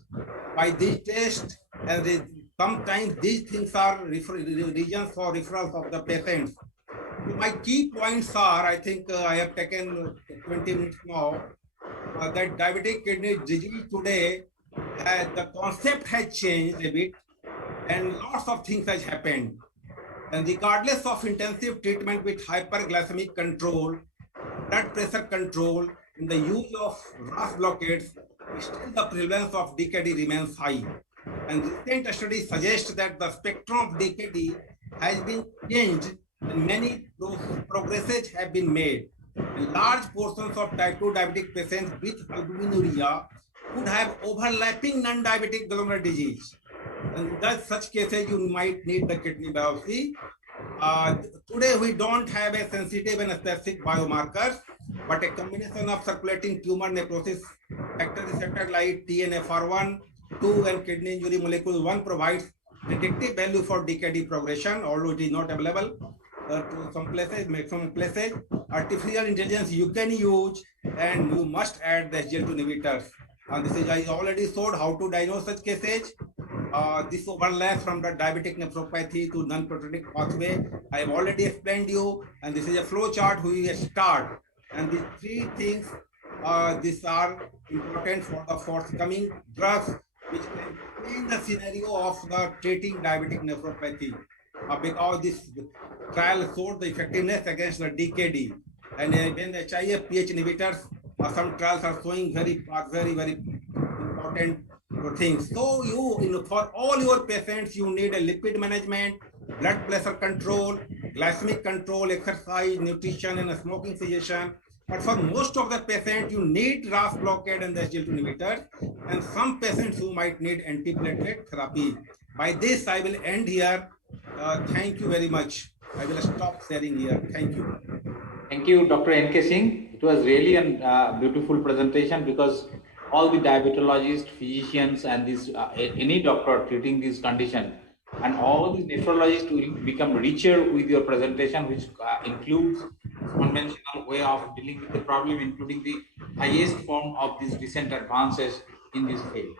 by this test, and sometimes these things are regions for referrals of the patients. My key points are, I think I have taken 20 minutes now, that diabetic kidney disease today, the concept has changed a bit and lots of things has happened. And regardless of intensive treatment with hyperglycemic control, blood pressure control, and the use of RAS blockades, still the prevalence of DKD remains high. And recent studies suggest that the spectrum of DKD has been changed and many progresses have been made. And large portions of type 2 diabetic patients with albuminuria could have overlapping non-diabetic glomerular disease. And in such cases, you might need the kidney biopsy. Today, we don't have a sensitive and specific biomarkers, but a combination of circulating tumor necrosis factor receptor like TNFR1, 2, and kidney injury molecule 1 provides predictive value for DKD progression, although it is not available to some places, maximum places. Artificial intelligence you can use, and you must add the SGLT2 inhibitors. And this is, I already showed how to diagnose such cases. This overlaps from the diabetic nephropathy to non-proteinic pathway. I have already explained you, and this is a flow chart we start. And these three things, these are important for the forthcoming drugs, which can change the scenario of the treating diabetic nephropathy. Because this trial showed the effectiveness against the DKD. And when the HIF-PH inhibitors, some trials are showing very important things. So for all your patients, you need a lipid management, blood pressure control, glycemic control, exercise, nutrition, and a smoking cessation. But for most of the patients, you need RAS blockade and the SGLT2 inhibitors, and some patients who might need antiplatelet therapy. By this, I will end here. Thank you very much. I will stop sharing here. Thank you. Thank you, Dr. N.K. Singh. It was really a beautiful presentation, because all the diabetologists, physicians, and this any doctor treating this condition, and all the nephrologists will become richer with your presentation, which includes conventional way of dealing with the problem, including the highest form of these recent advances in this field.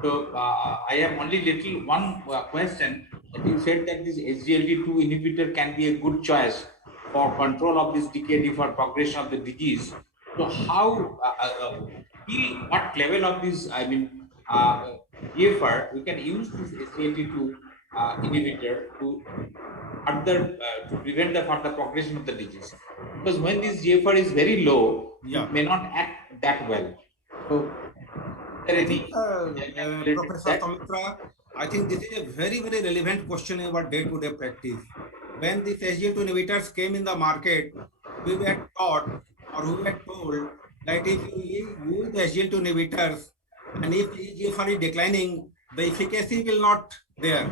So I have only one question. That you said that this SGLT2 inhibitor can be a good choice for control of this DKD, for progression of the disease. So how, what level of this, GFR, we can use this SGLT2 inhibitor to prevent the further progression of the disease? Because when this GFR is very low, it may not act that well. So, Professor Soumitra, I think this is a very relevant question in our day-to-day practice. When these SGLT2 inhibitors came in the market, we were taught, or we were told, that if you use the SGLT2 inhibitors and if eGFR is declining, the efficacy will not there.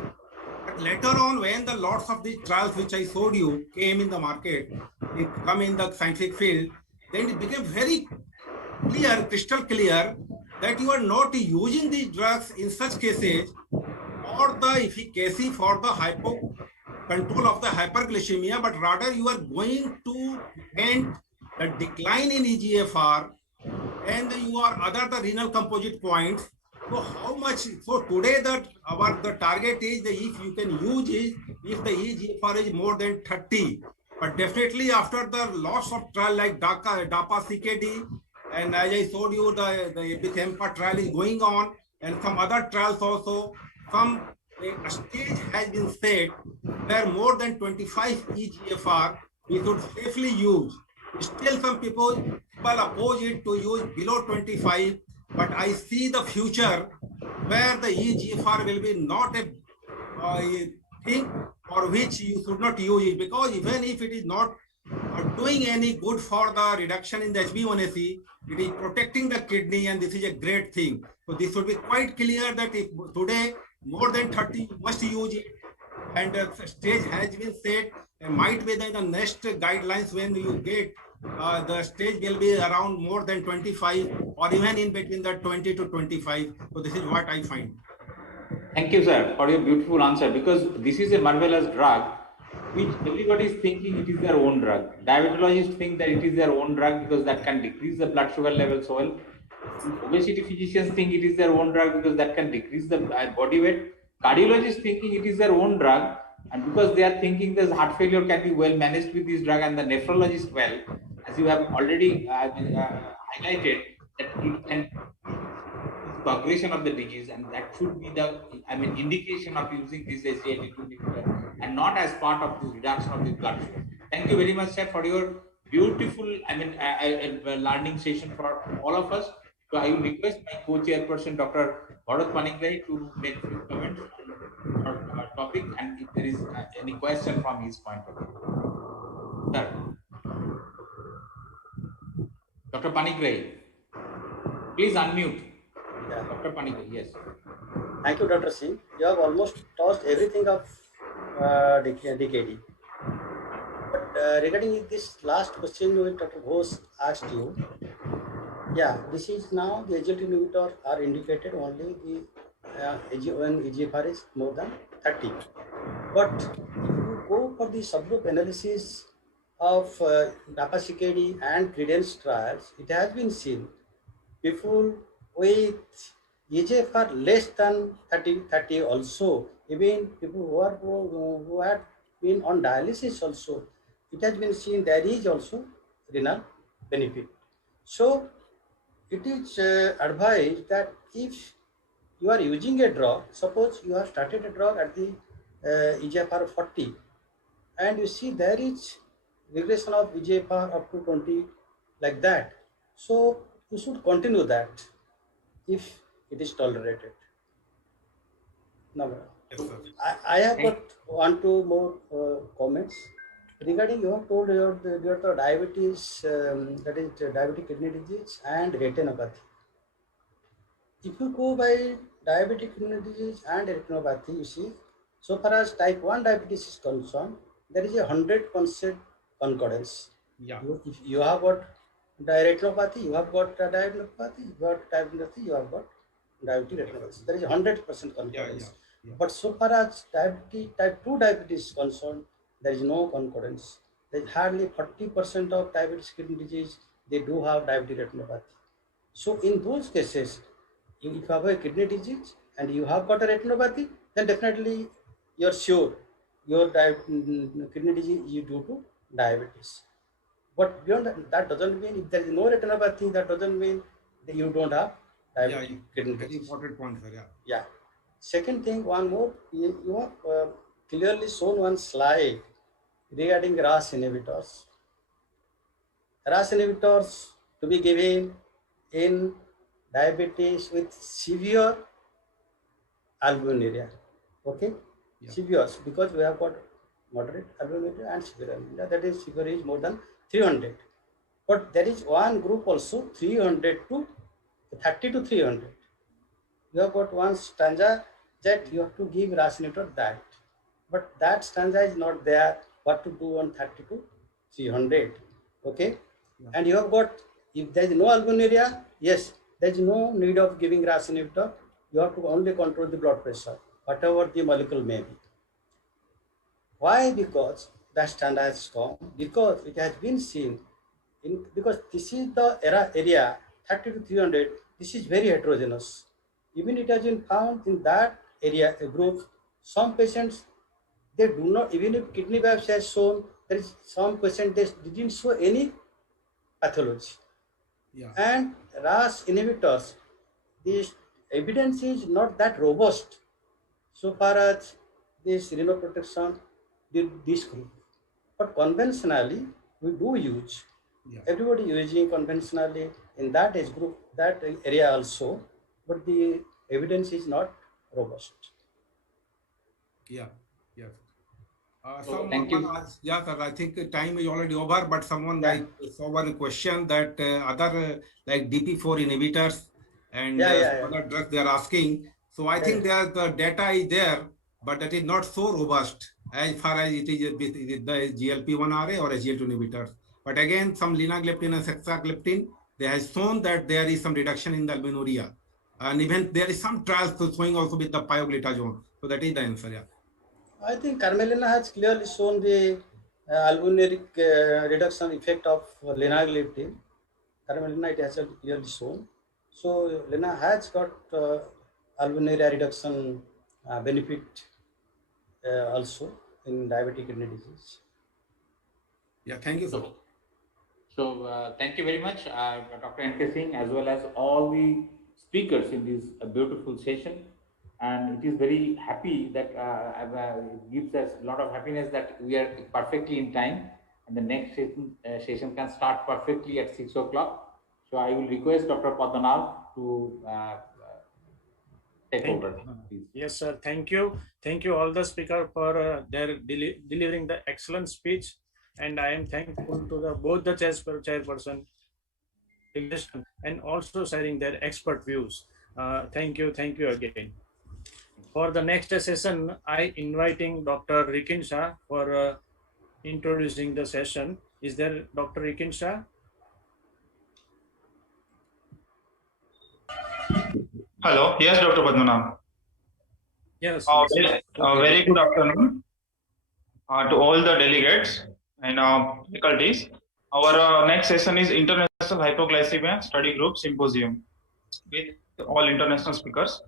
But later on, when the lots of these trials which I showed you came in the market, it come in the scientific field, then it became very clear, crystal clear, that you are not using these drugs in such cases for the efficacy for the control of the hyperglycemia, but rather you are going to end the decline in eGFR, and you are the renal composite points. So how much? So today the target is if you can use it if the eGFR is more than 30. But definitely after the lots of trial like DAPA-CKD, and as I showed you, the EPITHEMPA trial is going on, and some other trials also. A stage has been set where more than 25 eGFR we should safely use. Still some people oppose it to use below 25, but I see the future where the eGFR will be not a thing for which you should not use it, because even if it is not doing any good for the reduction in the HbA1c, it is protecting the kidney, and this is a great thing. So this should be quite clear that if today more than 30 you must use it, and the stage has been set. Might be that the next guidelines when you get the stage will be around more than 25 or even in between the 20 to 25. So this is what I find. Thank you, sir, for your beautiful answer, because this is a marvelous drug which everybody is thinking it is their own drug. Diabetologists think that it is their own drug because that can decrease the blood sugar levels well. Obesity physicians think it is their own drug because that can decrease the body weight. cardiologists thinking it is their own drug, and because they are thinking this heart failure can be well managed with this drug, and the nephrologist, well, as you have already highlighted, that it can progression of the disease, and that should be the indication of using this SGLT2 inhibitor and not as part of this reduction of the blood sugar. Thank you very much, sir, for your beautiful learning session for all of us. So I will request my co-chairperson, Dr. Bharat Panigrahi, to make a few comments on our topic, and if there is any question from his point of view. Sir. Dr. Panigrahi, please unmute. Yeah. Dr. Panigrahi, yes. Thank you, Dr. Singh. You have almost touched everything of DKD. But regarding this last question which Dr. Ghosh asked you, yeah, this is now the SGLT inhibitor are indicated only when EGFR is more than 30. But if you go for the subgroup analysis of DAPA-CKD and Credence trials, it has been seen people with EGFR less than 30 also, even people who had been on dialysis also, it has been seen there is also renal benefit. So it is advised that if you are using a drug, suppose you have started a drug at the EGFR 40, and you see there is regression of EGFR up to 20 like that, so you should continue that if it is tolerated. Now, yes, I have got 1-2 more comments regarding you have told your diabetes, that is diabetic kidney disease and retinopathy. If you go by diabetic kidney disease and retinopathy, you see, so far as type 1 diabetes is concerned, there is a 100% concordance. Yeah. If you have got retinopathy, you have got diabetopathy, you have diabetes, you have got diabetic retinopathy. There is 100% concordance. Yeah. But so far as diabetes, type 2 diabetes is concerned, there is no concordance. There is hardly 40% of diabetes kidney disease, they do have diabetic retinopathy. So in those cases, if you have a kidney disease and you have got a retinopathy, then definitely you are sure your kidney disease is due to diabetes. But beyond that doesn't mean if there is no retinopathy, that doesn't mean that you don't have diabetic kidney disease. Very important point, sir. Yeah. Yeah. Second thing, one more, you have clearly shown one slide regarding RAS inhibitors. RAS inhibitors to be given in diabetes with severe albuminuria. Okay? Yeah. Severe, because we have got moderate albuminuria and severe albuminuria, that is severe is more than 300. But there is one group also 300 to 30 to 300. You have got one stanza that you have to give RAS inhibitor that. But that stanza is not there, what to do on 30 to 300. Okay? Yeah. And you have got, if there is no albuminuria, yes, there is no need of giving RAS inhibitor. You have to only control the blood pressure, whatever the molecule may be. Why? Because that standard has come, because it has been seen, because this is the area 30 to 300, this is very heterogeneous. Even it has been found in that area, a group, some patients, they do not, even if kidney biopsy has shown, there is some patient they didn't show any pathology. Yeah. And RAS inhibitors, this evidence is not that robust so far as this renal protection did this group. But conventionally, we do use, everybody using conventionally in that age group, that area also, but the evidence is not robust. Yeah, yes. Thank you. Yeah, sir, I think time is already over, but someone saw one question that other like DP4 inhibitors and other drugs they are asking. So I think the data is there, but that is not so robust as far as it is with the GLP-1RA or SGLT2 inhibitors. But again, some linagliptin and saxagliptin, they have shown that there is some reduction in the albuminuria. And even there is some trials showing also with the pioglitazone. So that is the answer, yeah. I think Carmelina has clearly shown the albuminic reduction effect of linagliptin. Carmelina it has clearly shown. So Lina has got albuminuria reduction benefit also in diabetic kidney disease. Yeah, thank you. So thank you very much, Dr. N.K. Singh, as well as all the speakers in this beautiful session. And it is very happy that it gives us a lot of happiness that we are perfectly in time, and the next session can start perfectly at 6 o'clock. So I will request Dr. Padmanabh to take over. Please. Yes, sir. Thank you. Thank you all the speakers for their delivering the excellent speech. And I am thankful to both the chairperson and also sharing their expert views. Thank you again. For the next session, I inviting Dr. Rikin Shah for introducing the session. Is there Dr. Rikin Shah? Hello. Yes, Dr. Padmanabh. Yes. Very good afternoon to all the delegates and faculties. Our next session is International Hypoglycemia Study Group Symposium with all international speakers.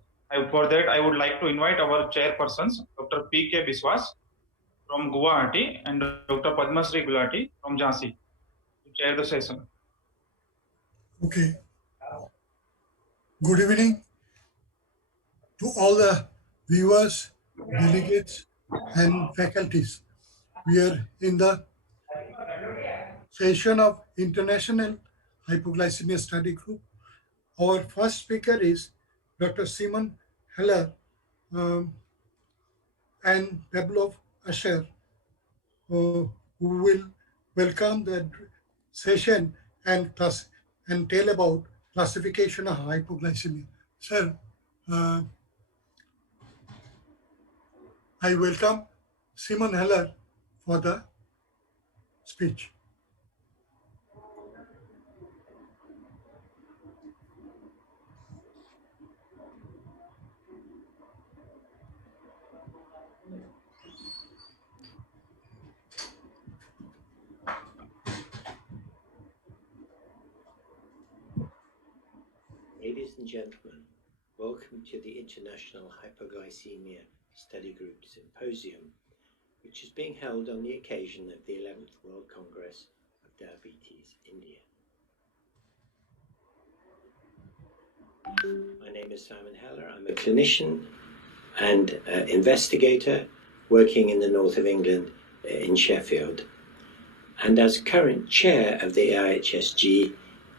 For that, I would like to invite our chairpersons, Dr. P.K. Biswas from Guwahati and Dr. Padmasree Gulati from Jhansi to chair the session. Okay. Good evening to all the viewers, delegates, and faculties. We are in the session of International Hypoglycemia Study Group. Our first speaker is Dr. Simon Heller and Pavlov Asher, who will welcome the session and tell about classification of hypoglycemia. Sir, I welcome Simon Heller for the speech. Ladies and gentlemen, welcome to the International Hypoglycemia Study Group Symposium, which is being held on the occasion of the 11th World Congress of Diabetes India. My name is Simon Heller. I'm a clinician and investigator working in the north of England in Sheffield. And as current chair of the IHSG,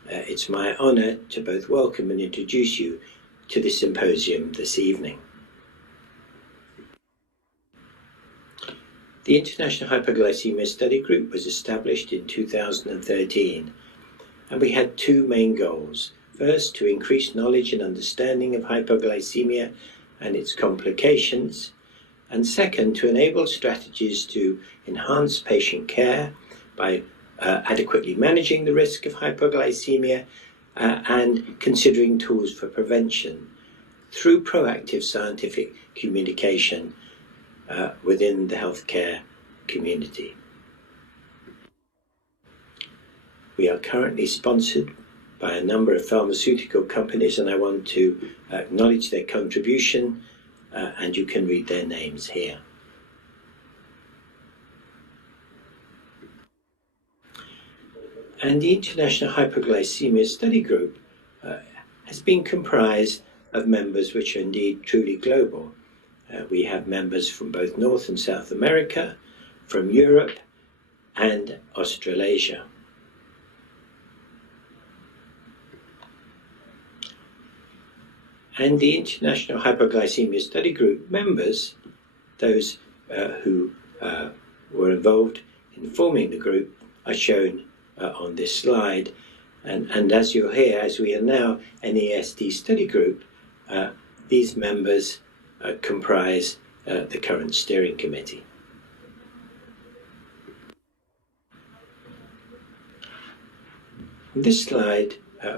it's my honour to both welcome and introduce you to the symposium this evening. The International Hypoglycemia Study Group was established in 2013, and we had two main goals. First, to increase knowledge and understanding of hypoglycemia and its complications, and second, to enable strategies to enhance patient care by adequately managing the risk of hypoglycemia and considering tools for prevention through proactive scientific communication within the healthcare community. We are currently sponsored by a number of pharmaceutical companies, and I want to acknowledge their contribution, and you can read their names here. And the International Hypoglycemia Study Group has been comprised of members which are indeed truly global. We have members from both North and South America, from Europe and Australasia. And the International Hypoglycemia Study Group members, those who were involved in forming the group, are shown on this slide. And as you'll hear, as we are now an ESD study group, these members comprise the current steering committee. On this slide,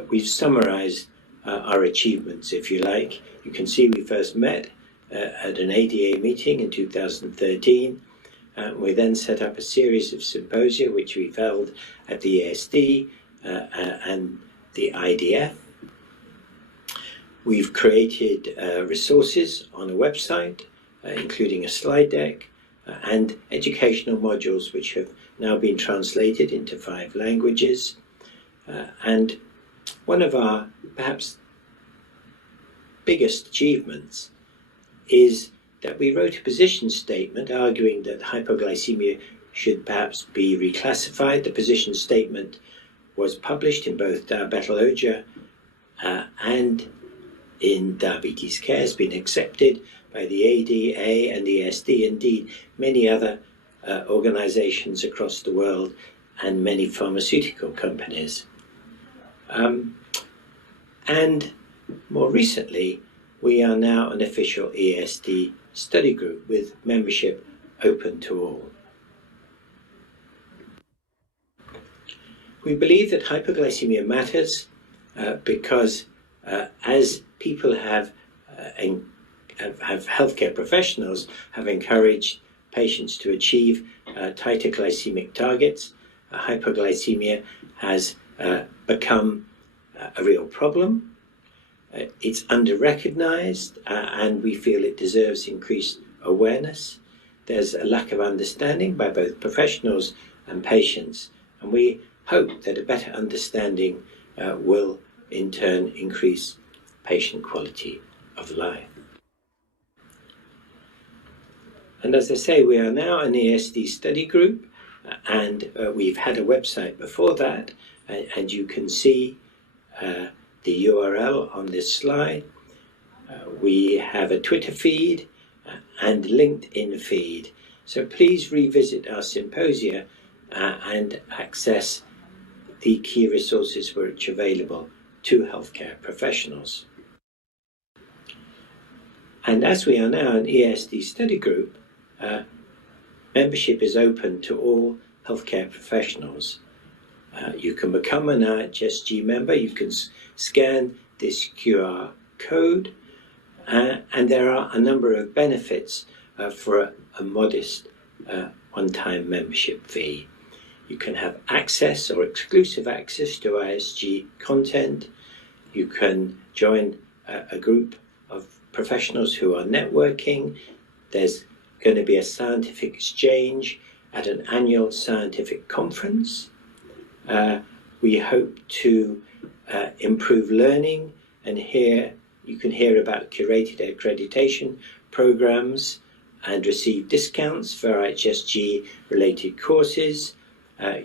we've summarized our achievements, if you like. You can see we first met at an ADA meeting in 2013. We then set up a series of symposia which we held at the ESD and the IDF. We've created resources on a website, including a slide deck and educational modules which have now been translated into 5 languages. And one of our perhaps biggest achievements is that we wrote a position statement arguing that hypoglycemia should perhaps be reclassified. The position statement was published in both Diabetologia and in Diabetes Care, has been accepted by the ADA and the ESD, indeed many other organizations across the world and many pharmaceutical companies. And more recently, we are now an official ESD study group with membership open to all. We believe that hypoglycemia matters because as people have healthcare professionals have encouraged patients to achieve tighter glycemic targets, hypoglycemia has become a real problem. It's under-recognized and we feel it deserves increased awareness. There's a lack of understanding by both professionals and patients, and we hope that a better understanding will in turn increase patient quality of life. And as I say, we are now an ESD study group, and we've had a website before that, and you can see the URL on this slide. We have a Twitter feed and LinkedIn feed. So please revisit our symposia and access the key resources which are available to healthcare professionals. And as we are now an ESD study group, membership is open to all healthcare professionals. You can become an IHSG member, you can scan this QR code, and there are a number of benefits for a modest one-time membership fee. You can have access or exclusive access to ISG content. You can join a group of professionals who are networking. There's going to be a scientific exchange at an annual scientific conference. We hope to improve learning, and here you can hear about curated accreditation programs and receive discounts for IHSG related courses.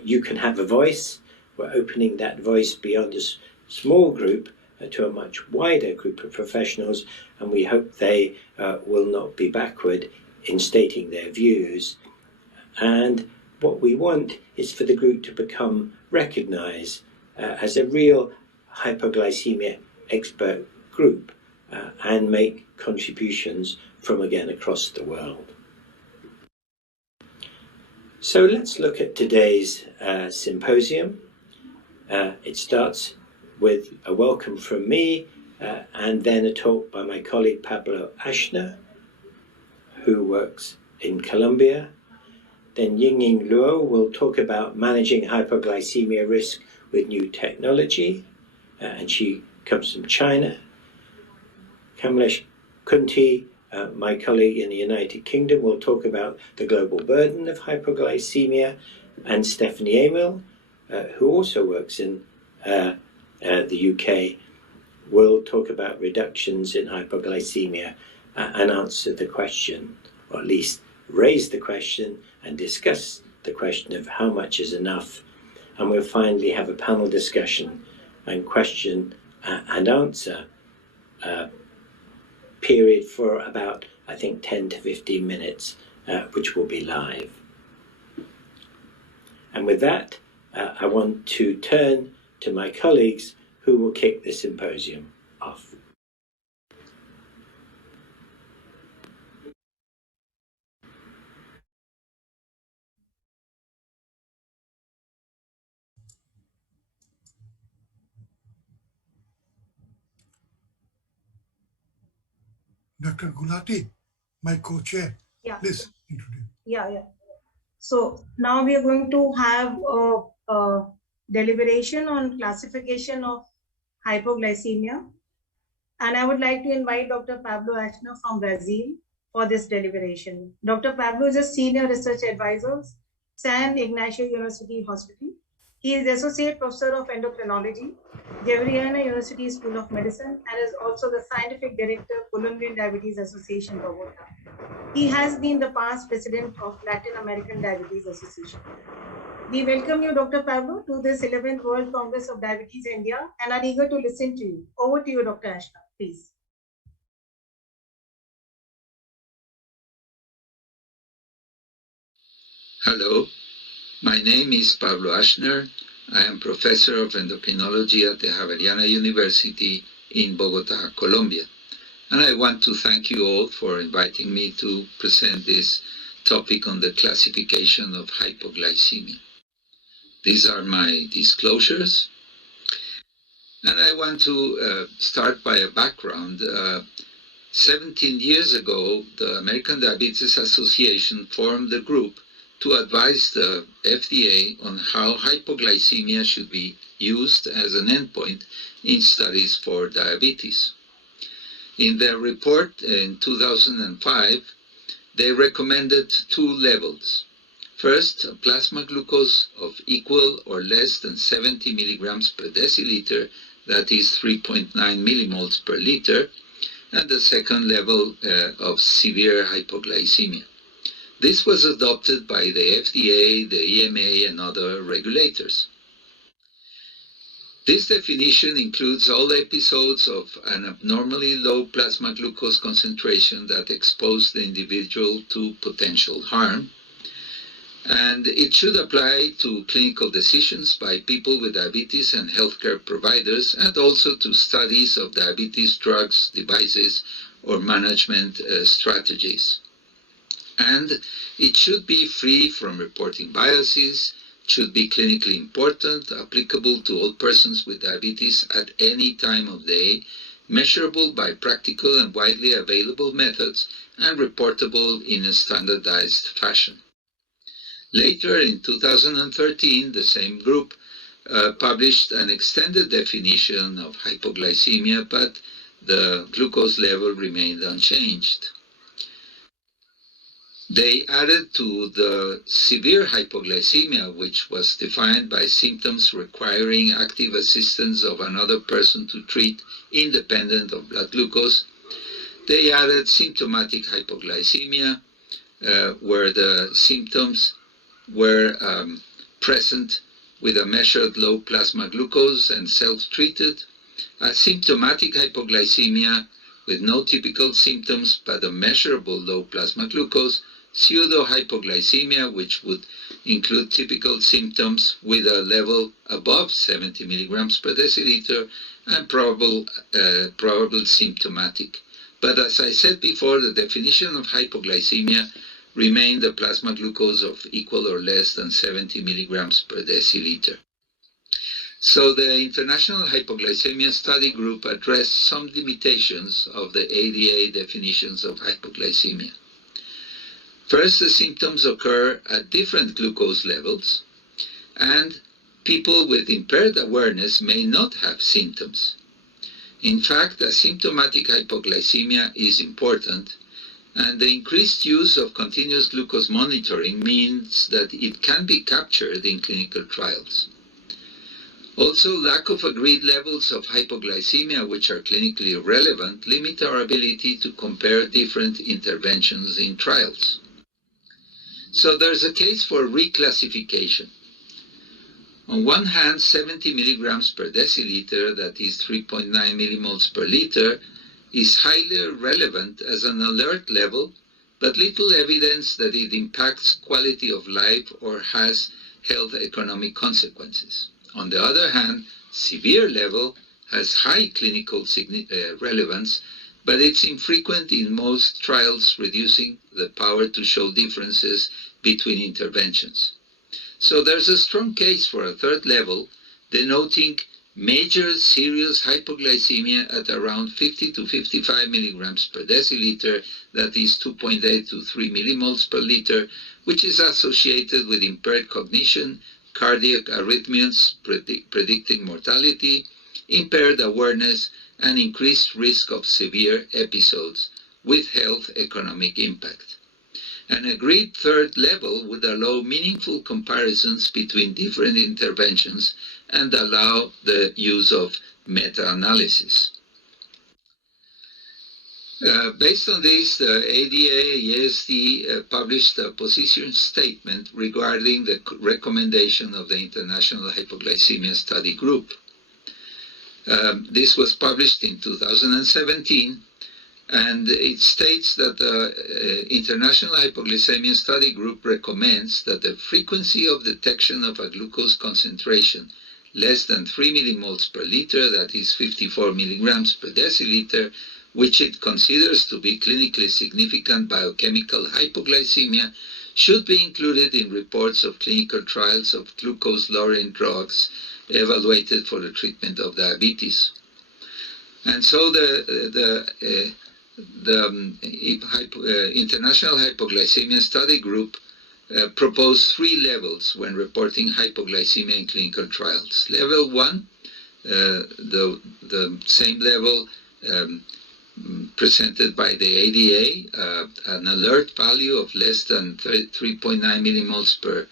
You can have a voice. We're opening that voice beyond a small group to a much wider group of professionals, and we hope they will not be backward in stating their views. And what we want is for the group to become recognized as a real hypoglycemia expert group and make contributions from again across the world. So let's look at today's symposium. It starts with a welcome from me and then a talk by my colleague Pablo Ashner, who works in Colombia. Then Yingying Luo will talk about managing hypoglycemia risk with new technology, and she comes from China. Kamlesh Kunti, my colleague in the United Kingdom, will talk about the global burden of hypoglycemia, and Stephanie Emil, who also works in the UK, will talk about reductions in hypoglycemia and answer the question, or at least raise the question and discuss the question of how much is enough. And we'll finally have a panel discussion and question and answer period for about, I think, 10 to 15 minutes, which will be live. And with that, I want to turn to my colleagues who will kick the symposium off. Dr. Gulati, my co-chair, Yeah. please introduce. Yeah. So now we are going to have a deliberation on classification of hypoglycemia. And I would like to invite Dr. Pablo Aschner from Brazil for this deliberation. Dr. Pablo is a senior research advisor, San Ignacio University Hospital. He is Associate Professor of Endocrinology, Javeriana University School of Medicine, and is also the Scientific Director, Colombian Diabetes Association, Bogota. He has been the past President of Latin American Diabetes Association. We welcome you, Dr. Pablo, to this 11th World Congress of Diabetes India and are eager to listen to you. Over to you, Dr. Aschner, please. Hello, my name is Pablo Aschner. I am Professor of Endocrinology at the Javeriana University in Bogota, Colombia. And I want to thank you all for inviting me to present this topic on the classification of hypoglycemia. These are my disclosures. And I want to start by a background. 17 years ago, the American Diabetes Association formed a group to advise the FDA on how hypoglycemia should be used as an endpoint in studies for diabetes. In their report in 2005, they recommended 2 levels. First, a plasma glucose of equal or less than 70 milligrams per deciliter, that is 3.9 millimoles per liter, and the second level of severe hypoglycemia. This was adopted by the FDA, the EMA, and other regulators. This definition includes all episodes of an abnormally low plasma glucose concentration that expose the individual to potential harm, and it should apply to clinical decisions by people with diabetes and healthcare providers, and also to studies of diabetes drugs, devices, or management strategies. And it should be free from reporting biases, should be clinically important, applicable to all persons with diabetes at any time of day, measurable by practical and widely available methods, and reportable in a standardized fashion. Later, in 2013, the same group published an extended definition of hypoglycemia, but the glucose level remained unchanged. They added to the severe hypoglycemia, which was defined by symptoms requiring active assistance of another person to treat independent of blood glucose. They added symptomatic hypoglycemia, where the symptoms were present with a measured low plasma glucose and self-treated, asymptomatic hypoglycemia with no typical symptoms but a measurable low plasma glucose, pseudo-hypoglycemia, which would include typical symptoms with a level above 70 milligrams per deciliter, and probable symptomatic. But as I said before, the definition of hypoglycemia remained a plasma glucose of equal or less than 70 milligrams per deciliter. So the International Hypoglycemia Study Group addressed some limitations of the ADA definitions of hypoglycemia. First, the symptoms occur at different glucose levels, and people with impaired awareness may not have symptoms. In fact, asymptomatic hypoglycemia is important, and the increased use of continuous glucose monitoring means that it can be captured in clinical trials. Also, lack of agreed levels of hypoglycemia, which are clinically relevant, limit our ability to compare different interventions in trials. So there's a case for reclassification. On one hand, 70 milligrams per deciliter, that is 3.9 millimoles per liter, is highly relevant as an alert level, but little evidence that it impacts quality of life or has health economic consequences. On the other hand, severe level has high clinical relevance, but it's infrequent in most trials, reducing the power to show differences between interventions. So there's a strong case for a third level, denoting major serious hypoglycemia at around 50 to 55 milligrams per deciliter, that is 2.8 to 3 millimoles per liter, which is associated with impaired cognition, cardiac arrhythmias predicting mortality, impaired awareness, and increased risk of severe episodes with health economic impact. An agreed third level would allow meaningful comparisons between different interventions and allow the use of meta-analysis. Based on this, the ADA-EASD published a position statement regarding the recommendation of the International Hypoglycemia Study Group. This was published in 2017, and it states that the International Hypoglycemia Study Group recommends that the frequency of detection of a glucose concentration less than 3 millimoles per liter, that is 54 milligrams per deciliter, which it considers to be clinically significant biochemical hypoglycemia, should be included in reports of clinical trials of glucose-lowering drugs evaluated for the treatment of diabetes. And so the International Hypoglycemia Study Group proposed 3 levels when reporting hypoglycemia in clinical trials. Level 1, the same level presented by the ADA, an alert value of less than 3.9 millimoles per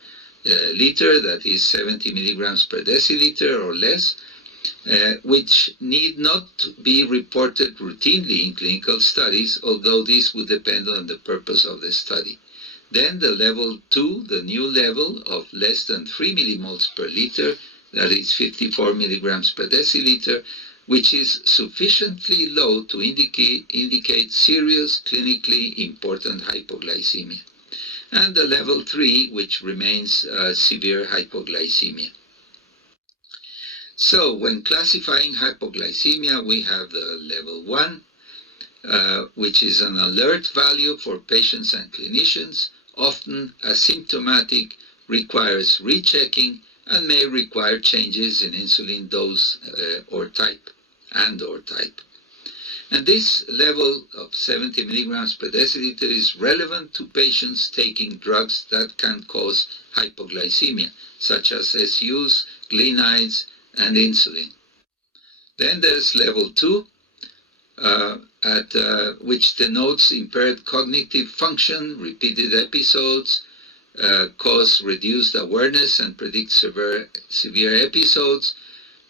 liter, that is 70 milligrams per deciliter or less, which need not be reported routinely in clinical studies, although this would depend on the purpose of the study. Then the level 2, the new level of less than 3 millimoles per liter, that is 54 milligrams per deciliter, which is sufficiently low to indicate serious clinically important hypoglycemia. And the level 3, which remains severe hypoglycemia. So when classifying hypoglycemia, we have the level 1, which is an alert value for patients and clinicians, often asymptomatic, requires rechecking, and may require changes in insulin dose or type. And this level of 70 milligrams per deciliter is relevant to patients taking drugs that can cause hypoglycemia, such as SUs, glinides, and insulin. Then there's level 2, which denotes impaired cognitive function, repeated episodes, cause reduced awareness and predict severe episodes,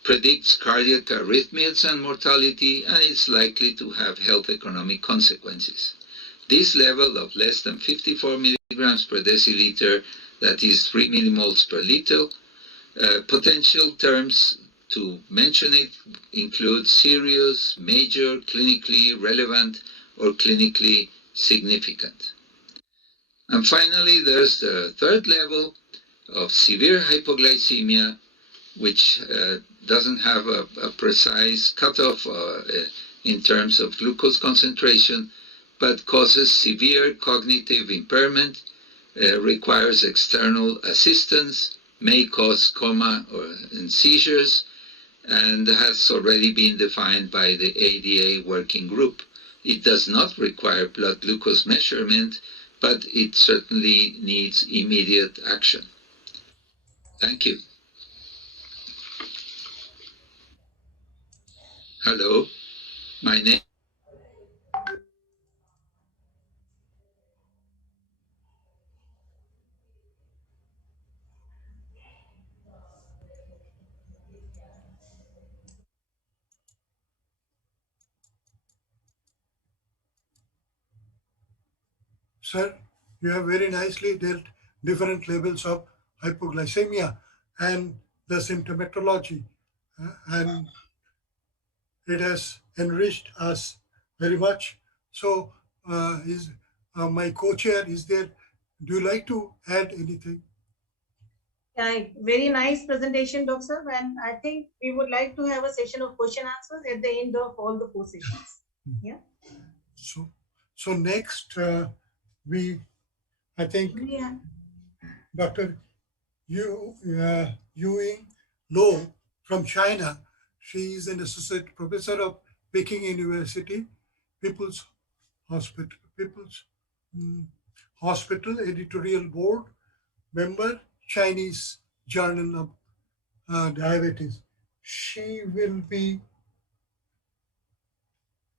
predicts cardiac arrhythmias and mortality, and is likely to have health economic consequences. This level of less than 54 milligrams per deciliter, that is 3 millimoles per liter, potential terms to mention it include serious, major, clinically relevant, or clinically significant. And finally, there's the third level of severe hypoglycemia, which doesn't have a precise cutoff in terms of glucose concentration, but causes severe cognitive impairment, requires external assistance, may cause coma and seizures, and has already been defined by the ADA working group. It does not require blood glucose measurement, but it certainly needs immediate action. Thank you. Hello, my name. Sir, you have very nicely dealt different levels of hypoglycemia and the symptomatology, and it has enriched us very much. So, my co-chair is there. Do you like to add anything? Very nice presentation, Doctor. And I think we would like to have a session of question answers at the end of all the 4 sessions. Yeah. So next, I think Dr. Yuying Lo from China. She is an associate professor of Peking University, People's Hospital Editorial Board, member, Chinese Journal of Diabetes. she will be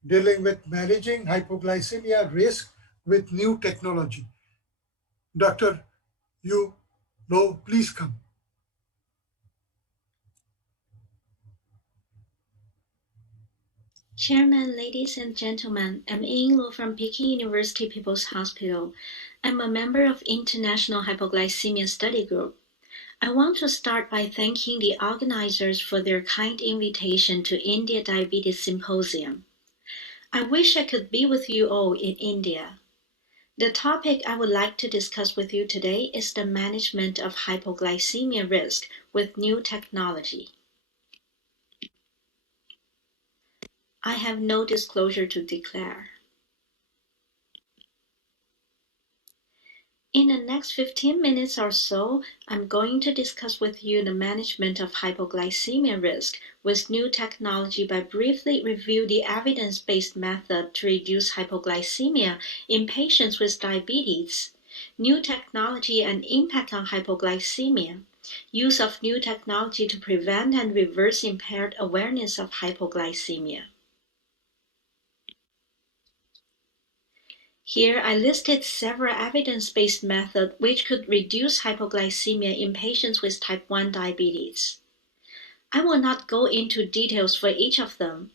dealing with managing hypoglycemia risk with new technology. Dr. Yu Lo, please come. Chairman, ladies and gentlemen, I'm Ying Luo from Peking University People's Hospital. I'm a member of International Hypoglycemia Study Group. I want to start by thanking the organizers for their kind invitation to India Diabetes Symposium. I wish I could be with you all in India. The topic I would like to discuss with you today is the management of hypoglycemia risk with new technology. I have no disclosure to declare. In the next 15 minutes or so, I'm going to discuss with you the management of hypoglycemia risk with new technology by briefly review the evidence-based method to reduce hypoglycemia in patients with diabetes, new technology and impact on hypoglycemia, use of new technology to prevent and reverse impaired awareness of hypoglycemia. Here, I listed several evidence-based methods which could reduce hypoglycemia in patients with type 1 diabetes. I will not go into details for each of them.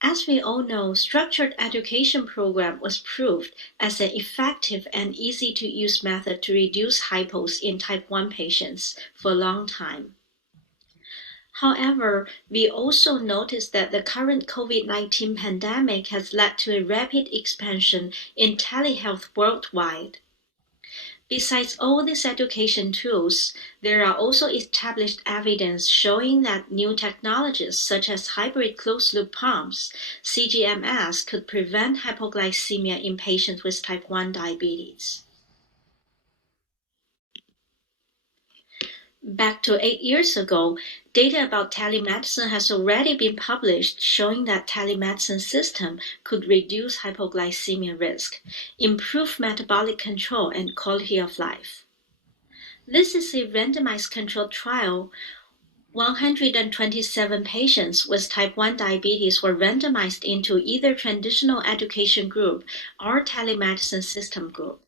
As we all know, structured education program was proved as an effective and easy-to-use method to reduce hypos in type 1 patients for a long time. However, we also noticed that the current COVID-19 pandemic has led to a rapid expansion in telehealth worldwide. Besides all these education tools, there are also established evidence showing that new technologies such as hybrid closed-loop pumps, CGMs, could prevent hypoglycemia in patients with type 1 diabetes. Back to 8 years ago, data about telemedicine has already been published showing that telemedicine system could reduce hypoglycemia risk, improve metabolic control and quality of life. This is a randomized controlled trial. 127 patients with type 1 diabetes were randomized into either traditional education group or telemedicine system group,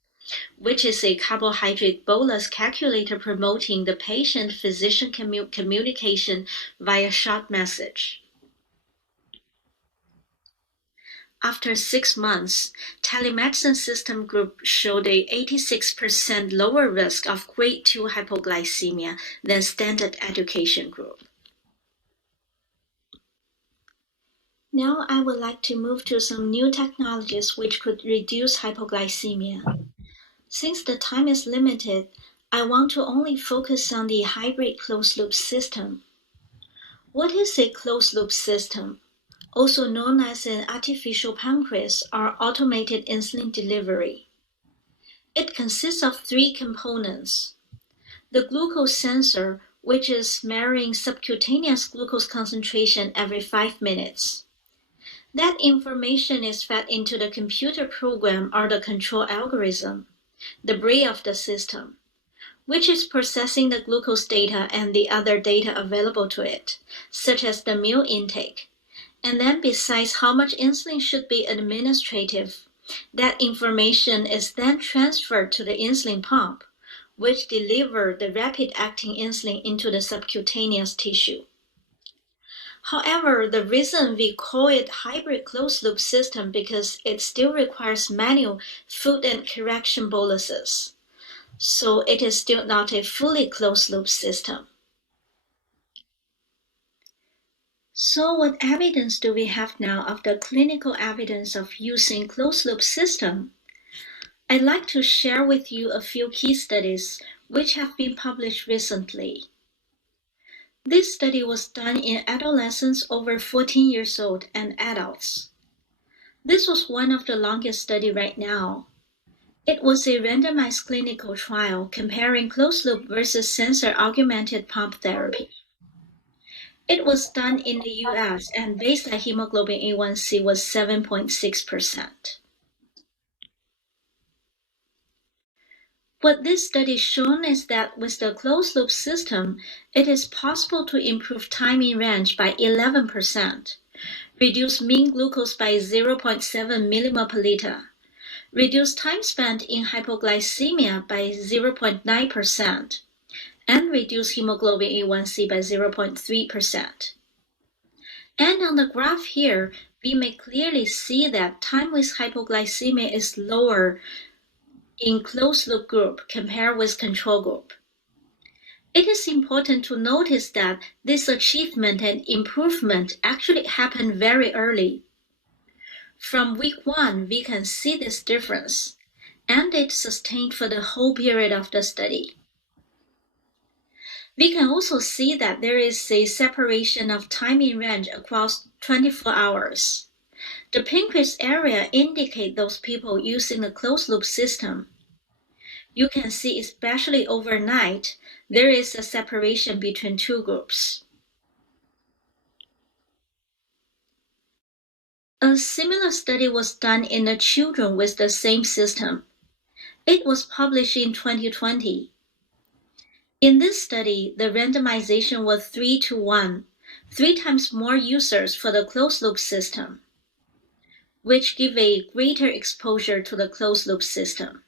which is a carbohydrate bolus calculator promoting the patient-physician communication via short message. After 6 months, telemedicine system group showed a 86% lower risk of grade 2 hypoglycemia than standard education group. Now I would like to move to some new technologies which could reduce hypoglycemia. Since the time is limited, I want to only focus on the hybrid closed-loop system. What is a closed-loop system, also known as an artificial pancreas or automated insulin delivery? It consists of 3 components. The glucose sensor, which is measuring subcutaneous glucose concentration every 5 minutes. That information is fed into the computer program or the control algorithm, the brain of the system, which is processing the glucose data and the other data available to it, such as the meal intake, and then besides how much insulin should be administrative, that information is then transferred to the insulin pump, which delivers the rapid-acting insulin into the subcutaneous tissue. However, the reason we call it hybrid closed-loop system because it still requires manual food and correction boluses. So it is still not a fully closed-loop system. So what evidence do we have now of the clinical evidence of using closed-loop system? I'd like to share with you a few key studies which have been published recently. This study was done in adolescents over 14 years old and adults. This was one of the longest studies right now. It was a randomized clinical trial comparing closed-loop versus sensor-augmented pump therapy. It was done in the US and baseline hemoglobin A1C was 7.6%. What this study shown is that with the closed-loop system, it is possible to improve time in range by 11%, reduce mean glucose by 0.7 millimole per liter, reduce time spent in hypoglycemia by 0.9%, and reduce hemoglobin A1C by 0.3%. And on the graph here, we may clearly see that time with hypoglycemia is lower in closed-loop group compared with control group. It is important to notice that this achievement and improvement actually happened very early. From week 1, we can see this difference, and it sustained for the whole period of the study. We can also see that there is a separation of time in range across 24 hours. The pincus area indicate those people using the closed-loop system. You can see, especially overnight, there is a separation between two groups. A similar study was done in the children with the same system. It was published in 2020. In this study, the randomization was 3:1, 3 times more users for the closed-loop system, which give a greater exposure to the closed-loop system.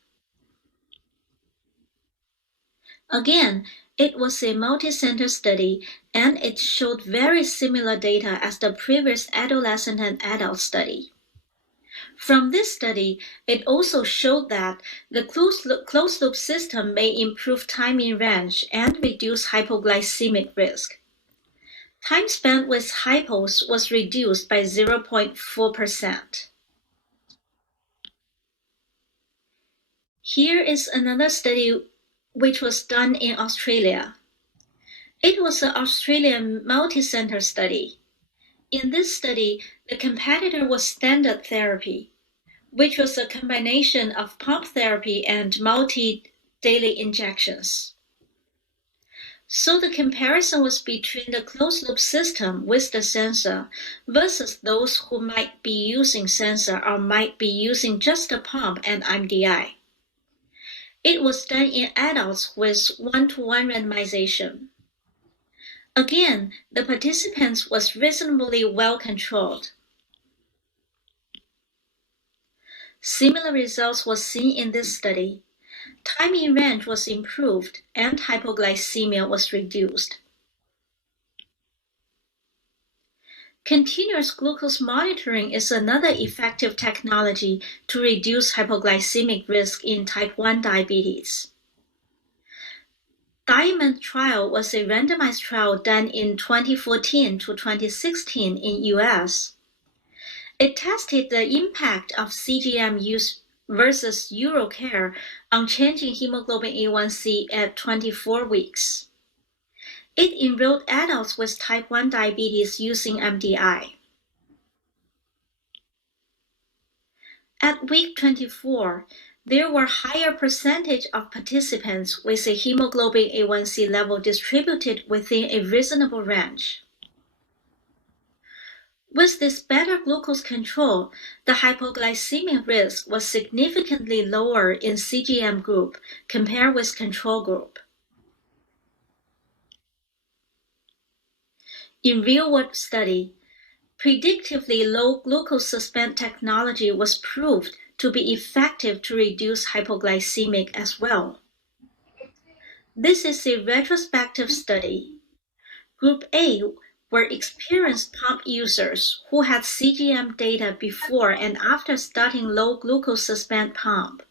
Again, it was a multi-center study, and it showed very similar data as the previous adolescent and adult study. From this study, it also showed that the closed-loop system may improve time in range and reduce hypoglycemic risk. Time spent with hypos was reduced by 0.4%. Here is another study which was done in Australia. It was an Australian multi-center study. In this study, the competitor was standard therapy, which was a combination of pump therapy and multi-daily injections. So the comparison was between the closed-loop system with the sensor versus those who might be using sensor or might be using just a pump and MDI. It was done in adults with 1:1 randomization. Again, the participants was reasonably well controlled. Similar results were seen in this study. Time in range was improved and hypoglycemia was reduced. Continuous glucose monitoring is another effective technology to reduce hypoglycemic risk in type 1 diabetes. Diamond trial was a randomized trial done in 2014 to 2016 in US. It tested the impact of CGM use versus UroCare on changing hemoglobin A1C at 24 weeks. It enrolled adults with type 1 diabetes using MDI. At week 24, there were higher percentage of participants with a hemoglobin A1C level distributed within a reasonable range. With this better glucose control, the hypoglycemic risk was significantly lower in CGM group compared with control group. In real-world study, predictively low glucose suspend technology was proved to be effective to reduce hypoglycemic as well. This is a retrospective study. Group A were experienced pump users who had CGM data before and after starting low glucose suspend pump.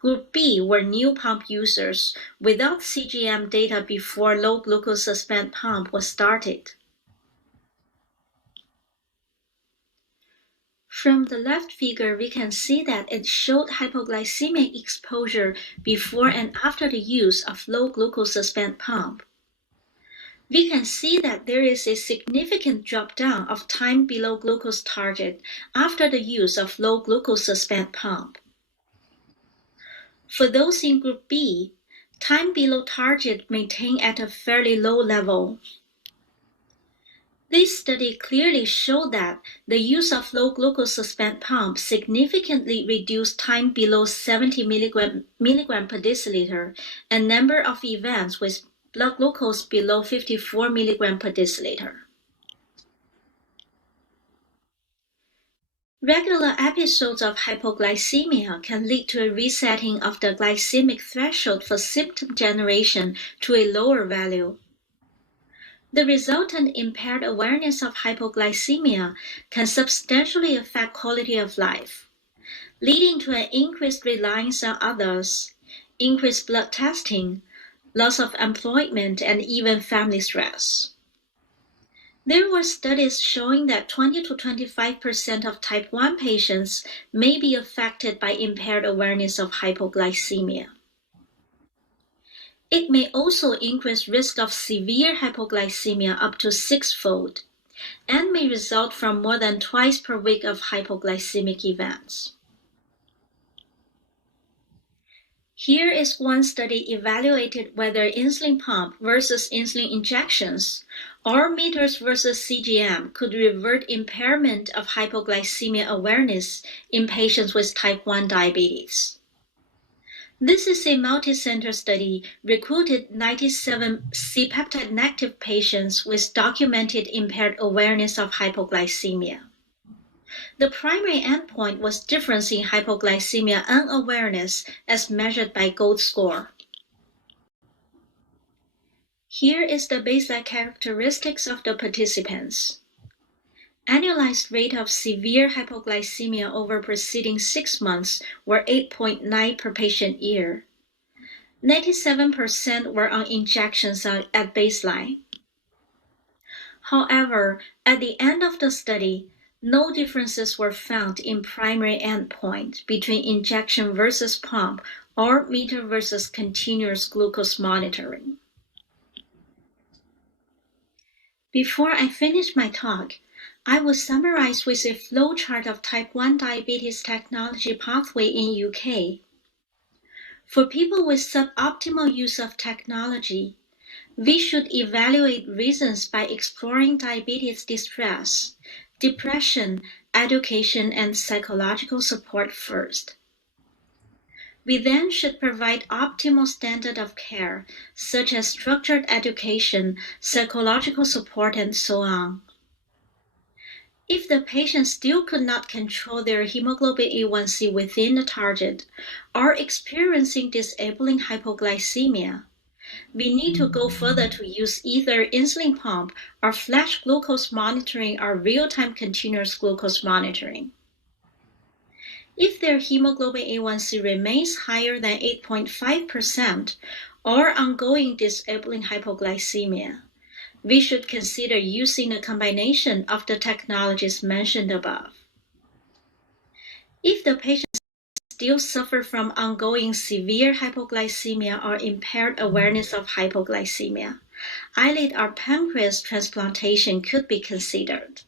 Group B were new pump users without CGM data before low glucose suspend pump was started. From the left figure, we can see that it showed hypoglycemic exposure before and after the use of low glucose suspend pump. We can see that there is a significant drop down of time below glucose target after the use of low glucose suspend pump. For those in Group B, time below target maintained at a fairly low level. This study clearly showed that the use of low glucose suspend pump significantly reduced time below 70 milligram per deciliter and number of events with blood glucose below 54 milligram per deciliter. Regular episodes of hypoglycemia can lead to a resetting of the glycemic threshold for symptom generation to a lower value. The resultant impaired awareness of hypoglycemia can substantially affect quality of life, leading to an increased reliance on others, increased blood testing, loss of employment, and even family stress. There were studies showing that 20 to 25% of type 1 patients may be affected by impaired awareness of hypoglycemia. It may also increase risk of severe hypoglycemia up to 6-fold and may result from more than twice per week of hypoglycemic events. Here is one study evaluated whether insulin pump versus insulin injections or meters versus CGM could revert impairment of hypoglycemia awareness in patients with type 1 diabetes. This is a multi-center study recruited 97 C-peptide inactive patients with documented impaired awareness of hypoglycemia. The primary endpoint was difference in hypoglycemia unawareness as measured by GOLD score. Here is the baseline characteristics of the participants. Annualized rate of severe hypoglycemia over preceding 6 months were 8.9 per patient year. 97% were on injections at baseline. However, at the end of the study, no differences were found in primary endpoint between injection versus pump or meter versus continuous glucose monitoring. Before I finish my talk, I will summarize with a flowchart of type 1 diabetes technology pathway in UK. For people with suboptimal use of technology, we should evaluate reasons by exploring diabetes distress, depression, education, and psychological support first. We then should provide optimal standard of care, such as structured education, psychological support, and so on. If the patient still could not control their hemoglobin A1C within the target or experiencing disabling hypoglycemia, we need to go further to use either insulin pump or flash glucose monitoring or real-time continuous glucose monitoring. If their hemoglobin A1C remains higher than 8.5% or ongoing disabling hypoglycemia, we should consider using a combination of the technologies mentioned above. If the patient still suffer from ongoing severe hypoglycemia or impaired awareness of hypoglycemia, islet or pancreas transplantation could be considered.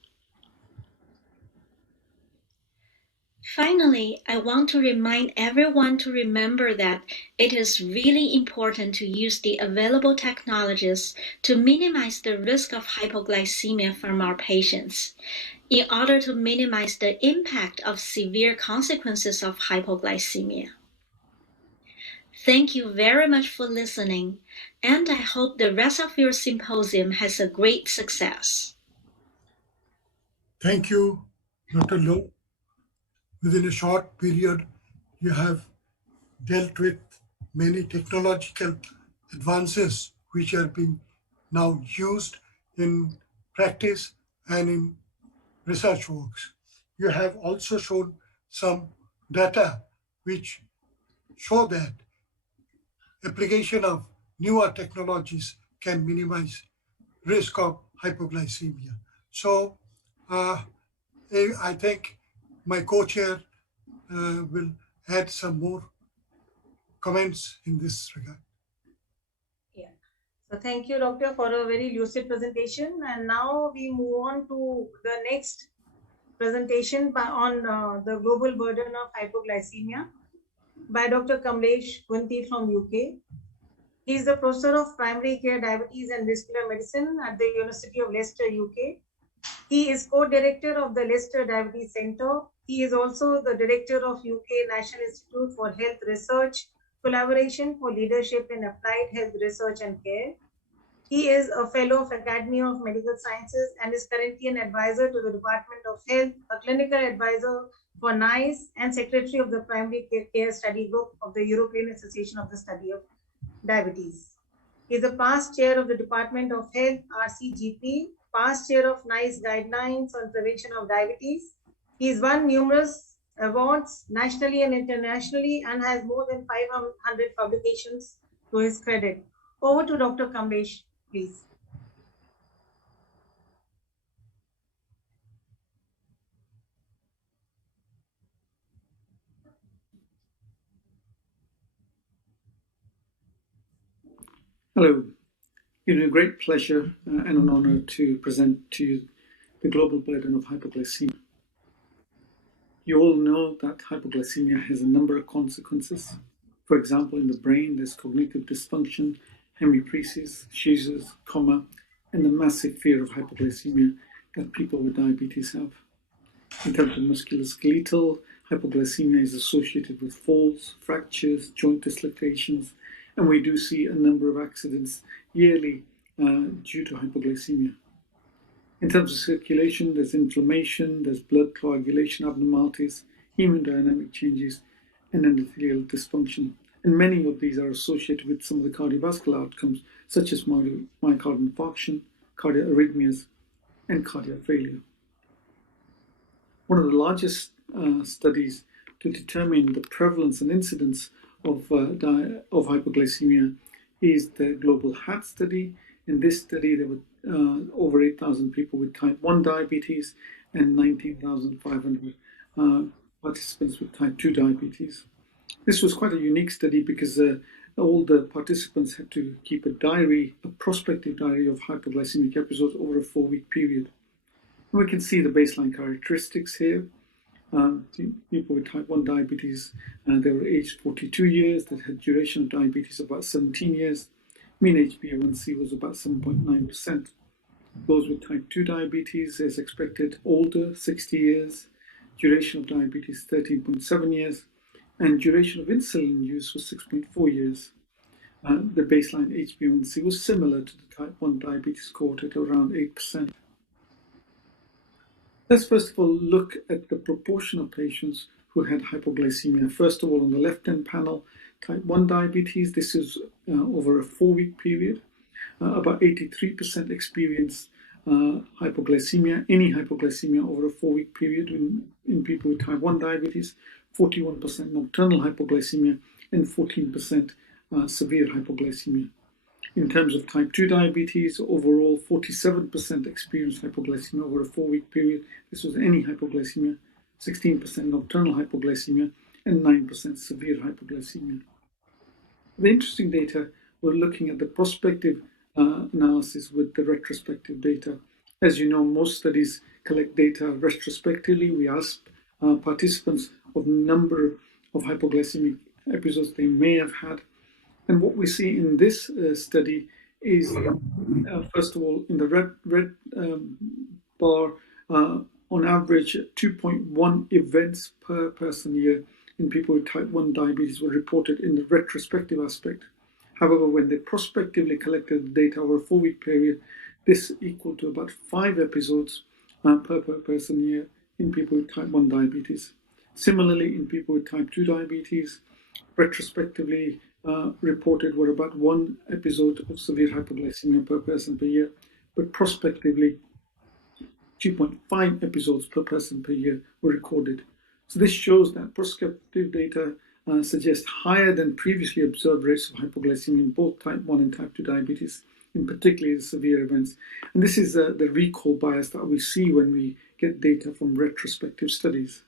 Finally, I want to remind everyone to remember that it is really important to use the available technologies to minimize the risk of hypoglycemia from our patients in order to minimize the impact of severe consequences of hypoglycemia. Thank you very much for listening, and I hope the rest of your symposium has a great success. Thank you, Dr. Loh. Within a short period, you have dealt with many technological advances which are being now used in practice and in research works. You have also shown some data which show that application of newer technologies can minimize risk of hypoglycemia. So I think my co-chair will add some more comments in this regard. Yeah. So thank you, Doctor, for a very lucid presentation. And now we move on to the next presentation on the global burden of hypoglycemia by Dr. Kamlesh Gunti from UK. He is the professor of primary care, diabetes and vascular medicine at the University of Leicester, UK, He is co-director of the Leicester Diabetes Centre. He is also the director of UK National Institute for Health Research Collaboration for Leadership in Applied Health Research and Care. He is a fellow of Academy of Medical Sciences and is currently an advisor to the Department of Health, a clinical advisor for NICE, and secretary of the Primary Care Study Group of the European Association of the Study of Diabetes. He is a past chair of the Department of Health, RCGP, past chair of NICE Guidelines on Prevention of Diabetes. He has won numerous awards nationally and internationally and has more than 500 publications to his credit. Over to Dr. Kamlesh, please. Hello. It's a great pleasure and an honor to present to you the global burden of hypoglycemia. You all know that hypoglycemia has a number of consequences. For example, in the brain, there's cognitive dysfunction, hemiparesis, seizures, coma, and the massive fear of hypoglycemia that people with diabetes have. In terms of musculoskeletal, hypoglycemia is associated with falls, fractures, joint dislocations, and we do see a number of accidents yearly due to hypoglycemia. In terms of circulation, there's inflammation, there's blood coagulation abnormalities, hemodynamic changes, and endothelial dysfunction. And many of these are associated with some of the cardiovascular outcomes, such as myocardial infarction, cardiac arrhythmias, and cardiac failure. One of the largest studies to determine the prevalence and incidence of hypoglycemia is the Global HAT study. In this study, there were over 8,000 people with type 1 diabetes and 19,500 participants with type 2 diabetes. This was quite a unique study because all the participants had to keep a diary, a prospective diary of hypoglycemic episodes over a 4-week period. And we can see the baseline characteristics here. People with type 1 diabetes, they were aged 42 years, that had duration of diabetes about 17 years. Mean HbA1c was about 7.9%. Those with type 2 diabetes, as expected, older, 60 years, duration of diabetes 13.7 years, and duration of insulin use was 6.4 years. The baseline HbA1c was similar to the type 1 diabetes cohort at around 8%. Let's first of all look at the proportion of patients who had hypoglycemia. First of all, on the left-hand panel, type 1 diabetes, this is over a 4-week period. About 83% experienced hypoglycemia, any hypoglycemia over a 4-week period in people with type 1 diabetes, 41% nocturnal hypoglycemia, and 14% severe hypoglycememia. In terms of type 2 diabetes, overall 47% experienced hypoglycemia over a 4-week period. This was any hypoglycemia, 16% nocturnal hypoglycemia, and 9% severe hypoglycemia. The interesting data, we're looking at the prospective analysis with the retrospective data. As you know, most studies collect data retrospectively. We ask participants of number of hypoglycemic episodes they may have had. And what we see in this study is, first of all, in the red bar, on average, 2.1 events per person year in people with type 1 diabetes were reported in the retrospective aspect. However, when they prospectively collected the data over a 4-week period, this equaled to about 5 episodes per person year in people with type 1 diabetes. Similarly, in people with type 2 diabetes, retrospectively reported were about 1 episode of severe hypoglycemia per person per year, but prospectively 2.5 episodes per person per year were recorded. So this shows that prospective data suggests higher than previously observed rates of hypoglycemia in both type 1 and type 2 diabetes, in particularly the severe events. And this is the recall bias that we see when we get data from retrospective studies.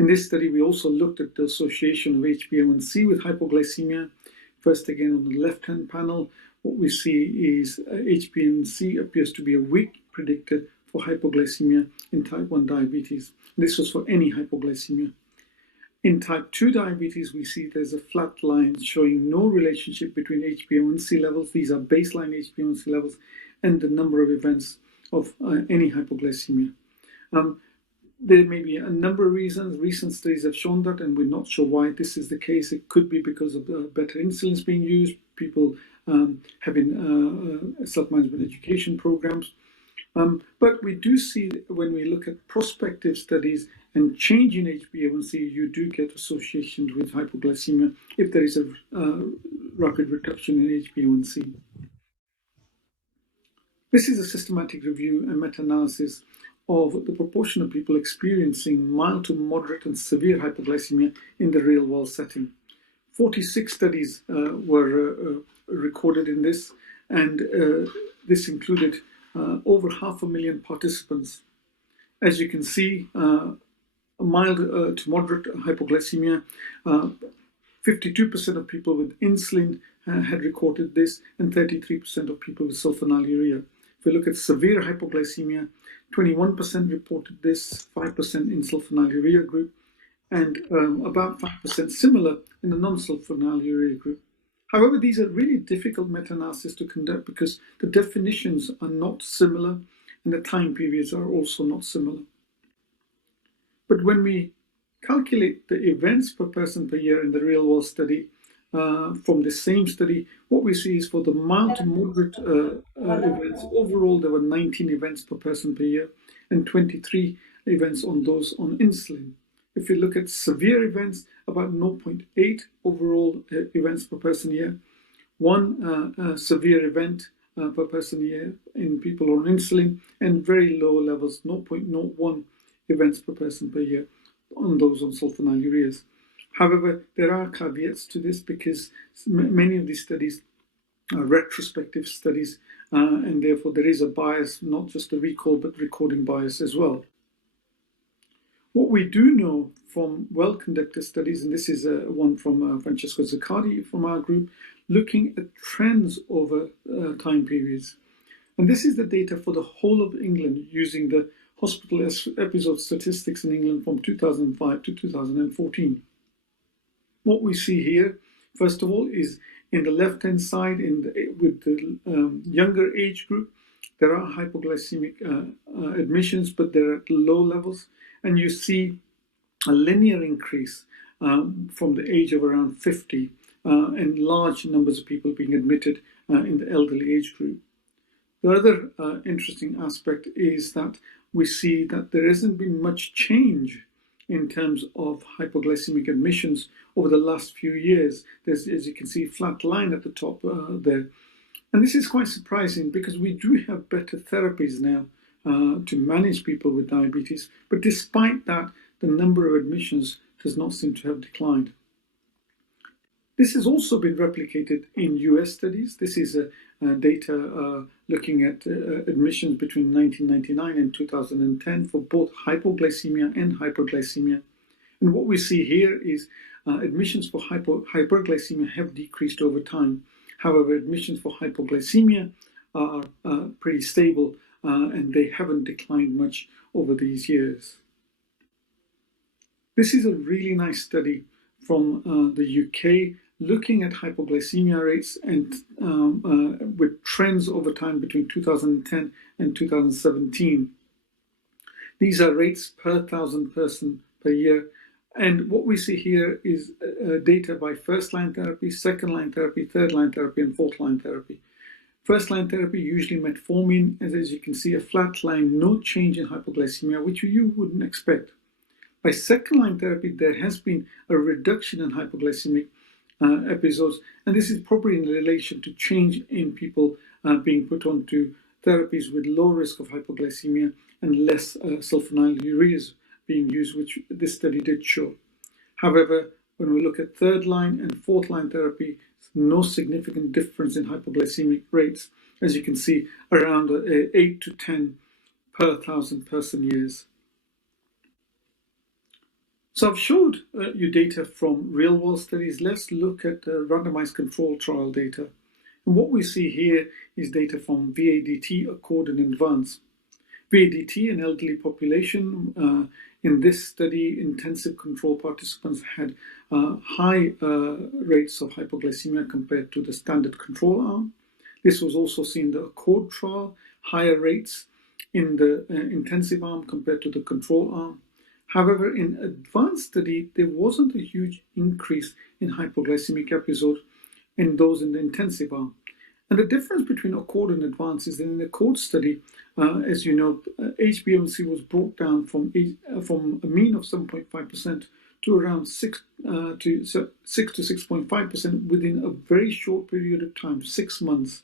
In this study, we also looked at the association of HbA1c with hypoglycemia. First, again, on the left-hand panel, what we see is HbA1c appears to be a weak predictor for hypoglycemia in type 1 diabetes. This was for any hypoglycemia. In type 2 diabetes, we see there's a flat line showing no relationship between HbA1c levels. These are baseline HbA1c levels and the number of events of any hypoglycemia. There may be a number of reasons. Recent studies have shown that, and we're not sure why this is the case. It could be because of better insulins being used, people having self-management education programs. But we do see when we look at prospective studies and change in HbA1c, you do get associations with hypoglycemia if there is a rapid reduction in HbA1c. This is a systematic review and meta-analysis of the proportion of people experiencing mild to moderate and severe hypoglycemia in the real-world setting. 46 studies were recorded in this, and this included over 500,000 participants. As you can see, mild to moderate hypoglycemia, 52% of people with insulin had recorded this, and 33% of people with sulfonylurea. If we look at severe hypoglycemia, 21% reported this, 5% in sulfonylurea group, and about 5% similar in the non-sulfonylurea group. However, these are really difficult meta-analysis to conduct because the definitions are not similar and the time periods are also not similar. But when we calculate the events per person per year in the real-world study, from the same study, what we see is for the mild to moderate events, overall there were 19 events per person per year and 23 events on those on insulin. If we look at severe events, about 0.8 overall events per person a year, one severe event per person a year in people on insulin, and very low levels, 0.01 events per person per year on those on sulfonylureas. However, there are caveats to this because many of these studies are retrospective studies, and therefore there is a bias, not just a recall, but recording bias as well. What we do know from well-conducted studies, and this is one from Francesco Zaccardi from our group, looking at trends over time periods. And this is the data for the whole of England using the hospital episode statistics in England from 2005 to 2014. What we see here, first of all, is in the left-hand side with the younger age group, there are hypoglycemic admissions, but they're at low levels. And you see a linear increase from the age of around 50 and large numbers of people being admitted in the elderly age group. The other interesting aspect is that we see that there hasn't been much change in terms of hypoglycemic admissions over the last few years. There's, as you can see, a flat line at the top there. And this is quite surprising because we do have better therapies now to manage people with diabetes, but despite that, the number of admissions does not seem to have declined. This has also been replicated in US studies. This is data looking at admissions between 1999 and 2010 for both hypoglycemia and hyperglycemia. And what we see here is admissions for hyperglycemia have decreased over time. However, admissions for hypoglycemia are pretty stable and they haven't declined much over these years. This is a really nice study from the UK looking at hypoglycemia rates and with trends over time between 2010 and 2017. These are rates per 1,000 person per year. And what we see here is data by first-line therapy, second-line therapy, third-line therapy, and fourth-line therapy. First-line therapy, usually metformin, and as you can see, a flat line, no change in hypoglycemia, which you wouldn't expect. By second-line therapy, there has been a reduction in hypoglycemic episodes, and this is probably in relation to change in people being put onto therapies with low risk of hypoglycemia and less sulfonylureas being used, which this study did show. However, when we look at third-line and fourth-line therapy, no significant difference in hypoglycemic rates, as you can see, around 8 to 10 per 1,000 person years. So I've showed you data from real-world studies. Let's look at randomized control trial data. And what we see here is data from VADT, ACCORD, and ADVANCE. VADT, an elderly population, in this study, intensive control participants had high rates of hypoglycemia compared to the standard control arm. This was also seen in the ACCORD trial, higher rates in the intensive arm compared to the control arm. However, in advanced study, there wasn't a huge increase in hypoglycemic episodes in those in the intensive arm. And the difference between ACCORD and ADVANCE is that in the ACCORD study, as you know, HbA1c was brought down from a mean of 7.5% to around 6 to 6.5% within a very short period of time, 6 months.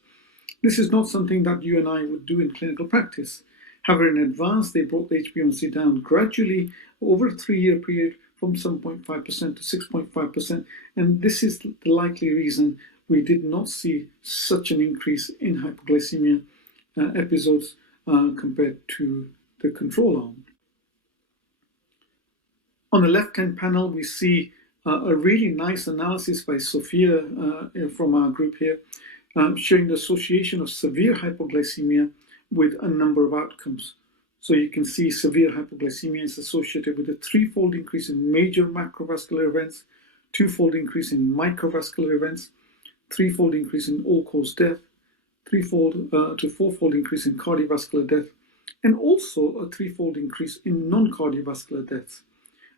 This is not something that you and I would do in clinical practice. However, in ADVANCE, they brought the HbA1c down gradually over a 3-year period from 7.5% to 6.5%, and this is the likely reason we did not see such an increase in hypoglycemia episodes compared to the control arm. On the left-hand panel, we see a really nice analysis by Sophia from our group here, showing the association of severe hypoglycemia with a number of outcomes. So you can see severe hypoglycemia is associated with a 3-fold increase in major macrovascular events, 2-fold increase in microvascular events, 3-fold increase in all-cause death, 3-fold to 4-fold increase in cardiovascular death, and also a 3-fold increase in non-cardiovascular deaths.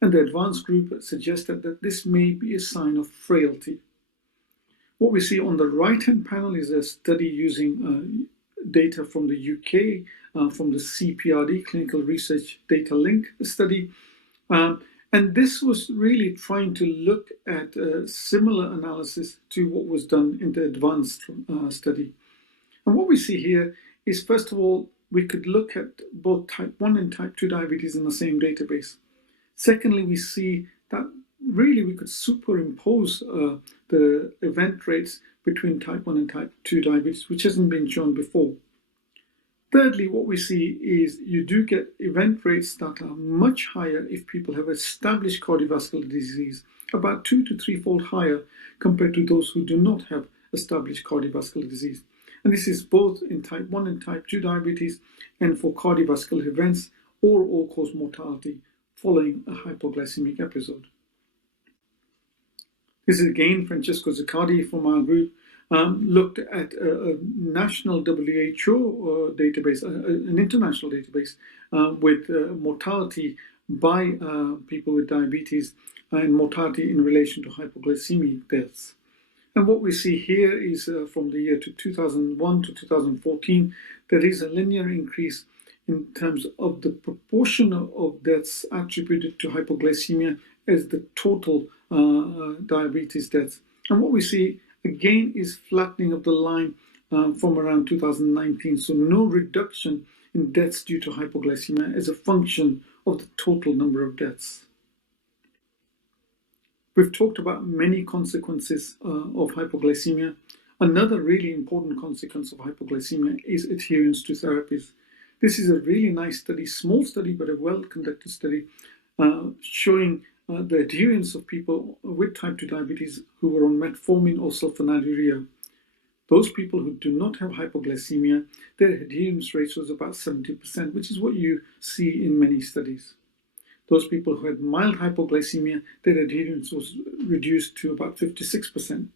And the advanced group suggested that this may be a sign of frailty. What we see on the right-hand panel is a study using data from the UK, from the CPRD, Clinical Research Data Link study. And this was really trying to look at a similar analysis to what was done in the advanced study. And what we see here is, first of all, we could look at both type 1 and type 2 diabetes in the same database. Secondly, we see that really we could superimpose the event rates between type 1 and type 2 diabetes, which hasn't been shown before. Thirdly, what we see is you do get event rates that are much higher if people have established cardiovascular disease, about 2 to 3-fold higher compared to those who do not have established cardiovascular disease. And this is both in type 1 and type 2 diabetes and for cardiovascular events or all-cause mortality following a hypoglycemic episode. This is again Francesco Zaccardi from our group, looked at a national WHO database, an international database with mortality by people with diabetes and mortality in relation to hypoglycemic deaths. And what we see here is from the year to 2001 to 2014, there is a linear increase in terms of the proportion of deaths attributed to hypoglycemia as the total diabetes deaths. And what we see again is flattening of the line from around 2019. So no reduction in deaths due to hypoglycemia as a function of the total number of deaths. We've talked about many consequences of hypoglycemia. Another really important consequence of hypoglycemia is adherence to therapies. This is a really nice study, small study, but a well-conducted study, showing the adherence of people with type 2 diabetes who were on metformin or sulfonylurea. Those people who do not have hypoglycemia, their adherence rate was about 70%, which is what you see in many studies. Those people who had mild hypoglycemia, their adherence was reduced to about 56%.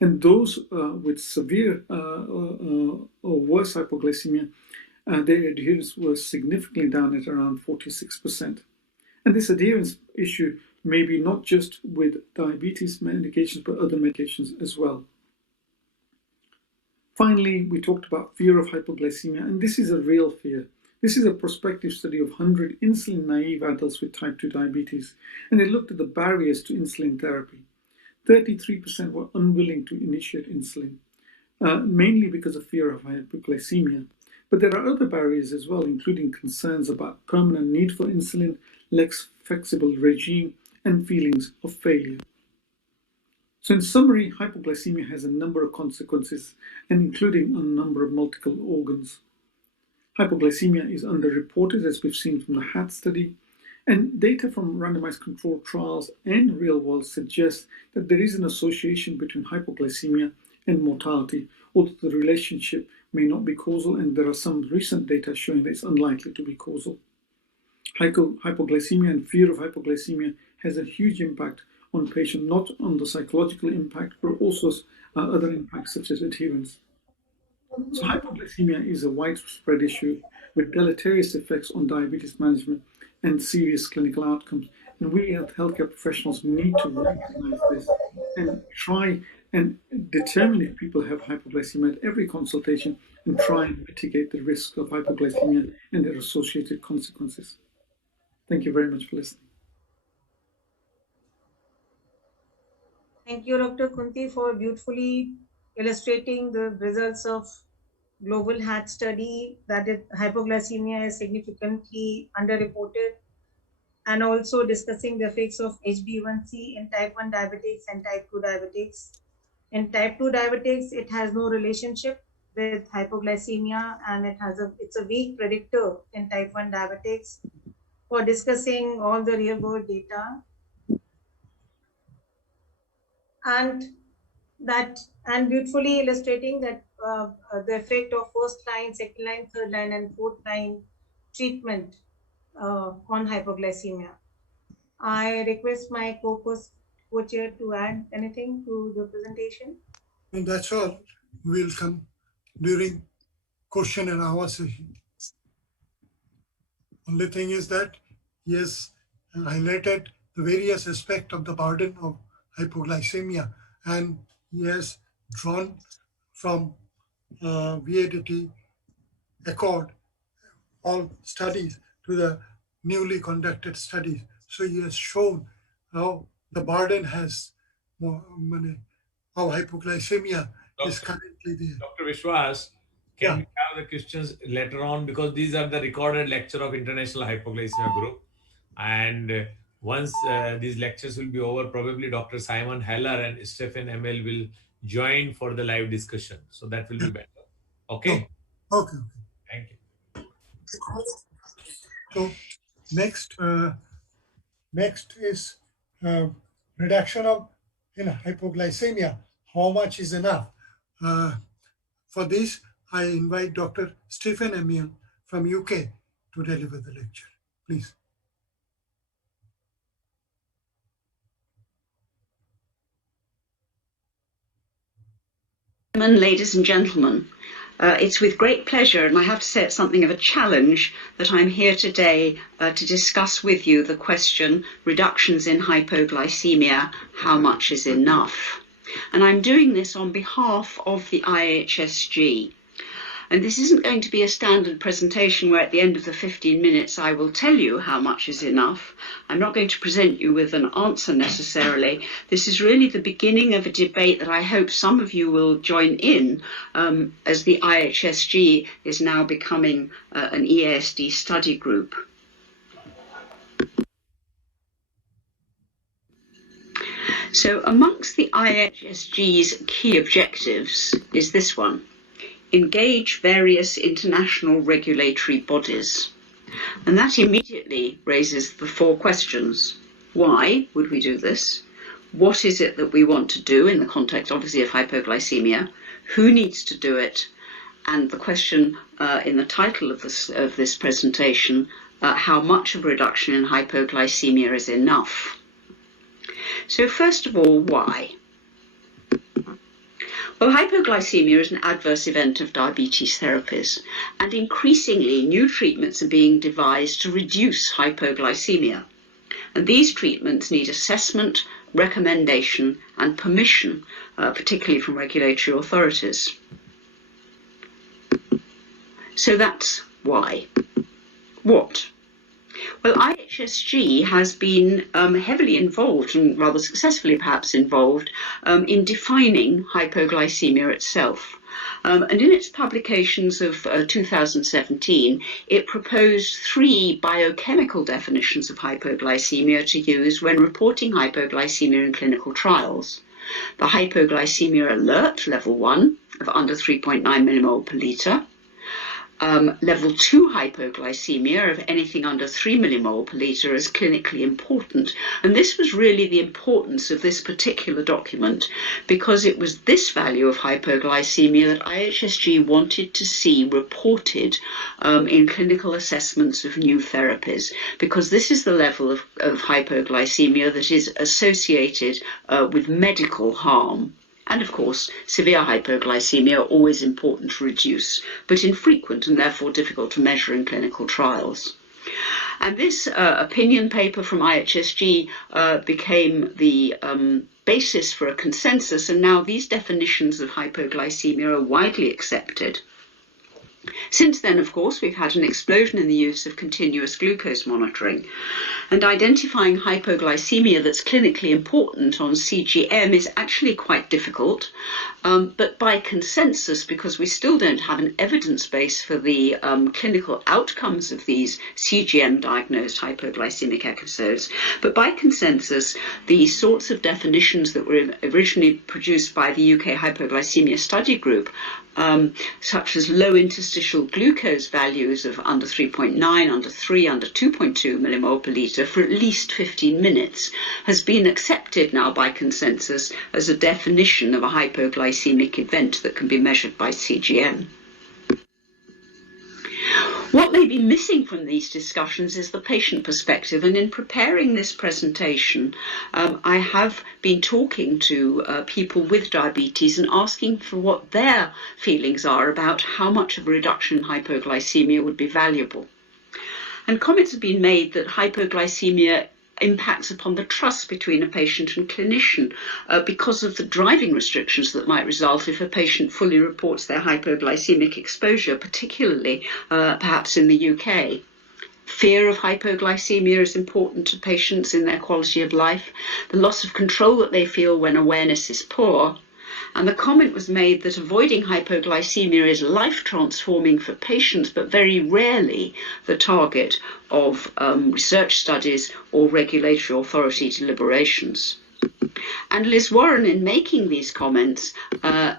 And those with severe or worse hypoglycemia, their adherence was significantly down at around 46%. And this adherence issue may be not just with diabetes medications, but other medications as well. Finally, we talked about fear of hypoglycemia, and this is a real fear. This is a prospective study of 100 insulin-naive adults with type 2 diabetes, and they looked at the barriers to insulin therapy. 33% were unwilling to initiate insulin, mainly because of fear of hypoglycemia. But there are other barriers as well, including concerns about permanent need for insulin, less flexible regime, and feelings of failure. So in summary, hypoglycemia has a number of consequences, and including a number of multiple organs. Hypoglycemia is underreported, as we've seen from the HAT study, and data from randomized controlled trials and real world suggests that there is an association between hypoglycemia and mortality, although the relationship may not be causal, and there are some recent data showing that it's unlikely to be causal. Hypoglycemia and fear of hypoglycemia has a huge impact on patients, not on the psychological impact, but also other impacts such as adherence. So hypoglycemia is a widespread issue with deleterious effects on diabetes management and serious clinical outcomes. And we as healthcare professionals need to recognize this and try and determine if people have hypoglycemia at every consultation and try and mitigate the risk of hypoglycemia and their associated consequences. Thank you very much for listening. Thank you, Dr. Kunti, for beautifully illustrating the results of global HAT study that hypoglycemia is significantly underreported, and also discussing the effects of HbA1c in type 1 diabetics and type 2 diabetics. In type 2 diabetics, it has no relationship with hypoglycemia, and it's a weak predictor in type 1 diabetics. For discussing all the real world data and beautifully illustrating that the effect of first line, second line, third line, and fourth line treatment on hypoglycemia. I request my co-chair to add anything to the presentation. And that's all. We'll come during question and answer session. Only thing is that he has highlighted the various aspects of the burden of hypoglycemia, and he has drawn from VADT, ACCORD, all studies to the newly conducted studies. So he has shown how the burden has, how hypoglycemia is currently there. Dr. Vishwas, can we have the questions later on, because these are the recorded lecture of International Hypoglycemia Group, and once these lectures will be over, probably Dr. Simon Heller and Stephen Emil will join for the live discussion. So that will be better. Okay? Okay. Thank you. So next is reduction of hypoglycemia. How much is enough? For this, I invite Dr. Stephen Emil from UK to deliver the lecture. Please. Ladies and gentlemen, it's with great pleasure, and I have to say it's something of a challenge, that I'm here today to discuss with you the question, reductions in hypoglycemia, how much is enough? And I'm doing this on behalf of the IHSG. And this isn't going to be a standard presentation where at the end of the 15 minutes I will tell you how much is enough. I'm not going to present you with an answer necessarily. This is really the beginning of a debate that I hope some of you will join in, as the IHSG is now becoming an EASD study group. So amongst the IHSG's key objectives is this one: engage various international regulatory bodies. And that immediately raises the four questions. Why would we do this? What is it that we want to do in the context, obviously, of hypoglycemia? Who needs to do it? And the question in the title of this presentation, how much of a reduction in hypoglycemia is enough? So first of all, why? Well, hypoglycemia is an adverse event of diabetes therapies, and increasingly new treatments are being devised to reduce hypoglycemia. And these treatments need assessment, recommendation, and permission, particularly from regulatory authorities. So that's why. What? Well, IHSG has been heavily involved, and rather successfully perhaps involved, in defining hypoglycemia itself. And in its publications of 2017, it proposed 3 biochemical definitions of hypoglycemia to use when reporting hypoglycemia in clinical trials. The hypoglycemia alert, level 1, of under 3.9 millimole per litre. Level 2 hypoglycemia of anything under 3 millimole per litre is clinically important. And this was really the importance of this particular document, because it was this value of hypoglycemia that IHSG wanted to see reported in clinical assessments of new therapies, because this is the level of hypoglycemia that is associated with medical harm And of course, severe hypoglycemia, always important to reduce, but infrequent and therefore difficult to measure in clinical trials. And this opinion paper from IHSG became the basis for a consensus, and now these definitions of hypoglycemia are widely accepted. Since then, of course, we've had an explosion in the use of continuous glucose monitoring, and identifying hypoglycemia that's clinically important on CGM is actually quite difficult, but by consensus, because we still don't have an evidence base for the clinical outcomes of these CGM-diagnosed hypoglycemic episodes, but by consensus, the sorts of definitions that were originally produced by the UK Hypoglycemia Study Group, such as low interstitial glucose values of under 3.9, under 3, under 2.2 millimole per litre for at least 15 minutes, has been accepted now by consensus as a definition of a hypoglycemic event that can be measured by CGM. What may be missing from these discussions is the patient perspective, and in preparing this presentation, I have been talking to people with diabetes and asking for what their feelings are about how much of a reduction in hypoglycemia would be valuable. And comments have been made that hypoglycemia impacts upon the trust between a patient and clinician because of the driving restrictions that might result if a patient fully reports their hypoglycemic exposure, particularly perhaps in the UK. Fear of hypoglycemia is important to patients in their quality of life, the loss of control that they feel when awareness is poor. And the comment was made that avoiding hypoglycemia is life-transforming for patients, but very rarely the target of research studies or regulatory authority deliberations. And Liz Warren, in making these comments,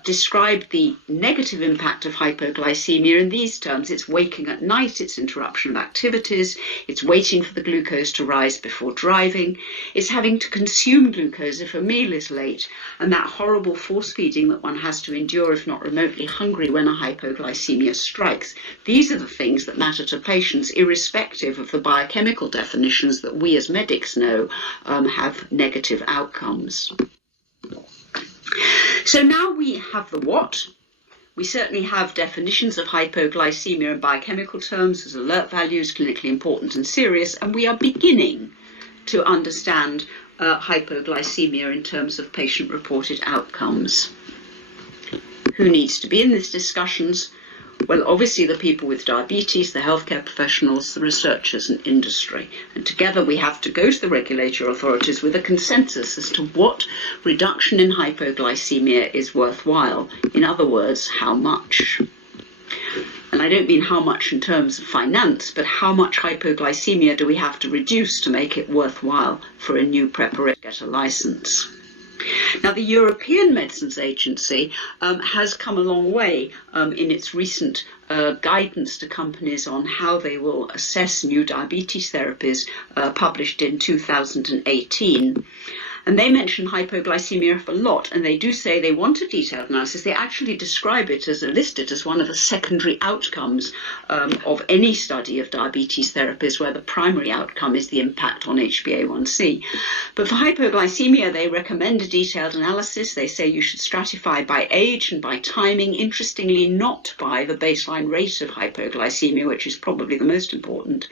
described the negative impact of hypoglycemia in these terms. It's waking at night, it's interruption of activities, it's waiting for the glucose to rise before driving, it's having to consume glucose if a meal is late, and that horrible force feeding that one has to endure if not remotely hungry when a hypoglycemia strikes. These are the things that matter to patients, irrespective of the biochemical definitions that we as medics know have negative outcomes. So now we have the what. We certainly have definitions of hypoglycemia in biochemical terms as alert values, clinically important and serious, and we are beginning to understand hypoglycemia in terms of patient-reported outcomes. Who needs to be in these discussions? Well, obviously the people with diabetes, the healthcare professionals, the researchers and industry. And together we have to go to the regulatory authorities with a consensus as to what reduction in hypoglycemia is worthwhile. In other words, how much. And I don't mean how much in terms of finance, but how much hypoglycemia do we have to reduce to make it worthwhile for a new preparator to get a license. Now, the European Medicines Agency has come a long way in its recent guidance to companies on how they will assess new diabetes therapies, published in 2018. And they mention hypoglycemia a lot, and they do say they want a detailed analysis. They actually describe it as listed as one of the secondary outcomes of any study of diabetes therapies, where the primary outcome is the impact on HbA1c. But for hypoglycemia, they recommend a detailed analysis. They say you should stratify by age and by timing, interestingly not by the baseline rate of hypoglycemia, which is probably the most important.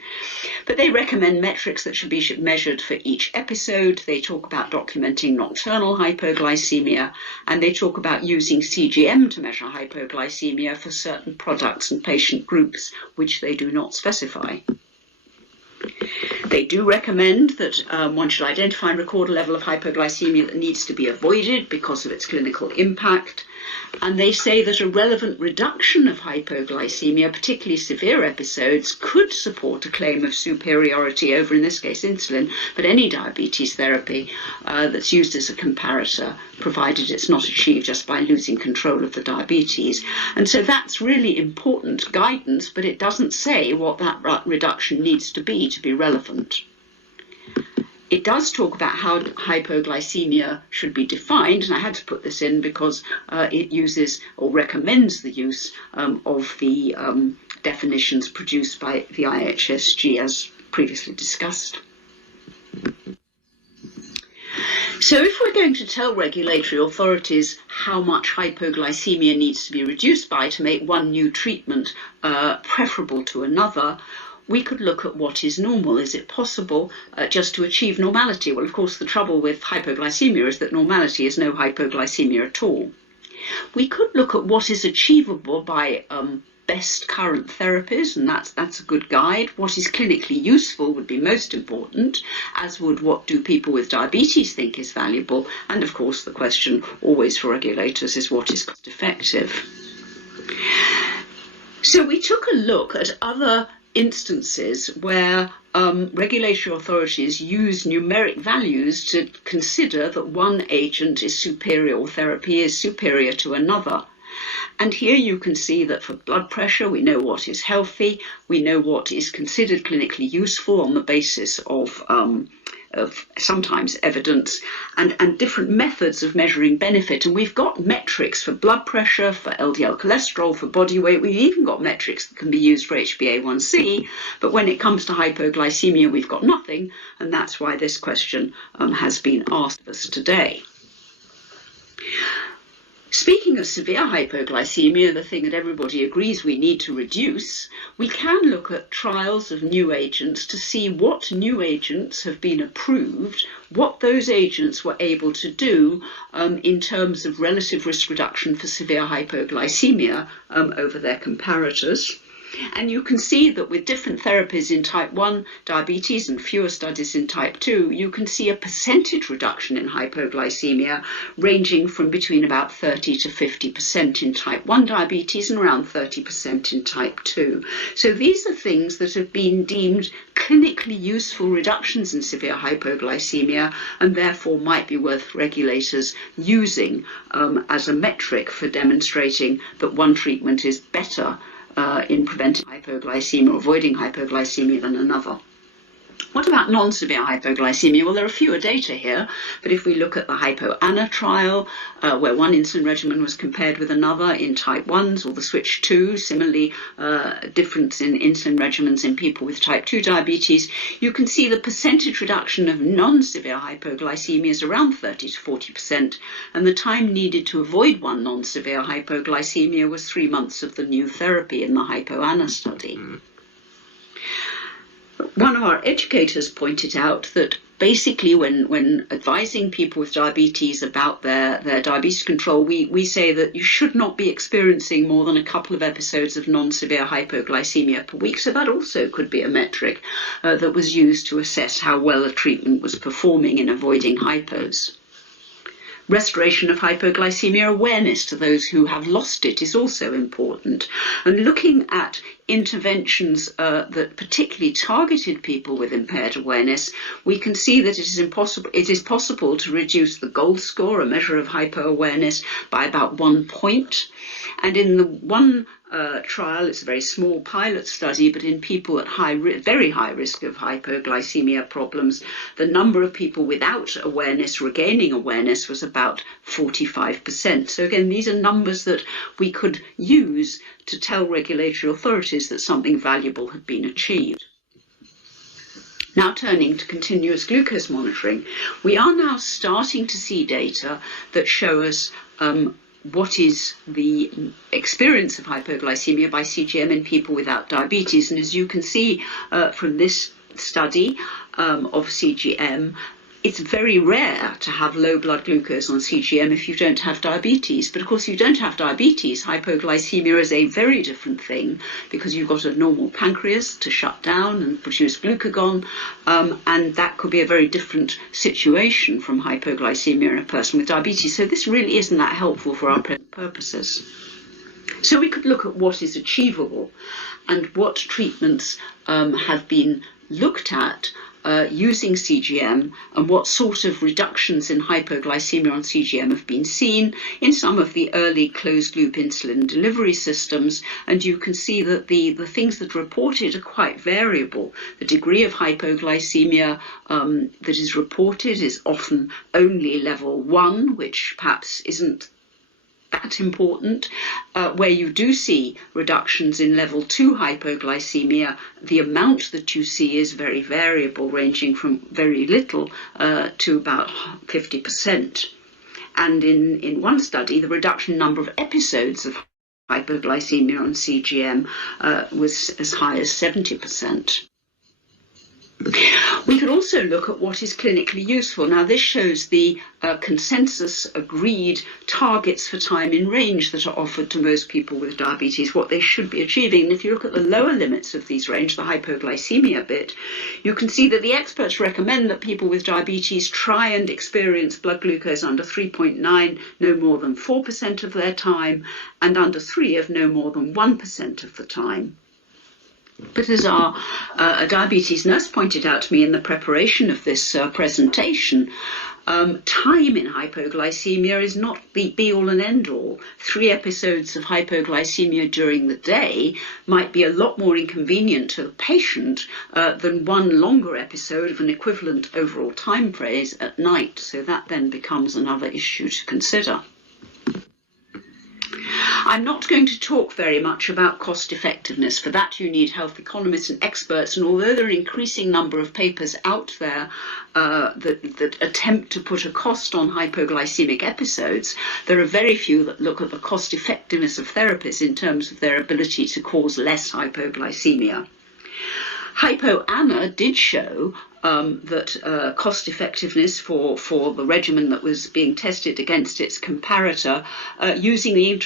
But they recommend metrics that should be measured for each episode. They talk about documenting nocturnal hypoglycemia, and they talk about using CGM to measure hypoglycemia for certain products and patient groups, which they do not specify. They do recommend that one should identify and record a level of hypoglycemia that needs to be avoided because of its clinical impact. And they say that a relevant reduction of hypoglycemia, particularly severe episodes, could support a claim of superiority over, in this case, insulin, but any diabetes therapy that's used as a comparator, provided it's not achieved just by losing control of the diabetes. And so that's really important guidance, but it doesn't say what that reduction needs to be relevant. It does talk about how hypoglycemia should be defined, and I had to put this in because it uses or recommends the use of the definitions produced by the IHSG as previously discussed. So if we're going to tell regulatory authorities how much hypoglycemia needs to be reduced by to make one new treatment preferable to another, we could look at what is normal. Is it possible just to achieve normality? Well, of course, the trouble with hypoglycemia is that normality is no hypoglycemia at all. We could look at what is achievable by best current therapies, and that's a good guide. What is clinically useful would be most important, as would what do people with diabetes think is valuable. And of course, the question always for regulators is what is cost effective. So we took a look at other instances where regulatory authorities use numeric values to consider that one agent is superior or therapy is superior to another. And here you can see that for blood pressure, we know what is healthy, we know what is considered clinically useful on the basis of sometimes evidence and different methods of measuring benefit. And we've got metrics for blood pressure, for LDL cholesterol, for body weight. We've even got metrics that can be used for HbA1c. But when it comes to hypoglycemia, we've got nothing. And that's why this question has been asked of us today. Speaking of severe hypoglycemia, the thing that everybody agrees we need to reduce, we can look at trials of new agents to see what new agents have been approved, what those agents were able to do in terms of relative risk reduction for severe hypoglycemia over their comparators. And you can see that with different therapies in type 1 diabetes and fewer studies in type 2, you can see a percentage reduction in hypoglycemia ranging from between about 30 to 50% in type 1 diabetes and around 30% in type 2. So these are things that have been deemed clinically useful reductions in severe hypoglycemia and therefore might be worth regulators using as a metric for demonstrating that one treatment is better in preventing hypoglycemia or avoiding hypoglycemia than another. What about non-severe hypoglycemia? Well, there are fewer data here, but if we look at the HypoANA trial, where one insulin regimen was compared with another in type 1s, or the Switch 2, similarly difference in insulin regimens in people with type 2 diabetes, you can see the percentage reduction of non-severe hypoglycemia is around 30 to 40%, and the time needed to avoid one non-severe hypoglycemia was 3 months of the new therapy in the HypoANA study. One of our educators pointed out that basically when advising people with diabetes about their diabetes control, we say that you should not be experiencing more than a couple of episodes of non-severe hypoglycemia per week. So that also could be a metric that was used to assess how well a treatment was performing in avoiding hypos. Restoration of hypoglycemia awareness to those who have lost it is also important. And looking at interventions that particularly targeted people with impaired awareness, we can see that it is possible to reduce the GOLD score, a measure of hypo-awareness, by about 1 point. And in the one trial, it's a very small pilot study, but in people at very high risk of hypoglycemia problems, the number of people without awareness regaining awareness was about 45%. So again, these are numbers that we could use to tell regulatory authorities that something valuable had been achieved. Now turning to continuous glucose monitoring, we are now starting to see data that show us what is the experience of hypoglycemia by CGM in people without diabetes. And as you can see from this study of CGM, it's very rare to have low blood glucose on CGM if you don't have diabetes. But of course, if you don't have diabetes, hypoglycemia is a very different thing because you've got a normal pancreas to shut down and produce glucagon, and that could be a very different situation from hypoglycemia in a person with diabetes. So this really isn't that helpful for our purposes. So we could look at what is achievable and what treatments have been looked at using CGM and what sort of reductions in hypoglycemia on CGM have been seen in some of the early closed-loop insulin delivery systems. And you can see that the things that are reported are quite variable. The degree of hypoglycemia that is reported is often only level 1, which perhaps isn't that important. Where you do see reductions in level 2 hypoglycemia, the amount that you see is very variable, ranging from very little to about 50%. And in one study, the reduction number of episodes of hypoglycemia on CGM was as high as 70%. We could also look at what is clinically useful. Now, this shows the consensus agreed targets for time in range that are offered to most people with diabetes, what they should be achieving. And if you look at the lower limits of these range, the hypoglycemia bit, you can see that the experts recommend that people with diabetes try and experience blood glucose under 3.9 no more than 4% of their time, and under 3 of no more than 1% of the time. But as our diabetes nurse pointed out to me in the preparation of this presentation, time in hypoglycemia is not the be-all and end-all. 3 episodes of hypoglycemia during the day might be a lot more inconvenient to the patient than 1 longer episode of an equivalent overall time phase at night. So that then becomes another issue to consider. I'm not going to talk very much about cost effectiveness. For that you need health economists and experts, and although there are an increasing number of papers out there that attempt to put a cost on hypoglycemic episodes, there are very few that look at the cost effectiveness of therapies in terms of their ability to cause less hypoglycemia. HypoANA did show that cost effectiveness for the regimen that was being tested against its comparator using the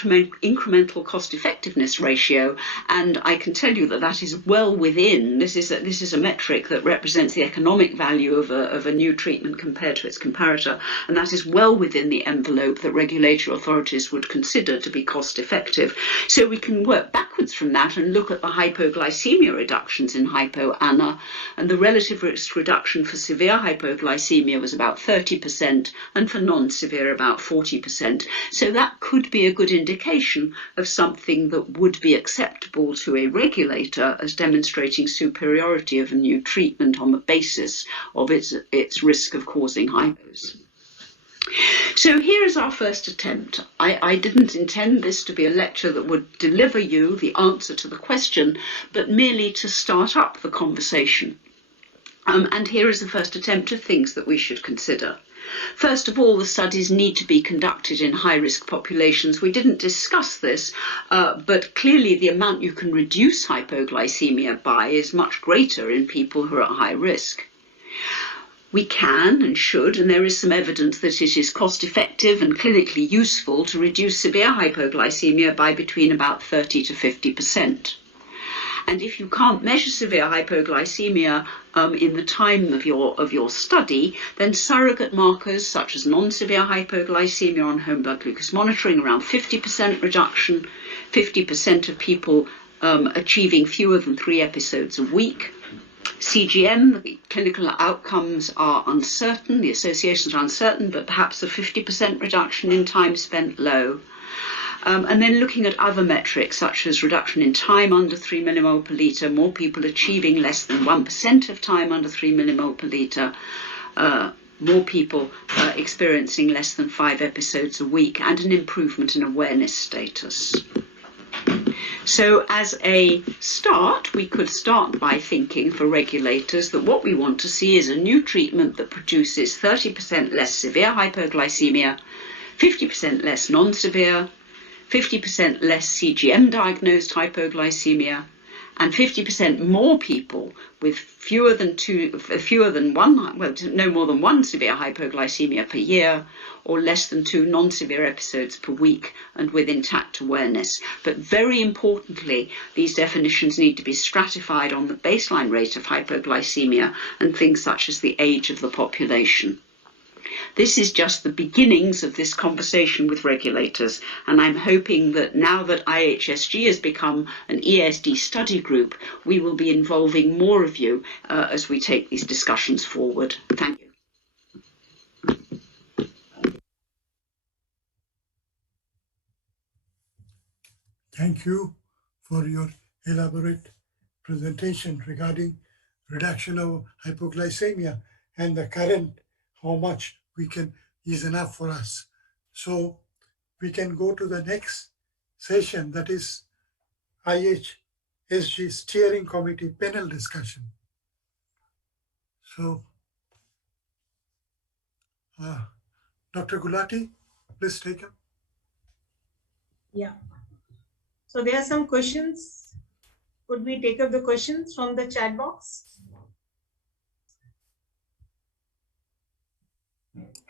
incremental cost effectiveness ratio, and I can tell you that that is well within. This is a metric that represents the economic value of a new treatment compared to its comparator, and that is well within the envelope that regulatory authorities would consider to be cost effective. So we can work backwards from that and look at the hypoglycemia reductions in HypoANA, and the relative risk reduction for severe hypoglycemia was about 30%, and for non-severe about 40%. So that could be a good indication of something that would be acceptable to a regulator as demonstrating superiority of a new treatment on the basis of its risk of causing hypos. So here is our first attempt. I didn't intend this to be a lecture that would deliver you the answer to the question, but merely to start up the conversation. And here is the first attempt of things that we should consider. First of all, the studies need to be conducted in high-risk populations. We didn't discuss this, but clearly the amount you can reduce hypoglycemia by is much greater in people who are at high risk. We can and should, and there is some evidence that it is cost-effective and clinically useful to reduce severe hypoglycemia by between about 30 to 50%. And if you can't measure severe hypoglycemia in the time of your study, then surrogate markers such as non-severe hypoglycemia on home blood glucose monitoring, around 50% reduction, 50% of people achieving fewer than 3 episodes a week. CGM, the clinical outcomes are uncertain, the associations are uncertain, but perhaps a 50% reduction in time spent low. And then looking at other metrics such as reduction in time under 3 millimole per litre, more people achieving less than 1% of time under 3 millimole per litre, more people experiencing less than 5 episodes a week, and an improvement in awareness status. So as a start, we could start by thinking for regulators that what we want to see is a new treatment that produces 30% less severe hypoglycemia, 50% less non-severe, 50% less CGM diagnosed hypoglycemia, and 50% more people with no more than 1 severe hypoglycemia per year, or less than 2 non-severe episodes per week, and with intact awareness. But very importantly, these definitions need to be stratified on the baseline rate of hypoglycemia and things such as the age of the population. This is just the beginnings of this conversation with regulators, and I'm hoping that now that IHSG has become an ESD study group, we will be involving more of you as we take these discussions forward. Thank you. Thank you for your elaborate presentation regarding reduction of hypoglycemia and the current, how much we can is enough for us. So we can go to the next session, that is IHSG Steering Committee panel discussion. So, Dr. Gulati, please take up. Yeah. So there are some questions. Could we take up the questions from the chat box?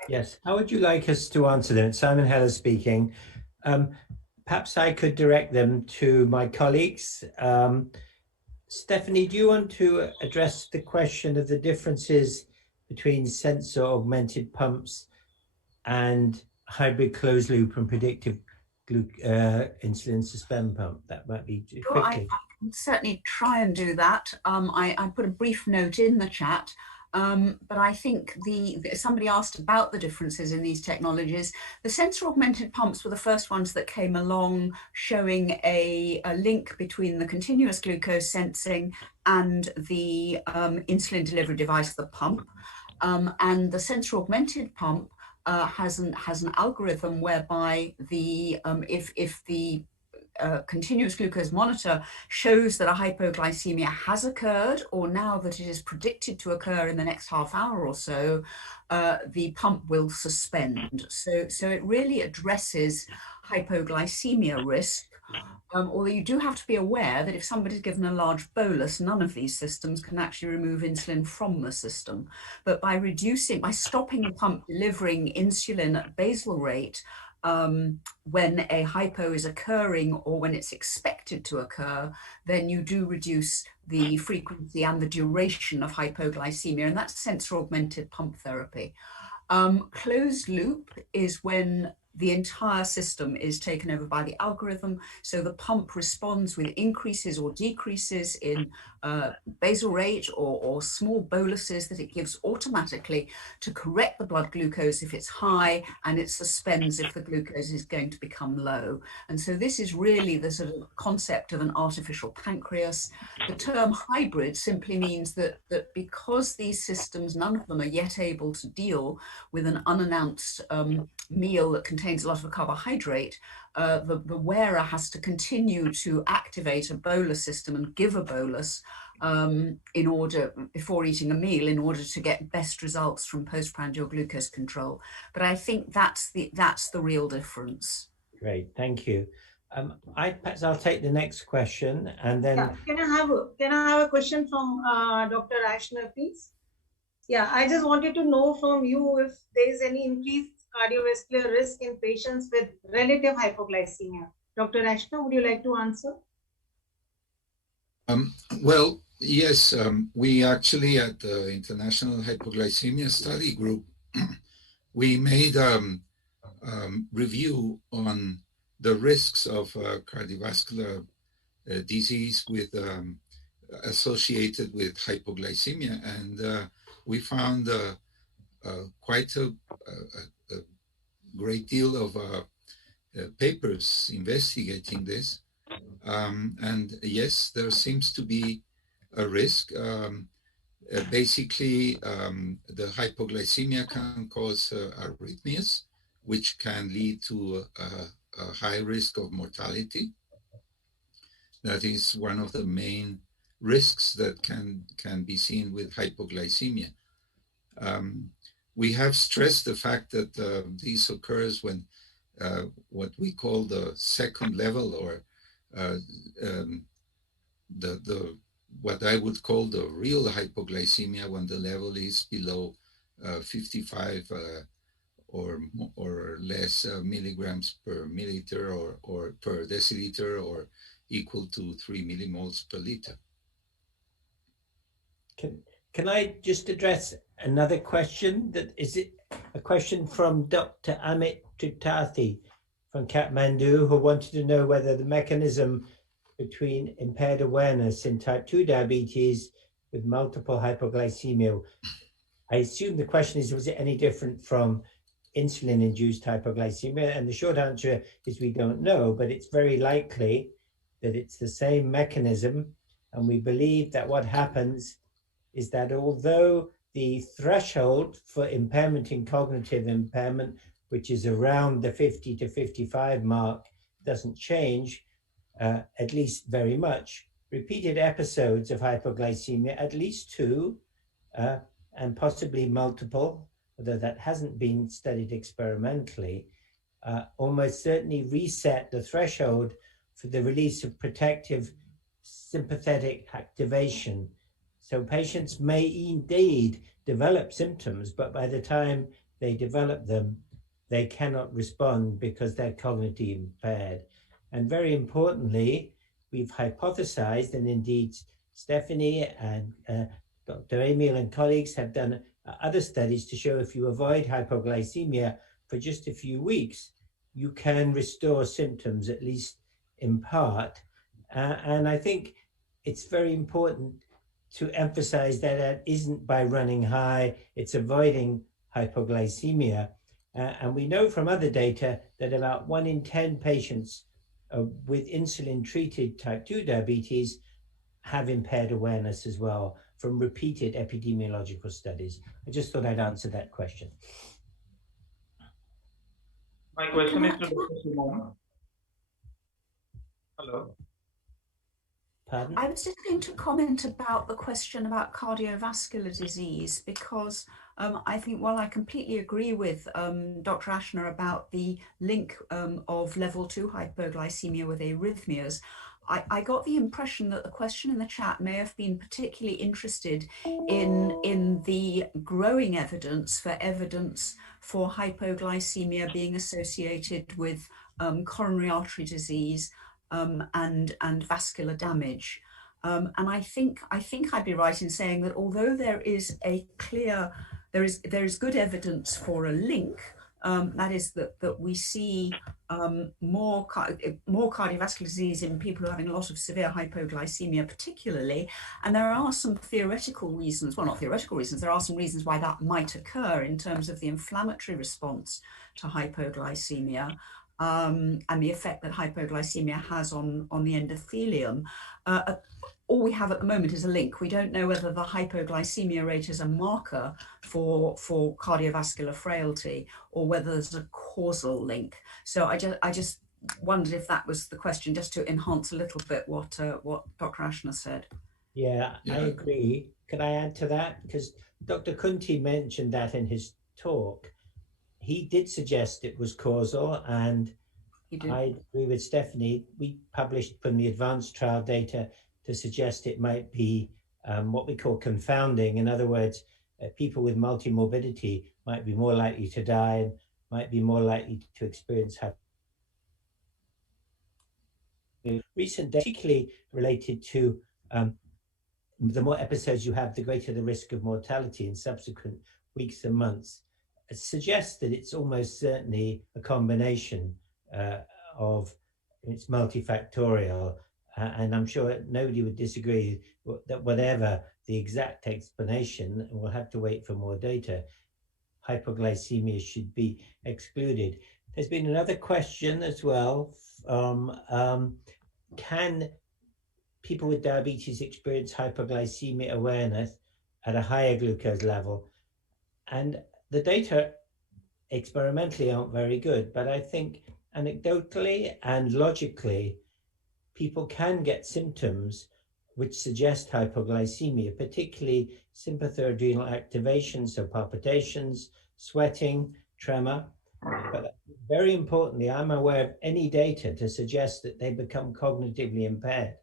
Yes. How would you like us to answer them? Simon Heller speaking. Perhaps I could direct them to my colleagues. Stephanie, do you want to address the question of the differences between sensor augmented pumps and hybrid closed loop and predictive insulin suspend pump? That might be Sure, I can certainly try and do that. I put a brief note in the chat. But I think somebody asked about the differences in these technologies. The sensor augmented pumps were the first ones that came along, showing a link between the continuous glucose sensing and the insulin delivery device, the pump. And the sensor augmented pump has an algorithm whereby if the continuous glucose monitor shows that a hypoglycemia has occurred, or now that it is predicted to occur in the next half hour or so, the pump will suspend. So it really addresses hypoglycemia risk. Although you do have to be aware that if somebody's given a large bolus, none of these systems can actually remove insulin from the system. But by stopping the pump delivering insulin at basal rate, when a hypo is occurring or when it's expected to occur, then you do reduce the frequency and the duration of hypoglycemia, and that's sensor augmented pump therapy. Closed loop is when the entire system is taken over by the algorithm. So the pump responds with increases or decreases in basal rate or small boluses that it gives automatically to correct the blood glucose if it's high, and it suspends if the glucose is going to become low. And so this is really the sort of concept of an artificial pancreas. The term hybrid simply means that because these systems, none of them are yet able to deal with an unannounced meal that contains a lot of carbohydrate, the wearer has to continue to activate a bolus system and give a bolus before eating a meal in order to get best results from postprandial glucose control. But I think that's the real difference. Great, thank you. Perhaps I'll take the next question, and then Can I have a question from Dr. Ashner, please? Yeah, I just wanted to know from you if there is any increased cardiovascular risk in patients with relative hypoglycemia. Dr. Ashner, would you like to answer? Well, yes, we actually at the International Hypoglycemia Study Group, we made a review on the risks of cardiovascular disease associated with hypoglycemia, and we found quite a great deal of papers investigating this. And yes, there seems to be a risk. Basically, the hypoglycemia can cause arrhythmias, which can lead to a high risk of mortality. That is one of the main risks that can be seen with hypoglycemia. We have stressed the fact that this occurs when what we call the second level, or what I would call the real hypoglycemia, when the level is below 55 or less milligrams per milliliter or per deciliter, or equal to 3 millimoles per liter. Can I just address another question? Is it a question from Dr. Amit Tripathi from Kathmandu, who wanted to know whether the mechanism between impaired awareness in type 2 diabetes with multiple hypoglycemia. I assume the question is, was it any different from insulin-induced hypoglycemia? And the short answer is we don't know, but it's very likely that it's the same mechanism. And we believe that what happens is that although the threshold for impairment in cognitive impairment which is around the 50 to 55 mark, doesn't change, at least very much. Repeated episodes of hypoglycemia, at least 2, and possibly multiple, although that hasn't been studied experimentally, almost certainly reset the threshold for the release of protective sympathetic activation. So patients may indeed develop symptoms, but by the time they develop them, they cannot respond because they're cognitively impaired. And very importantly, we've hypothesized, and indeed Stephanie and Dr. Emil and colleagues have done other studies to show if you avoid hypoglycemia for just a few weeks, you can restore symptoms, at least in part. And I think it's very important to emphasize that that isn't by running high, it's avoiding hypoglycemia. And we know from other data that about 1 in 10 patients with insulin-treated type 2 diabetes have impaired awareness as well from repeated epidemiological studies. I just thought I'd answer that question. My question is to Dr. Simon. Hello. Pardon? I was just going to comment about the question about cardiovascular disease, because I think while I completely agree with Dr. Ashner about the link of level 2 hypoglycemia with arrhythmias, I got the impression that the question in the chat may have been particularly interested in the growing evidence for hypoglycemia being associated with coronary artery disease and vascular damage. And I think I'd be right in saying that although there is good evidence for a link, that is that we see more cardiovascular disease in people who are having a lot of severe hypoglycemia particularly, and there are some theoretical reasons, well, not theoretical reasons, there are some reasons why that might occur in terms of the inflammatory response to hypoglycemia and the effect that hypoglycemia has on the endothelium. All we have at the moment is a link. We don't know whether the hypoglycemia rate is a marker for cardiovascular frailty or whether there's a causal link. So I just wondered if that was the question, just to enhance a little bit what Dr. Ashner said. Yeah, I agree. Could I add to that? Because Dr. Kunti mentioned that in his talk. He did suggest it was causal, and I agree with Stephanie. We published from the advanced trial data to suggest it might be what we call confounding. In other words, people with multimorbidity might be more likely to die and might be more likely to experience recent data, particularly related to the more episodes you have, the greater the risk of mortality in subsequent weeks and months. It suggests that it's almost certainly a combination of, it's multifactorial. And I'm sure nobody would disagree that whatever the exact explanation, and we'll have to wait for more data, hypoglycemia should be excluded. There's been another question as well. Can people with diabetes experience hypoglycemia awareness at a higher glucose level? And the data experimentally aren't very good, but I think anecdotally and logically, people can get symptoms which suggest hypoglycemia, particularly sympathoadrenal activation, so palpitations, sweating, tremor. But very importantly, I'm aware of any data to suggest that they become cognitively impaired.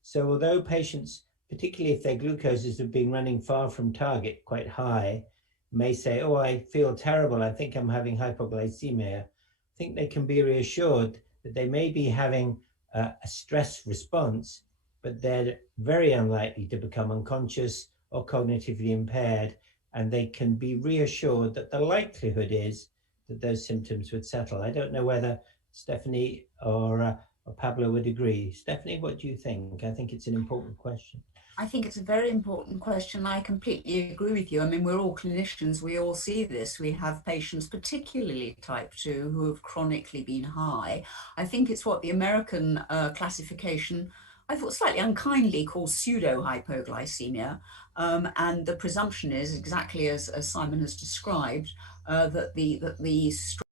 So although patients, particularly if their glucoses have been running far from target, quite high, may say, oh, I feel terrible, I think I'm having hypoglycemia, I think they can be reassured that they may be having a stress response, but they're very unlikely to become unconscious or cognitively impaired, and they can be reassured that the likelihood is that those symptoms would settle. I don't know whether Stephanie or Pablo would agree. Stephanie, what do you think? I think it's an important question. I think it's a very important question. I completely agree with you. I mean, we're all clinicians. We all see this. We have patients, particularly type 2, who have chronically been high. I think it's what the American classification, I thought slightly unkindly, called pseudo-hypoglycemia. And the presumption is, exactly as Simon has described, that the stress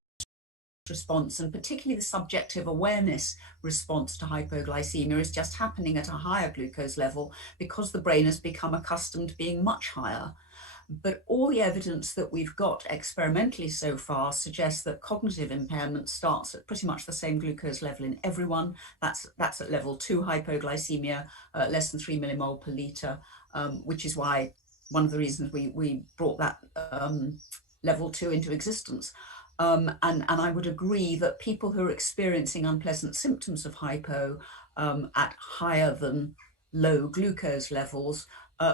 response, and particularly the subjective awareness response to hypoglycemia, is just happening at a higher glucose level because the brain has become accustomed to being much higher. But all the evidence that we've got experimentally so far suggests that cognitive impairment starts at pretty much the same glucose level in everyone. That's at level 2 hypoglycemia, less than 3 millimole per litre, which is why one of the reasons we brought that level 2 into existence. And I would agree that people who are experiencing unpleasant symptoms of hypo at higher than low glucose levels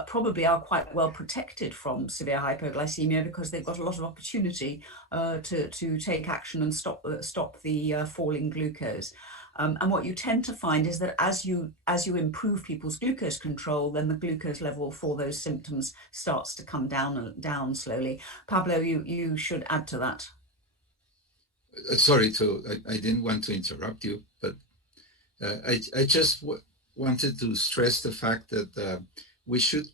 probably are quite well protected from severe hypoglycemia, because they've got a lot of opportunity to take action and stop the falling glucose. And what you tend to find is that as you improve people's glucose control, then the glucose level for those symptoms starts to come down slowly. Pablo, you should add to that. Sorry, I didn't want to interrupt you, but I just wanted to stress the fact that we should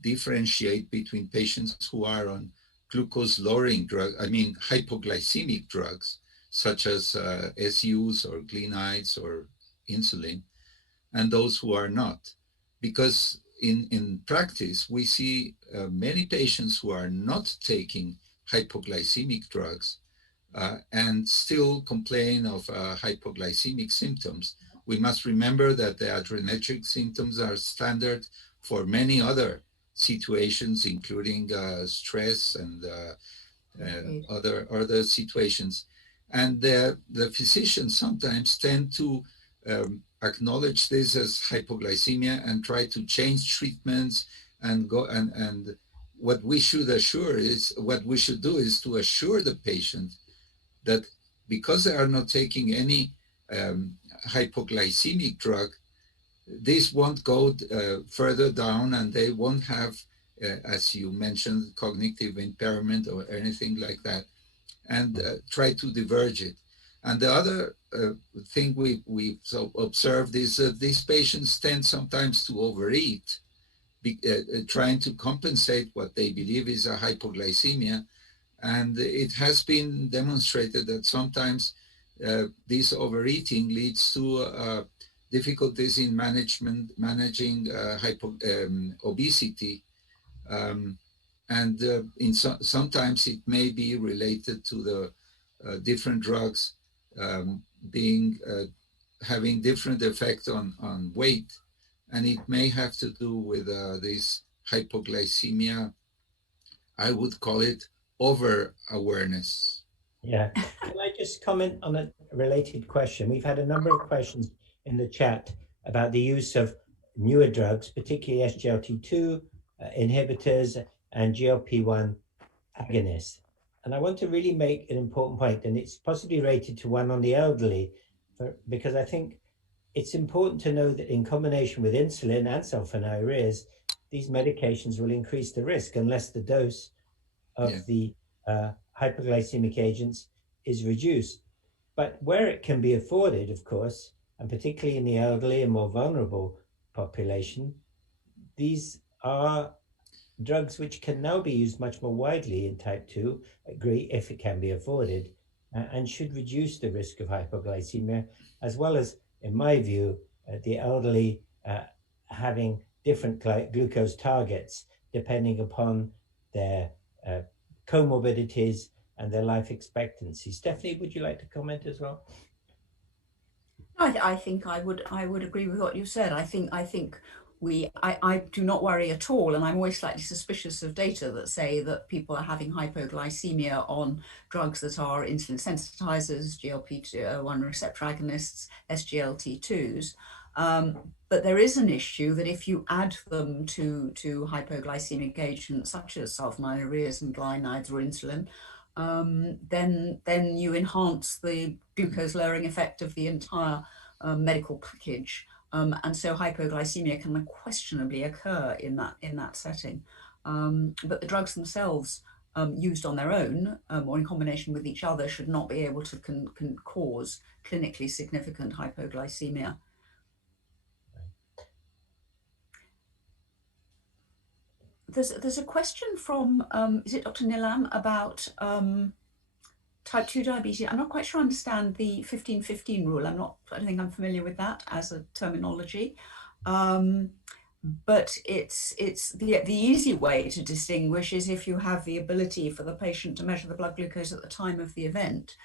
differentiate between patients who are on glucose-lowering drugs, I mean hypoglycemic drugs, such as SUs or glinides or insulin, and those who are not. Because in practice, we see many patients who are not taking hypoglycemic drugs and still complain of hypoglycemic symptoms. We must remember that the adrenergic symptoms are standard for many other situations, including stress and other situations. And the physicians sometimes tend to acknowledge this as hypoglycemia and try to change treatments and go and what we should do is to assure the patient that because they are not taking any hypoglycemic drug, this won't go further down, and they won't have, as you mentioned, cognitive impairment or anything like that, and try to diverge it. And the other thing we've observed is that these patients tend sometimes to overeat, trying to compensate what they believe is a hypoglycemia. And it has been demonstrated that sometimes this overeating leads to difficulties in managing obesity. Sometimes it may be related to the different drugs having different effect on weight. And it may have to do with this hypoglycemia, I would call it over-awareness. Yeah. Can I just comment on a related question? We've had a number of questions in the chat about the use of newer drugs, particularly SGLT2 inhibitors and GLP-1 agonists. And I want to really make an important point, and it's possibly related to one on the elderly, because I think it's important to know that in combination with insulin and sulfonylureas, these medications will increase the risk unless the dose of the hypoglycemic agents is reduced. But where it can be afforded, of course, and particularly in the elderly and more vulnerable population, these are drugs which can now be used much more widely in type 2, agree, if it can be afforded, and should reduce the risk of hypoglycemia, as well as, in my view, the elderly having different glucose targets depending upon their comorbidities and their life expectancy. Stephanie, would you like to comment as well? I think I would agree with what you said. I think I do not worry at all, and I'm always slightly suspicious of data that say that people are having hypoglycemia on drugs that are insulin sensitizers, GLP-1 receptor agonists, SGLT2s. But there is an issue that if you add them to hypoglycemic agents such as sulfonylureas and glinides or insulin, then you enhance the glucose lowering effect of the entire medical package. And so hypoglycemia can unquestionably occur in that setting. But the drugs themselves, used on their own or in combination with each other, should not be able to can cause clinically significant hypoglycemia. There's a question from, is it Dr. Nilam, about type 2 diabetes, I'm not quite sure I understand the 15-15 rule. I don't think I'm familiar with that as a terminology. But it's the easy way to distinguish is if you have the ability for the patient to measure the blood glucose at the time of the event.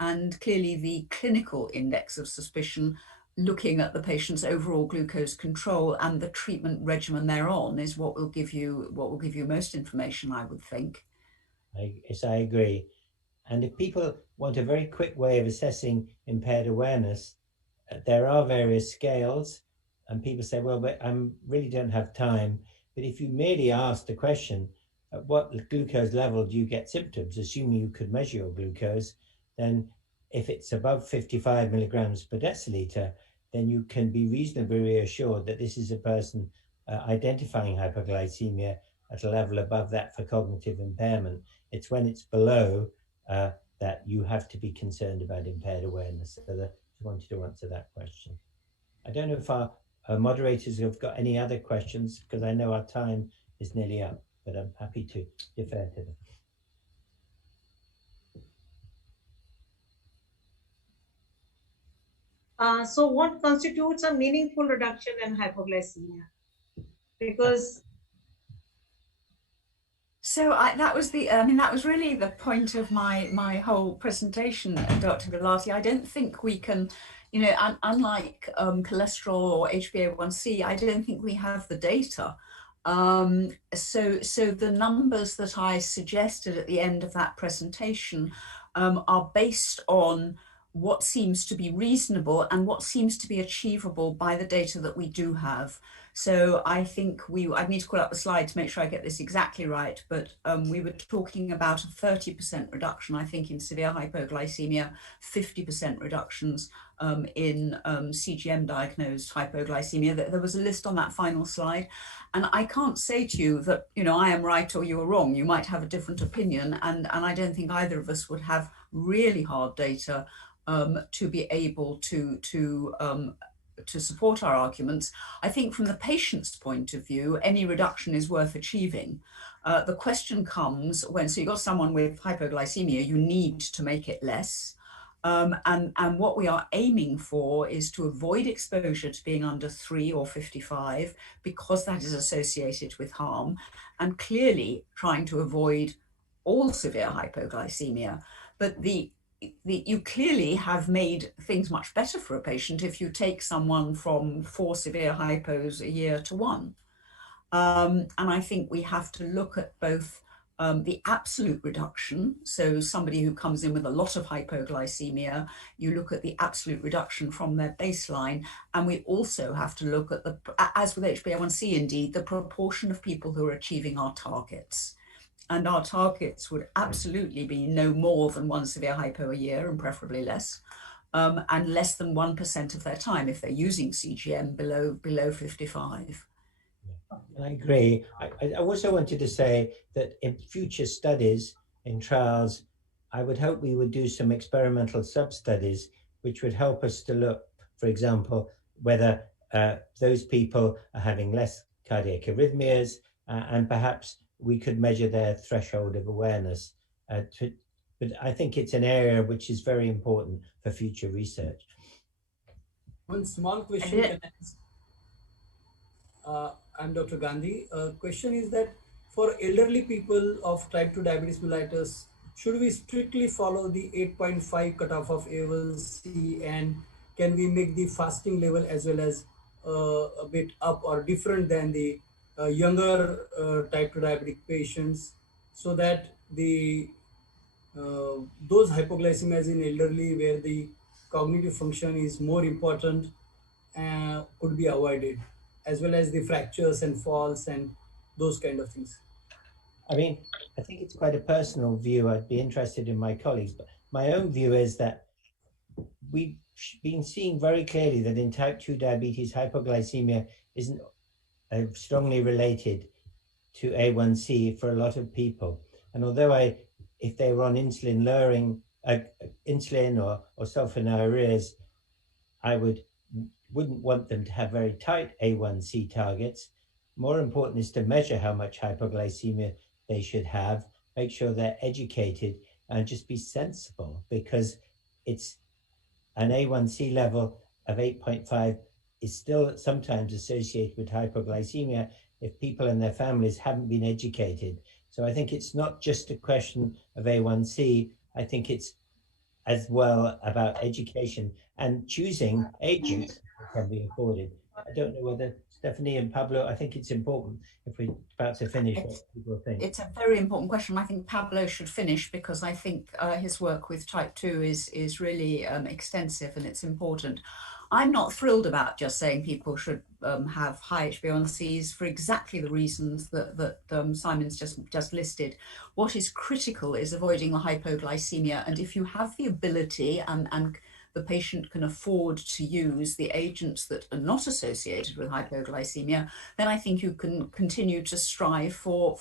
And clearly the clinical index of suspicion, looking at the patient's overall glucose control and the treatment regimen they're on, is what will give you most information, I would think. Yes, I agree. And if people want a very quick way of assessing impaired awareness, there are various scales, and people say, well, but I really don't have time. But if you merely ask the question, at what glucose level do you get symptoms, assuming you could measure your glucose, then if it's above 55 milligrams per deciliter, then you can be reasonably reassured that this is a person identifying hypoglycemia at a level above that for cognitive impairment. It's when it's below that you have to be concerned about impaired awareness. So I wanted to answer that question. I don't know if our moderators have got any other questions, because I know our time is nearly up, but I'm happy to defer to them. So what constitutes a meaningful reduction in hypoglycemia? Because so that was really the point of my whole presentation, Dr. Gulati. I don't think we can, unlike cholesterol or HbA1c, I don't think we have the data. So the numbers that I suggested at the end of that presentation are based on what seems to be reasonable and what seems to be achievable by the data that we do have. So I think I need to call up the slide to make sure I get this exactly right, but we were talking about a 30% reduction, I think, in severe hypoglycemia, 50% reductions in CGM diagnosed hypoglycemia. There was a list on that final slide. And I can't say to you that, I am right or you are wrong. You might have a different opinion. And I don't think either of us would have really hard data to be able to support our arguments. I think from the patient's point of view, any reduction is worth achieving. The question comes when, so you've got someone with hypoglycemia, you need to make it less. And what we are aiming for is to avoid exposure to being under 3 or 55, because that is associated with harm, and clearly trying to avoid all severe hypoglycemia. But you clearly have made things much better for a patient if you take someone from 4 severe hypos a year to 1. And I think we have to look at both the absolute reduction. So somebody who comes in with a lot of hypoglycemia, you look at the absolute reduction from their baseline. And we also have to look at as with HbA1c indeed, the proportion of people who are achieving our targets. And our targets would absolutely be no more than 1 severe hypo a year, and preferably less, and less than 1% of their time if they're using CGM below 55. I agree. I also wanted to say that in future studies, in trials, I would hope we would do some experimental sub-studies which would help us to look, for example, whether those people are having less cardiac arrhythmias, and perhaps we could measure their threshold of awareness. But I think it's an area which is very important for future research. One small question. I'm Dr. Gandhi. Question is that for elderly people of type 2 diabetes mellitus, should we strictly follow the 8.5 cutoff of A1C, and can we make the fasting level as well as a bit up or different than the younger type 2 diabetic patients, so that those hypoglycemias in elderly where the cognitive function is more important could be avoided, as well as the fractures and falls and those kind of things? I mean, I think it's quite a personal view. I'd be interested in my colleagues, but my own view is that we've been seeing very clearly that in type 2 diabetes, hypoglycemia isn't strongly related to A1C for a lot of people. And although if they were on insulin lowering, insulin or sulfonylureas, I wouldn't want them to have very tight A1C targets. More important is to measure how much hypoglycemia they should have, make sure they're educated, and just be sensible, because it's an A1C level of 8.5 is still sometimes associated with hypoglycemia if people and their families haven't been educated. So I think it's not just a question of A1C. I think it's as well about education and choosing agents that can be afforded. I don't know whether Stephanie and Pablo, I think it's important if we're about to finish what people think. It's a very important question. I think Pablo should finish, because I think his work with type 2 is really extensive and it's important. I'm not thrilled about just saying people should have high HbA1cs for exactly the reasons that Simon's just listed. What is critical is avoiding the hypoglycemia, and if you have the ability and the patient can afford to use the agents that are not associated with hypoglycemia, then I think you can continue to strive for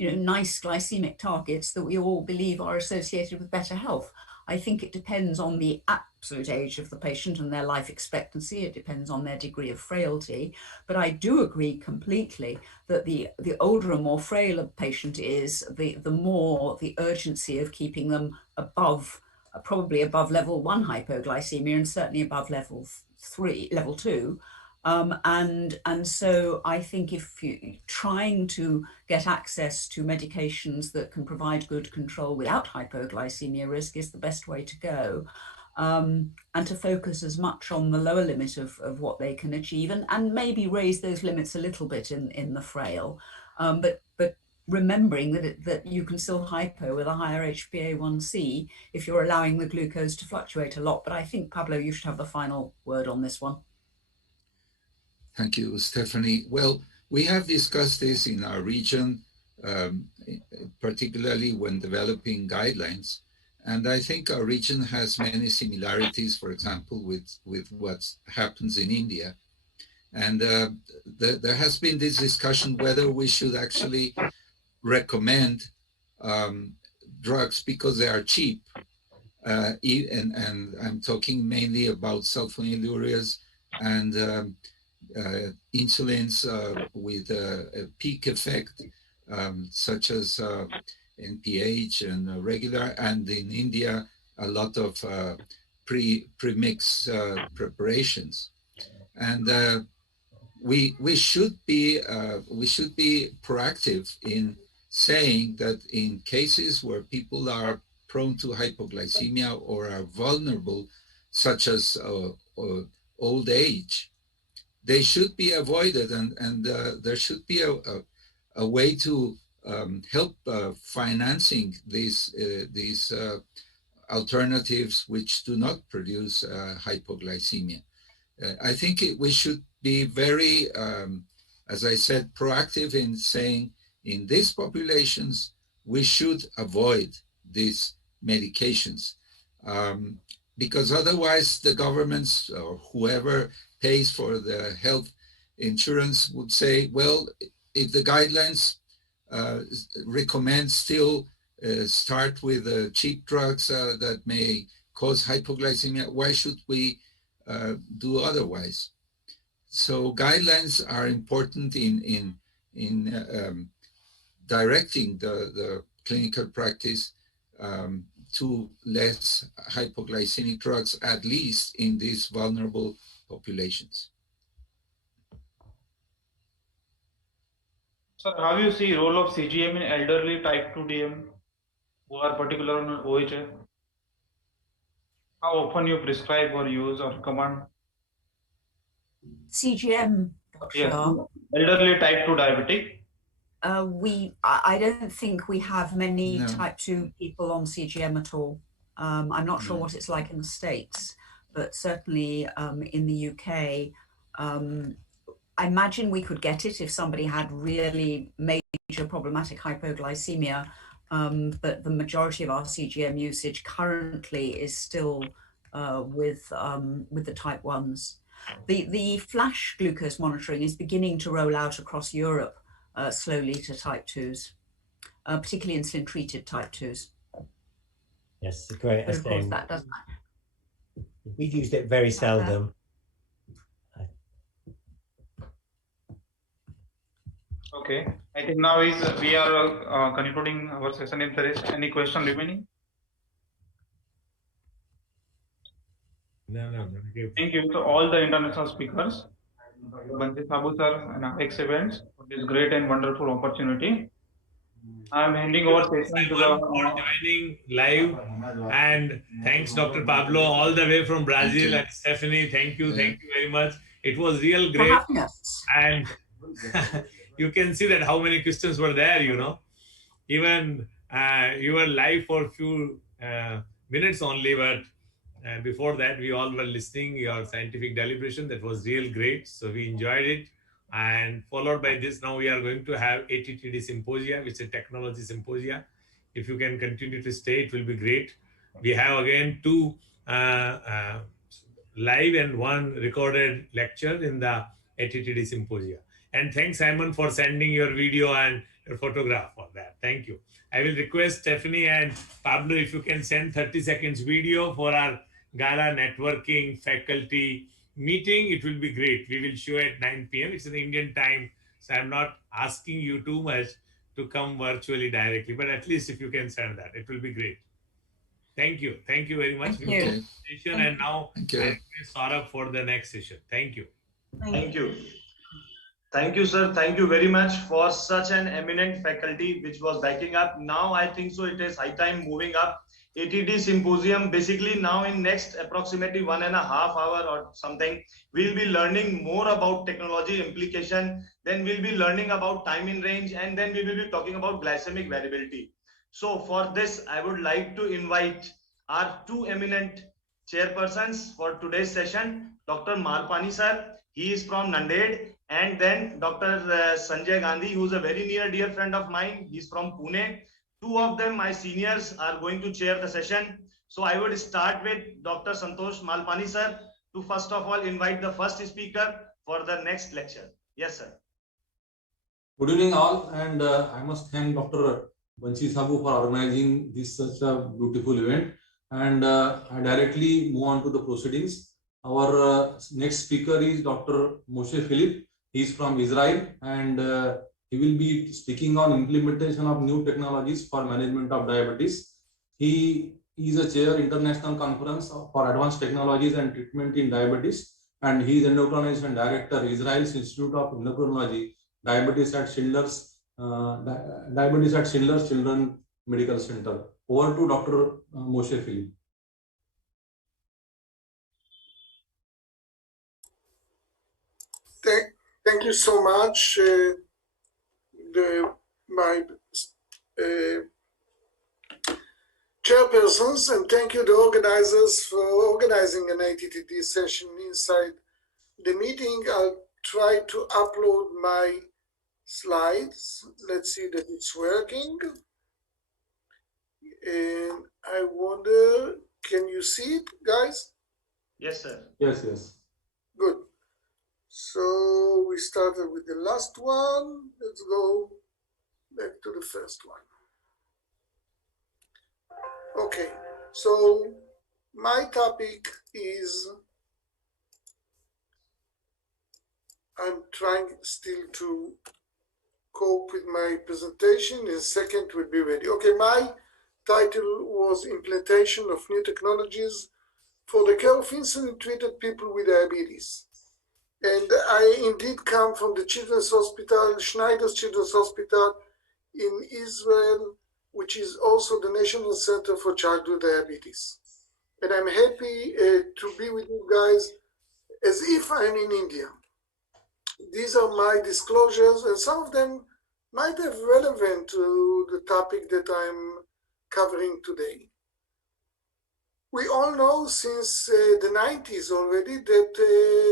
nice glycemic targets that we all believe are associated with better health. I think it depends on the absolute age of the patient and their life expectancy. It depends on their degree of frailty. But I do agree completely that the older and more frail a patient is, the more the urgency of keeping them above, probably above level 1 hypoglycemia, and certainly above level 2. And so I think if you're trying to get access to medications that can provide good control without hypoglycemia risk is the best way to go, and to focus as much on the lower limit of what they can achieve, and maybe raise those limits a little bit in the frail, but remembering that you can still hypo with a higher HbA1c if you're allowing the glucose to fluctuate a lot. But I think, Pablo, you should have the final word on this one. Thank you, Stephanie. Well, we have discussed this in our region, particularly when developing guidelines. And I think our region has many similarities, for example, with what happens in India. And there has been this discussion whether we should actually recommend drugs because they are cheap. And I'm talking mainly about sulfonylureas and insulins with a peak effect, such as NPH and regular, and in India, a lot of pre-mix preparations. And we should be proactive in saying that in cases where people are prone to hypoglycemia or are vulnerable, such as old age, they should be avoided, and there should be a way to help financing these alternatives which do not produce hypoglycemia. I think we should be very, as I said, proactive in saying in these populations, we should avoid these medications, because otherwise the governments or whoever pays for the health insurance would say, well, if the guidelines recommend still start with cheap drugs that may cause hypoglycemia, why should we do otherwise? So guidelines are important in directing the clinical practice to less hypoglycemic drugs, at least in these vulnerable populations. Sir, how do you see role of CGM in elderly type 2 DM who are particular on OHA? How often you prescribe or use or recommend? CGM, Dr. Yeah, Shah. elderly type 2 diabetic. I don't think we have many No. type 2 people on CGM at all. I'm not sure what it's like in the States, but certainly in the UK, I imagine we could get it if somebody had really major problematic hypoglycemia, but the majority of our CGM usage currently is still with the type 1s. The flash glucose monitoring is beginning to roll out across Europe slowly to type 2s, particularly insulin-treated type 2s. Yes, great. But of course, that doesn't. We've used it very seldom. Okay, I think now we are concluding our session. If there is any question remaining. No. Thank you to all the international speakers, Bansi Sabu sir and Alex Events, for this great and wonderful opportunity. I am handing over session to the for joining live, and thanks Dr. Pablo all the way from Brazil, and Stephanie, thank you very much. It was real great, and you can see that how many questions were there, you know. Even you were live for a few minutes only, but before that we all were listening your scientific deliberation. That was real great, so we enjoyed it. And followed by this, now we are going to have ATTD Symposia, which is a technology symposia. If you can continue to stay, it will be great. We have again 2 live and 1 recorded lecture in the ATTD Symposia. And thanks, Simon, for sending your video and your photograph for that. Thank you. I will request Stephanie and Pablo if you can send 30 seconds video for our Gala networking faculty meeting. It will be great. We will show at 9 p.m. It's an Indian time, so I'm not asking you too much to come virtually directly, but at least if you can send that, it will be great. Thank you. Thank you very much. Thank you. And now I request Saurabh for the next session. Thank you. Thank you. Thank you, sir. Thank you very much for such an eminent faculty which was backing up. Now I think so it is high time moving up. ATTD Symposium, basically now in next approximately 1.5 hours or something, we'll be learning more about technology implication, then we'll be learning about time in range, and then we will be talking about glycemic variability. So for this, I would like to invite our 2 eminent chairpersons for today's session, Dr. Malpani sir, he is from Nanded, and then Dr. Sanjay Gandhi, who's a very near dear friend of mine, he's from Pune. 2 of them, my seniors, are going to chair the session. So I would start with Dr. Santosh Malpani sir to first of all invite the first speaker for the next lecture. Yes, sir. Good evening all, and I must thank Dr. Bansi Sabu for organizing this such a beautiful event. And I directly move on to the proceedings. Our next speaker is Dr. Moshe Philip. He is from Israel, and he will be speaking on implementation of new technologies for management of diabetes. He is a chair international conference for advanced technologies and treatment in diabetes, and he is endocrinologist and director Israel's Institute of Endocrinology, Diabetes at Schindler's Children Medical Center. Over to Dr. Moshe Philip. Thank you so much. My chairpersons, and thank you the organizers for organizing an ATTD session inside the meeting. I'll try to upload my slides. Let's see that it's working. And I wonder, can you see it, guys? Yes, sir. Yes, yes. Good. So we started with the last one. Let's go back to the first one. Okay, so my topic is, I'm trying still to cope with my presentation. In a second we'll be ready. Okay, my title was Implementation of New Technologies for the Care of Insulin-Treated People with Diabetes. And I indeed come from the Children's Hospital, Schneider's Children's Hospital in Israel, which is also the National Center for Childhood Diabetes. And I'm happy to be with you guys as if I'm in India. These are my disclosures, and some of them might have relevant to the topic that I'm covering today. We all know since the 90s already that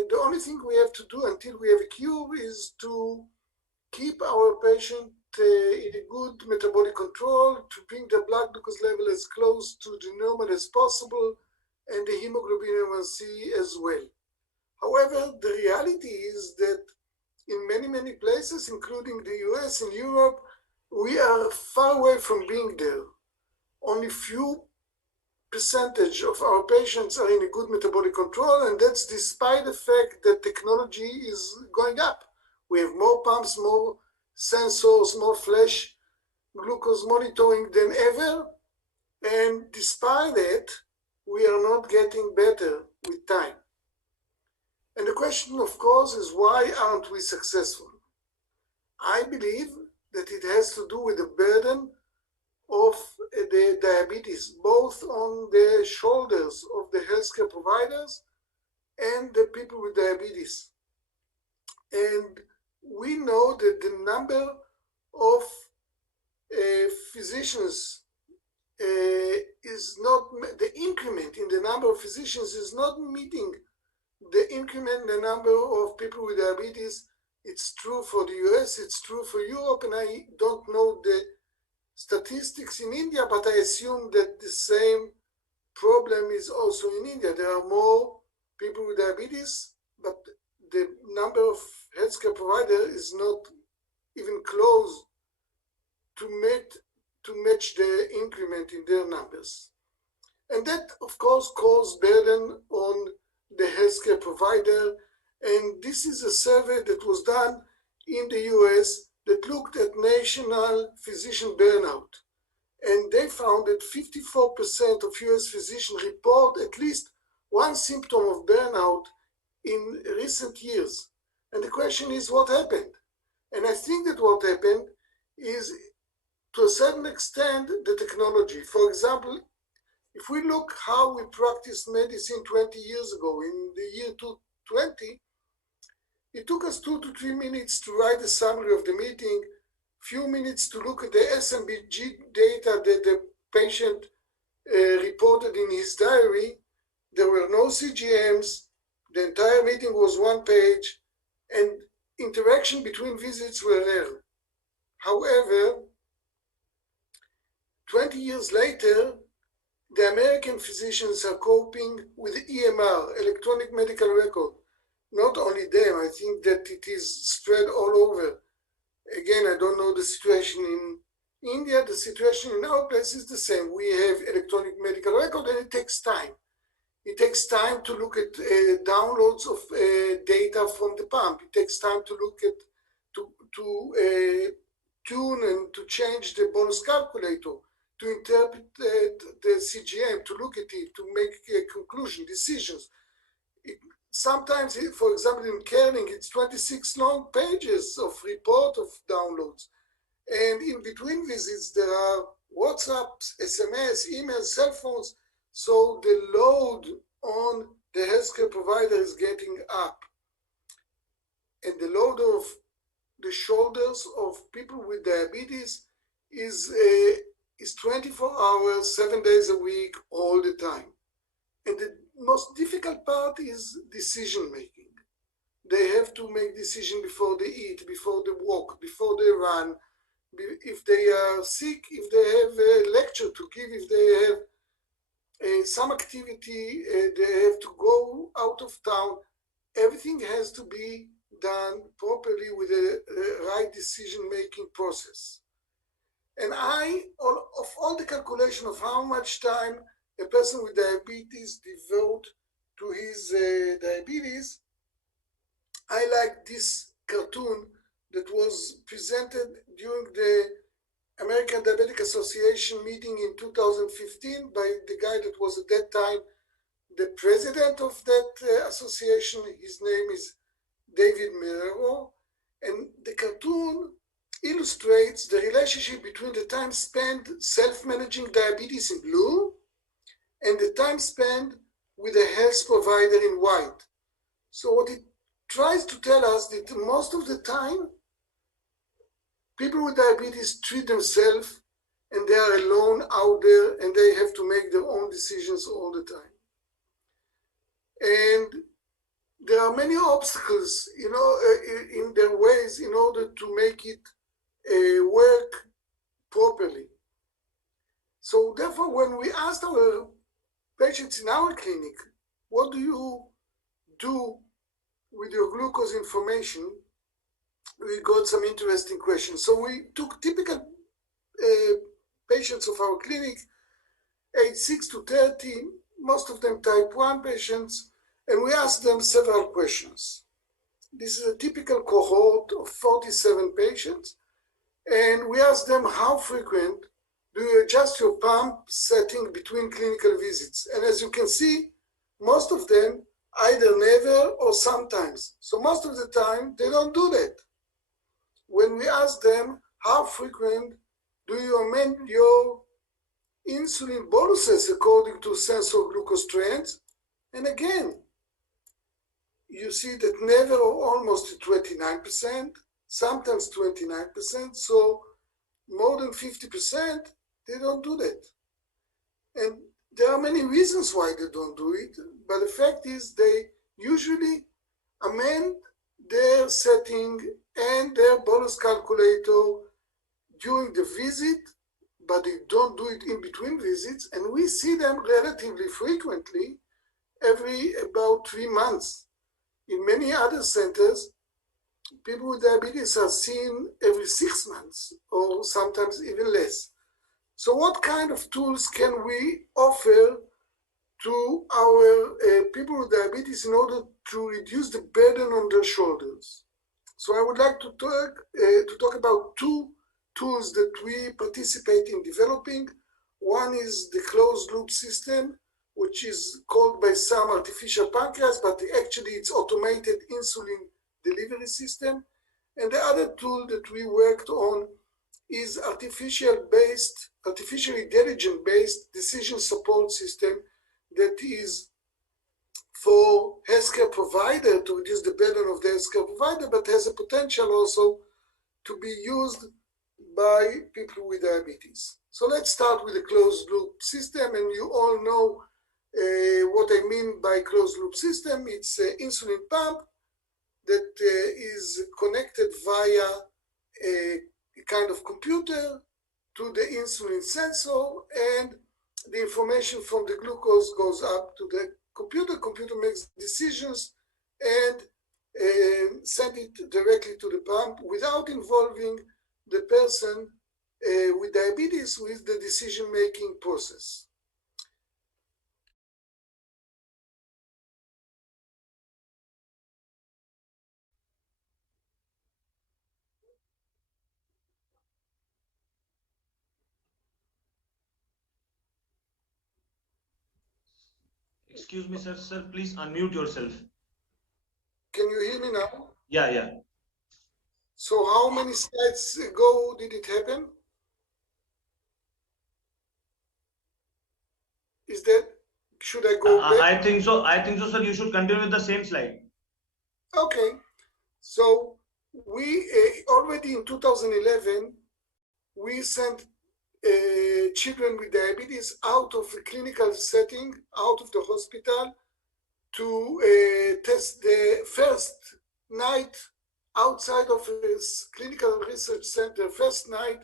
the only thing we have to do until we have a cure is to keep our patient in a good metabolic control, to bring the blood glucose level as close to the normal as possible, and the hemoglobin A1C as well. However, the reality is that in many, many places, including the US and Europe, we are far away from being there. Only few percentage of our patients are in a good metabolic control, and that's despite the fact that technology is going up. We have more pumps, more sensors, more flash glucose monitoring than ever. And despite it, we are not getting better with time. And the question, of course, is why aren't we successful? I believe that it has to do with the burden of the diabetes, both on the shoulders of the healthcare providers and the people with diabetes. And we know that the number of physicians is not, the increment in the number of physicians is not meeting the increment in the number of people with diabetes. It's true for the US, it's true for Europe, and I don't know the statistics in India, but I assume that the same problem is also in India. There are more people with diabetes, but the number of healthcare providers is not even close to match the increment in their numbers. And that, of course, causes burden on the healthcare provider. And this is a survey that was done in the US that looked at national physician burnout. And they found that 54% of US physicians report at least one symptom of burnout in recent years. And the question is, what happened? And I think that what happened is, to a certain extent, the technology. For example, if we look how we practiced medicine 20 years ago, in the year 2020, it took us 2 to 3 minutes to write a summary of the meeting, few minutes to look at the SMBG data that the patient reported in his diary. There were no CGMs, the entire meeting was one page, and interaction between visits were rare. However, 20 years later, the American physicians are coping with EMR, electronic medical record. Not only them, I think that it is spread all over. Again, I don't know the situation in India. The situation in our place is the same. We have electronic medical record, and it takes time. It takes time to look at downloads of data from the pump. It takes time to look at, to tune and to change the bonus calculator, to interpret the CGM, to look at it, to make a conclusion, decisions. Sometimes, for example, in Kerning, it's 26 long pages of report of downloads. And in between visits, there are WhatsApps, SMS, emails, cell phones. So the load on the healthcare provider is getting up. And the load of the shoulders of people with diabetes is 24 hours, 7 days a week, all the time. And the most difficult part is decision making. They have to make decision before they eat, before they walk, before they run, if they are sick, if they have a lecture to give, if they have some activity, they have to go out of town. Everything has to be done properly with a right decision-making process. And of all the calculation of how much time a person with diabetes devote to his diabetes, I like this cartoon that was presented during the American Diabetic Association meeting in 2015 by the guy that was at that time the president of that association. His name is David Merero. And the cartoon illustrates the relationship between the time spent self-managing diabetes in blue and the time spent with a health provider in white. So what it tries to tell us that most of the time, people with diabetes treat themselves and they are alone out there and they have to make their own decisions all the time. And there are many obstacles, in their ways in order to make it work properly. So therefore, when we asked our patients in our clinic, what do you do with your glucose information? We got some interesting questions. So we took typical patients of our clinic, age 6 to 30, most of them type 1 patients, and we asked them several questions. This is a typical cohort of 47 patients. And we asked them, how frequent do you adjust your pump setting between clinical visits? And as you can see, most of them either never or sometimes. So most of the time, they don't do that. When we ask them, how frequent do you amend your insulin boluses according to sensor glucose trends? And again, you see that never or almost 29%, sometimes 29%. So more than 50%, they don't do that. And there are many reasons why they don't do it, but the fact is they usually amend their setting and their bolus calculator during the visit, but they don't do it in between visits. And we see them relatively frequently, every about 3 months. In many other centers, people with diabetes are seen every 6 months or sometimes even less. So what kind of tools can we offer to our people with diabetes in order to reduce the burden on their shoulders? So I would like to talk about 2 tools that we participate in developing. One is the closed loop system, which is called by some artificial pancreas, but actually it's automated insulin delivery system. And the other tool that we worked on is artificially intelligent-based decision support system that is for healthcare provider to reduce the burden of the healthcare provider, but has a potential also to be used by people with diabetes. So let's start with the closed loop system, and you all know what I mean by closed loop system. It's an insulin pump that is connected via a kind of computer to the insulin sensor, and the information from the glucose goes up to the computer. Computer makes decisions and send it directly to the pump without involving the person with diabetes with the decision-making process. Excuse me, sir. Sir, please unmute yourself. Can you hear me now? Yeah, yeah. So how many slides ago did it happen? Is that, should I go back? I think so, sir. You should continue with the same slide. Okay. So we already in 2011, we sent children with diabetes out of a clinical setting, out of the hospital, to test the first night outside of a clinical research center, first night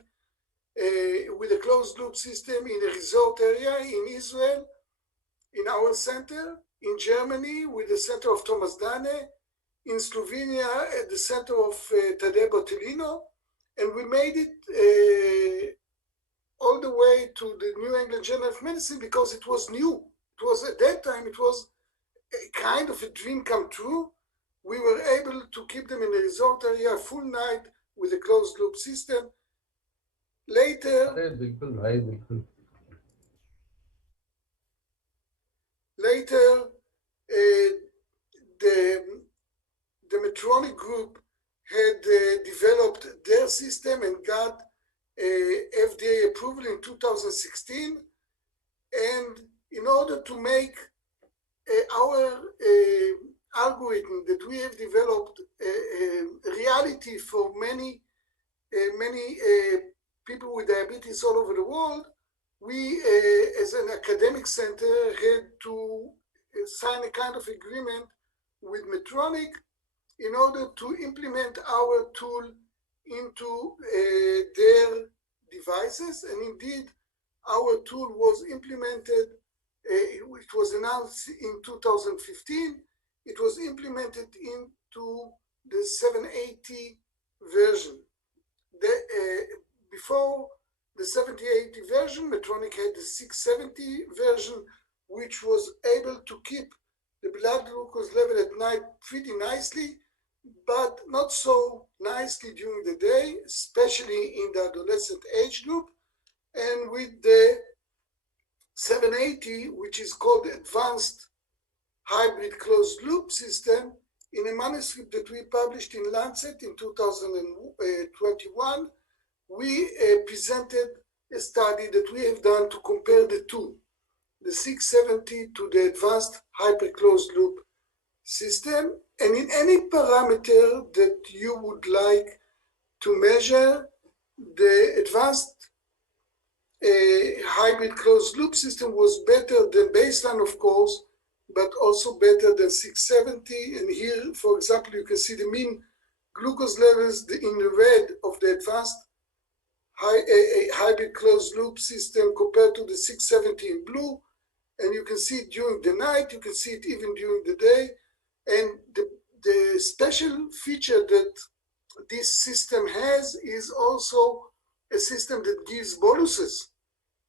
with a closed loop system in a resort area in Israel, in our center, in Germany with the center of Thomas Dane, in Slovenia at the center of Tadej Botelino, and we made it all the way to the New England Journal of Medicine because it was new. It was at that time, it was a kind of a dream come true. We were able to keep them in the resort area a full night with a closed loop system. Later, the Medtronic group had developed their system and got FDA approval in 2016. And in order to make our algorithm that we have developed a reality for many people with diabetes all over the world, we, as an academic center, had to sign a kind of agreement with Medtronic in order to implement our tool into their devices. And indeed, our tool was implemented. It was announced in 2015. It was implemented into the 780 version. Before the 780 version, Medtronic had the 670 version, which was able to keep the blood glucose level at night pretty nicely. but not so nicely during the day, especially in the adolescent age group. And with the 780, which is called the Advanced Hybrid Closed Loop System, in a manuscript that we published in Lancet in 2021, we presented a study that we have done to compare the two, the 670 to the Advanced Hyper Closed Loop System. And in any parameter that you would like to measure, the Advanced Hybrid Closed Loop System was better than baseline, of course, but also better than 670. And here, for example, you can see the mean glucose levels in the red of the Advanced Hybrid Closed Loop System compared to the 670 in blue. And you can see it during the night, you can see it even during the day. And the special feature that this system has is also a system that gives boluses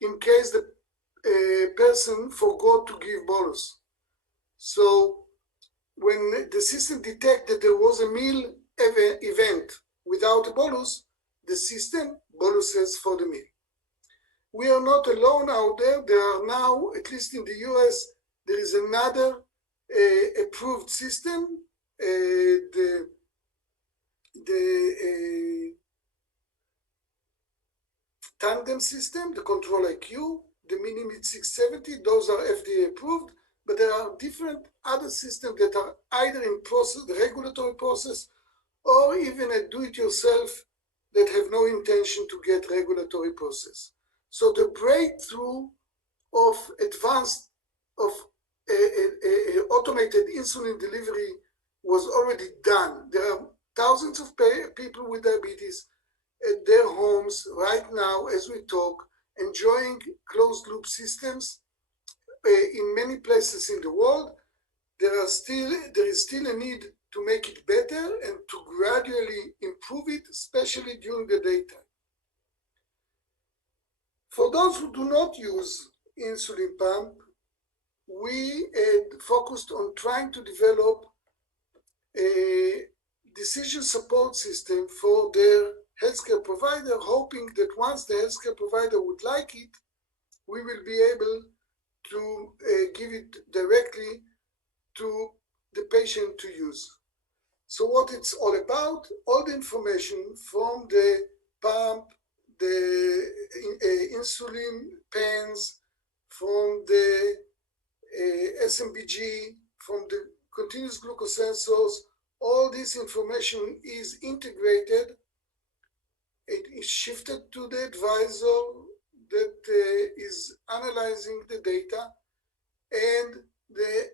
in case the person forgot to give bolus. So when the system detected that there was a meal event without a bolus, the system boluses for the meal. We are not alone out there. There are now, at least in the US, there is another approved system, the Tandem system, the Control-IQ, the Minimid 670, those are FDA approved, but there are different other systems that are either in process, the regulatory process, or even a do-it-yourself that have no intention to get regulatory process. So the breakthrough of advanced, of automated insulin delivery was already done. There are thousands of people with diabetes at their homes right now as we talk, enjoying closed loop systems in many places in the world. There is still a need to make it better and to gradually improve it, especially during the daytime. For those who do not use insulin pump, we focused on trying to develop a decision support system for their healthcare provider, hoping that once the healthcare provider would like it, we will be able to give it directly to the patient to use. So what it's all about, all the information from the pump, the insulin pens, from the SMBG, from the continuous glucose sensors, all this information is integrated. It is shifted to the advisor that is analyzing the data, and the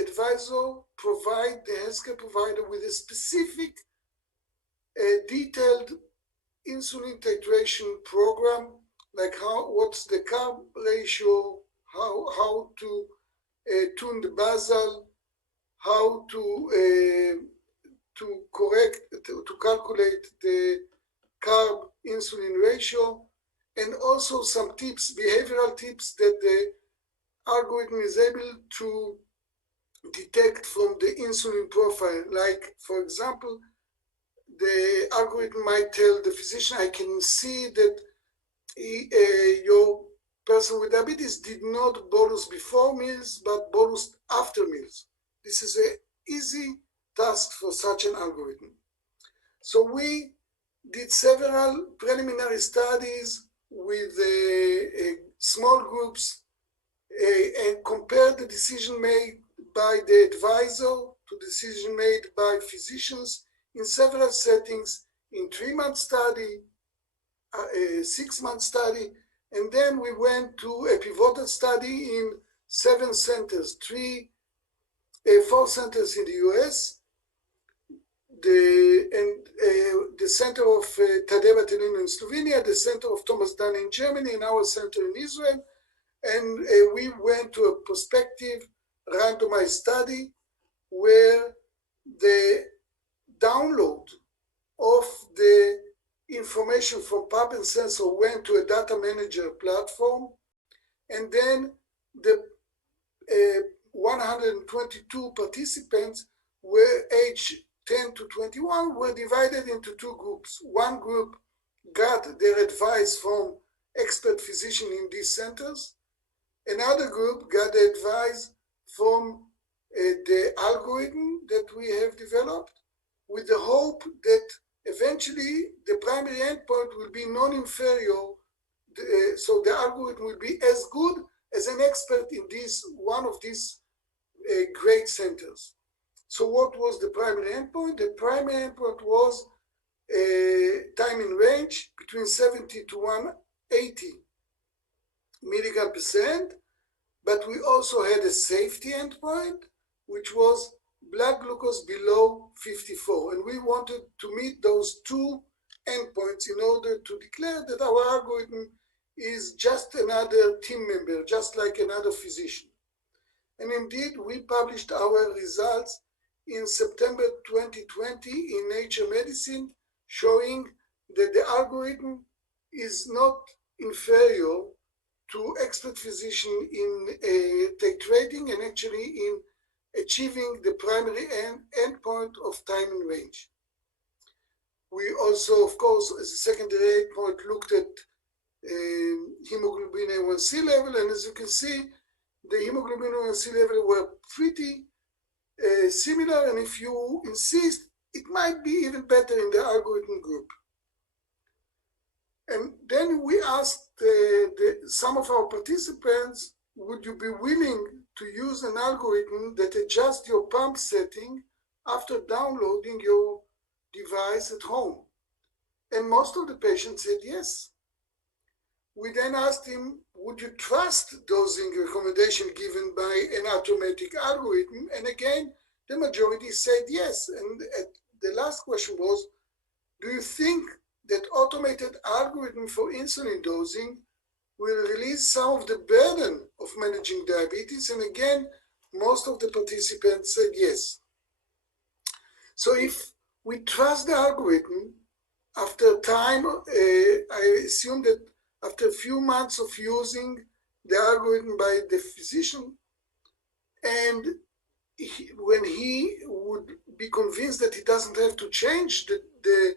advisor provide the healthcare provider with a specific detailed insulin titration program, like what's the carb ratio, how to tune the basal, how to calculate the carb insulin ratio, and also some tips, behavioral tips that the algorithm is able to detect from the insulin profile. Like, for example, the algorithm might tell the physician, I can see that your person with diabetes did not bolus before meals, but bolus after meals. This is an easy task for such an algorithm. So we did several preliminary studies with small groups and compared the decision made by the advisor to decision made by physicians in several settings, in 3-month study, a 6-month study, and then we went to a pivotal study in 7 centers, 4 centers in the US, the center of Tadej Batalin in Slovenia, the center of Thomas Dunn in Germany, and our center in Israel. And we went to a prospective randomized study where the download of the information from pump and sensor went to a data manager platform, and then the 122 participants were aged 10 to 21 were divided into two groups. One group got their advice from expert physicians in these centers. Another group got the advice from the algorithm that we have developed, with the hope that eventually the primary endpoint will be non-inferior, so the algorithm will be as good as an expert in one of these great centers. So what was the primary endpoint? The primary endpoint was time in range between 70 to 180 milligram percent, but we also had a safety endpoint, which was blood glucose below 54. And we wanted to meet those two endpoints in order to declare that our algorithm is just another team member, just like another physician. And indeed, we published our results in September 2020 in Nature Medicine, showing that the algorithm is not inferior to expert physician in titrating and actually in achieving the primary endpoint of time in range. We also, of course, as a secondary endpoint, looked at hemoglobin A1C level, and as you can see, the hemoglobin A1C level were pretty similar, and if you insist, it might be even better in the algorithm group. And then we asked some of our participants, would you be willing to use an algorithm that adjusts your pump setting after downloading your device at home? And most of the patients said yes. We then asked him, would you trust dosing recommendation given by an automatic algorithm? And again, the majority said yes. And the last question was, do you think that automated algorithm for insulin dosing will release some of the burden of managing diabetes? And again, most of the participants said yes. So if we trust the algorithm, after time, I assume that after a few months of using the algorithm by the physician, and when he would be convinced that he doesn't have to change the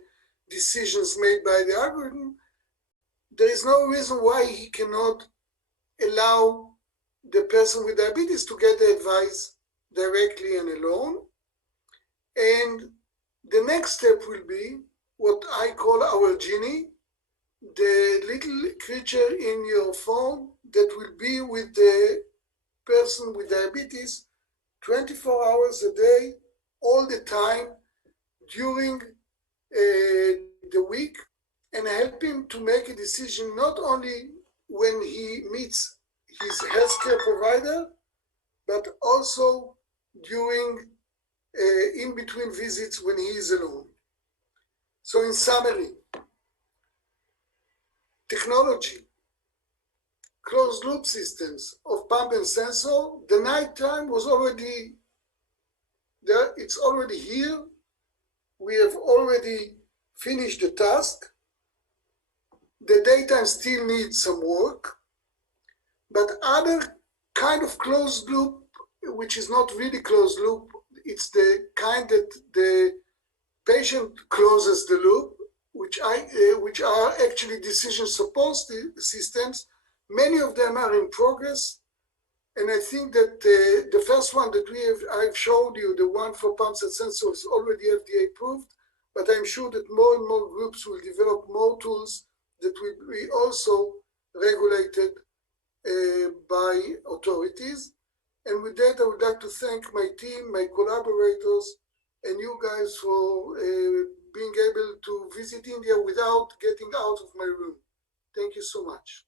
decisions made by the algorithm, there is no reason why he cannot allow the person with diabetes to get the advice directly and alone. And the next step will be what I call our genie, the little creature in your phone that will be with the person with diabetes 24 hours a day, all the time, during the week, and help him to make a decision not only when he meets his healthcare provider, but also during in between visits when he is alone. So in summary, technology, closed loop systems of pump and sensor, the nighttime was already there, it's already here. We have already finished the task. The daytime still needs some work, but other kind of closed loop, which is not really closed loop, it's the kind that the patient closes the loop, which are actually decision support systems. Many of them are in progress. And I think that the first one that I've showed you, the one for pumps and sensors, is already FDA approved, but I'm sure that more and more groups will develop more tools that will be also regulated by authorities. And with that, I would like to thank my team, my collaborators, and you guys for being able to visit India without getting out of my room. Thank you so much.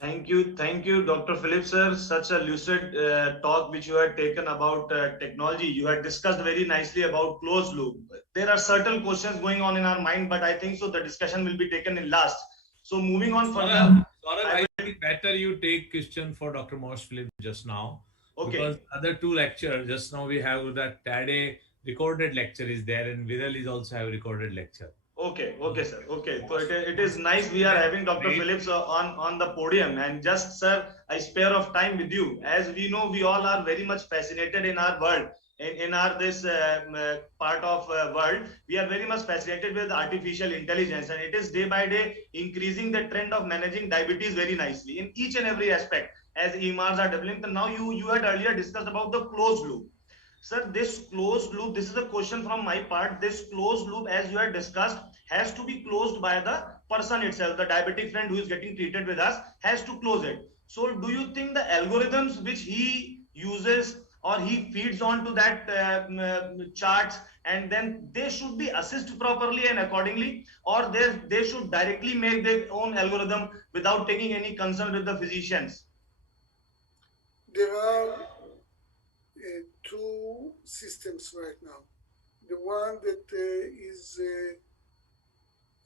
Thank you, Dr. Philip sir. Such a lucid talk which you had taken about technology. You had discussed very nicely about closed loop. There are certain questions going on in our mind, but I think so the discussion will be taken in last. So moving on further. I think better you take question for Dr. Mosh Philip just now. Okay. Because other two lectures, just now we have that TADE recorded lecture is there, and Viral is also have recorded lecture. Okay, sir. Okay, so it is nice we are having Dr. Phillips on the podium, and just, sir, I spare of time with you. As we know, we all are very much fascinated in our world, in our this part of world, we are very much fascinated with artificial intelligence, and it is day by day increasing the trend of managing diabetes very nicely in each and every aspect as EMRs are developing. And now you had earlier discussed about the closed loop. Sir, this closed loop, this is a question from my part. This closed loop, as you had discussed, has to be closed by the person itself. The diabetic friend who is getting treated with us has to close it. So do you think the algorithms which he uses or he feeds on to that charts, and then they should be assessed properly and accordingly, or they should directly make their own algorithm without taking any concern with the physicians? There are two systems right now. The one that is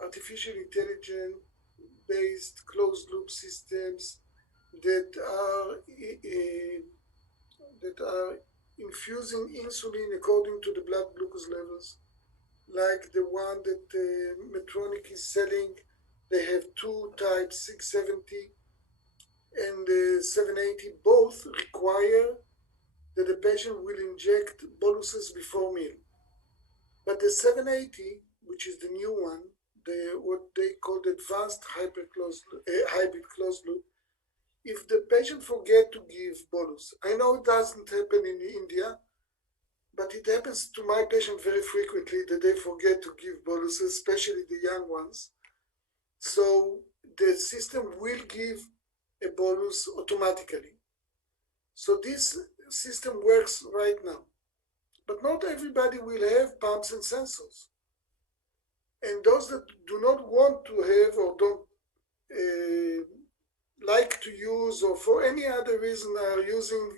artificial intelligence based closed loop systems that are infusing insulin according to the blood glucose levels, like the one that Medtronic is selling. They have two types, 670 and 780. Both require that the patient will inject boluses before meal. But the 780, which is the new one, what they call the advanced hybrid closed loop, if the patient forget to give bolus, I know it doesn't happen in India, but it happens to my patient very frequently that they forget to give boluses, especially the young ones. So the system will give a bolus automatically. So this system works right now, but not everybody will have pumps and sensors. And those that do not want to have or don't like to use, or for any other reason are using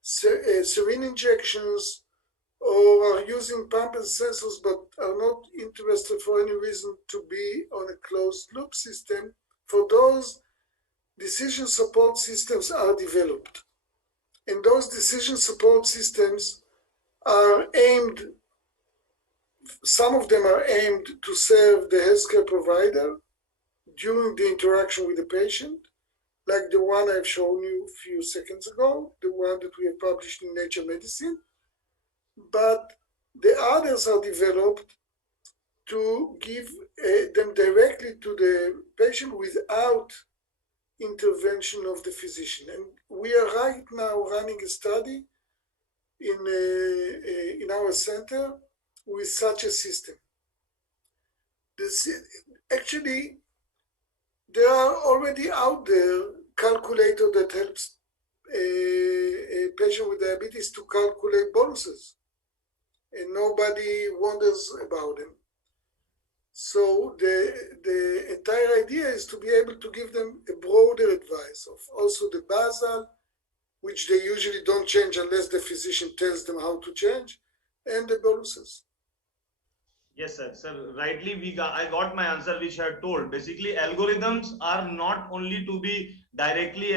syringe injections or are using pump and sensors but are not interested for any reason to be on a closed loop system, for those decision support systems are developed. And those decision support systems are aimed, some of them are aimed to serve the healthcare provider during the interaction with the patient, like the one I've shown you a few seconds ago, the one that we have published in Nature Medicine. But the others are developed to give them directly to the patient without intervention of the physician. And we are right now running a study in our center with such a system. Actually, there are already out there calculator that helps a patient with diabetes to calculate boluses, and nobody wonders about them. So the entire idea is to be able to give them a broader advice of also the basal, which they usually don't change unless the physician tells them how to change, and the boluses. Yes, sir. So rightly, I got my answer, which I had told. Basically, algorithms are not only to be directly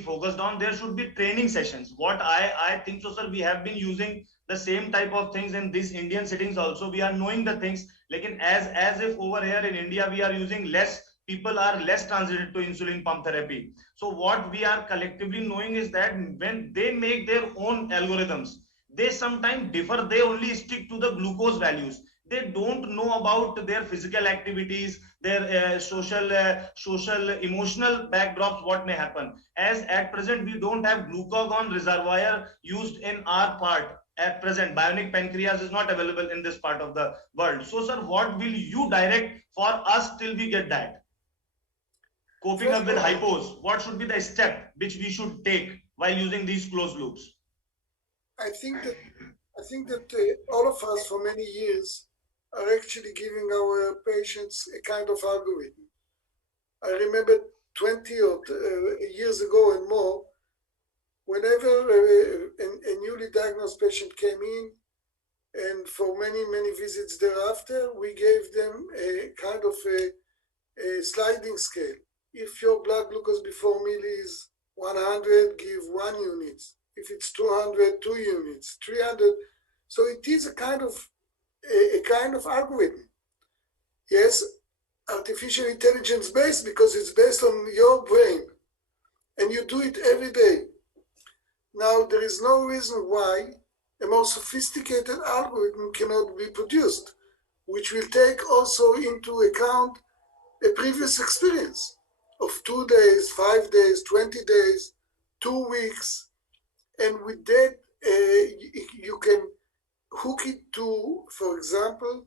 focused on. There should be training sessions. What I think so, sir. We have been using the same type of things in these Indian settings also. We are knowing the things, like as if over here in India we are using less. People are less transited to insulin pump therapy. So what we are collectively knowing is that when they make their own algorithms, they sometimes differ. They only stick to the glucose values. They don't know about their physical activities, their social, emotional backdrops, what may happen. As at present, we don't have glucagon reservoir used in our part. At present, bionic pancreas is not available in this part of the world. So, sir, what will you direct for us till we get that? Coping up with hypos, what should be the step which we should take while using these closed loops? I think that all of us for many years are actually giving our patients a kind of algorithm. I remember 20 years ago and more, whenever a newly diagnosed patient came in, and for many visits thereafter, we gave them a kind of a sliding scale. If your blood glucose before meal is 100, give 1 unit. If it's 200, 2 units, 300. So it is a kind of algorithm. Yes, artificial intelligence based because it's based on your brain and you do it every day. Now, there is no reason why a more sophisticated algorithm cannot be produced, which will take also into account a previous experience of 2 days, 5 days, 20 days, 2 weeks. And with that, you can hook it to, for example,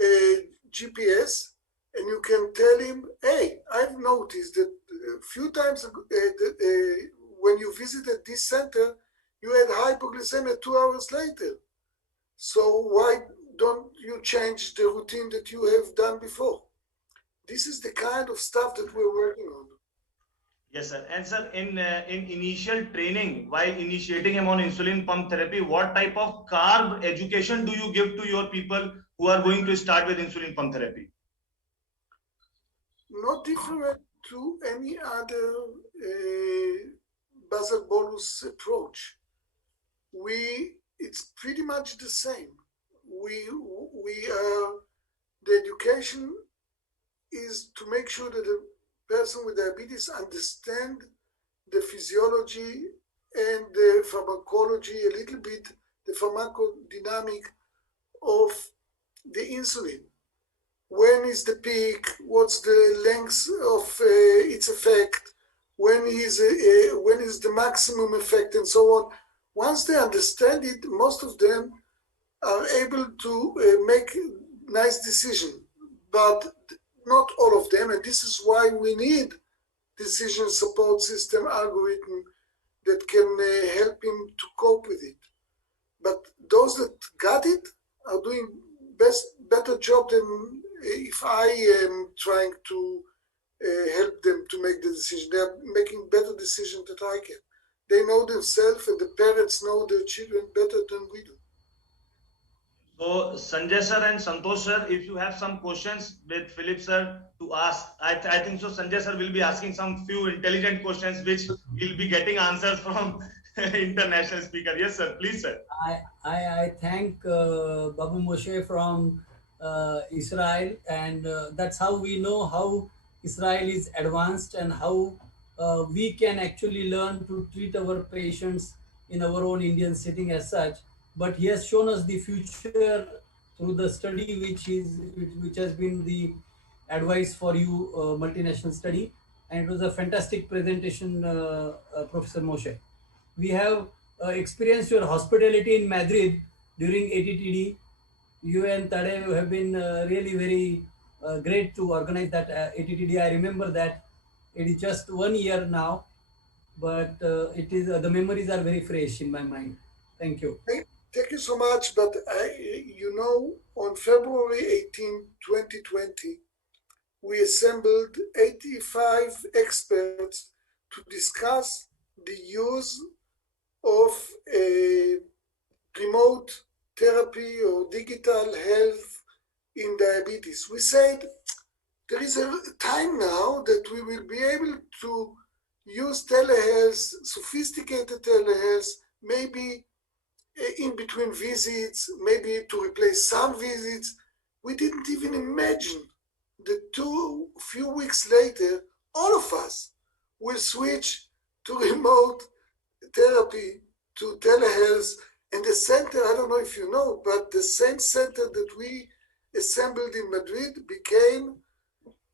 a GPS, and you can tell him, hey, I've noticed that a few times when you visited this center, you had hypoglycemia 2 hours later. So why don't you change the routine that you have done before? This is the kind of stuff that we're working on. Yes, sir. And sir, in initial training, while initiating him on insulin pump therapy, what type of carb education do you give to your people who are going to start with insulin pump therapy? Not different to any other basal bolus approach. It's pretty much the same. The education is to make sure that the person with diabetes understand the physiology and the pharmacology, a little bit the pharmacodynamic of the insulin. When is the peak? What's the length of its effect? When is the maximum effect, and so on? Once they understand it, most of them are able to make nice decisions, but not all of them, and this is why we need decision support system algorithm that can help him to cope with it. But those that got it are doing better job than if I am trying to help them to make the decision. They are making better decisions than I can. They know themselves, and the parents know their children better than we do. So Sanjay sir and Santosh sir, if you have some questions with Philip sir to ask, I think so Sanjay sir will be asking some few intelligent questions which will be getting answers from international speaker. Yes sir, please sir. I thank Babu Moshe from Israel, and that's how we know how Israel is advanced and how we can actually learn to treat our patients in our own Indian setting as such. But he has shown us the future through the study, which has been the advice for you multinational study, and it was a fantastic presentation, Professor Moshe. We have experienced your hospitality in Madrid during ATTD. You and Tadej have been really very great to organize that ATTD. I remember that it is just 1 year now, but it is the memories are very fresh in my mind. Thank you. Thank you so much. But on February 18, 2020, we assembled 85 experts to discuss the use of remote therapy or digital health in diabetes. We said there is a time now that we will be able to use telehealth, sophisticated telehealth, maybe in between visits, maybe to replace some visits. We didn't even imagine that few weeks later, all of us will switch to remote therapy, to telehealth. And the center, I don't know if you know, but the same center that we assembled in Madrid became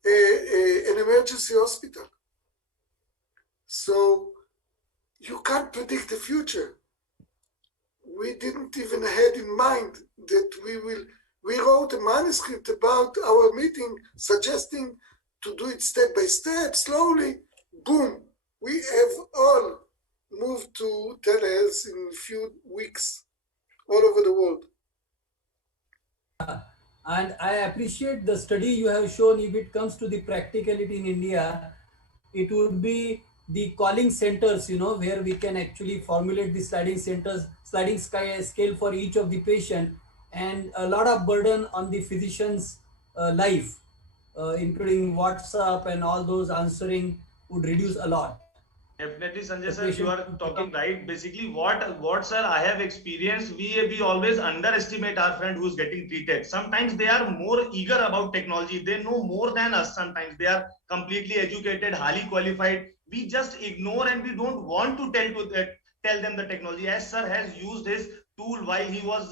an emergency hospital. So you can't predict the future. We didn't even had in mind that we wrote a manuscript about our meeting suggesting to do it step by step, slowly, boom, we have all moved to telehealth in a few weeks all over the world. And I appreciate the study you have shown. If it comes to the practicality in India, it would be the calling centers, where we can actually formulate the sliding scale for each of the patient, and a lot of burden on the physician's life, including WhatsApp and all those answering would reduce a lot. Definitely, Sanjay sir, you are talking right. Basically, what sir I have experienced, we always underestimate our friend who's getting treated. Sometimes they are more eager about technology. They know more than us. Sometimes they are completely educated, highly qualified. We just ignore and we don't want to tell them the technology. As sir has used his tool while he was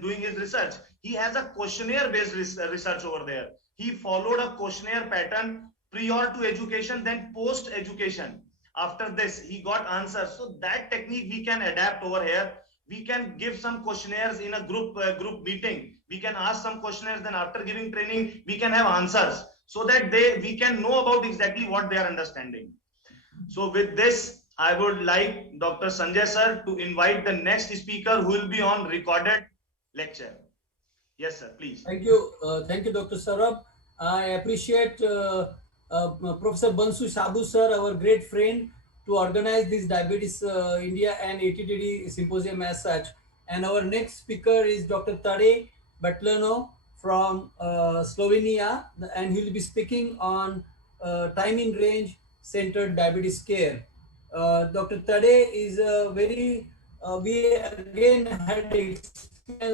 doing his research. He has a questionnaire based research over there. He followed a questionnaire pattern prior to education, then post education. After this, he got answers. So that technique we can adapt over here. We can give some questionnaires in a group meeting. We can ask some questionnaires, then after giving training, we can have answers so that we can know about exactly what they are understanding. So with this, I would like Dr. Sanjay sir to invite the next speaker who will be on recorded lecture. Yes, sir, please. Thank you, Dr. Saurabh. I appreciate Professor Bansu Saboo sir, our great friend, to organize this Diabetes India and ATTD symposium as such. And our next speaker is Dr. Tade Betlano from Slovenia, and he will be speaking on time in range centered diabetes care. Dr. Tade is a very, we again had experience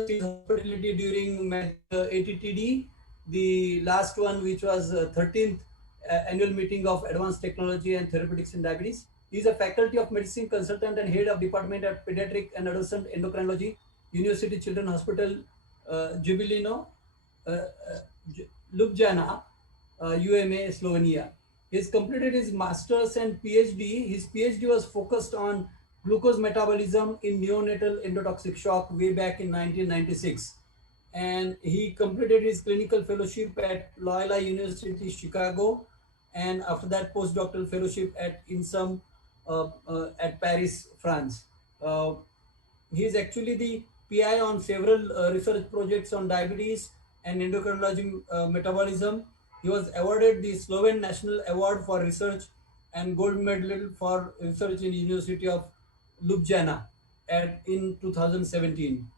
with hospitality during ATTD, the last one, which was 13th annual meeting of Advanced Technology and Therapeutics in Diabetes. He is a faculty of medicine consultant and head of department at Pediatric and Adolescent Endocrinology, University Children's Hospital, Jubilino, Ljubljana, UMA, Slovenia. He has completed his master's and PhD. His PhD was focused on glucose metabolism in neonatal endotoxic shock way back in 1996. And he completed his clinical fellowship at Loyola University, Chicago, and after that postdoctoral fellowship at INSERM at Paris, France. He is actually the PI on several research projects on diabetes and endocrinology metabolism. He was awarded the Slovene National Award for Research and gold medal for research in University of Ljubljana in 2017.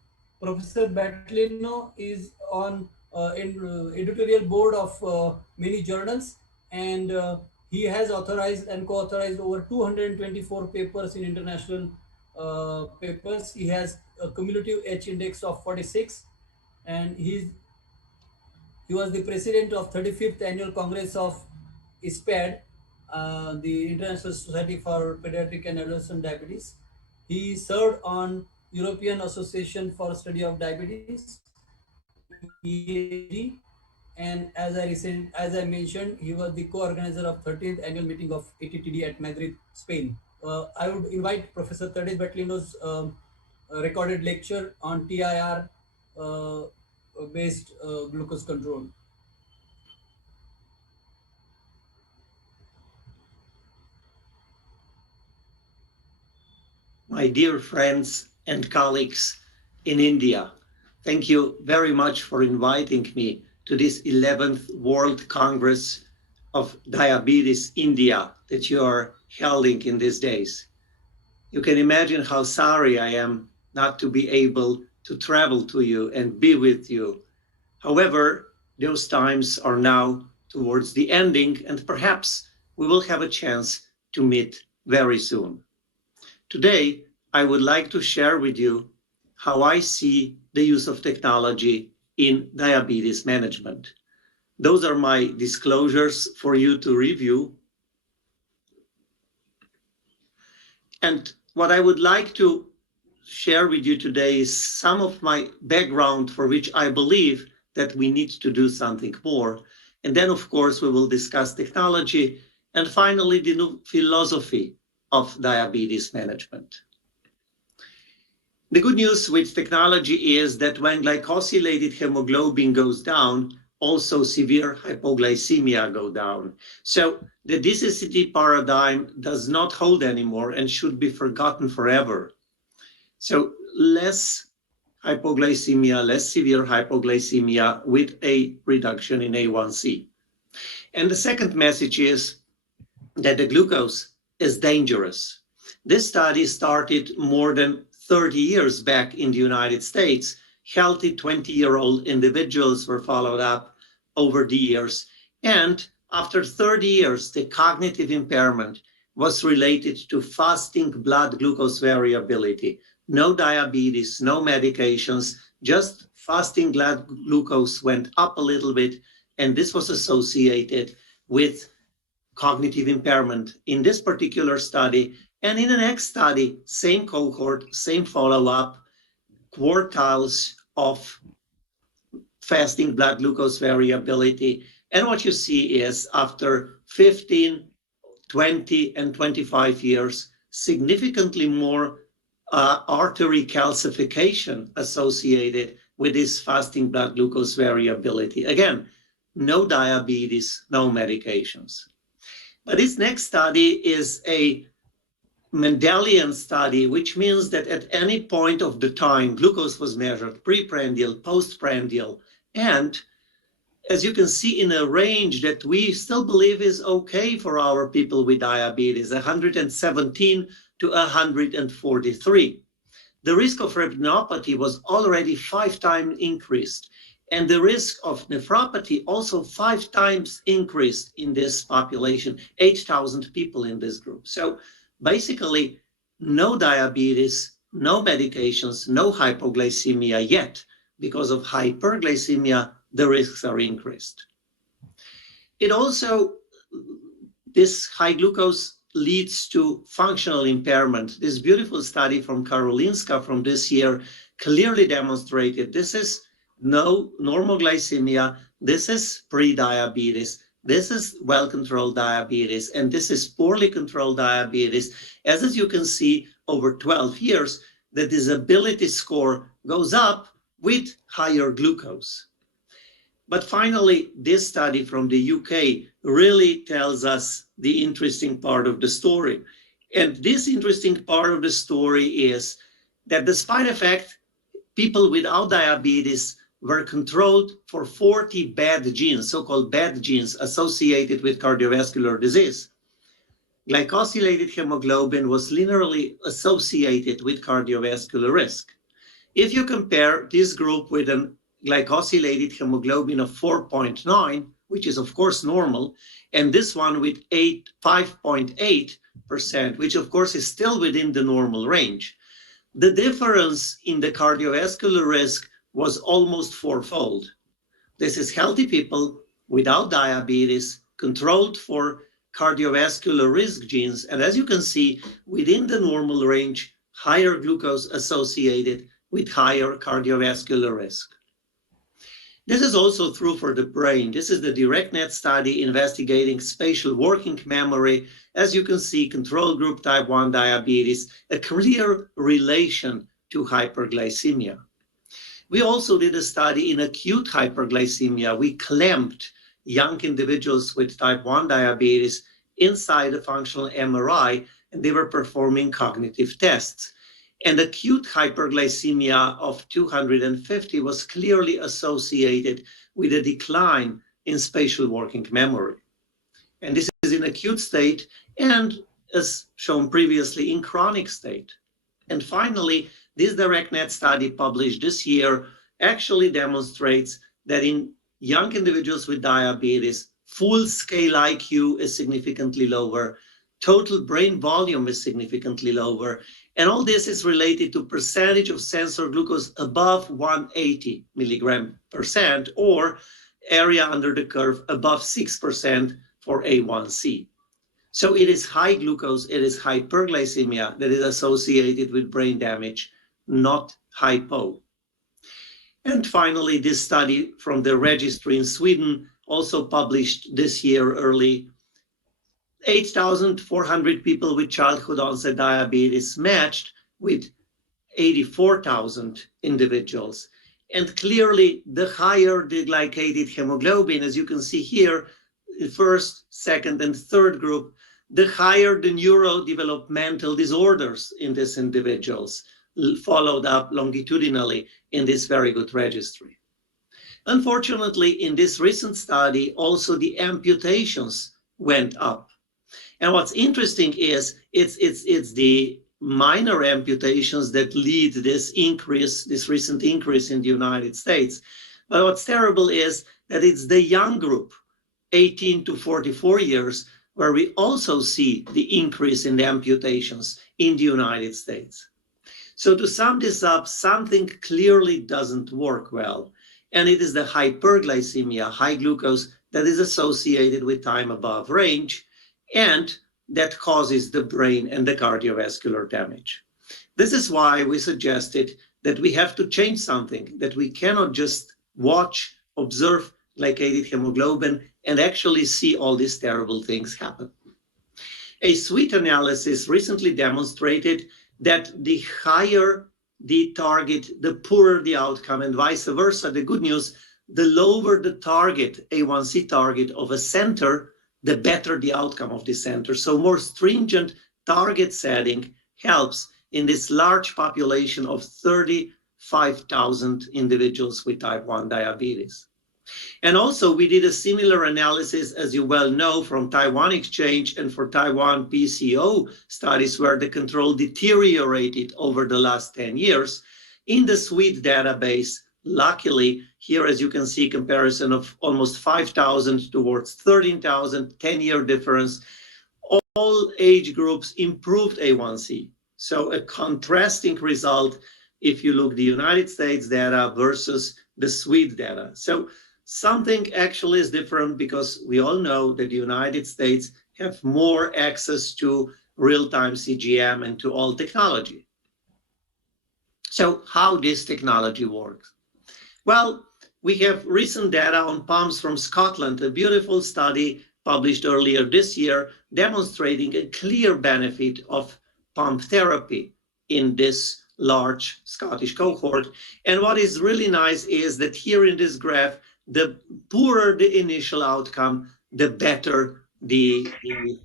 Professor Betlano is on editorial board of many journals, and he has authorized and co-authorized over 224 papers in international papers. He has a cumulative H index of 46, and he was the president of 35th Annual Congress of ISPAD, the International Society for Pediatric and Adolescent Diabetes. He served on European Association for Study of Diabetes, EAD, and as I mentioned, he was the co-organizer of 13th annual meeting of ATTD at Madrid, Spain. I would invite Professor Tade Betlano's recorded lecture on TIR based glucose control. My dear friends and colleagues in India, thank you very much for inviting me to this 11th World Congress of Diabetes India that you are holding in these days. You can imagine how sorry I am not to be able to travel to you and be with you. However, those times are now towards the ending, and perhaps we will have a chance to meet very soon. Today, I would like to share with you how I see the use of technology in diabetes management. Those are my disclosures for you to review. And what I would like to share with you today is some of my background for which I believe that we need to do something more. And then, of course, we will discuss technology and finally the new philosophy of diabetes management. The good news with technology is that when glycosylated hemoglobin goes down, also severe hypoglycemia go down. So the DCCT paradigm does not hold anymore and should be forgotten forever. So less hypoglycemia, less severe hypoglycemia with a reduction in A1C. And the second message is that the glucose is dangerous. This study started more than 30 years back in the United States. Healthy 20-year-old individuals were followed up over the years. And after 30 years, the cognitive impairment was related to fasting blood glucose variability. No diabetes, no medications, just fasting blood glucose went up a little bit. And this was associated with cognitive impairment in this particular study. And in the next study, same cohort, same follow-up, quartiles of fasting blood glucose variability. And what you see is after 15, 20, and 25 years, significantly more artery calcification associated with this fasting blood glucose variability. Again, no diabetes, no medications. But this next study is a Mendelian study, which means that at any point of the time, glucose was measured, preprandial, postprandial, and as you can see in a range that we still believe is okay for our people with diabetes, 117 to 143. The risk of retinopathy was already 5 times increased, and the risk of nephropathy also 5 times increased in this population, 8,000 people in this group. So basically, no diabetes, no medications, no hypoglycemia yet. Because of hyperglycemia, the risks are increased. It also, this high glucose leads to functional impairment. This beautiful study from Karolinska from this year clearly demonstrated this is no normal glycemia, this is pre-diabetes, this is well-controlled diabetes, and this is poorly controlled diabetes. As you can see, over 12 years, the disability score goes up with higher glucose. But finally, this study from the UK really tells us the interesting part of the story. And this interesting part of the story is that despite the fact people without diabetes were controlled for 40 bad genes, so-called bad genes associated with cardiovascular disease, glycosylated hemoglobin was linearly associated with cardiovascular risk. If you compare this group with a glycosylated hemoglobin of 4.9, which is of course normal, and this one with 5.8%, which of course is still within the normal range, the difference in the cardiovascular risk was almost 4-fold. This is healthy people without diabetes, controlled for cardiovascular risk genes, and as you can see, within the normal range, higher glucose associated with higher cardiovascular risk. This is also true for the brain. This is the DirectNet study investigating spatial working memory. As you can see, control group type 1 diabetes, a clear relation to hyperglycemia. We also did a study in acute hyperglycemia. We clamped young individuals with type 1 diabetes inside a functional MRI, and they were performing cognitive tests. And acute hyperglycemia of 250 was clearly associated with a decline in spatial working memory. And this is in acute state and, as shown previously, in chronic state. And finally, this DirectNet study published this year actually demonstrates that in young individuals with diabetes, full-scale IQ is significantly lower, total brain volume is significantly lower, and all this is related to percentage of sensor glucose above 180 milligram percent or area under the curve above 6% for A1C. So it is high glucose, it is hyperglycemia that is associated with brain damage, not hypo. And finally, this study from the registry in Sweden, also published this year early, 8,400 people with childhood onset diabetes matched with 84,000 individuals. And clearly, the higher the glycated hemoglobin, as you can see here, the first, second, and third group, the higher the neurodevelopmental disorders in these individuals, followed up longitudinally in this very good registry. Unfortunately, in this recent study, also the amputations went up. And what's interesting is it's the minor amputations that lead this increase, this recent increase in the United States. But what's terrible is that it's the young group, 18 to 44 years, where we also see the increase in the amputations in the United States. So to sum this up, something clearly doesn't work well. And it is the hyperglycemia, high glucose, that is associated with time above range, and that causes the brain and the cardiovascular damage. This is why we suggested that we have to change something, that we cannot just watch, observe glycated hemoglobin and actually see all these terrible things happen. A sweet analysis recently demonstrated that the higher the target, the poorer the outcome, and vice versa. The good news, the lower the target, A1C target of a center, the better the outcome of the center. So more stringent target setting helps in this large population of 35,000 individuals with type 1 diabetes. And also we did a similar analysis, as you well know, from Taiwan Exchange and for Taiwan PCO studies where the control deteriorated over the last 10 years. In the SWEET database, luckily, here as you can see, comparison of almost 5,000 towards 13,000, 10-year difference. All age groups improved A1C. So a contrasting result if you look the United States data versus the SWEET data. So something actually is different because we all know that the United States have more access to real-time CGM and to all technology. So how this technology works? Well, we have recent data on pumps from Scotland, a beautiful study published earlier this year demonstrating a clear benefit of pump therapy in this large Scottish cohort. And what is really nice is that here in this graph, the poorer the initial outcome, the better the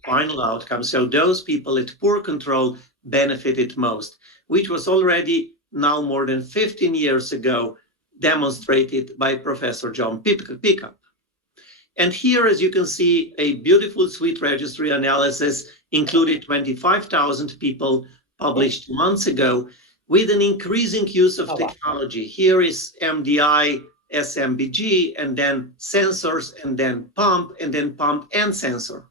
final outcome. So those people at poor control benefited most, which was already now more than 15 years ago demonstrated by Professor John Pickup. And here, as you can see, a beautiful SWEET registry analysis included 25,000 people published months ago with an increasing use of technology. Here is MDI, SMBG, and then sensors, and then pump and sensor.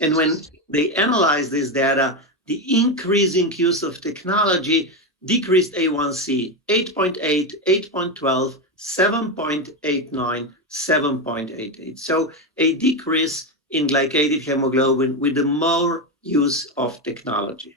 And when they analyze this data, the increasing use of technology decreased A1C 8.8, 8.12, 7.89, 7.88. So a decrease in glycated hemoglobin with the more use of technology.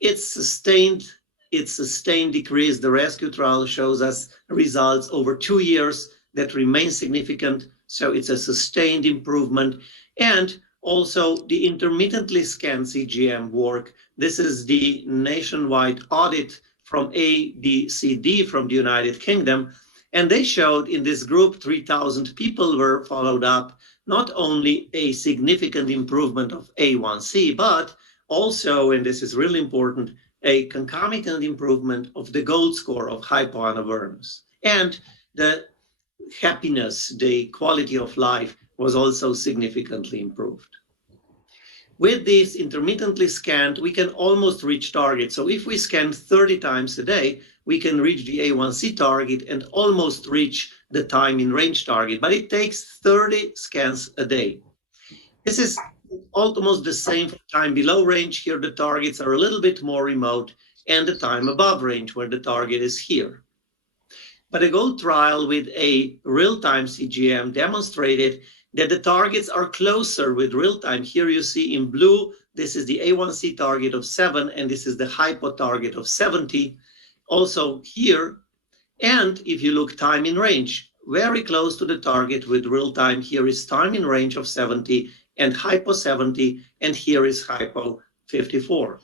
It's sustained decrease. The rescue trial shows us results over 2 years that remain significant. So it's a sustained improvement. And also the intermittently scanned CGM work. This is the nationwide audit from ADCD from the United Kingdom. And they showed in this group, 3,000 people were followed up, not only a significant improvement of A1C, but also, and this is really important, a concomitant improvement of the GOLD score of hypoanavirus. And the happiness, the quality of life was also significantly improved. With this intermittently scanned, we can almost reach target. So if we scan 30 times a day, we can reach the A1C target and almost reach the time in range target, but it takes 30 scans a day. This is almost the same for time below range. Here the targets are a little bit more remote, and the time above range where the target is here. But a GOLD trial with a real-time CGM demonstrated that the targets are closer with real-time. Here you see in blue, this is the A1C target of 7, and this is the hypo target of 70. Also here, and if you look time in range, very close to the target with real-time. Here is time in range of 70 and hypo 70, and here is hypo 54.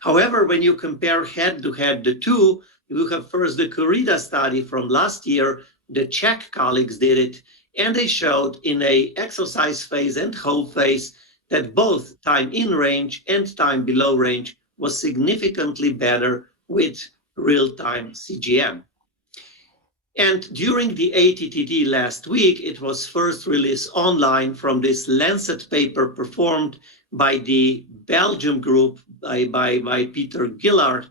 However, when you compare head-to-head the two, you have first the Corrida study from last year. The Czech colleagues did it, and they showed in a exercise phase and hope phase that both time in range and time below range was significantly better with real-time CGM. And during the ATTD last week, it was first released online from this Lancet paper performed by the Belgium group by Peter Gillard.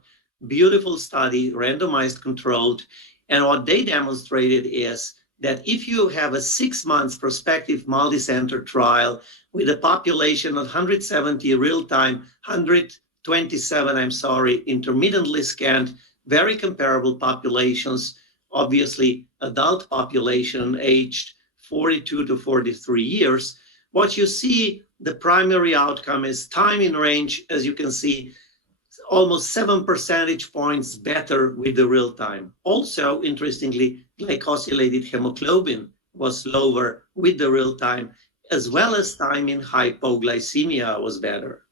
Beautiful study, randomized controlled. And what they demonstrated is that if you have a 6 months prospective multi-center trial with a population of 170 real-time, 127, intermittently scanned, very comparable populations, obviously adult population aged 42 to 43 years, what you see, the primary outcome is time in range, as you can see, almost 7 percentage points better with the real time. Also, interestingly, glycosylated hemoglobin was lower with the real time, as well as time in hypoglycemia was better.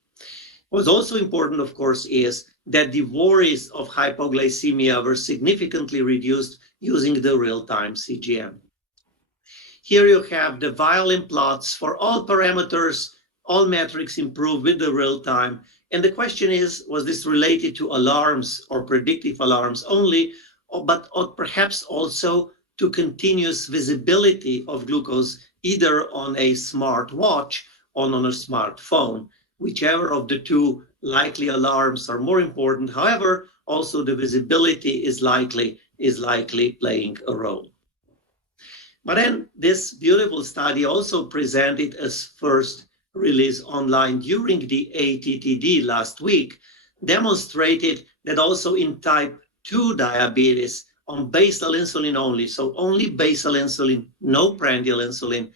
What's also important, of course, is that the worries of hypoglycemia were significantly reduced using the real-time CGM. Here you have the Violin plots for all parameters, all metrics improved with the real time. And the question is, was this related to alarms or predictive alarms only, or perhaps also to continuous visibility of glucose, either on a smart watch or on a smartphone? Whichever of the two likely alarms are more important. However, also the visibility is likely playing a role. But then this beautiful study also presented as first release online during the ATTD last week, demonstrated that also in type 2 diabetes on basal insulin only, so only basal insulin, no prandial insulin,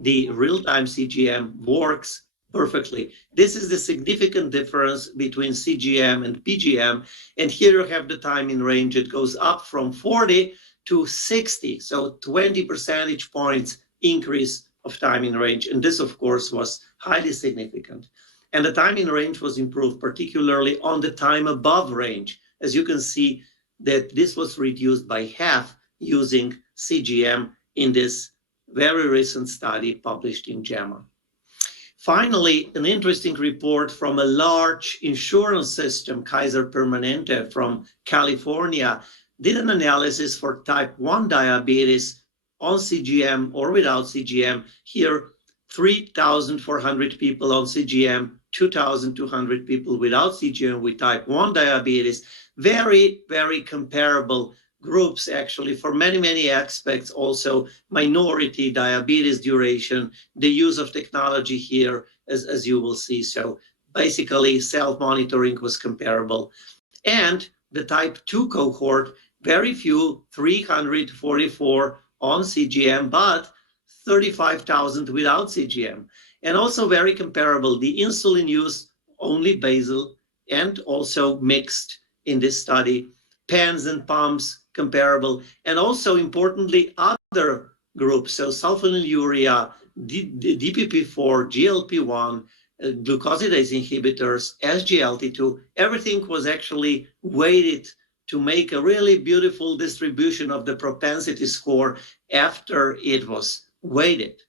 the real-time CGM works perfectly. This is the significant difference between CGM and PGM. And here you have the time in range. It goes up from 40 to 60, so 20 percentage points increase of time in range. And this, of course, was highly significant. And the time in range was improved, particularly on the time above range. As you can see, that this was reduced by half using CGM in this very recent study published in JAMA. Finally, an interesting report from a large insurance system, Kaiser Permanente from California, did an analysis for type 1 diabetes on CGM or without CGM. Here, 3,400 people on CGM, 2,200 people without CGM with type 1 diabetes. Very, very comparable groups, actually, for many, many aspects. Also, minority diabetes duration, the use of technology here, as you will see. So basically, self-monitoring was comparable. And the type 2 cohort, very few, 344 on CGM, but 35,000 without CGM. And also very comparable, the insulin use only basal and also mixed in this study, pens and pumps comparable, and also importantly, other groups, so sulfonylurea, DPP4, GLP-1, glucosidase inhibitors, SGLT2, everything was actually weighted to make a really beautiful distribution of the propensity score after it was weighted.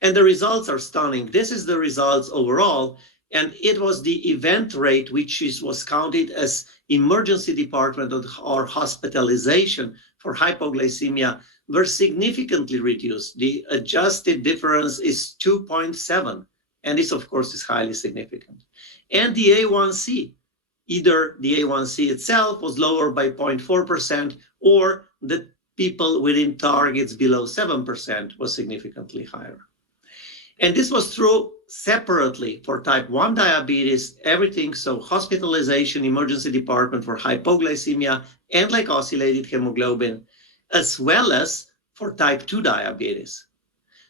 And the results are stunning. This is the results overall, and it was the event rate, which was counted as emergency department or hospitalization for hypoglycemia, were significantly reduced. The adjusted difference is 2.7, and this, of course, is highly significant. And the A1C, either the A1C itself was lower by 0.4%, or the people within targets below 7% was significantly higher. And this was true separately for type 1 diabetes, everything, so hospitalization, emergency department for hypoglycemia and glycosylated hemoglobin, as well as for type 2 diabetes.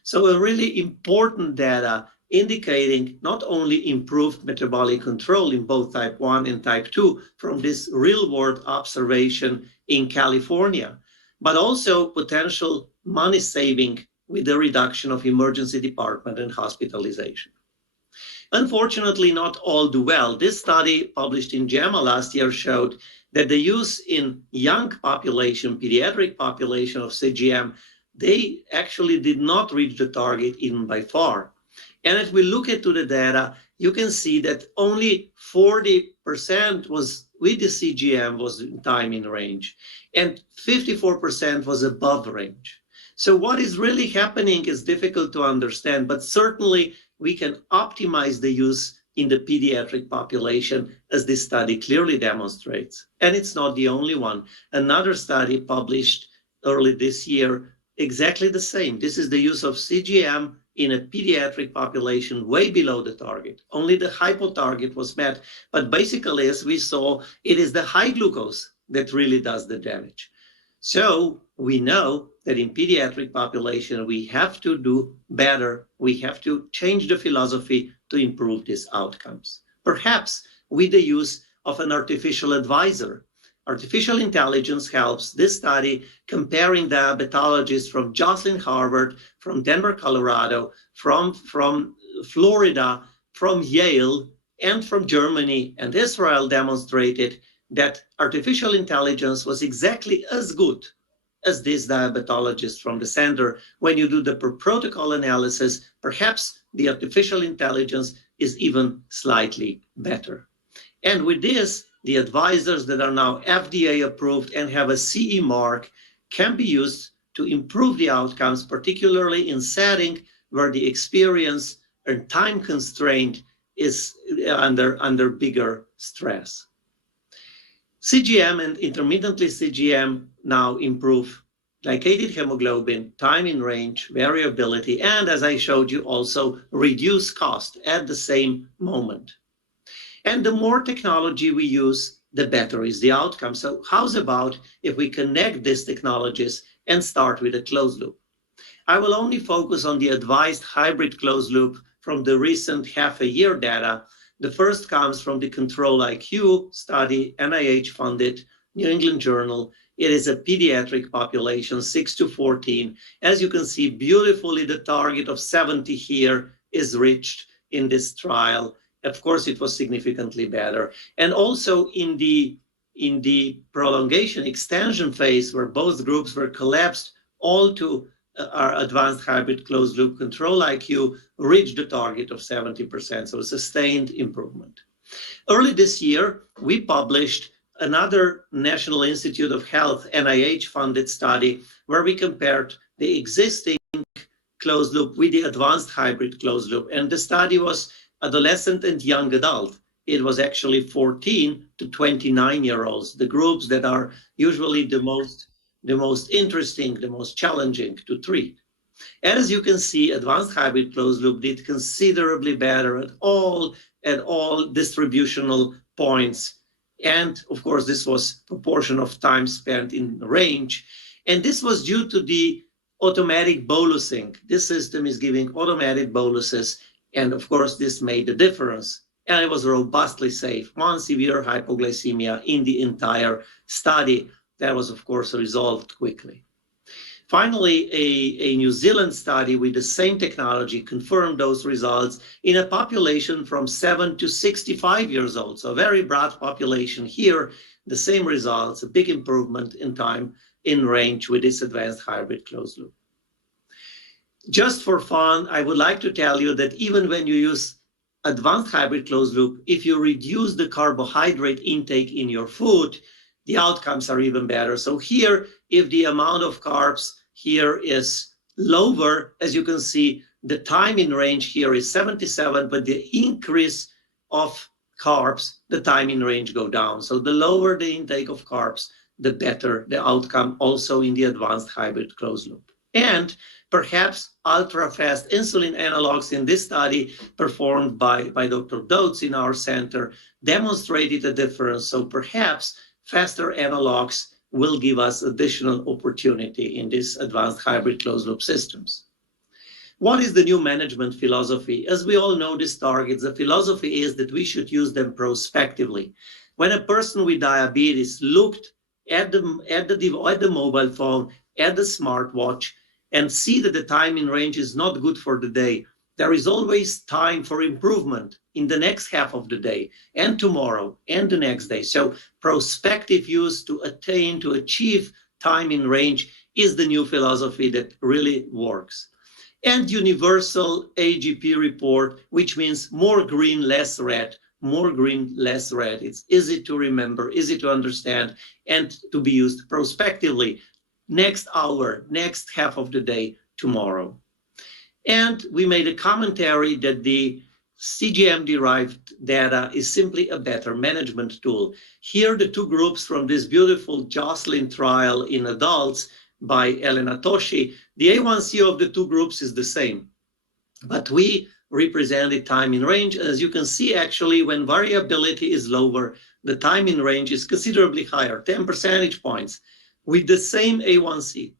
So a really important data indicating not only improved metabolic control in both type 1 and type 2 from this real-world observation in California, but also potential money saving with the reduction of emergency department and hospitalization. Unfortunately, not all do well. This study published in JAMA last year showed that the use in young population, pediatric population of CGM, they actually did not reach the target even by far. And if we look into the data, you can see that only 40% was with the CGM was in time in range, and 54% was above range. So what is really happening is difficult to understand, but certainly we can optimize the use in the pediatric population, as this study clearly demonstrates. And it's not the only one. Another study published early this year, exactly the same. This is the use of CGM in a pediatric population way below the target. Only the hypo target was met. But basically, as we saw, it is the high glucose that really does the damage. So we know that in pediatric population, we have to do better. We have to change the philosophy to improve these outcomes. Perhaps with the use of an artificial advisor. Artificial intelligence helps this study comparing diabetologists from Joslin Harvard, from Denver, Colorado, from Florida, from Yale, and from Germany and Israel demonstrated that artificial intelligence was exactly as good as these diabetologists from the center. When you do the per protocol analysis, perhaps the artificial intelligence is even slightly better. And with this, the advisors that are now FDA approved and have a CE mark can be used to improve the outcomes, particularly in setting where the experience and time constraint is under bigger stress. CGM and intermittently CGM now improve glycated hemoglobin, time in range, variability, and as I showed you, also reduce cost at the same moment. And the more technology we use, the better is the outcome. So how's about if we connect these technologies and start with a closed loop? I will only focus on the advised hybrid closed loop from the recent half-a-year data. The first comes from the Control-IQ study, NIH-funded, New England Journal. It is a pediatric population, 6 to 14. As you can see beautifully, the target of 70 here is reached in this trial. Of course, it was significantly better. And also in the prolongation extension phase, where both groups were collapsed, all to our advanced hybrid closed loop Control-IQ reached the target of 70%, so a sustained improvement. Early this year, we published another National Institute of Health, NIH-funded study, where we compared the existing closed loop with the advanced hybrid closed loop. And the study was adolescent and young adult. It was actually 14 to 29-year-olds, the groups that are usually the most interesting, the most challenging to treat. And as you can see, advanced hybrid closed loop did considerably better at all distributional points. And of course, this was proportion of time spent in range. And this was due to the automatic bolusing. This system is giving automatic boluses. And of course, this made a difference. And it was robustly safe. One severe hypoglycemia in the entire study. That was, of course, resolved quickly. Finally, a New Zealand study with the same technology confirmed those results in a population from 7 to 65 years old. So a very broad population here, the same results, a big improvement in time in range with this advanced hybrid closed loop. Just for fun, I would like to tell you that even when you use advanced hybrid closed loop, if you reduce the carbohydrate intake in your food, the outcomes are even better. So here, if the amount of carbs here is lower, as you can see, the time in range here is 77, but the increase of carbs, the time in range go down. So the lower the intake of carbs, the better the outcome also in the advanced hybrid closed loop. And perhaps ultra-fast insulin analogs in this study performed by Dr. Dodds in our center demonstrated a difference. So perhaps faster analogs will give us additional opportunity in these advanced hybrid closed loop systems. What is the new management philosophy? As we all know these targets, the philosophy is that we should use them prospectively. When a person with diabetes looked at the mobile phone, at the smartwatch, and see that the time in range is not good for the day, there is always time for improvement in the next half of the day and tomorrow and the next day. So prospective use to achieve time in range is the new philosophy that really works. And universal AGP report, which means more green, less red, more green, less red. It's easy to remember, easy to understand, and to be used prospectively. Next hour, next half of the day, tomorrow. And we made a commentary that the CGM-derived data is simply a better management tool. Here, the two groups from this beautiful Joslin trial in adults by Elena Toshi, the A1C of the two groups is the same, but we represented time in range. As you can see, actually, when variability is lower, the time in range is considerably higher, 10 percentage points, with the same A1C.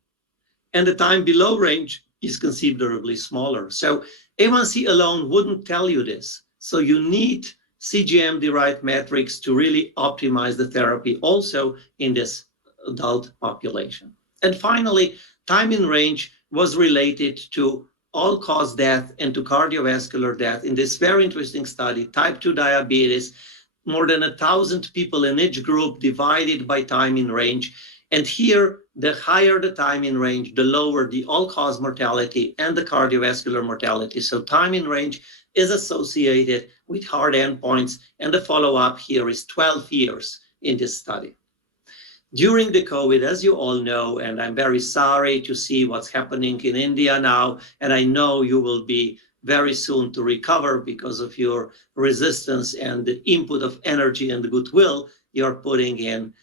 And the time below range is considerably smaller. So A1C alone wouldn't tell you this. So you need CGM-derived metrics to really optimize the therapy also in this adult population. And finally, time in range was related to all-cause death and to cardiovascular death in this very interesting study, type 2 diabetes, more than 1,000 people in each group divided by time in range. And here, the higher the time in range, the lower the all-cause mortality and the cardiovascular mortality. So time in range is associated with hard endpoints, and the follow-up here is 12 years in this study. During the COVID, as you all know, and I'm very sorry to see what's happening in India now, and I know you will be very soon to recover because of your resistance and the input of energy and goodwill you're putting in.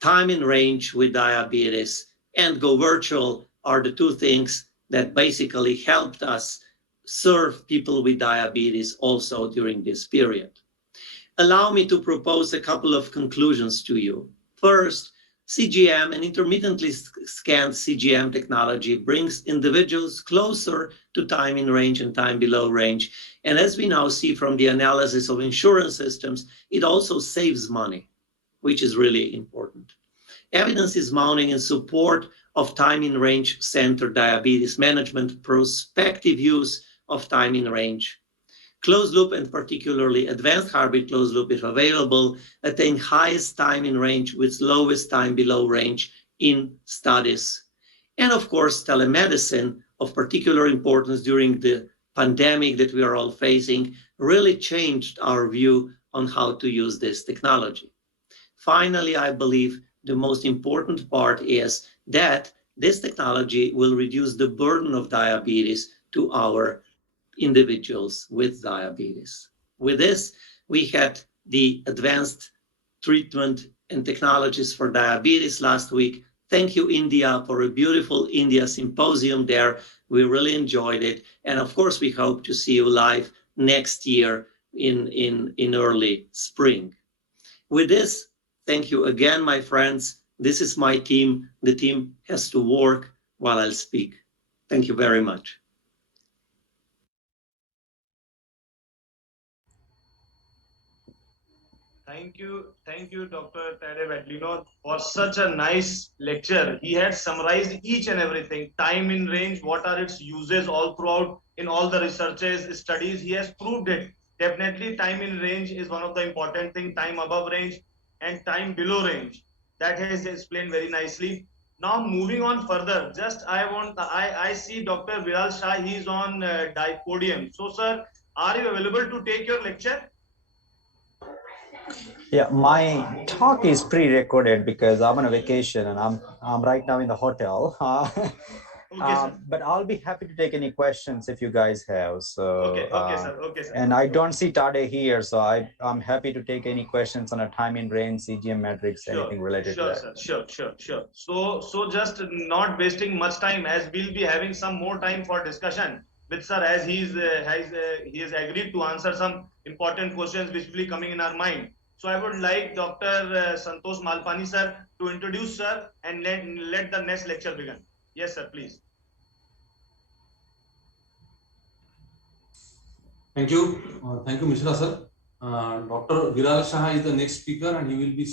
Time in range with diabetes and go virtual are the two things that basically helped us serve people with diabetes also during this period. Allow me to propose a couple of conclusions to you. First, CGM and intermittently scanned CGM technology brings individuals closer to time in range and time below range. And as we now see from the analysis of insurance systems, it also saves money, which is really important. Evidence is mounting in support of time in range centered diabetes management, prospective use of time in range. Closed loop and particularly advanced heartbeat closed loop, if available, attain highest time in range with lowest time below range in studies. And of course, telemedicine of particular importance during the pandemic that we are all facing really changed our view on how to use this technology. Finally, I believe the most important part is that this technology will reduce the burden of diabetes to our individuals with diabetes. With this, we had the advanced treatment and technologies for diabetes last week. Thank you, India, for a beautiful India symposium there. We really enjoyed it. And of course, we hope to see you live next year in early spring. With this, thank you again, my friends. This is my team. The team has to work while I'll speak. Thank you very much. Thank you, Dr. Tade Vedlino, for such a nice lecture. He had summarized each and everything, time in range, what are its uses all throughout in all the researches, studies. He has proved it. Definitely time in range is one of the important things, time above range and time below range. That has explained very nicely. Now moving on further, I see Dr. Viral Shah, he is on podium. So sir, are you available to take your lecture? Yeah, my talk is pre-recorded because I'm on a vacation and I'm right now in the hotel. Okay, but I'll be happy to take any questions if you guys have. So okay, sir. And I don't see Tade here, so I'm happy to take any questions on a time in range, CGM metrics, anything related to that. Sure. So just not wasting much time, as we'll be having some more time for discussion with sir, as he has agreed to answer some important questions which will be coming in our mind. So I would like Dr. Santosh Malpani sir to introduce sir and let the next lecture begin. Yes sir, please. Thank you, Mishra sir. Dr. Viral Shah is the next speaker, and he will be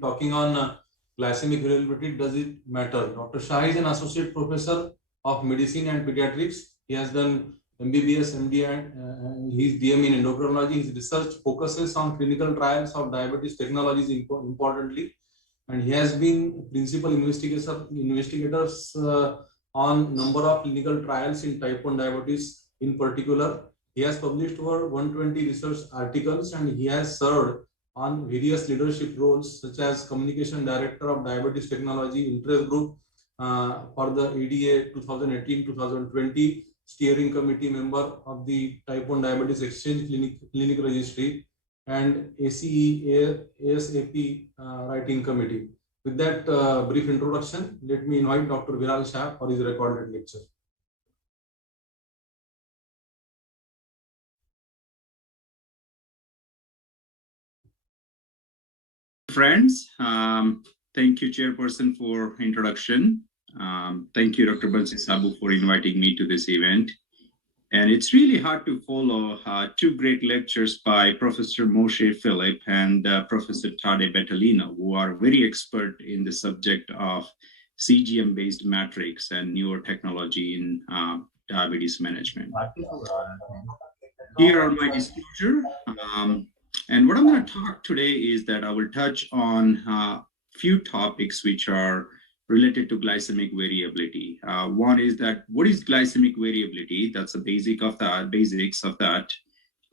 talking on glycemic variability. Does it matter? Dr. Shah is an associate professor of medicine and pediatrics. He has done MBBS, MD, and he's DM in endocrinology. His research focuses on clinical trials of diabetes technologies importantly, and he has been principal investigators on number of clinical trials in type 1 diabetes in particular. He has published over 120 research articles, and he has served on various leadership roles such as communication director of diabetes technology interest group for the ADA 2018-2020, steering committee member of the type 1 diabetes exchange clinic registry, and ASAP writing committee. With that brief introduction, let me invite Dr. Viral Shah for his recorded lecture. Friends, thank you, Chairperson, for introduction. Thank you, Dr. Bansi Sabu, for inviting me to this event. And it's really hard to follow two great lectures by Professor Moshe Philip and Professor Tade Bettelino, who are very expert in the subject of CGM-based matrix and newer technology in diabetes management. Here are my disclosure. And what I'm going to talk today is that I will touch on a few topics which are related to glycemic variability. One is that what is glycemic variability? That's the basics of that.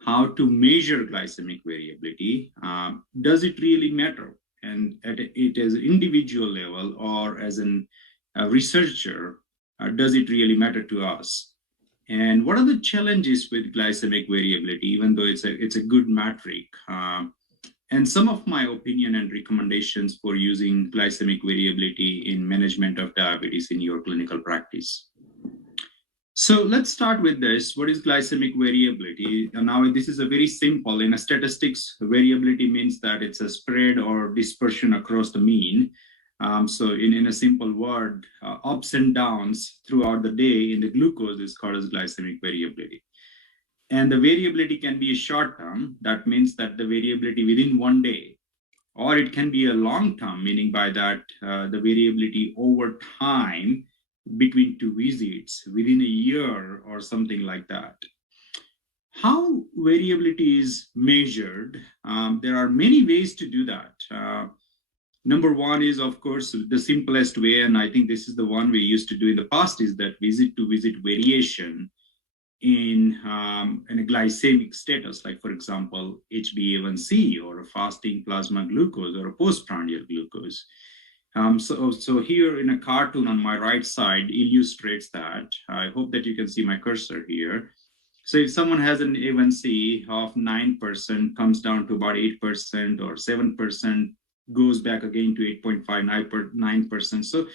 How to measure glycemic variability? Does it really matter? And at it as an individual level or as a researcher, does it really matter to us? And what are the challenges with glycemic variability, even though it's a good metric? And some of my opinion and recommendations for using glycemic variability in management of diabetes in your clinical practice. So let's start with this. What is glycemic variability? And now this is a very simple. In a statistics, variability means that it's a spread or dispersion across the mean. So in a simple word, ups and downs throughout the day in the glucose is called as glycemic variability. And the variability can be a short term. That means that the variability within one day, or it can be a long term, meaning by that the variability over time between two visits within a year or something like that. How variability is measured? There are many ways to do that. Number one is, of course, the simplest way, and I think this is the one we used to do in the past, is that visit to visit variation in a glycemic status, like for example, HbA1c or a fasting plasma glucose or a postprandial glucose. So here in a cartoon on my right side illustrates that. I hope that you can see my cursor here. So if someone has an A1C of 9%, comes down to about 8% or 7%, goes back again to 8.5, 9%. So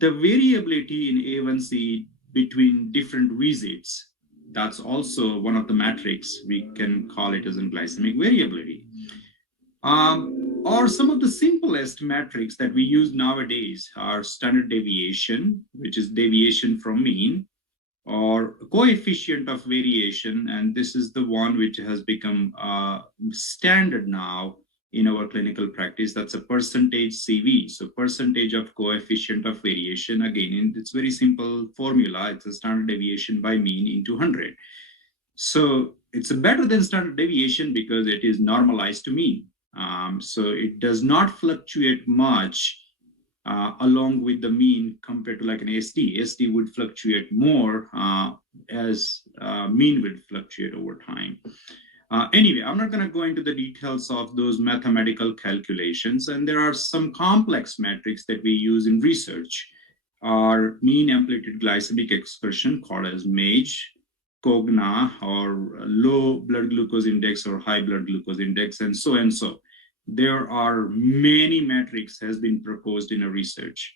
the variability in A1C between different visits, that's also one of the metrics we can call it as in glycemic variability. Or some of the simplest metrics that we use nowadays are standard deviation, which is deviation from mean, or coefficient of variation. And this is the one which has become standard now in our clinical practice. That's a percentage CV. So percentage of coefficient of variation. Again, it's very simple formula. It's a standard deviation by mean into 100. So it's better than standard deviation because it is normalized to mean. So it does not fluctuate much along with the mean compared to like an ST. ST would fluctuate more as mean would fluctuate over time. Anyway, I'm not going to go into the details of those mathematical calculations. And there are some complex metrics that we use in research. Our mean amplitude glycemic expression called as MAGE, COGNA, or low blood glucose index or high blood glucose index, and so and so. There are many metrics has been proposed in a research.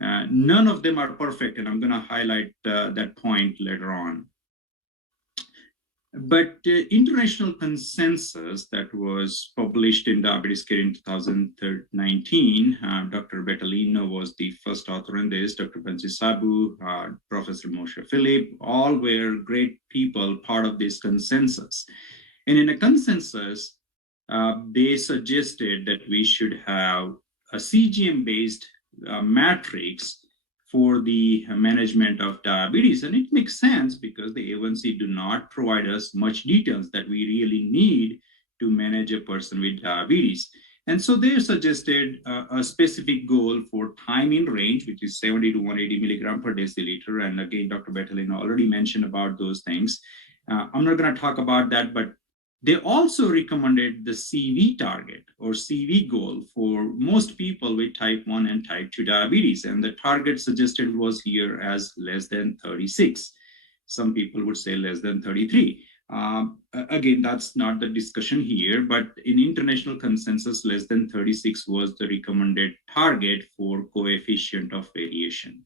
None of them are perfect, and I'm going to highlight that point later on. But international consensus that was published in Diabetes Care in 2019, Dr. Bettelino was the first author on this, Dr. Bansi Sabu, Professor Moshe Philip, all were great people, part of this consensus. And in a consensus, they suggested that we should have a CGM-based matrix for the management of diabetes. And it makes sense because the A1C do not provide us much details that we really need to manage a person with diabetes. And so they suggested a specific goal for time in range, which is 70 to 180 milligram per deciliter. And again, Dr. Bettelino already mentioned about those things. I'm not going to talk about that, but they also recommended the CV target or CV goal for most people with type 1 and type 2 diabetes. And the target suggested was here as less than 36. Some people would say less than 33. Again, that's not the discussion here, but in international consensus, less than 36 was the recommended target for coefficient of variation.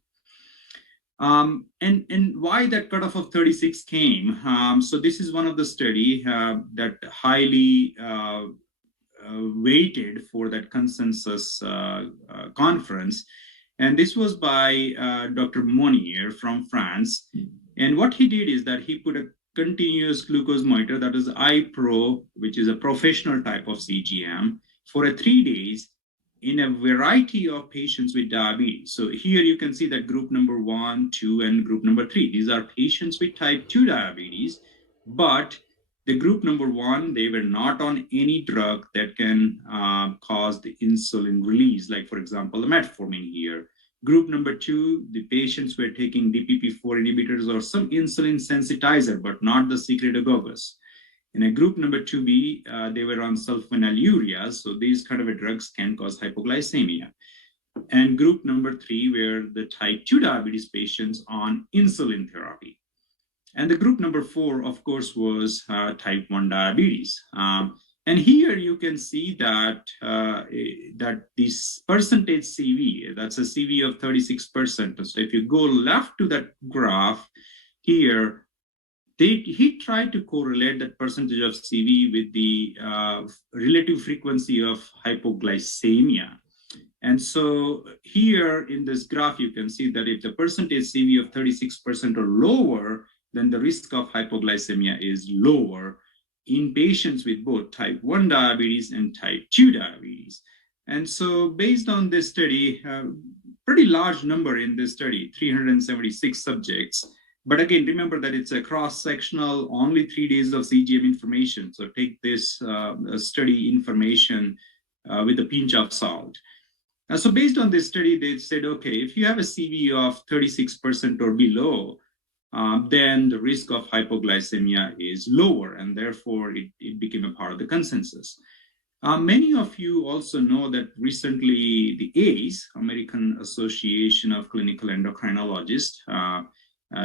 And why that cutoff of 36 came. So this is one of the study that highly weighted for that consensus conference. And this was by Dr. Monnier from France. And what he did is that he put a continuous glucose monitor, that is iPro, which is a professional type of CGM, for 3 days in a variety of patients with diabetes. So here you can see that group number 1, 2, and group number 3. These are patients with type 2 diabetes, but the group number 1, they were not on any drug that can cause the insulin release, like for example, the metformin here. Group number 2, the patients were taking DPP-4 inhibitors or some insulin sensitizer, but not the secretagogues. In a group number 2B, they were on sulfonylurea, so these kind of drugs can cause hypoglycemia. And group number 3 were the type 2 diabetes patients on insulin therapy. And the group number 4, of course, was type 1 diabetes. And here you can see that that this percentage CV, that's a CV of 36%. So if you go left to that graph here, he tried to correlate that percentage of CV with the relative frequency of hypoglycemia. And so here in this graph, you can see that if the percentage CV of 36% or lower, then the risk of hypoglycemia is lower in patients with both type 1 diabetes and type 2 diabetes. And so based on this study, pretty large number in this study, 376 subjects. But again, remember that it's a cross-sectional, only 3 days of CGM information. So take this study information with a pinch of salt. So based on this study, they said, okay, if you have a CV of 36% or below, then the risk of hypoglycemia is lower, and therefore it became a part of the consensus. Many of you also know that recently the ACE, American Association of Clinical Endocrinologists,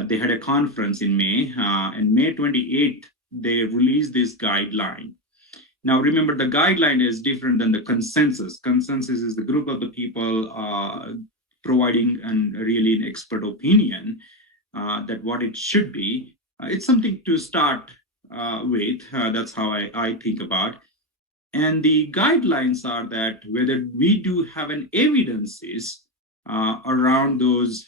they had a conference in May, and May 28th, they released this guideline. Now, remember, the guideline is different than the consensus. Consensus is the group of the people providing really an expert opinion that what it should be. It's something to start with. That's how I think about. And the guidelines are that whether we do have an evidences around those,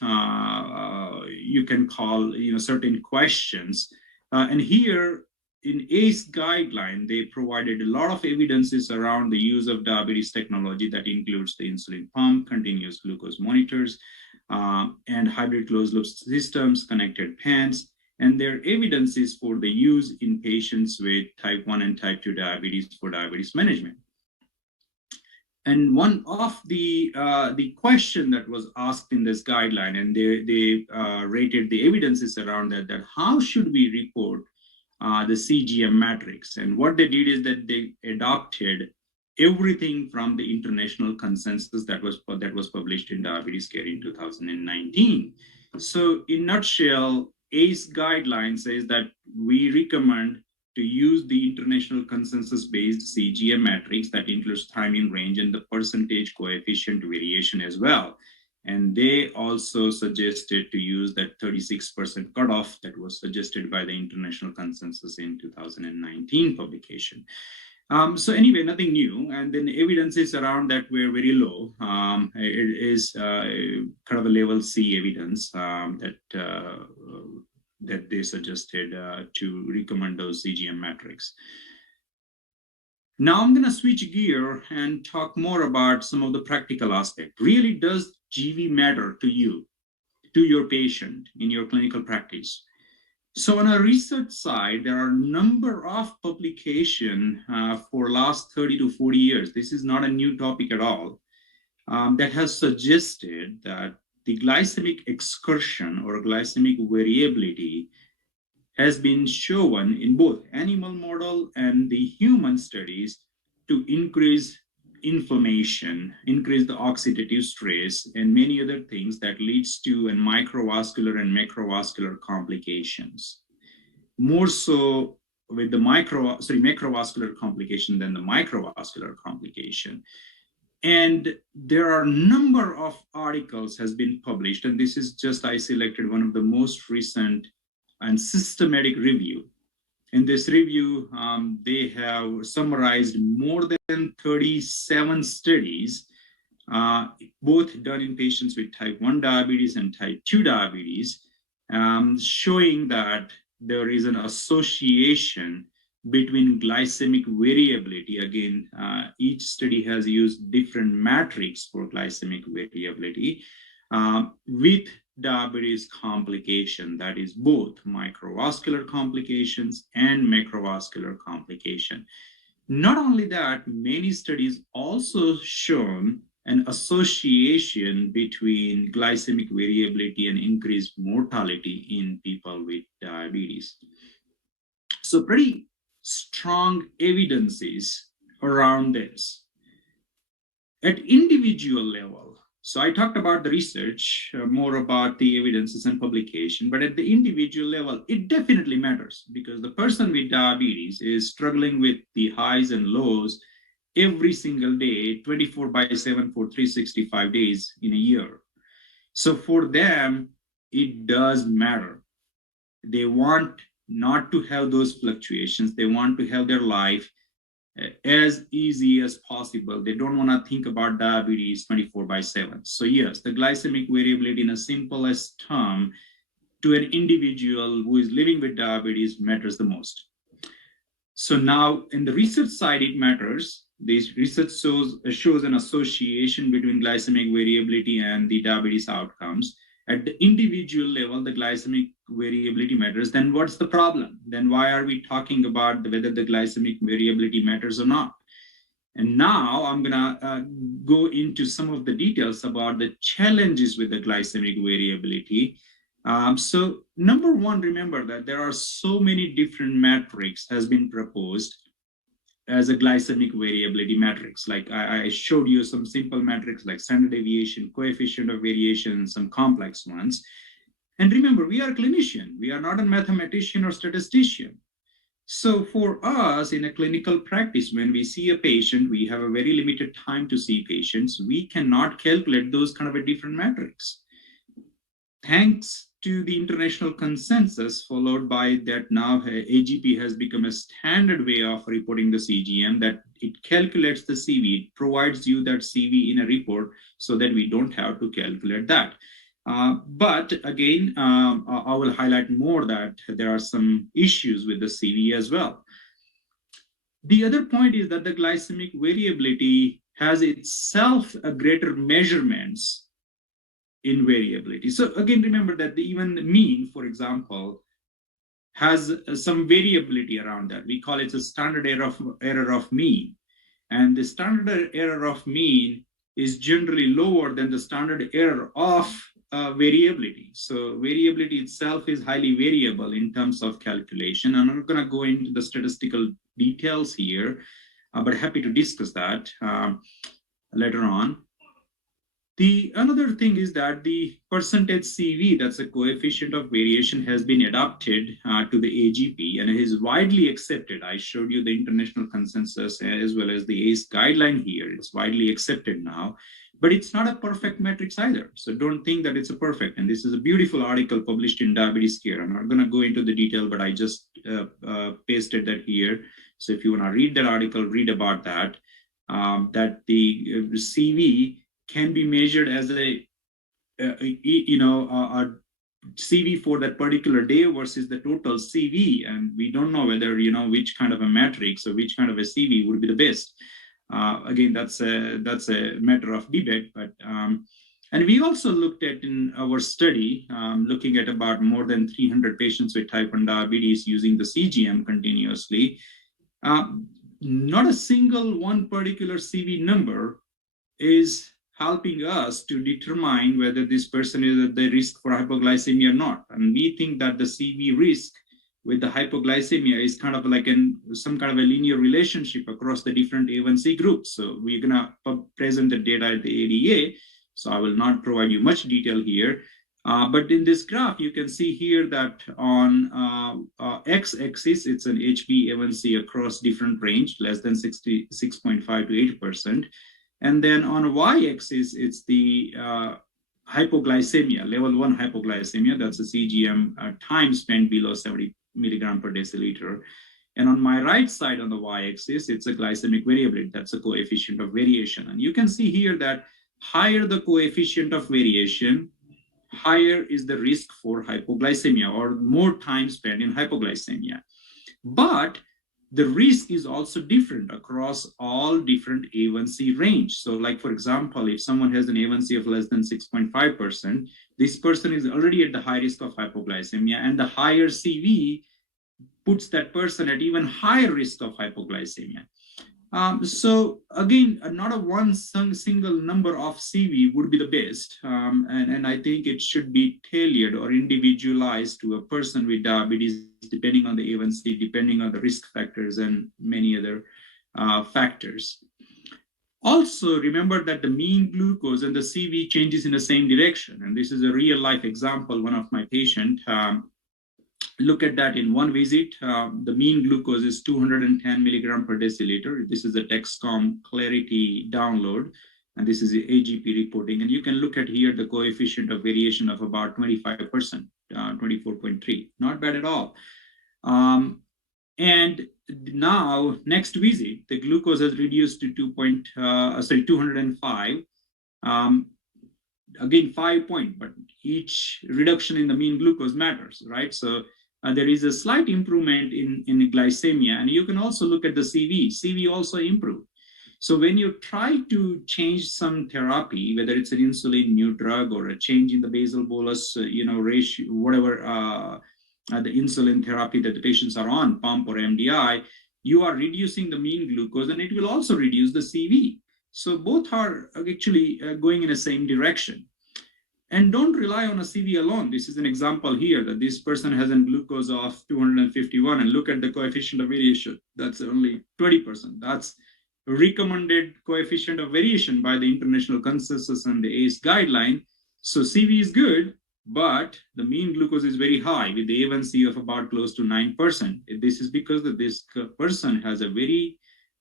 you can call certain questions. And here in ACE guideline, they provided a lot of evidences around the use of diabetes technology that includes the insulin pump, continuous glucose monitors, and hybrid closed loop systems, connected pens, and their evidences for the use in patients with type 1 and type 2 diabetes for diabetes management. And one of the question that was asked in this guideline, and they rated the evidences around that how should we report the CGM matrix? And what they did is that they adopted everything from the international consensus that was published in Diabetes Care in 2019. So in nutshell, ACE guideline says that we recommend to use the international consensus-based CGM matrix that includes time in range and the percentage coefficient variation as well. And they also suggested to use that 36% cutoff that was suggested by the international consensus in 2019 publication. So anyway, nothing new. And then evidences around that were very low. It is kind of a level C evidence that they suggested to recommend those CGM metrics. Now I'm going to switch gear and talk more about some of the practical aspects. Really, does GV matter to you, to your patient in your clinical practice? So on a research side, there are a number of publications for last 30 to 40 years. This is not a new topic at all, that has suggested that the glycemic excursion or glycemic variability has been shown in both animal model and the human studies to increase inflammation, increase the oxidative stress, and many other things that leads to microvascular and macrovascular complications. More so with the macrovascular complication than the microvascular complication. And there are a number of articles has been published, and this is just, I selected one of the most recent and systematic review. In this review, they have summarized more than 37 studies, both done in patients with type 1 diabetes and type 2 diabetes. showing that there is an association between glycemic variability. Again, each study has used different metrics for glycemic variability with diabetes complication, that is both microvascular complications and macrovascular complication. Not only that, many studies also shown an association between glycemic variability and increased mortality in people with diabetes. So pretty strong evidences around this. At individual level, so I talked about the research, more about the evidences and publication, but at the individual level, it definitely matters because the person with diabetes is struggling with the highs and lows every single day, 24/7 for 365 days in a year. So for them, it does matter. They want not to have those fluctuations. They want to have their life as easy as possible. They don't want to think about diabetes 24/7. So yes, the glycemic variability in a simplest term to an individual who is living with diabetes matters the most. So now in the research side, it matters. This research shows an association between glycemic variability and the diabetes outcomes. At the individual level, the glycemic variability matters. Then what's the problem? Then why are we talking about whether the glycemic variability matters or not? And now I'm gonna go into some of the details about the challenges with the glycemic variability. So number one, remember that there are so many different metrics has been proposed as a glycemic variability matrix. Like I showed you some simple metrics like standard deviation, coefficient of variation, and some complex ones. And remember, we are a clinician. We are not a mathematician or statistician. So for us in a clinical practice, when we see a patient, we have a very limited time to see patients. We cannot calculate those kind of a different metrics. Thanks to the international consensus followed by that, now AGP has become a standard way of reporting the CGM, that it calculates the CV, it provides you that CV in a report so that we don't have to calculate that. But again, I will highlight more that there are some issues with the CV as well. The other point is that the glycemic variability has itself a greater measurements in variability. So again, remember that the even mean, for example, has some variability around that. We call it a standard error of mean. And the standard error of mean is generally lower than the standard error of variability. So variability itself is highly variable in terms of calculation. I'm not going to go into the statistical details here, but happy to discuss that later on. The another thing is that the percentage CV, that's a coefficient of variation, has been adapted to the AGP and is widely accepted. I showed you the international consensus as well as the ACE guideline here. It's widely accepted now, but it's not a perfect metrics either. So don't think that it's a perfect. And this is a beautiful article published in Diabetes Care. I'm not going to go into the detail, but I just pasted that here. So if you want to read that article, read about that, that the CV can be measured as a CV for that particular day versus the total CV, and we don't know whether which kind of a matrix or which kind of a CV would be the best. Again, that's a matter of debate. But and we also looked at in our study, looking at about more than 300 patients with type 1 diabetes using the CGM continuously. Not a single one particular CV number is helping us to determine whether this person is at the risk for hypoglycemia or not. And we think that the CV risk with the hypoglycemia is kind of like some kind of a linear relationship across the different A1C groups. So we're gonna present the data at the ADA, so I will not provide you much detail here. But in this graph, you can see here that on x-axis, it's an HbA1c across different range, less than 66.5 to 8%. And then on y-axis, it's the hypoglycemia, level 1 hypoglycemia. That's a CGM time spent below 70 milligram per deciliter. And on my right side on the y-axis, it's a glycemic variability. That's a coefficient of variation. And you can see here that higher the coefficient of variation, higher is the risk for hypoglycemia or more time spent in hypoglycemia. But the risk is also different across all different A1C range. So like, for example, if someone has an A1C of less than 6.5%, this person is already at the high risk of hypoglycemia, and the higher CV puts that person at even higher risk of hypoglycemia. So again, not a one single number of CV would be the best. And I think it should be tailored or individualized to a person with diabetes, depending on the A1C, depending on the risk factors and many other factors. Also, remember that the mean glucose and the CV changes in the same direction. And this is a real life example. One of my patients, look at that in one visit. The mean glucose is 210 milligram per deciliter. This is a Dexcom Clarity download, and this is the AGP reporting. And you can look at here the coefficient of variation of about 25%, 24.3. Not bad at all. And now, next visit, the glucose has reduced to 205. Again, 5 point, but each reduction in the mean glucose matters, right? So there is a slight improvement in glycemia, and you can also look at the CV. CV also improved. So when you try to change some therapy, whether it's an insulin, new drug, or a change in the basal bolus, ratio, whatever the insulin therapy that the patients are on, pump or MDI, you are reducing the mean glucose, and it will also reduce the CV. So both are actually going in the same direction. And don't rely on a CV alone. This is an example here that this person has a glucose of 251, and look at the coefficient of variation. That's only 20%. That's a recommended coefficient of variation by the international consensus and the ACE guideline. So CV is good, but the mean glucose is very high with the A1C of about close to 9%. This is because this person has a very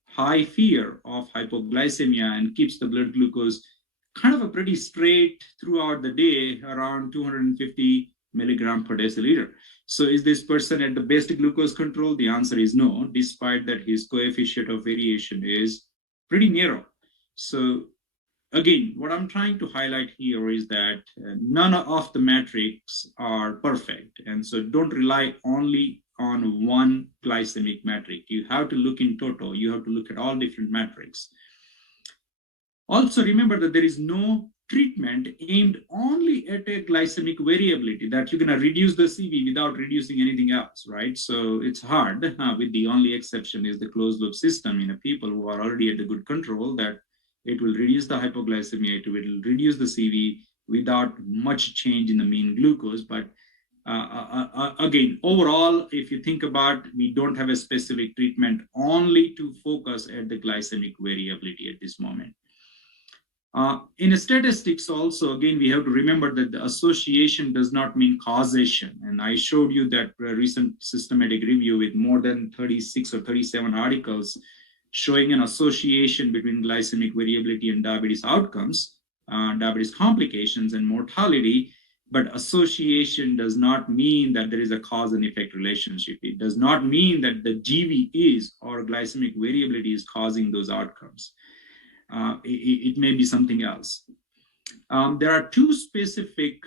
high fear of hypoglycemia and keeps the blood glucose kind of a pretty straight throughout the day, around 250 milligram per deciliter. So is this person at the best glucose control? The answer is no, despite that his coefficient of variation is pretty narrow. So again, what I'm trying to highlight here is that none of the metrics are perfect. And so don't rely only on one glycemic metric. You have to look in total. You have to look at all different metrics. Also remember that there is no treatment aimed only at a glycemic variability, that you're going to reduce the CV without reducing anything else, right? So it's hard, with the only exception is the closed loop system in people who are already at the good control, that it will reduce the hypoglycemia, it will reduce the CV without much change in the mean glucose. But again, overall, if you think about, we don't have a specific treatment only to focus at the glycemic variability at this moment. In statistics also, again, we have to remember that the association does not mean causation. And I showed you that recent systematic review with more than 36 or 37 articles showing an association between glycemic variability and diabetes outcomes, diabetes complications and mortality. But association does not mean that there is a cause and effect relationship. It does not mean that the GV is or glycemic variability is causing those outcomes. It may be something else. There are two specific,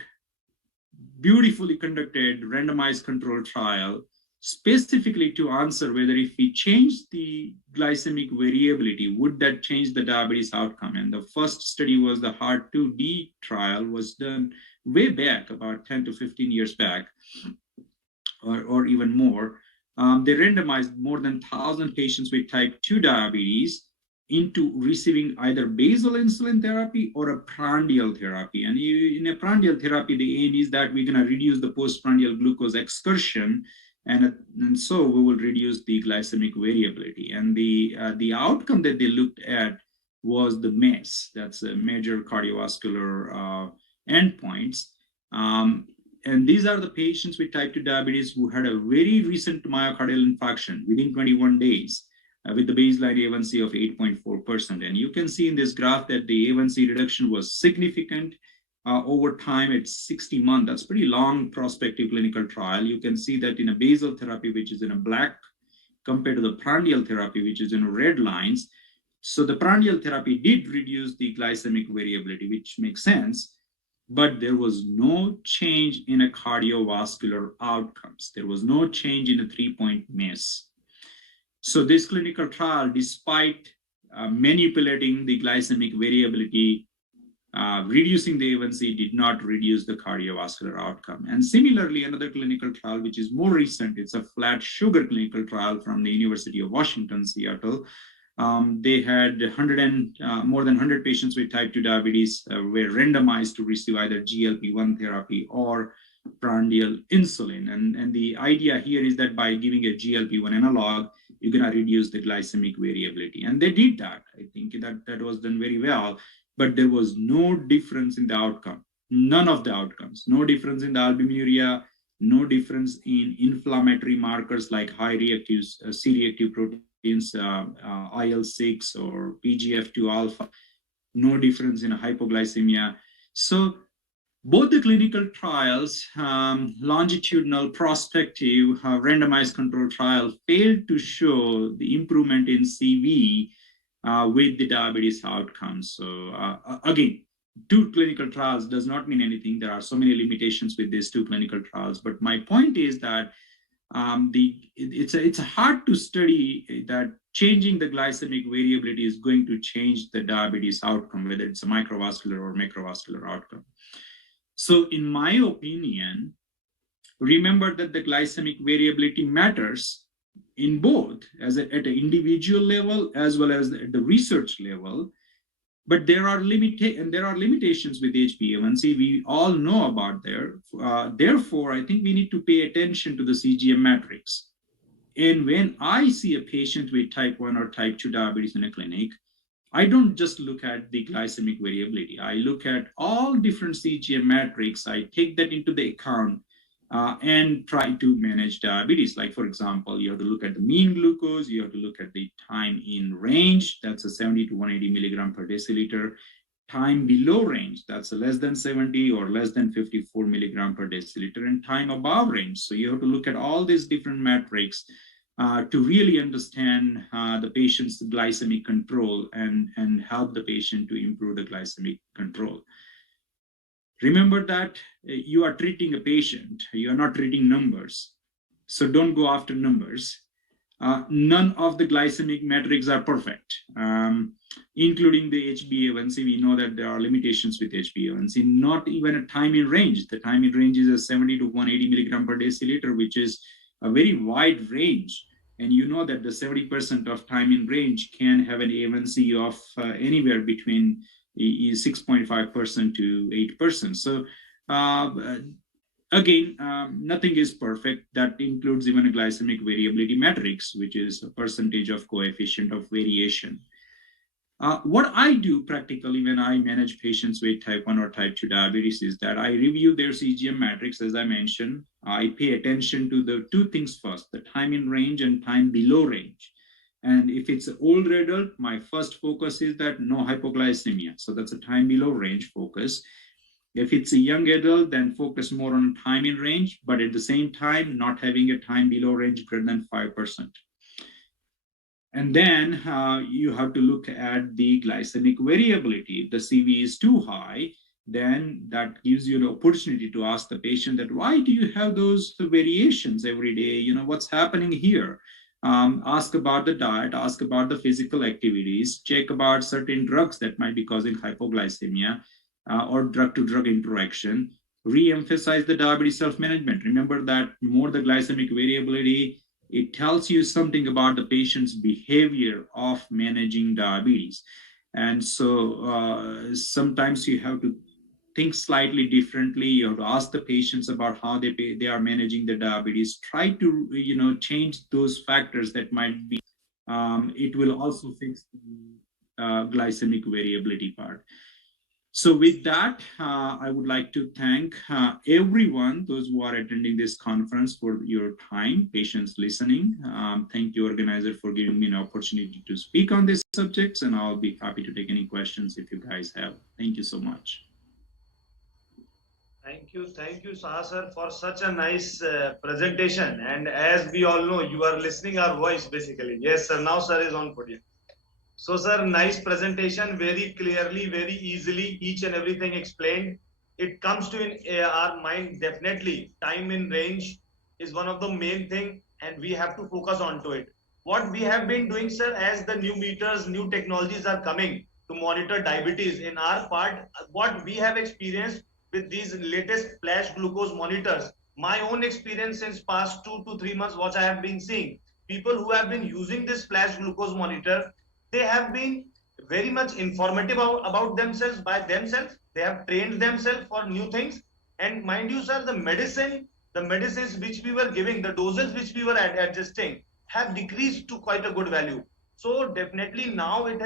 beautifully conducted randomized control trial specifically to answer whether if we change the glycemic variability, would that change the diabetes outcome? And the first study was the HEART-2D trial, was done way back, about 10 to 15 years back, or even more. They randomized more than 1,000 patients with type 2 diabetes into receiving either basal insulin therapy or a prandial therapy. And in a prandial therapy, the aim is that we're going to reduce the postprandial glucose excursion, and so we will reduce the glycemic variability. And the outcome that they looked at was the MACE, that's a major cardiovascular endpoints. And these are the patients with type 2 diabetes who had a very recent myocardial infarction within 21 days. With the baseline A1C of 8.4%. And you can see in this graph that the A1C reduction was significant over time at 60 months. That's pretty long prospective clinical trial. You can see that in a basal therapy, which is in a black, compared to the prandial therapy, which is in red lines. So the prandial therapy did reduce the glycemic variability, which makes sense. but there was no change in a cardiovascular outcomes. There was no change in a 3-point MACE. So this clinical trial, despite manipulating the glycemic variability, reducing the A1C, did not reduce the cardiovascular outcome. And similarly, another clinical trial, which is more recent, it's a flat sugar clinical trial from the University of Washington, Seattle. They had more than 100 patients with type 2 diabetes were randomized to receive either GLP-1 therapy or prandial insulin. And the idea here is that by giving a GLP-1 analog, you're going to reduce the glycemic variability. And they did that. I think that was done very well, but there was no difference in the outcome. None of the outcomes, no difference in the albuminuria, no difference in inflammatory markers like high reactive, C-reactive proteins, IL-6 or PGF2 alpha, no difference in hypoglycemia. So both the clinical trials, longitudinal, prospective, randomized control trial, failed to show the improvement in CV with the diabetes outcomes. So again, 2 clinical trials does not mean anything. There are so many limitations with these 2 clinical trials. But my point is that it's hard to study that changing the glycemic variability is going to change the diabetes outcome, whether it's a microvascular or macrovascular outcome. So in my opinion, remember that the glycemic variability matters in both at an individual level as well as at the research level. But there are limitations with HbA1c. We all know about there. Therefore, I think we need to pay attention to the CGM matrix. And when I see a patient with type 1 or type 2 diabetes in a clinic, I don't just look at the glycemic variability. I look at all different CGM metrics. I take that into the account and try to manage diabetes. Like, for example, you have to look at the mean glucose. You have to look at the time in range. That's a 70 to 180 milligram per deciliter. Time below range, that's a less than 70 or less than 54 milligram per deciliter. And time above range. So you have to look at all these different metrics to really understand the patient's glycemic control and help the patient to improve the glycemic control. Remember that you are treating a patient, you are not treating numbers. So don't go after numbers. None of the glycemic metrics are perfect, including the HbA1c. We know that there are limitations with HbA1c, not even a time in range. The time in range is a 70 to 180 milligram per deciliter, which is a very wide range. And you know that the 70% of time in range can have an A1C of anywhere between 6.5% to 8%. So again, nothing is perfect. That includes even a glycemic variability matrix, which is a percentage of coefficient of variation. What I do practically when I manage patients with type 1 or type 2 diabetes is that I review their CGM matrix, as I mentioned. I pay attention to the 2 things first, the time in range and time below range. And if it's an older adult, my first focus is that no hypoglycemia. So that's a time below range focus. If it's a young adult, then focus more on time in range, but at the same time, not having a time below range greater than 5%. And then you have to look at the glycemic variability. If the CV is too high, then that gives you the opportunity to ask the patient that, why do you have those variations every day? You know, what's happening here? Ask about the diet, ask about the physical activities, check about certain drugs that might be causing hypoglycemia or drug-to-drug interaction. Re-emphasize the diabetes self-management. Remember that more the glycemic variability, it tells you something about the patient's behavior of managing diabetes. And so sometimes you have to think slightly differently. You have to ask the patients about how they are managing the diabetes. Try to change those factors that might be. It will also fix the glycemic variability part. So with that, I would like to thank everyone, those who are attending this conference, for your time, patience, listening. Thank you, organizer, for giving me an opportunity to speak on these subjects, and I'll be happy to take any questions if you guys have. Thank you so much. Thank you, Saha sir, for such a nice presentation. And as we all know, you are listening our voice basically. Yes, sir. Now sir is on podium. So sir, nice presentation, very clearly, very easily, each and everything explained. it comes to in our mind, definitely time in range is one of the main thing, and we have to focus on to it. What we have been doing, sir, as the new meters, new technologies are coming to monitor diabetes in our part, what we have experienced with these latest flash glucose monitors, my own experience since past 2 to 3 months, what I have been seeing, people who have been using this flash glucose monitor, they have been very much informative about themselves by themselves. They have trained themselves for new things. And mind you, sir, the medicines which we were giving, the doses which we were adjusting have decreased to quite a good value. So definitely now it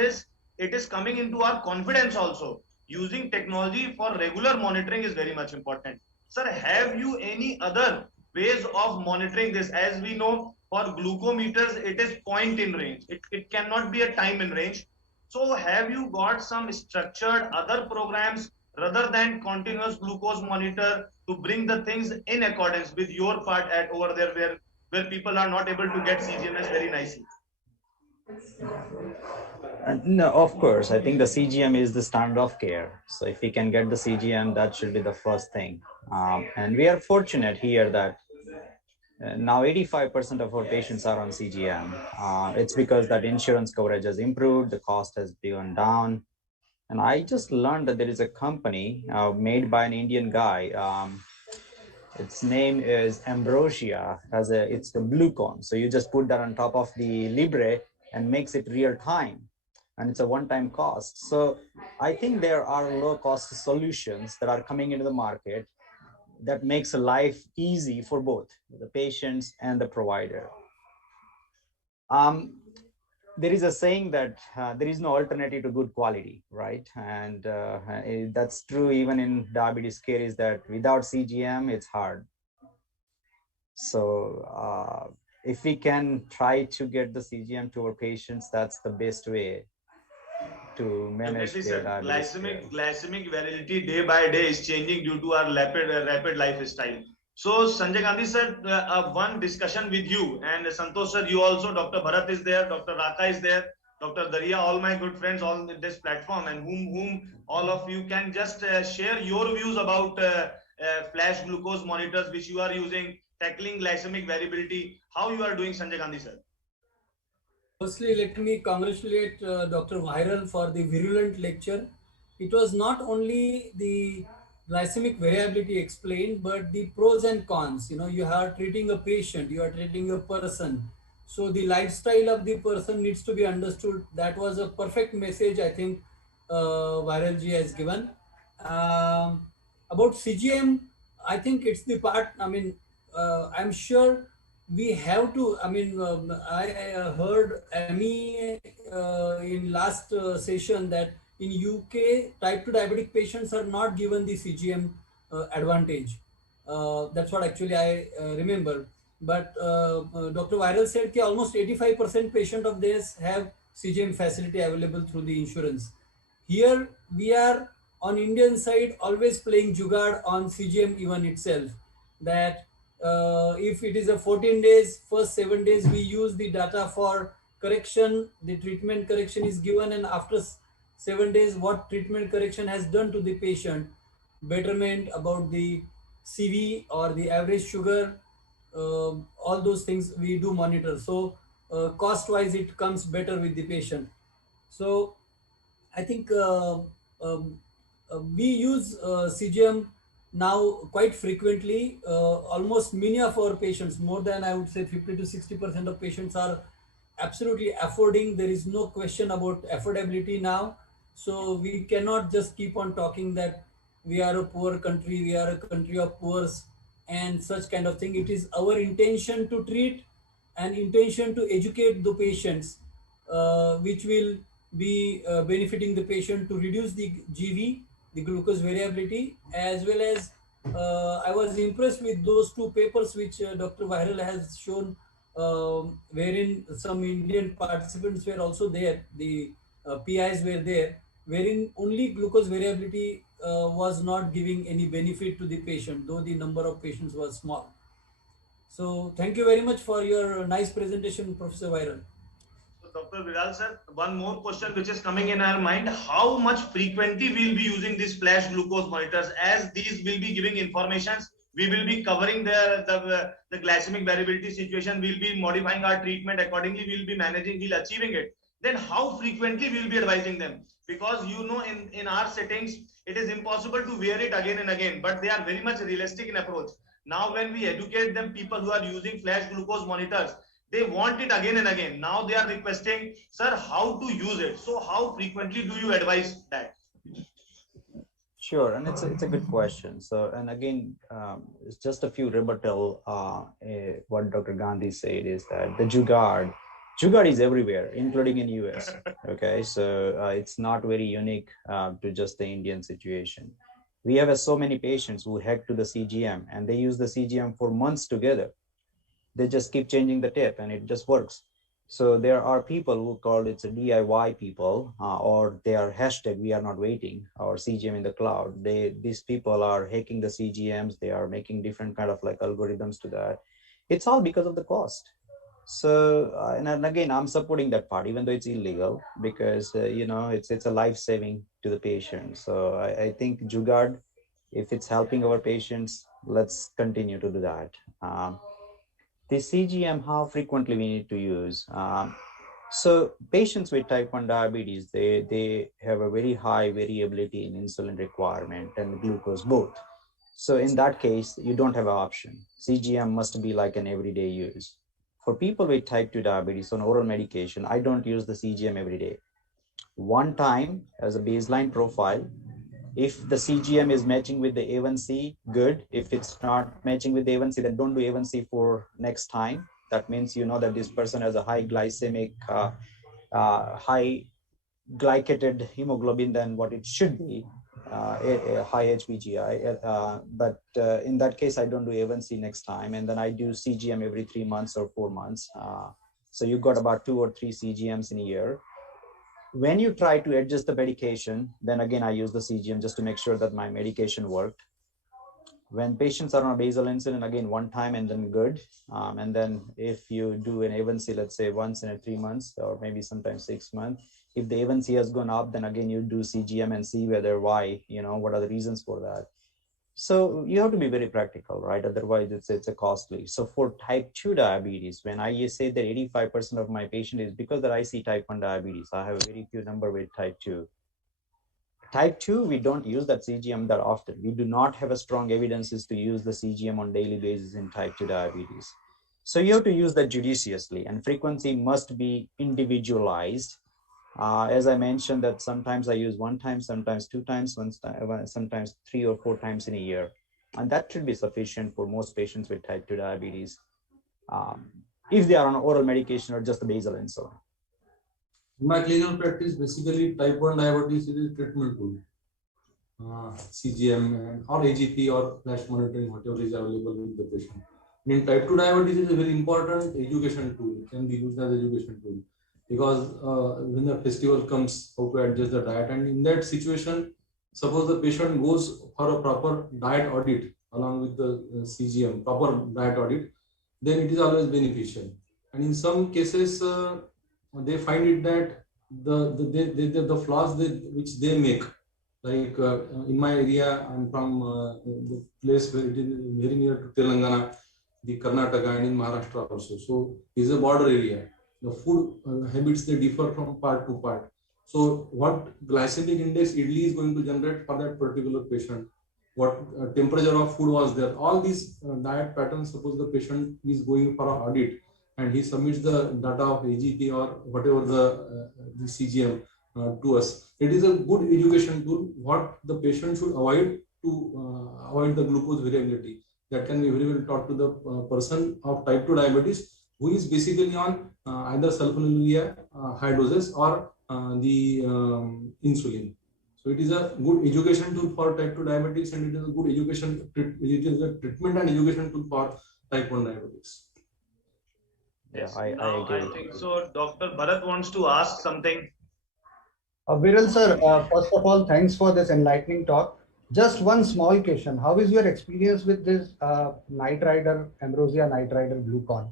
is coming into our confidence also. Using technology for regular monitoring is very much important. Sir, have you any other ways of monitoring this? As we know, for glucometers, it is point in range. It cannot be a time in range. So have you got some structured other programs rather than continuous glucose monitor to bring the things in accordance with your part at over there where people are not able to get CGMS very nicely? No, of course. I think the CGM is the standard of care. So if we can get the CGM, that should be the first thing. And we are fortunate here that now 85% of our patients are on CGM. It's because that insurance coverage has improved, the cost has gone down. And I just learned that there is a company made by an Indian guy. Its name is Ambrosia. It's the Bluecon. So you just put that on top of the Libre and makes it real time. And it's a one-time cost. So I think there are low-cost solutions that are coming into the market that makes life easy for both the patients and the provider. There is a saying that there is no alternative to good quality, right? And that's true even in diabetes care, is that without CGM, it's hard. So if we can try to get the CGM to our patients, that's the best way to manage their diabetes. Glycemic variability day by day is changing due to our rapid lifestyle. So Sanjay Gandhi sir, one discussion with you, and Santosh sir, you also, Dr. Bharat is there, Dr. Raka is there, Dr. Daria, all my good friends on this platform, and whom all of you can just share your views about flash glucose monitors which you are using, tackling glycemic variability, how you are doing, Sanjay Gandhi sir. Firstly, let me congratulate Dr. Viral for the virulent lecture. It was not only the glycemic variability explained, but the pros and cons. You know, you are treating a patient, you are treating a person. So the lifestyle of the person needs to be understood. That was a perfect message, I think, Viralji has given. About CGM, I think it's the part, I mean, I'm sure we have to, I mean, I heard Amy in last session that in UK, type 2 diabetic patients are not given the CGM advantage. That's what actually I remember. But Dr. Viral said that almost 85% patient of theirs have CGM facility available through the insurance. Here we are on Indian side always playing jugaad on CGM even itself, that if it is a 14 days, first 7 days we use the data for correction, the treatment correction is given, and after 7 days what treatment correction has done to the patient, betterment about the CV or the average sugar, all those things we do monitor. So cost wise it comes better with the patient. So I think we use CGM now quite frequently. Almost many of our patients, more than I would say 50 to 60% of patients are absolutely affording. There is no question about affordability now. So we cannot just keep on talking that we are a poor country, we are a country of poor and such kind of thing. It is our intention to treat and intention to educate the patients, which will be benefiting the patient to reduce the GV, the glucose variability, as well as I was impressed with those two papers which Dr. Viral has shown, wherein some Indian participants were also there, the PIs were there, wherein only glucose variability was not giving any benefit to the patient, though the number of patients was small. So thank you very much for your nice presentation, Professor Viral. Dr. Viral sir, one more question which is coming in our mind: how much frequently we'll be using these flash glucose monitors, as these will be giving informations? We will be covering the glycemic variability situation. We'll be modifying our treatment accordingly. We'll be managing. We'll achieving it. Then how frequently we'll be advising them? Because in our settings, it is impossible to wear it again and again. But they are very much realistic in approach. Now, when we educate them, people who are using flash glucose monitors, they want it again and again. Now they are requesting, sir, how to use it. So how frequently do you advise that? Sure, and it's a good question. So, and again, it's just a few rebuttal. What Dr. Gandhi said is that the Jugaad is everywhere, including in US. Okay, so it's not very unique to just the Indian situation. We have so many patients who hack to the CGM and they use the CGM for months together. They just keep changing the tip and it just works. So there are people who call it a DIY people, or they are hashtag we are not waiting, or CGM in the cloud. These people are hacking the CGMs. They are making different kind of like algorithms to that. It's all because of the cost. So and again, I'm supporting that part, even though it's illegal, because it's a life saving to the patient. So I think Jugaad, if it's helping our patients, let's continue to do that. The CGM, how frequently we need to use. So patients with type 1 diabetes, they have a very high variability in insulin requirement and glucose both. So in that case, you don't have an option. CGM must be like an everyday use. For people with type 2 diabetes on oral medication, I don't use the CGM every day. One time as a baseline profile. If the CGM is matching with the A1C, good. If it's not matching with the A1C, then don't do A1C for next time. That means you know that this person has a high glycemic, high glycated hemoglobin than what it should be, a high HbGI. But in that case, I don't do A1C next time. And then I do CGM every 3 months or 4 months. So you got about 2 or 3 CGMs in a year. When you try to adjust the medication, then again, I use the CGM just to make sure that my medication worked. When patients are on basal insulin, again, one time and then good. And then if you do an A1C, let's say once in 3 months, or maybe sometimes 6 months, if the A1C has gone up, then again, you do CGM and see whether why, what are the reasons for that. So you have to be very practical, right? Otherwise, it's a costly. So for type 2 diabetes, when I say that 85% of my patient is because that I see type 1 diabetes, I have a very few number with type 2. Type 2, we don't use that CGM that often. We do not have a strong evidences to use the CGM on daily basis in type 2 diabetes. So you have to use that judiciously, and frequency must be individualized. As I mentioned, that sometimes I use 1 time, sometimes 2 times, sometimes 3 or 4 times in a year. And that should be sufficient for most patients with type 2 diabetes, if they are on oral medication or just the basal insulin. In my clinical practice, basically type 1 diabetes is a treatment tool. CGM or AGP or flash monitoring, whatever is available with the patient. And in type 2 diabetes, is a very important education tool. It can be used as an education tool. Because when the festival comes, how to adjust the diet, and in that situation, suppose the patient goes for a proper diet audit along with the CGM, proper diet audit, then it is always beneficial. And in some cases, they find it that the flaws which they make, like in my area, I'm from the place where it is very near to Telangana, the Karnataka, and in Maharashtra also. So it's a border area. The food habits, they differ from part to part. So what glycemic index idli is going to generate for that particular patient, what temperature of food was there, all these diet patterns, suppose the patient is going for an audit and he submits the data of AGP or whatever the CGM to us. It is a good education tool, what the patient should avoid to avoid the glucose variability. That can be very well taught to the person of type 2 diabetes, who is basically on either sulfonylurea high doses or the insulin. So it is a good education tool for type 2 diabetes, and it is a good education, it is a treatment and education tool for type 1 diabetes. Yeah, I agree. I think so. Dr. Bharat wants to ask something. Viral sir, first of all, thanks for this enlightening talk. Just one small question. How is your experience with this Night Rider, Ambrosia Night Rider Glucon?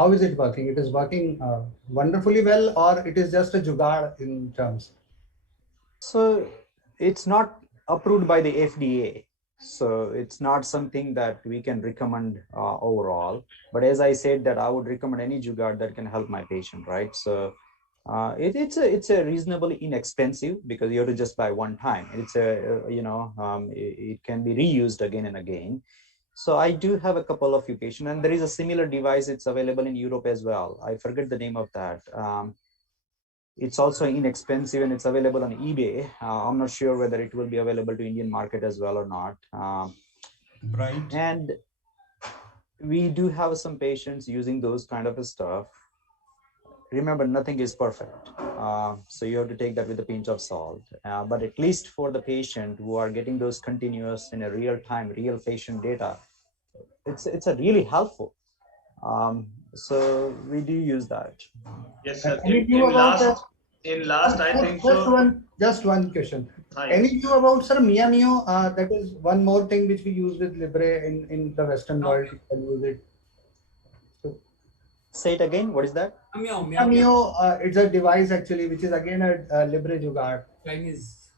how is it working? It is working wonderfully well, or it is just a jugaad in terms? So it's not approved by the FDA. So it's not something that we can recommend overall. But as I said, that I would recommend any jugaad that can help my patient, right? So it's a reasonably inexpensive, because you have to just buy one time. It's it can be reused again and again. So I do have a couple of patients, and there is a similar device. It's available in Europe as well. I forget the name of that. It's also inexpensive, and it's available on eBay. I'm not sure whether it will be available to Indian market as well or not. Right. And we do have some patients using those kind of stuff. Remember, nothing is perfect. So you have to take that with a pinch of salt. But at least for the patient who are getting those continuous in a real time, real patient data, it's a really helpful. So we do use that. Yes, sir. In last, I think so. Just one question. Any view about, sir, Mia-Mio? That is one more thing which we use with Libre in the Western world. People use it. So, say it again. What is that? Mia-Mio, it's a device actually, which is again a Libre jugaad. Chinese.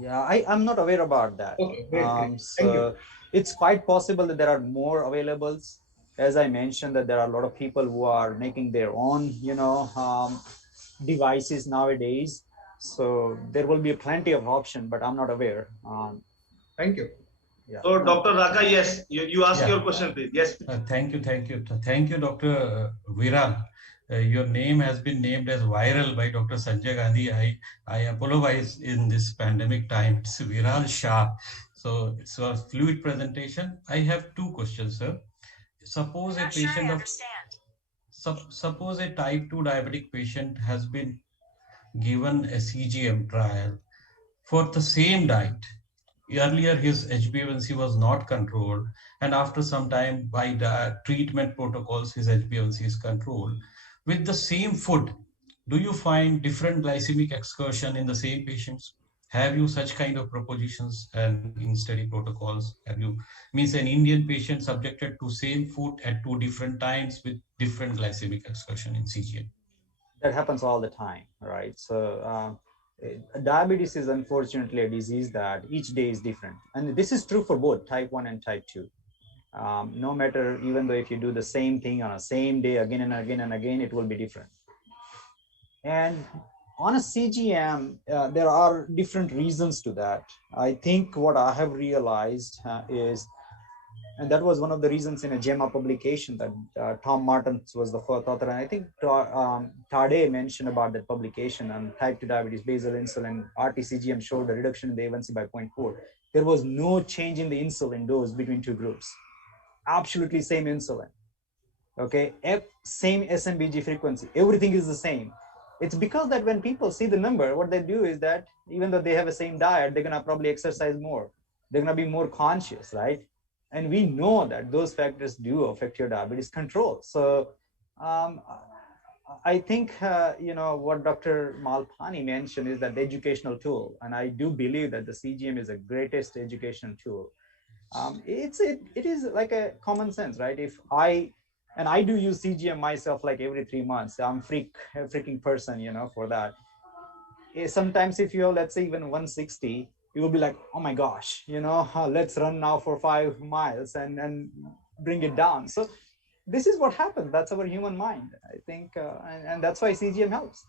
Yeah, I'm not aware about that. Okay, great. So it's quite possible that there are more availables. As I mentioned, that there are a lot of people who are making their own, devices nowadays. So there will be plenty of option, but I'm not aware. Thank you. Yeah. So Dr. Raka, yes, you ask your question, please. Yes. Thank you, Dr. Viral. Your name has been named as viral by Dr. Sanjay Gandhi. I apologize in this pandemic time. It's Viral Shah. So it's a fluid presentation. I have two questions, sir. Suppose a patient suppose a type 2 diabetic patient has been given a CGM trial for the same diet. Earlier, his HbA1c was not controlled, and after some time, by the treatment protocols, his HbA1c is controlled. With the same food, do you find different glycemic excursion in the same patients? Have you such kind of propositions and in study protocols? Have you, means an Indian patient subjected to same food at two different times with different glycemic excursion in CGM? That happens all the time, right? So diabetes is unfortunately a disease that each day is different. And this is true for both type 1 and type 2. No matter, even though if you do the same thing on a same day again and again and again, it will be different. And on a CGM, there are different reasons to that. I think what I have realized is, and that was one of the reasons in a JAMA publication that Tom Martens was the first author. And I think Tade mentioned about that publication on type 2 diabetes, basal insulin, RT-CGM showed a reduction in the A1C by 0.4. There was no change in the insulin dose between two groups. Absolutely same insulin. Okay, same SMBG frequency. Everything is the same. It's because that when people see the number, what they do is that even though they have the same diet, they're going to probably exercise more. They're going to be more conscious, right? And we know that those factors do affect your diabetes control. So I think, what Dr. Malpani mentioned is that the educational tool. And I do believe that the CGM is the greatest education tool. It is like a common sense, right? And I do use CGM myself like every 3 months. I'm a freaking person, for that. Sometimes if you have, let's say, even 160, you will be like, oh my gosh, let's run now for 5 miles and bring it down. So this is what happens. That's our human mind, I think. And that's why CGM helps.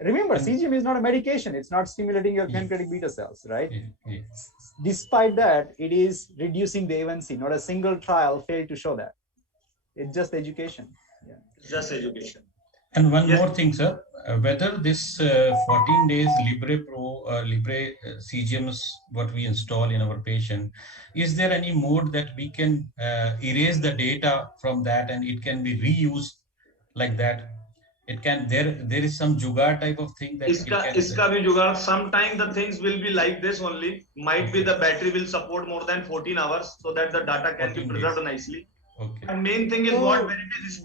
Remember, CGM is not a medication. It's not stimulating your pancreatic beta cells, right? Despite that, it is reducing the A1C. Not a single trial failed to show that. It's just education. Yeah. It's just education. And one more thing, sir. Whether this 14 days Libre CGMs, what we install in our patient, is there any mode that we can erase the data from that and it can be reused like that? It can, there is some jugaad type of thing that iska bhi jugaad. Sometimes the things will be like this only. Might be the battery will support more than 14 hours so that the data can be preserved nicely. Okay. And main thing is what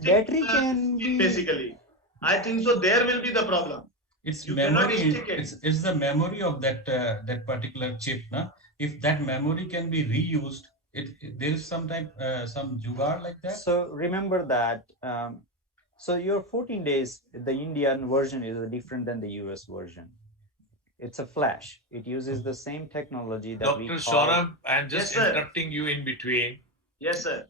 battery can be basically. I think so. There will be the problem. It's memory. It's the memory of that that particular chip. Na? If that memory can be reused, There is sometimes some jugaad like that. So remember that. So your 14 days, the Indian version is different than the US version. It's a flash. It uses the same technology that Dr. Saurabh, I'm just Yes, sir. interrupting you in between. Yes, sir.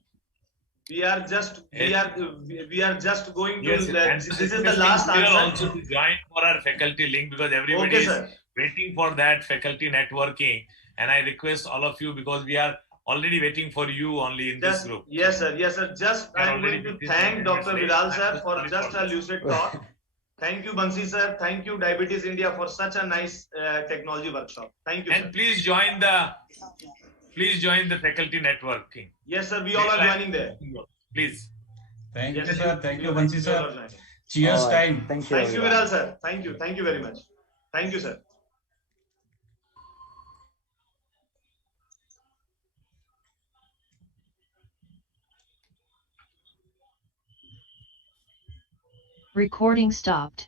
We are just going to. Yes, and this is the last we will answer. also to join for our faculty link because everybody Okay, is sir. waiting for that faculty networking. And I request all of you because we are already waiting for you only in this group. Yes, sir. Yes, sir. Just We are I'm already going to 15 thank minutes Dr. late. Viral I'm sir for sorry just for a this. lucid talk. Thank you, Bansi sir. Thank you, Diabetes India, for such a nice technology workshop. Thank you, And sir. please join the faculty networking. Yes, sir. We all are joining there. Please. Thank Yes, you, sir. Thank you, Bansi we all are sir. joining. Cheers All right. time. Thank you. Thank you, everyone. Viral sir. Thank you. Thank you very much. Thank you, sir. Recording stopped.